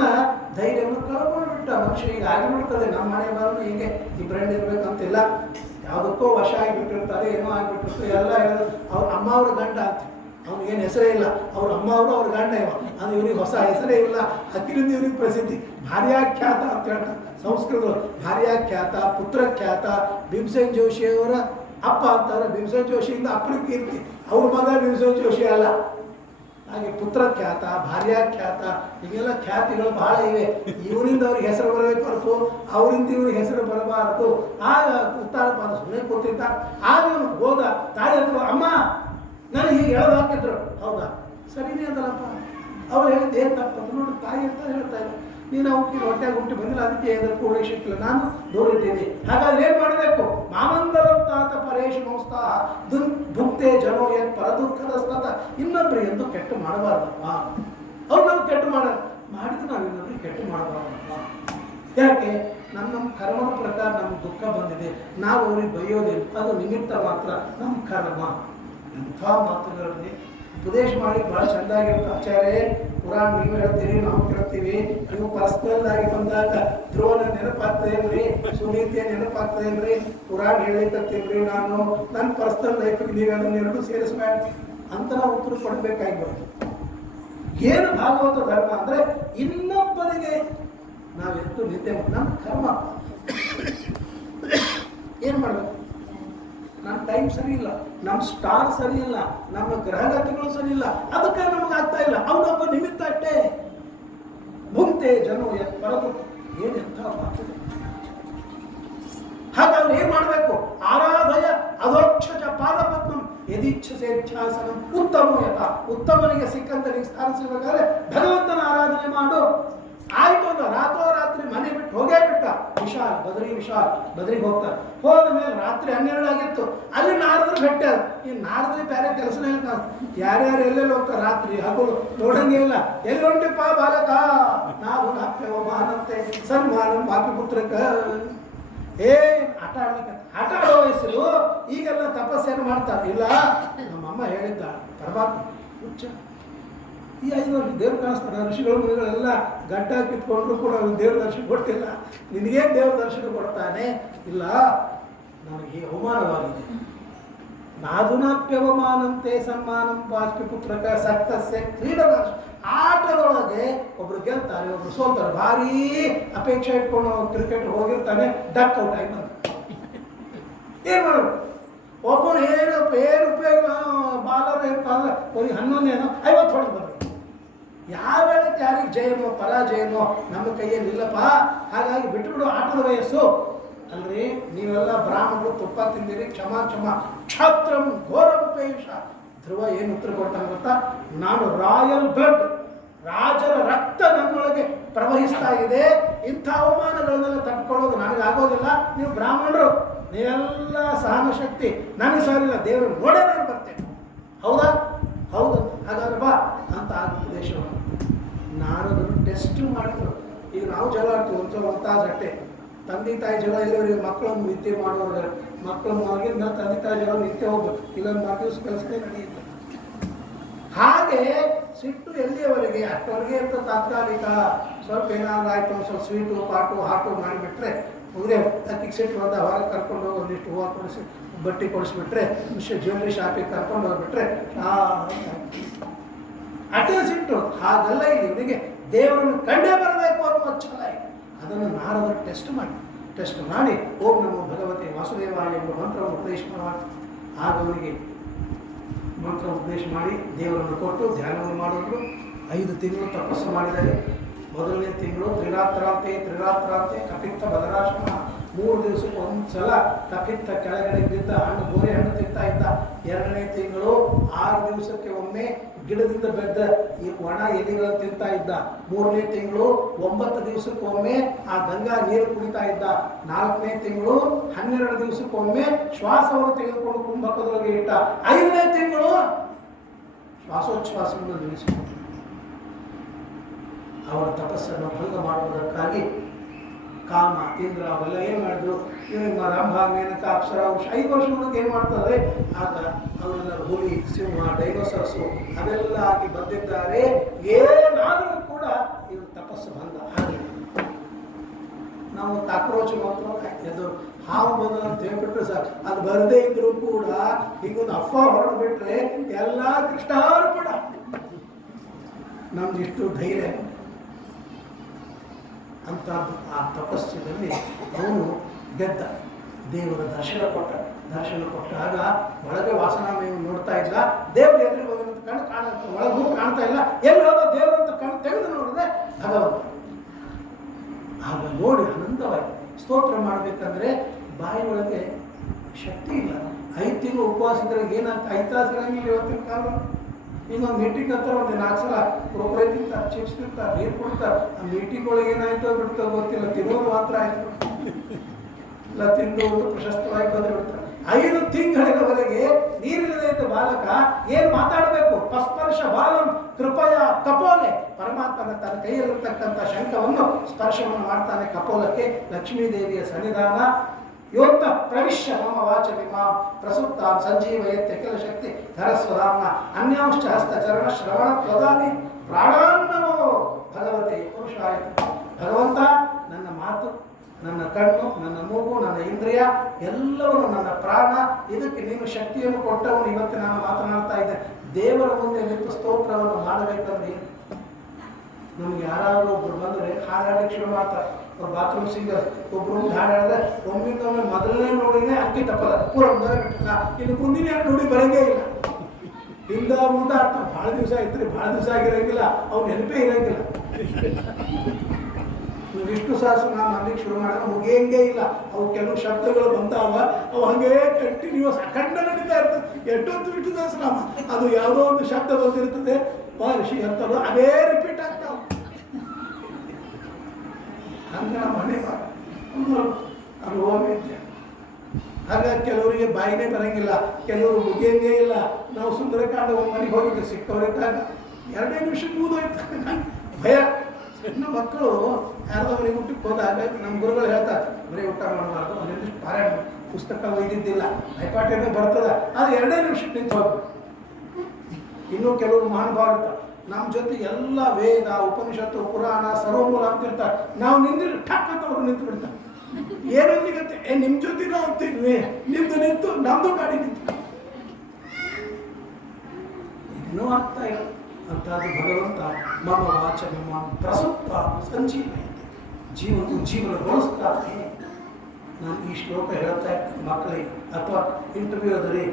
ಧೈರ್ಯವನ್ನು ಕಳ್ಕೊಂಡು ಬಿಟ್ಟ. ಮನುಷ್ಯ ಈಗ ಆಗಿಬಿಡ್ತದೆ. ನಮ್ಮ ಮನೆ ಬರೋದು ಹೀಗೆ ಇಬ್ಬರಣ್ಣ ಇರ್ಬೇಕಂತಿಲ್ಲ, ಯಾವುದಕ್ಕೋ ವಶ ಆಗಿಬಿಟ್ಟಿರ್ತಾರೆ, ಏನೋ ಆಗಿಬಿಟ್ಟಿರ್ತಾರೆ. ಎಲ್ಲ ಹೇಳೋದು ಅವ್ರ ಅಮ್ಮ ಅವ್ರ ಗಂಡ ಅಂತ, ಅವ್ನಿಗೇನು ಹೆಸರೇ ಇಲ್ಲ. ಅವ್ರ ಅಮ್ಮ ಅವರು ಅವ್ರ ಗಂಡ ಇವ, ಅದು ಇವ್ರಿಗೆ ಹೊಸ ಹೆಸರೇ ಇಲ್ಲ. ಅಕ್ಕಿನಿಂದ ಇವ್ರಿಗೆ ಪ್ರಸಿದ್ಧಿ ಭಾರ್ಯಾಖ್ಯಾತ ಅಂತ ಹೇಳ್ತಾರೆ ಸಂಸ್ಕೃತಗಳು. ಭಾರ್ಯಾಖ್ಯಾತ, ಪುತ್ರಖ್ಯಾತ. ಭೀಮಸೇನ್ ಜೋಶಿಯವರ ಅಪ್ಪ ಅಂತಾರೆ, ಭೀಮಸೇನ್ ಜೋಶಿಯಿಂದ ಅಪ್ಪನ ಕೀರ್ತಿ. ಅವ್ರ ಮಗ ಭೀಮಸೇನ್ ಜೋಶಿ ಅಲ್ಲ. ಹಾಗೆ ಪುತ್ರಖ್ಯಾತ, ಭಾರ್ಯಾಖ್ಯಾತ, ಹೀಗೆಲ್ಲ ಖ್ಯಾತಿಗಳು ಬಹಳ ಇವೆ. ಇವನಿಂದ ಅವ್ರಿಗೆ ಹೆಸರು ಬರಬೇಕು ಹೊರತು ಅವರಿಂದ ಇವ್ರಿಗೆ ಹೆಸರು ಬರಬಾರದು. ಆಗ ಉತ್ತಾರಪಾದ ಸುಮ್ಮನೆ ಕೂತಿದ್ದ. ಆಗ ಇವನು ಹೋದ ತಾಯಿ ಹತ್ರ, ಅಮ್ಮ ನಾನು ಹೀಗೆ ಹೇಳೋದು ಹಾಕಿದ್ರು. ಹೌದಾ, ಸರಿನೇ ಅದಲ್ಲಪ್ಪ. ಅವ್ರು ಹೇಳಿದ್ದು ಏನು ತಪ್ಪು ನೋಡಿ, ತಾಯಿ ಅಂತ ಹೇಳ್ತಾ ಇಲ್ಲ. ನೀನು ಹುಟ್ಟಿ ಹೊಟ್ಟೆಗೆ ಹುಟ್ಟಿ ಬಂದಿಲ್ಲ, ಅದಕ್ಕೆ ಎದುರು ಕೂಡ ಸಿಕ್ಕಿಲ್ಲ, ನಾನು ದೂರಿದ್ದೀನಿ. ಹಾಗಾದ್ರೆ ಏನು ಮಾಡಬೇಕು? ಮಾಮಂದರಂತಾತ ಪರೇಶ ಮೌಸ್ತಾ ಭುಕ್ತೆ ಜನೋ ಏನು ಪರದುಃಖದ ಸ್ತತ. ಇನ್ನೊಬ್ಬರಿಗೆ ಎಂದು ಕೆಟ್ಟು ಮಾಡಬಾರ್ದಪ್ಪ. ಅವ್ರು ನಾವು ಕೆಟ್ಟು ಮಾಡಿದ್ರೆ ನಾವು ಇನ್ನೊಬ್ಬರಿಗೆ ಕೆಟ್ಟು ಮಾಡಬಾರ್ದಪ್ಪ. ಯಾಕೆ? ನಮ್ಮ ಕರ್ಮದ ಪ್ರಕಾರ ನಮ್ಗೆ ದುಃಖ ಬಂದಿದೆ, ನಾವು ಅವ್ರಿಗೆ ಬೈಯೋದಿಲ್ಲ, ಅದು ನಿಮಿತ್ತ ಮಾತ್ರ, ನಮ್ಮ ಕರ್ಮ. ಎಂಥ ಮಾತುಗಳಲ್ಲಿ ಉಪದೇಶ ಮಾಡಿ ಭಾಳ ಚೆಂದಾಗಿರುತ್ತೆ. ಆಚಾರ್ಯ ಪುರಾಣ ನೀವು ಹೇಳ್ತೀರಿ, ನಾವು ಕೇಳ್ತೀವಿ. ನೀವು ಪರ್ಸ್ನಲ್ ಆಗಿ ಬಂದಾಗ ಧ್ರುವನ ನೆನಪಾಗ್ತದೇನ್ರಿ, ಸುನೀತಿಯ ನೆನಪಾಗ್ತದೇನ್ರಿ, ಪುರಾಣ ಹೇಳಿಕತ್ತೀನ್ರಿ, ನಾನು ನನ್ನ ಪರ್ಸ್ನಲ್ ಲೈಫಿಗೆ ನೀವು ಅದನ್ನ ಎರಡು ಸೇರಿಸ್ಬೇಡಿ ಅಂತ ನಾವು ಉತ್ತರ ಕೊಡಬೇಕಾಗಿರೋದು. ಏನು ಭಾಗವತ ಧರ್ಮ ಅಂದರೆ ಇನ್ನೊಬ್ಬರಿಗೆ ನಾವೆಂತೂ ನಿದ್ದೆ ನಮ್ಮ ಕರ್ಮ. ಏನು ಮಾಡಬೇಕು? ನಮ್ಮ ಟೈಮ್ ಸರಿ ಇಲ್ಲ, ನಮ್ಮ ಸ್ಟಾರ್ ಸರಿ ಇಲ್ಲ, ನಮ್ಮ ಗ್ರಹಗತಿಗಳು ಸರಿ ಇಲ್ಲ, ಅದಕ್ಕೆ ನಮಗೆ ಆಗ್ತಾ ಇಲ್ಲ. ಅವನೊಬ್ಬ ನಿಮಿತ್ತ ಅಷ್ಟೇ. ಭುಂಕ್ತೆ ಜನೋ ಬರದು. ಏನು ಎಂಥ ಮಾತಿದೆ. ಹಾಗಾದ್ರೆ ಏನು ಮಾಡಬೇಕು? ಆರಾಧಯ ಅಧೋಕ್ಷಜ ಪಾದಪದ್ಮಂ ಯದಿಚ್ಛಸೇಚ್ಛಾಸನಂ ಉತ್ತಮ ಯಥ. ಉತ್ತಮನಿಗೆ ಸಿಕ್ಕಂತ ನೀವು ಸ್ಥಾನ ಸಿಗಬೇಕಾದ್ರೆ ಭಗವಂತನ ಆರಾಧನೆ ಮಾಡು. ಆಯ್ತು ಅಂದ ರಾತ್ರೋರಾತ್ರಿ ಮನೆ ಬಿಟ್ಟು ಹೋಗೇ ಬಿಟ್ಟ. ವಿಶಾಲ್ ಬದ್ರಿಗೆ ಹೋಗ್ತಾರೆ. ಹೋದ ಮೇಲೆ ರಾತ್ರಿ 12 ಆಗಿತ್ತು. ಅಲ್ಲಿ ನಾರದ್ರು ಭೇಟಿ ಆದ. ಈ ನಾರದ್ರಿ ಬೇರೆ ಕೆಲಸನೇ ಇಲ್ಲ. ಯಾರ್ಯಾರು ಎಲ್ಲೆಲ್ಲಿ ಹೋಗ್ತಾರೆ ರಾತ್ರಿ ಹಗಲು ನೋಡಂಗೇ ಇಲ್ಲ. ಎಲ್ಲೊಂಟಿಪ್ಪ ಬಾಲಕ ನಾವು ನಾಪ್ಯವಮಾನಂತೆ ಸನ್ಮಾನಂ ಪಾಪಿ ಪುತ್ರಕ. ಆಟ ಆಡ್ಲಿಕ್ಕೆ ಆಟ ಆಡೋ ವಯಸ್ಸು ಈಗೆಲ್ಲ ತಪಸ್ಸೇನು ಮಾಡ್ತಾರೆ. ಇಲ್ಲ, ನಮ್ಮಮ್ಮ ಹೇಳಿದ್ದ, ಪರಮಾತ್ಮ ಹುಚ್ಚ ಈ 5 ವರ್ಷ ದೇವ್ರು ಕಾಣಿಸ್ತಾರೆ. ಋಷಿಗಳು ಮುನಿಗಳೆಲ್ಲ ಗಡ್ಡ ಕಿತ್ಕೊಂಡ್ರು ಕೂಡ ಅವ್ನು ದೇವ್ರ ದರ್ಶನ ಕೊಟ್ಟಿಲ್ಲ. ನಿನಗೇನು ದೇವ್ರ ದರ್ಶನ ಕೊಡ್ತಾನೆ? ಇಲ್ಲ, ನನಗೆ ಅವಮಾನವಾಗಿದೆ. ನಾದುನಾಪ್ಯವಮಾನಂತೆ ಸನ್ಮಾನಂ ಬಾಷ್ಪಿ ಪುತ್ರಕ ಸಕ್ತಸ್ಯ ಕ್ರೀಡದ. ಆಟದೊಳಗೆ ಒಬ್ರು ಗೆಲ್ತಾರೆ, ಒಬ್ರು ಸೋಲ್ತಾರೆ. ಭಾರೀ ಅಪೇಕ್ಷೆ ಇಟ್ಕೊಂಡು ಕ್ರಿಕೆಟ್ ಹೋಗಿರ್ತಾನೆ, ಡಕ್ ಔಟ್ ಆಗಿ ಬಂದ. ಏನು ಮಾಡೋದು? ಒಬ್ಬನು ಏನು ಉಪಯೋಗ ಬಾಲರ್ ಏನಪ್ಪ ಅಂದ್ರೆ ಅವ್ರಿಗೆ 11 ಏನೋ 50 ಹೊಡೆದು ಬರ್ತದೆ. ಯಾವ ವೇಳೆಗೆ ಯಾರಿಗೆ ಜಯನೋ ಪರಾಜಯನೋ ನಮ್ಮ ಕೈಯಲ್ಲಿಲ್ಲಪ್ಪ. ಹಾಗಾಗಿ ಬಿಟ್ಟುಬಿಡು ಆಟದ ವಯಸ್ಸು. ಅಲ್ರಿ, ನೀವೆಲ್ಲ ಬ್ರಾಹ್ಮಣರು ತುಪ್ಪ ತಿಂದಿರಿ, ಕ್ಷಮ ಕ್ಷಾತ್ರಂ ಘೋರಮುಪೇಶ. ಧ್ರುವ ಏನು ಉತ್ತರ ಕೊಡ್ತಾನೆ ಗೊತ್ತಾ? ನಾನು ರಾಯಲ್ ಬ್ಲಡ್, ರಾಜರ ರಕ್ತ ನನ್ನೊಳಗೆ ಪ್ರವಹಿಸ್ತಾ ಇದೆ. ಇಂಥ ಅವಮಾನಗಳನ್ನೆಲ್ಲ ತಡ್ಕೊಳ್ಳೋದು ನನಗಾಗೋದಿಲ್ಲ. ನೀವು ಬ್ರಾಹ್ಮಣರು, ನೀವೆಲ್ಲ ಸಹನ ಶಕ್ತಿ ನನಗೆ ಸಾರಿಲ್ಲ. ದೇವರು ನೋಡೇ ನಾನು ಬರ್ತೇನೆ. ಹೌದಾ? ಹೌದು. ಹಾಗಾದ್ರೆ ಬಾ ಅಂತ ಉಪದೇಶವನ್ನು ನಾರದರು ಟೆಸ್ಟ್ ಮಾಡಿದ್ರು. ಈಗ ನಾವು ಜಗಳ ಆಡ್ತೀವಿ, ಒಂದು ತಾಸು ಅಟ್ಟೆ. ತಂದೆ ತಾಯಿ ಜಗಳ ಎಲ್ಲಿವರೆಗೆ ಮಕ್ಕಳನ್ನು ನಿತ್ಯ ಮಾಡೋರು. ಮಕ್ಕಳು ಮಗಿಂದ ತಂದೆ ತಾಯಿ ಜಗಳ ನಿತ್ಯ ಹೋಗ್ಬೇಕು, ಇಲ್ಲೊಂದು 4 ದಿವಸ ಕೆಲಸನೇ ನಡೆಯುತ್ತೆ. ಹಾಗೆ ಸಿಟ್ಟು ಎಲ್ಲಿಯವರೆಗೆ? ಅಷ್ಟವರೆಗೆ ಇರ್ತದೆ. ತಾತ್ಕಾಲಿಕ ಸ್ವಲ್ಪ ಏನಾದ್ರು ಆಯಿತು, ಸ್ವಲ್ಪ ಸ್ವೀಟು ಪಾಟು ಹಾಟು ಮಾಡಿಬಿಟ್ರೆ ಮುಗಿದೇ. ಅದಕ್ಕೆ ಸಿಟ್ಟು ಬಂದ ಹೊರಗೆ ಕರ್ಕೊಂಡು ಹೋಗಿ ಒಂದಿಷ್ಟು ಹೂವು ಕೊಡಿಸಿ ಬಟ್ಟೆ ಕೊಡಿಸ್ಬಿಟ್ರೆ, ಜ್ಯುವೆಲ್ರಿ ಶಾಪಿಗೆ ಕರ್ಕೊಂಡು ಹೋಗ್ಬಿಟ್ರೆ ಅಟೇ ಸಿಟ್ಟು. ಹಾಗಲ್ಲ, ಇಲ್ಲಿ ಇವನಿಗೆ ದೇವರನ್ನು ಕಂಡೇ ಬರಬೇಕು ಅನ್ನುವ ಛಲ ಇದೆ. ಅದನ್ನು ನಾರದರು ಟೆಸ್ಟ್ ಮಾಡಿ ಓಂ ನಮೋ ಭಗವತೆ ವಾಸುದೇವಾಯ ಎಂಬ ಮಂತ್ರವನ್ನು ಉಪದೇಶ ಮಾಡಿ, ಆಗ ಅವನಿಗೆ ಮಂತ್ರ ಉಪದೇಶ ಮಾಡಿ ದೇವರನ್ನು ಕೊಟ್ಟು ಧ್ಯಾನವನ್ನು ಮಾಡೋದು. 5 ತಿಂಗಳು ತಪಸ್ಸು ಮಾಡಿದರೆ, ಮೊದಲನೇ ತಿಂಗಳು ತ್ರಿರಾತ್ರಾಂತೆ ಕಪಿತ್ತ ಬದರಾಶ್ರಮ. 3 ದಿವಸಕ್ಕೆ ಒಂದು ಸಲ ಕಪಿತ್ತ ಕೆಳಗಡೆ ಬಿದ್ದ ಹಣ್ಣು, ಗೋರೆ ಹಣ್ಣು ತಿಂತಾ ಇದ್ದ. 2ನೇ ತಿಂಗಳು 6 ದಿವಸಕ್ಕೆ ಒಮ್ಮೆ ಗಿಡದಿಂದ ಬೆದ್ದ ಈ ಒಣ ಎಲೆಗಳನ್ನು ತಿಂತಾ ಇದ್ದ. 3ನೇ ತಿಂಗಳು 9 ದಿವಸಕ್ಕೊಮ್ಮೆ ಆ ಗಂಗಾ ನೀರು ಕುಡಿತಾ ಇದ್ದ. 4ನೇ ತಿಂಗಳು 12 ದಿವಸಕ್ಕೊಮ್ಮೆ ಶ್ವಾಸವನ್ನು ತೆಗೆದುಕೊಂಡು ಕುಂಭಕದೊಳಗೆ ಇಟ್ಟ. 5ನೇ ತಿಂಗಳು ಶ್ವಾಸೋಚ್ಛ್ವಾಸವನ್ನು ನಿಲ್ಲಿಸಿಕೊಂಡ. ಅವರ ತಪಸ್ಸನ್ನು ಭಂಗ ಮಾಡುವುದಕ್ಕಾಗಿ ಕಾಮ ಇಂದ್ರ ಅವೆಲ್ಲ ಏನು ಮಾಡಿದ್ರು, ನಿಮ್ಮ ರಂಭ ಮೇನಕ ಅಪ್ಸರ 5 ವರ್ಷ ಮುಂದೆ ಏನು ಮಾಡ್ತಾರೆ, ಆಗ ಅವರೆಲ್ಲರೂ ಹುಲಿ ಸಿಂಹ ಡೈನೋಸರ್ಸು ಅವೆಲ್ಲ ಆಗಿ ಬಂದಿದ್ದಾರೆ. ಏನಾದರೂ ಕೂಡ ಇವರು ತಪಸ್ಸು ಭಂಗ ಆಗಲಿ. ನಾವು ಕಾಕ್ರೋಚ್ ಮಾತ್ರ ಅದು ಹಾವು ಬಂದು ಅಂತ ಹೇಳ್ಬಿಟ್ರೆ ಸರ್, ಅದು ಬರದೇ ಇದ್ರು ಕೂಡ ಹಿಂಗೊಂದು ಅಪ್ಪ ಹೊರಡ್ಬಿಟ್ರೆ ಎಲ್ಲ ಕೃಷ್ಣಾರ್ಪಣ. ನಮ್ದು ಇಷ್ಟು ಧೈರ್ಯ ಅಂತ ಆ ತಪಸ್ಸಿನಲ್ಲಿ ಅವನು ಗೆದ್ದ. ದೇವರ ದರ್ಶನ ಕೊಟ್ಟಾಗ ಒಳಗೆ ವಾಸನಾಮಯ ನೋಡ್ತಾ ಇಲ್ಲ, ದೇವರು ಎದುರಿಗೆ ಹೋಗಿರೋದು ಕಣ್ಣು ಒಳಗೂ ಕಾಣ್ತಾ ಇಲ್ಲ, ಎಲ್ಲಿ ಹೋದ ದೇವರಂತ ಕಣ್ಣು ತೆಗೆದು ನೋಡಿದ್ರೆ ಭಗವಂತ. ಆಗ ನೋಡಿ ಆನಂದವಾಗಿ ಸ್ತೋತ್ರ ಮಾಡಬೇಕಂದ್ರೆ ಬಾಯಿ ಒಳಗೆ ಶಕ್ತಿ ಇಲ್ಲ. 5 ತಿಂಗಳು ಉಪವಾಸ ಇದ್ರೆ ಏನಂತ 5 ತಾಸು ಇರಂಗಿಲ್ಲ. ಇವತ್ತಿನ ಕಾಲ ಇನ್ನೊಂದು ಮೀಟಿಂಗ್ ಅಂತ ಒಂದು 4 ಸಲ ಕೊಬ್ಬರಿ ತಿಂತಾರೆ, ಚಿಪ್ಸ್ ತಿಂತಾರೆ, ನೀರು ಕೊಡ್ತಾರೆ. ಆ ಮೀಟಿಂಗ್ ಒಳಗೆ ಏನಾಯ್ತೋ ಬಿಡ್ತೋ ಗೊತ್ತಿಲ್ಲ, ತಿನ್ನೋದು ಮಾತ್ರ ಆಯ್ತು. ಇಲ್ಲ ತಿಂದು ಪ್ರಶಸ್ತವಾಗಿ ಬಂದು ಬಿಡ್ತಾರೆ. 5 ತಿಂಗಳಿನವರೆಗೆ ನೀರಿಲ್ಲದೆ ಇದ್ದ ಬಾಲಕ ಏನು ಮಾತಾಡಬೇಕು? ಪಸ್ಪರ್ಶ ಬಾಲಂ ಕೃಪಯ ಕಪೋಲೆ. ಪರಮಾತ್ಮನ ತನ್ನ ಕೈಯಲ್ಲಿರ್ತಕ್ಕಂಥ ಶಂಖವನ್ನು ಸ್ಪರ್ಶವನ್ನು ಮಾಡ್ತಾನೆ ಕಪೋಲಕ್ಕೆ. ಲಕ್ಷ್ಮೀದೇವಿಯ ಸನ್ನಿಧಾನ. ಯೋತ್ತ ಪ್ರವಿಶ್ಯ ಮಮ ವಾಚ ವಿಮಾಂ ಪ್ರಸುಪ್ತ ಸಂಜೀವಯತ್ಯ ಕೆಲ ಶಕ್ತಿ ಧರಸ್ವಧಾಮ್ನ ಅನ್ಯಾಂಶ್ಚ ಹಸ್ತ ಚರಣ ಶ್ರವಣ ಪ್ರದಾನಿ ಪ್ರಾಣಾನ್ನಮೋ ಭಗವತೆ ಪುರುಷಾಯ. ಭಗವಂತ, ನನ್ನ ಮಾತು, ನನ್ನ ಕಣ್ಣು, ನನ್ನ ಮೂಗು, ನನ್ನ ಇಂದ್ರಿಯ ಎಲ್ಲವನ್ನು, ನನ್ನ ಪ್ರಾಣ, ಇದಕ್ಕೆ ನೀನು ಶಕ್ತಿಯನ್ನು ಕೊಟ್ಟವನು. ಇವತ್ತು ನಾನು ಮಾತನಾಡ್ತಾ ಇದ್ದೆ. ದೇವರ ಮುಂದೆ ನಿಂತು ಸ್ತೋತ್ರವನ್ನು ಮಾಡಬೇಕಂದ್ರೆ ಏನು? ನಮ್ಗೆ ಯಾರಾದರೂ ಒಬ್ರು ಬಂದರೆ ಹಾಡಾಡಲಿಕ್ಕೆ ಶುರು ಮಾಡ್ತಾರೆ. ಅವ್ರು ಬಾತ್ರೂಮ್ ಸಿಂಗರ್ ಒಬ್ರು ಹಾಡಾಡಿದ್ರೆ ಒಮ್ಮಿಂದೊಮ್ಮೆ ಮೊದಲನೇ ನೋಡಿನೇ ಅಕ್ಕಿ ತಪ್ಪಲ್ಲ, ಪೂರ ಬಿಟ್ಟಿಲ್ಲ. ಇನ್ನು ಮುಂದಿನ ಯಾರು ನೋಡಿ ಬರಂಗೇ ಇಲ್ಲ. ಹಿಂದ ಮುಂದೆ ಆಡ್ತಾರೆ. ಭಾಳ ದಿವಸ ಇದ್ರೆ ಭಾಳ ದಿವಸ ಆಗಿರಂಗಿಲ್ಲ, ಅವ್ರು ನೆನಪೇ ಇರಂಗಿಲ್ಲ. ವಿಷ್ಣು ಸಹಸ್ರನಾಮ ಅಲ್ಲಿಗೆ ಶುರು ಮಾಡಿದ್ರೆ ಮುಗಿಯಂಗೇ ಇಲ್ಲ. ಅವು ಕೆಲವು ಶಬ್ದಗಳು ಬಂದಾವ, ಅವು ಹಂಗೇ ಕಂಟಿನ್ಯೂಸ್ ಅಖಂಡ ನಡೀತಾ ಇರ್ತದೆ. ಎಷ್ಟೊತ್ತು ವಿಷ್ಣು ಸಹಸ್ರನಾಮ ಅದು ಯಾವುದೋ ಒಂದು ಶಬ್ದ ಬಂದಿರ್ತದೆ, ಮಹರ್ಷಿ ಅಂತದ್ದು ಅದೇ ರಿಪೀಟ್ ಆಗ್ತಾವ. ಹಂಗೆ ಮನೆ ಅದು ಹೋಗಿದ್ದೆ. ಹಾಗಾಗಿ ಕೆಲವರಿಗೆ ಬಾಯಿನೇ ಬರಂಗಿಲ್ಲ, ಕೆಲವರು ಮುಗಿಯಂಗೇ ಇಲ್ಲ. ನಾವು ಸುಂದರಕಾಂಡ ಒಂದು ಮನೆಗೆ ಹೋಗಿದ್ದೆ, ಸಿಕ್ಕವರಿದ್ದಾಗ 2 ನಿಮಿಷಕ್ಕೆ ಮುಗಿದೋಯ್ತು. ಭಯ. ಹೆಣ್ಣು ಮಕ್ಕಳು ಯಾರ್ದೋ ಮನೆಗೆ ಊಟಕ್ಕೆ ಹೋದಾಗ ನಮ್ಮ ಗುರುಗಳು ಹೇಳ್ತಾರೆ, ಬರೀ ಊಟ ಮಾಡಬಾರ್ದು, ಅಲ್ಲಿ ಪಾರಾಯಣ ಪುಸ್ತಕ ಒಯ್ದಿದ್ದಿಲ್ಲ, ಹೈಪಾಟಿಯನ್ನು ಬರ್ತದೆ, ಅದು 2 ನಿಮಿಷಕ್ಕೆ ನಿಂತು ಹೋಗ್ಬೇಕು. ಇನ್ನೂ ಕೆಲವರು ಮಹಾನುಭಾರತ ನಮ್ಮ ಜೊತೆ ಎಲ್ಲ ವೇದ ಉಪನಿಷತ್ತು ಪುರಾಣ ಸರ್ವಮೂಲ ಅಂತಿರ್ತಾರೆ. ನಾವು ನಿಂತಿರು ಠಕ್ ಅಂತ ಅವರು ನಿಂತು ಬಿಡ್ತಾರೆ. ಏನಂದಿಗತ್ತೆ, ನಿಮ್ಮ ಜೊತೆ ನಾವು ಅಂತೀವಿ, ನಿಮ್ದು ನಿಂತು ನಮ್ದು ಗಾಡಿ ನಿಂತು ಇನ್ನೂ ಆಗ್ತಾ ಇಲ್ಲ. ಅಂತಾದ್ದು ಭಗವಂತ ಮಮ ವಾಚ ಮಮ ಪ್ರಸುಪ್ತ ಸಂಜೀವಯತೆ, ಜೀವನಗೊಳಿಸ್ತಾನೆ. ನಾನು ಈ ಶ್ಲೋಕ ಹೇಳ್ತಾ ಇರ್ತೀನಿ ಮಕ್ಕಳಿಗೆ, ಅಥವಾ ಇಂಟರ್ವ್ಯೂ ಅದರಿ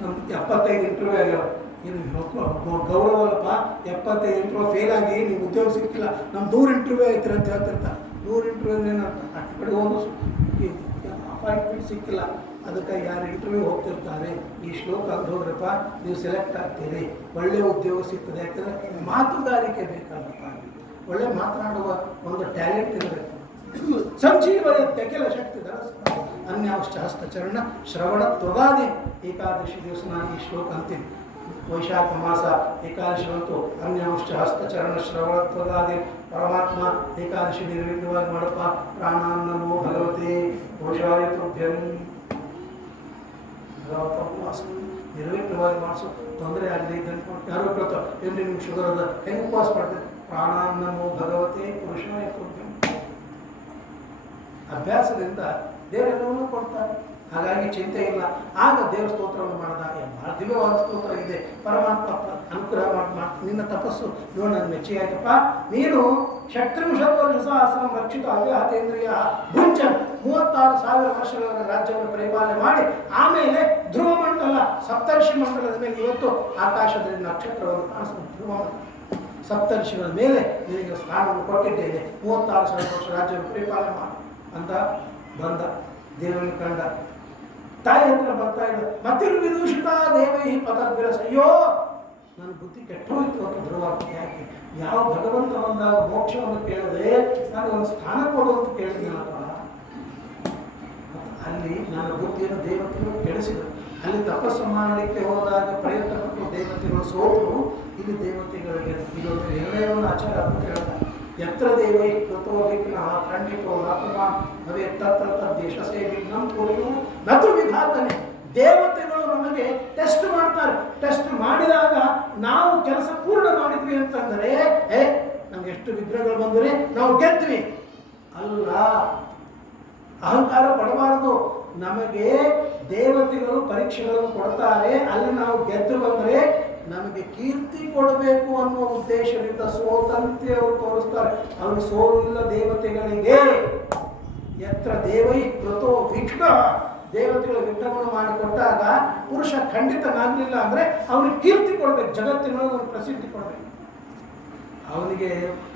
ನಮ್ಮ 75 ಇಂಟರ್ವ್ಯೂ ಆಗ್ಯಾವ. ಇದು ಗೌರವಲ್ಲಪ್ಪ, 75 ಇಂಟರ್ವ್ಯೂ ಫೇಲ್ ಆಗಿ ನೀವು ಉದ್ಯೋಗ ಸಿಕ್ಕಿಲ್ಲ, ನಮ್ಮ 100 ಇಂಟರ್ವ್ಯೂ ಐತ್ರಿ ಅಂತ ಹೇಳ್ತಿರ್ತಾರೆ. 100 ಇಂಟರ್ವ್ಯೂ ಏನಂತ ಅಷ್ಟು ಕಡೆ ಹೋದ್ರು ಅಪಾಯಿಂಟ್ಮೆಂಟ್ ಸಿಕ್ಕಿಲ್ಲ. ಅದಕ್ಕೆ ಯಾರು ಇಂಟರ್ವ್ಯೂ ಹೋಗ್ತಿರ್ತಾರೆ, ಈ ಶ್ಲೋಕ ಅಂತ ಹೋದ್ರಪ್ಪ ನೀವು ಸೆಲೆಕ್ಟ್ ಆಗ್ತೀರಿ, ಒಳ್ಳೆಯ ಉದ್ಯೋಗ ಸಿಗ್ತದೆ. ಯಾಕಂದರೆ ಮಾತುಗಾರಿಕೆ ಬೇಕಲ್ಲಪ್ಪ, ಒಳ್ಳೆ ಮಾತನಾಡುವ ಒಂದು ಟ್ಯಾಲೆಂಟ್ ಇರಬೇಕು. ಸಂಜೀವಯತ್ಯ ಕೆಲ ಶಕ್ತಿ ಧರಸ್ವ ಅನ್ಯಾಂಶ್ಚ ಹಸ್ತಚರಣ ಶ್ರವಣ ತ್ವಗಾದಿ. ಏಕಾದಶಿ ದಿವಸ ನಾನು ಈ ಶ್ಲೋಕ ಅಂತೀನಿ. ವೈಶಾಖ ಮಾಸ ಏಕಾದಶಿ ಬಂತು, ಅನ್ಯಾಂಶ್ಚ ಹಸ್ತಚರಣ ಶ್ರವಣ ತ್ವಗಾದಿ. ಪರಮಾತ್ಮ ಏಕಾದಶಿ ನಿರ್ವಿಘ್ನವಾಗಿ ಮಾಡಪ್ಪ. ಪ್ರಾಣಾನ್ನಮೋ ಭಗವತಿ ಪುರುಷಾಯ ತುಭ್ಯಂ. ಉಪವಾಸ ನಿರ್ವಿಘ್ನವಾಗಿ ಮಾಡಿಸು, ತೊಂದರೆ ಆಗಲಿ ಅಂತ ಯಾರೋ ಕೇಳ್ತಾರೆ, ಏನು ನಿಮ್ಗೆ ಶುಗರ್ ಅದ, ಹೆಂಗೆ ಉಪವಾಸ ಮಾಡ್ತಾರೆ? ಪ್ರಾಣಾನ್ನಮೋ ಭಗವತಿ ಪುರುಷಾಯ ತುಭ್ಯಂ. ಅಭ್ಯಾಸದಿಂದ ದೇವರೆಲ್ಲವನ್ನೂ ಕೊಡ್ತಾರೆ. ಹಾಗಾಗಿ ಚಿಂತೆ ಇಲ್ಲ. ಆಗ ದೇವರ ಸ್ತೋತ್ರವನ್ನು ಮಾಡಿದಾಗ ಭಾಳ ದಿವ್ಯವಾದ ಸ್ತೋತ್ರ ಇದೆ. ಪರಮಾತ್ಮ ಅನುಗ್ರಹ ಮಾಡಿ ನಿನ್ನ ತಪಸ್ಸು ನೋಡಿ ನನ್ನ ಮೆಚ್ಚಿಯಾಯ್ತಪ್ಪ. ನೀನು 36 ವರ್ಷ ಸಹಸ್ರಂ ರಕ್ಷಿತ ಅವ್ಯಾಹತೇಂದ್ರಿಯ ಭುಂಜನ್ 36,000 ವರ್ಷಗಳ ರಾಜ್ಯವನ್ನು ಪರಿಪಾಲನೆ ಮಾಡಿ ಆಮೇಲೆ ಧ್ರುವ ಮಂಡಲ ಸಪ್ತರ್ಷಿ ಮಂಡಲದ ಮೇಲೆ ಇವತ್ತು ಆಕಾಶದಲ್ಲಿ ನಕ್ಷತ್ರವನ್ನು ಕಾಣಿಸ್ಕೊಂಡು ಧ್ರುವ ಮಂಡಲ ಸಪ್ತರ್ಷಿಗಳ ಮೇಲೆ ನಿನಗೆ ಸ್ಥಾನವನ್ನು ಕೊಟ್ಟಿದ್ದೇನೆ. 36,000 ವರ್ಷ ರಾಜ್ಯವನ್ನು ಪರಿಪಾಲನೆ ಮಾಡಿ ಅಂತ ಬಂದ. ದೇವರನ್ನು ಕಂಡ. ತಾಯಿ ಹತ್ರ ಬರ್ತಾ ಇದ್ದ, ಮತ್ತಿರು ವಿದೂಷಿತ ದೇವೈ ಪದರ್ಬಿರಸ. ಅಯ್ಯೋ ನನ್ನ ಬುದ್ಧಿ ಕೆಟ್ಟೋಯ್ತು ಅಂತ ಧ್ರುವ. ಯಾಕೆ? ಯಾವ ಭಗವಂತ ಬಂದಾಗ ಮೋಕ್ಷವನ್ನು ಕೇಳದೆ ನನಗೊಂದು ಸ್ಥಾನ ಕೊಡು ಅಂತ ಕೇಳಿದ್ನಪ್ಪ. ಅಲ್ಲಿ ನನ್ನ ಬುದ್ಧಿಯನ್ನು ದೇವತೆಗಳು ಕೆಡಿಸಿದರು. ಅಲ್ಲಿ ತಪಸ್ಸು ಮಾಡಲಿಕ್ಕೆ ಹೋದಾಗ ಪ್ರಯತ್ನ ಪಟ್ಟು ದೇವತೆಗಳು ಸೋತರು. ಇಲ್ಲಿ ದೇವತೆಗಳಿಗೆ ಇದೊಂದು ನಿರ್ಣಯವನ್ನು ಆಚಾರ ಅಂತ ಹೇಳ್ತಾರೆ. ಯತ್ರ ದೇವೈ ಕೃತೋ ವಿಘ್ನಃ ಖಂಡಿತೋ ನಾಪಮಾನ್ ಭವೇ ತತ್ರ ತದ್ದೇಶಸೇ ವಿಘ್ನಂ ಕುರ್ಯು ನತು ವಿಘಾತನೆ. ದೇವತೆಗಳು ನಮಗೆ ಟೆಸ್ಟ್ ಮಾಡ್ತಾರೆ. ಟೆಸ್ಟ್ ಮಾಡಿದಾಗ ನಾವು ಕೆಲಸ ಪೂರ್ಣ ಮಾಡಿದ್ವಿ ಅಂತಂದರೆ ನಮ್ಗೆ ಎಷ್ಟು ವಿಘ್ನಗಳು ಬಂದರೆ ನಾವು ಗೆದ್ವಿ ಅಲ್ಲ. ಅಹಂಕಾರ ಪಡಬಾರದು. ನಮಗೆ ದೇವತೆಗಳು ಪರೀಕ್ಷೆಗಳನ್ನು ಕೊಡ್ತಾರೆ. ಅಲ್ಲಿ ನಾವು ಗೆದ್ದು ಬಂದರೆ ನಮಗೆ ಕೀರ್ತಿ ಕೊಡಬೇಕು ಅನ್ನುವ ಉದ್ದೇಶದಿಂದ ಸೋತಂತೆ ಅವರು ತೋರಿಸ್ತಾರೆ. ಅವರು ಸೋಲು ಇಲ್ಲ ದೇವತೆಗಳಿಗೆ. ಯತ್ರ ದೇವೈ ಕೃತೋ ವಿಘ್ನ, ದೇವತೆಗಳು ವಿಘ್ನವನ್ನು ಮಾಡಿಕೊಟ್ಟಾಗ ಪುರುಷ ಖಂಡಿತನಾಗಲಿಲ್ಲ ಅಂದರೆ ಅವನಿಗೆ ಕೀರ್ತಿ ಕೊಡಬೇಕು, ಜಗತ್ತಿನೊಳಗೆ ಅವನು ಪ್ರಸಿದ್ಧಿ ಕೊಡಬೇಕು. ಅವನಿಗೆ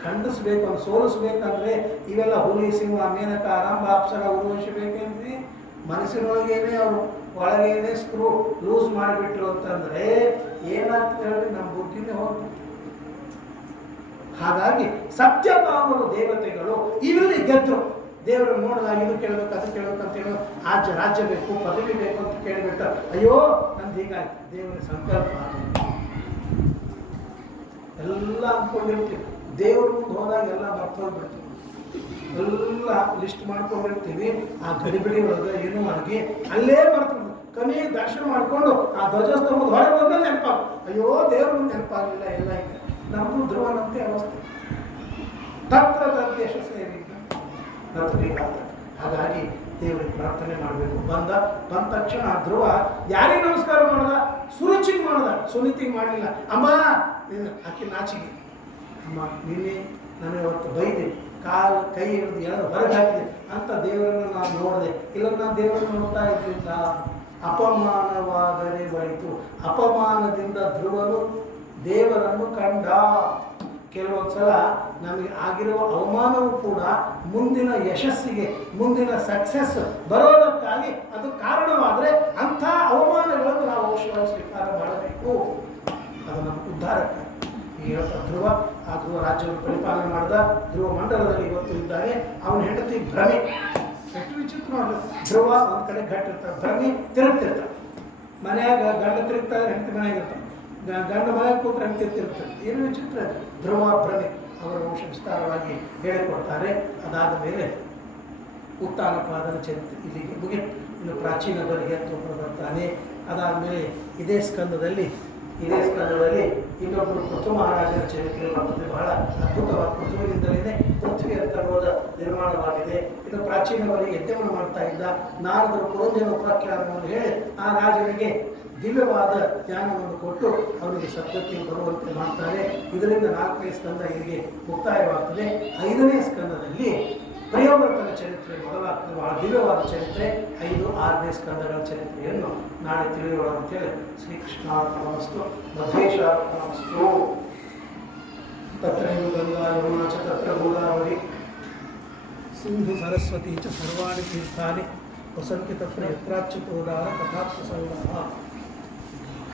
ಖಂಡಿಸ್ಬೇಕು, ಅವ್ನು ಸೋಲಿಸ್ಬೇಕಂದ್ರೆ ಇವೆಲ್ಲ ಹುಲಿ ಸಿಂಹ ಮೇನಕ ರಂಭ ಅಪ್ಸರ ಉರ್ವಶಿ ಬೇಕೇನ್ರಿ? ಮನಸ್ಸಿನೊಳಗೇನೆ ಅವರು ಒಳಗೇನೆ ಸ್ಕ್ರೂ ಲೂಸ್ ಮಾಡಿಬಿಟ್ರು ಅಂತಂದರೆ ಏನಾಗ್ತದೆ ಹೇಳಿ, ನಮ್ಮ ಬುದ್ಧಿನೇ ಹೋಗ್ಬಿಟ್ಟು. ಹಾಗಾಗಿ ಸತ್ಯಭಾಮರು ದೇವತೆಗಳು ಇಲ್ಲಿ ಗೆದ್ರು. ದೇವರನ್ನು ನೋಡಿದಾಗ ಇದು ಕೇಳಬೇಕು ಅದು ಕೇಳಬೇಕು ಅಂತ ಹೇಳೋ ರಾಜ್ಯ ಬೇಕು ಪದವಿ ಬೇಕು ಅಂತ ಕೇಳಿಬಿಟ್ಟು ಅಯ್ಯೋ ನಂದು ಹೀಗಾಯ್ತು. ದೇವರ ಸಂಕಲ್ಪ ಎಲ್ಲ ಅಂದ್ಕೊಂಡಿರ್ತೀವಿ. ದೇವ್ರ ಮುಂದೆ ಹೋದಾಗ ಎಲ್ಲ ಮರ್ತೋಗ್ಬಿಡ್ತೀವಿ. ಎಲ್ಲ ಲಿಸ್ಟ್ ಮಾಡ್ಕೊಂಡಿರ್ತೀವಿ. ಆ ಗಡಿಬಿಡಿ ಒಳಗೆ ಏನೂ ಆಗಿ ಅಲ್ಲೇ ಮರ್ತು ಕಮ್ಮಿ ದರ್ಶನ ಮಾಡಿಕೊಂಡು ಆ ಧ್ವಜಸ್ತಂಭದ ಹೊರಗೆ ಬಂದಲ್ಲಿ ನೆನಪಾಗ ಅಯ್ಯೋ ದೇವ್ರ ಮುಂದೆ ನೆನಪಾಗಲಿಲ್ಲ. ಎಲ್ಲ ಈಗ ನಮ್ಮದು ಧ್ರುವನಂತೆ ಅವಸ್ಥೆ. ತತ್ರ ತದ್ದೇಶ ಸೇರಿದ್ದು ಹಾಗಾಗಿ ದೇವರಿಗೆ ಪ್ರಾರ್ಥನೆ ಮಾಡಬೇಕು. ಬಂದ ತಕ್ಷಣ ಆ ಧ್ರುವ ಯಾರಿಗೆ ನಮಸ್ಕಾರ ಮಾಡ್ದ? ಸುರುಚಿಗೆ ಮಾಡ್ದ, ಸುನೀತಿಗೆ ಮಾಡಲಿಲ್ಲ. ಅಮ್ಮ ಆಕೆ ನಾಚಿಗೆ, ಅಮ್ಮ ನಿನ್ನೆ ನಾನು ಇವತ್ತು ಬೈದೆ, ಕೈ ಹಿಡಿದು ಎಳೆದು ಹೊರಗೆ ಹಾಕಿದೆ ಅಂತ ದೇವರನ್ನು ನಾನು ನೋಡಿದೆ. ಇಲ್ಲ ನಾನು ದೇವರನ್ನು ನೋಡ್ತಾ ಇದ್ದಿಲ್ಲ. ಅಪಮಾನವಾದರೆ ಬಳಿತು. ಅಪಮಾನದಿಂದ ಧ್ರುವನು ದೇವರನ್ನು ಕಂಡ. ಕೆಲವೊಂದು ಸಲ ನಮಗೆ ಆಗಿರುವ ಅವಮಾನವೂ ಕೂಡ ಮುಂದಿನ ಯಶಸ್ಸಿಗೆ, ಮುಂದಿನ ಸಕ್ಸಸ್ ಬರೋದಕ್ಕಾಗಿ ಅದು ಕಾರಣವಾದರೆ ಅಂಥ ಅವಮಾನಗಳನ್ನು ನಾವು ಅವಶ್ಯವಾಗಿ ಸ್ವೀಕಾರ ಮಾಡಬೇಕು. ಅದು ನಮ್ಮ ಉದ್ಧಾರಕ್ಕೆ. ಈಗ ಧ್ರುವ, ಆ ಧ್ರುವ ರಾಜ್ಯವನ್ನು ಪರಿಪಾಲನೆ ಮಾಡಿದ. ಧ್ರುವ ಮಂಡಲದಲ್ಲಿ ಇವತ್ತು ಇದ್ದಾನೆ. ಅವನ ಹೆಂಡತಿ ಭ್ರಮೆ. ಎಷ್ಟು ವಿಚಿತ್ರ ನೋಡ್ರಿ. ಧ್ರುವ ಒಂದು ಕಡೆ ಗಟ್ಟಿರ್ತಾರೆ, ಭ್ರಮೆ ತಿರುಗ್ತಿರ್ತಾರೆ. ಮನೆಯಾಗ ಗಂಡ ತಿರುಗ್ತಾರೆ, ಹೆಂಡತಿ ಮನೆಯಾಗಿರ್ತಾರೆ. ಗಂಡ ಮನೆಯಾಗ ಕೂತ್ರೆ ಹೆಂಡತಿ ತಿರುಗ್ತಾರೆ. ಏನು ವಿಚಿತ್ರ ಅದು. ಧ್ರುವ ಭ್ರಮೆ ಅವರ ವಂಶ ವಿಸ್ತಾರವಾಗಿ ಹೇಳಿಕೊಡ್ತಾರೆ. ಅದಾದ ಮೇಲೆ ಉತ್ತಾನಪಾದನ ಚರಿತ್ರೆ ಇಲ್ಲಿಗೆ ಮುಗಿತು. ಇನ್ನು ಪ್ರಾಚೀನ ಬರಿಗೆ ಬರ್ತಾನೆ. ಅದಾದ ಮೇಲೆ ಇದೇ ಸ್ಕಂದದಲ್ಲಿ ಇನ್ನೊಬ್ಬರು ಪೃಥು ಮಹಾರಾಜನ ಚರಿತ್ರೆ ಬರ್ತದೆ. ಬಹಳ ಅದ್ಭುತವಾದ ಪೃಥುವಿನಿಂದಲೇ ಪೃಥ್ವಿ ಅಂತರ್ವಾದ ನಿರ್ಮಾಣವಾಗಿದೆ. ಇನ್ನು ಪ್ರಾಚೀನ ಬರಿಗೆ ಯಜ್ಞವನ್ನು ಮಾಡ್ತಾ ಇದ್ದ ನಾರದರು ಪುರಂಜನ ಉಪಾಖ್ಯಾನವನ್ನು ಹೇಳಿ ಆ ರಾಜನಿಗೆ ದಿವ್ಯವಾದ ಜ್ಞಾನವನ್ನು ಕೊಟ್ಟು ಅವನಿಗೆ ಸದ್ಗತಿಗೆ ಬರುವಂತೆ ಮಾಡ್ತಾರೆ. ಇದರಿಂದ 4ನೇ ಸ್ಕಂದ ಇಲ್ಲಿಗೆ ಮುಕ್ತಾಯವಾಗ್ತದೆ. 5ನೇ ಸ್ಕಂದದಲ್ಲಿ ಪ್ರಿಯವ್ರತನ ಚರಿತ್ರೆ ಮೊದಲಾಗ್ತದೆ. ಬಹಳ ದಿವ್ಯವಾದ ಚರಿತ್ರೆ. 5, 6ನೇ ಸ್ಕಂದಗಳ ಚರಿತ್ರೆಯನ್ನು ನಾಳೆ ತಿಳಿಯೋಣ ಅಂತೇಳಿ ಶ್ರೀಕೃಷ್ಣಾರ್ಪಣಮಸ್ತು, ಮಧ್ವೇಶಾರ್ಪಣಮಸ್ತು. ತತ್ರ ಗಂಗಾ ಯಮುನಾ ಚ ತತ್ರ ಗೋದಾವರಿ ಸಿಂಧು ಸರಸ್ವತಿ ಚ ಸರ್ವಾಣಿ ತೀರ್ಥಾನಿ ವಸಂತಿ ತತ್ರ ಯತ್ರಾಚ್ಯುತೋದಾರ ಕಥಾಪ್ಸ ಸಂಗ್ರಹ.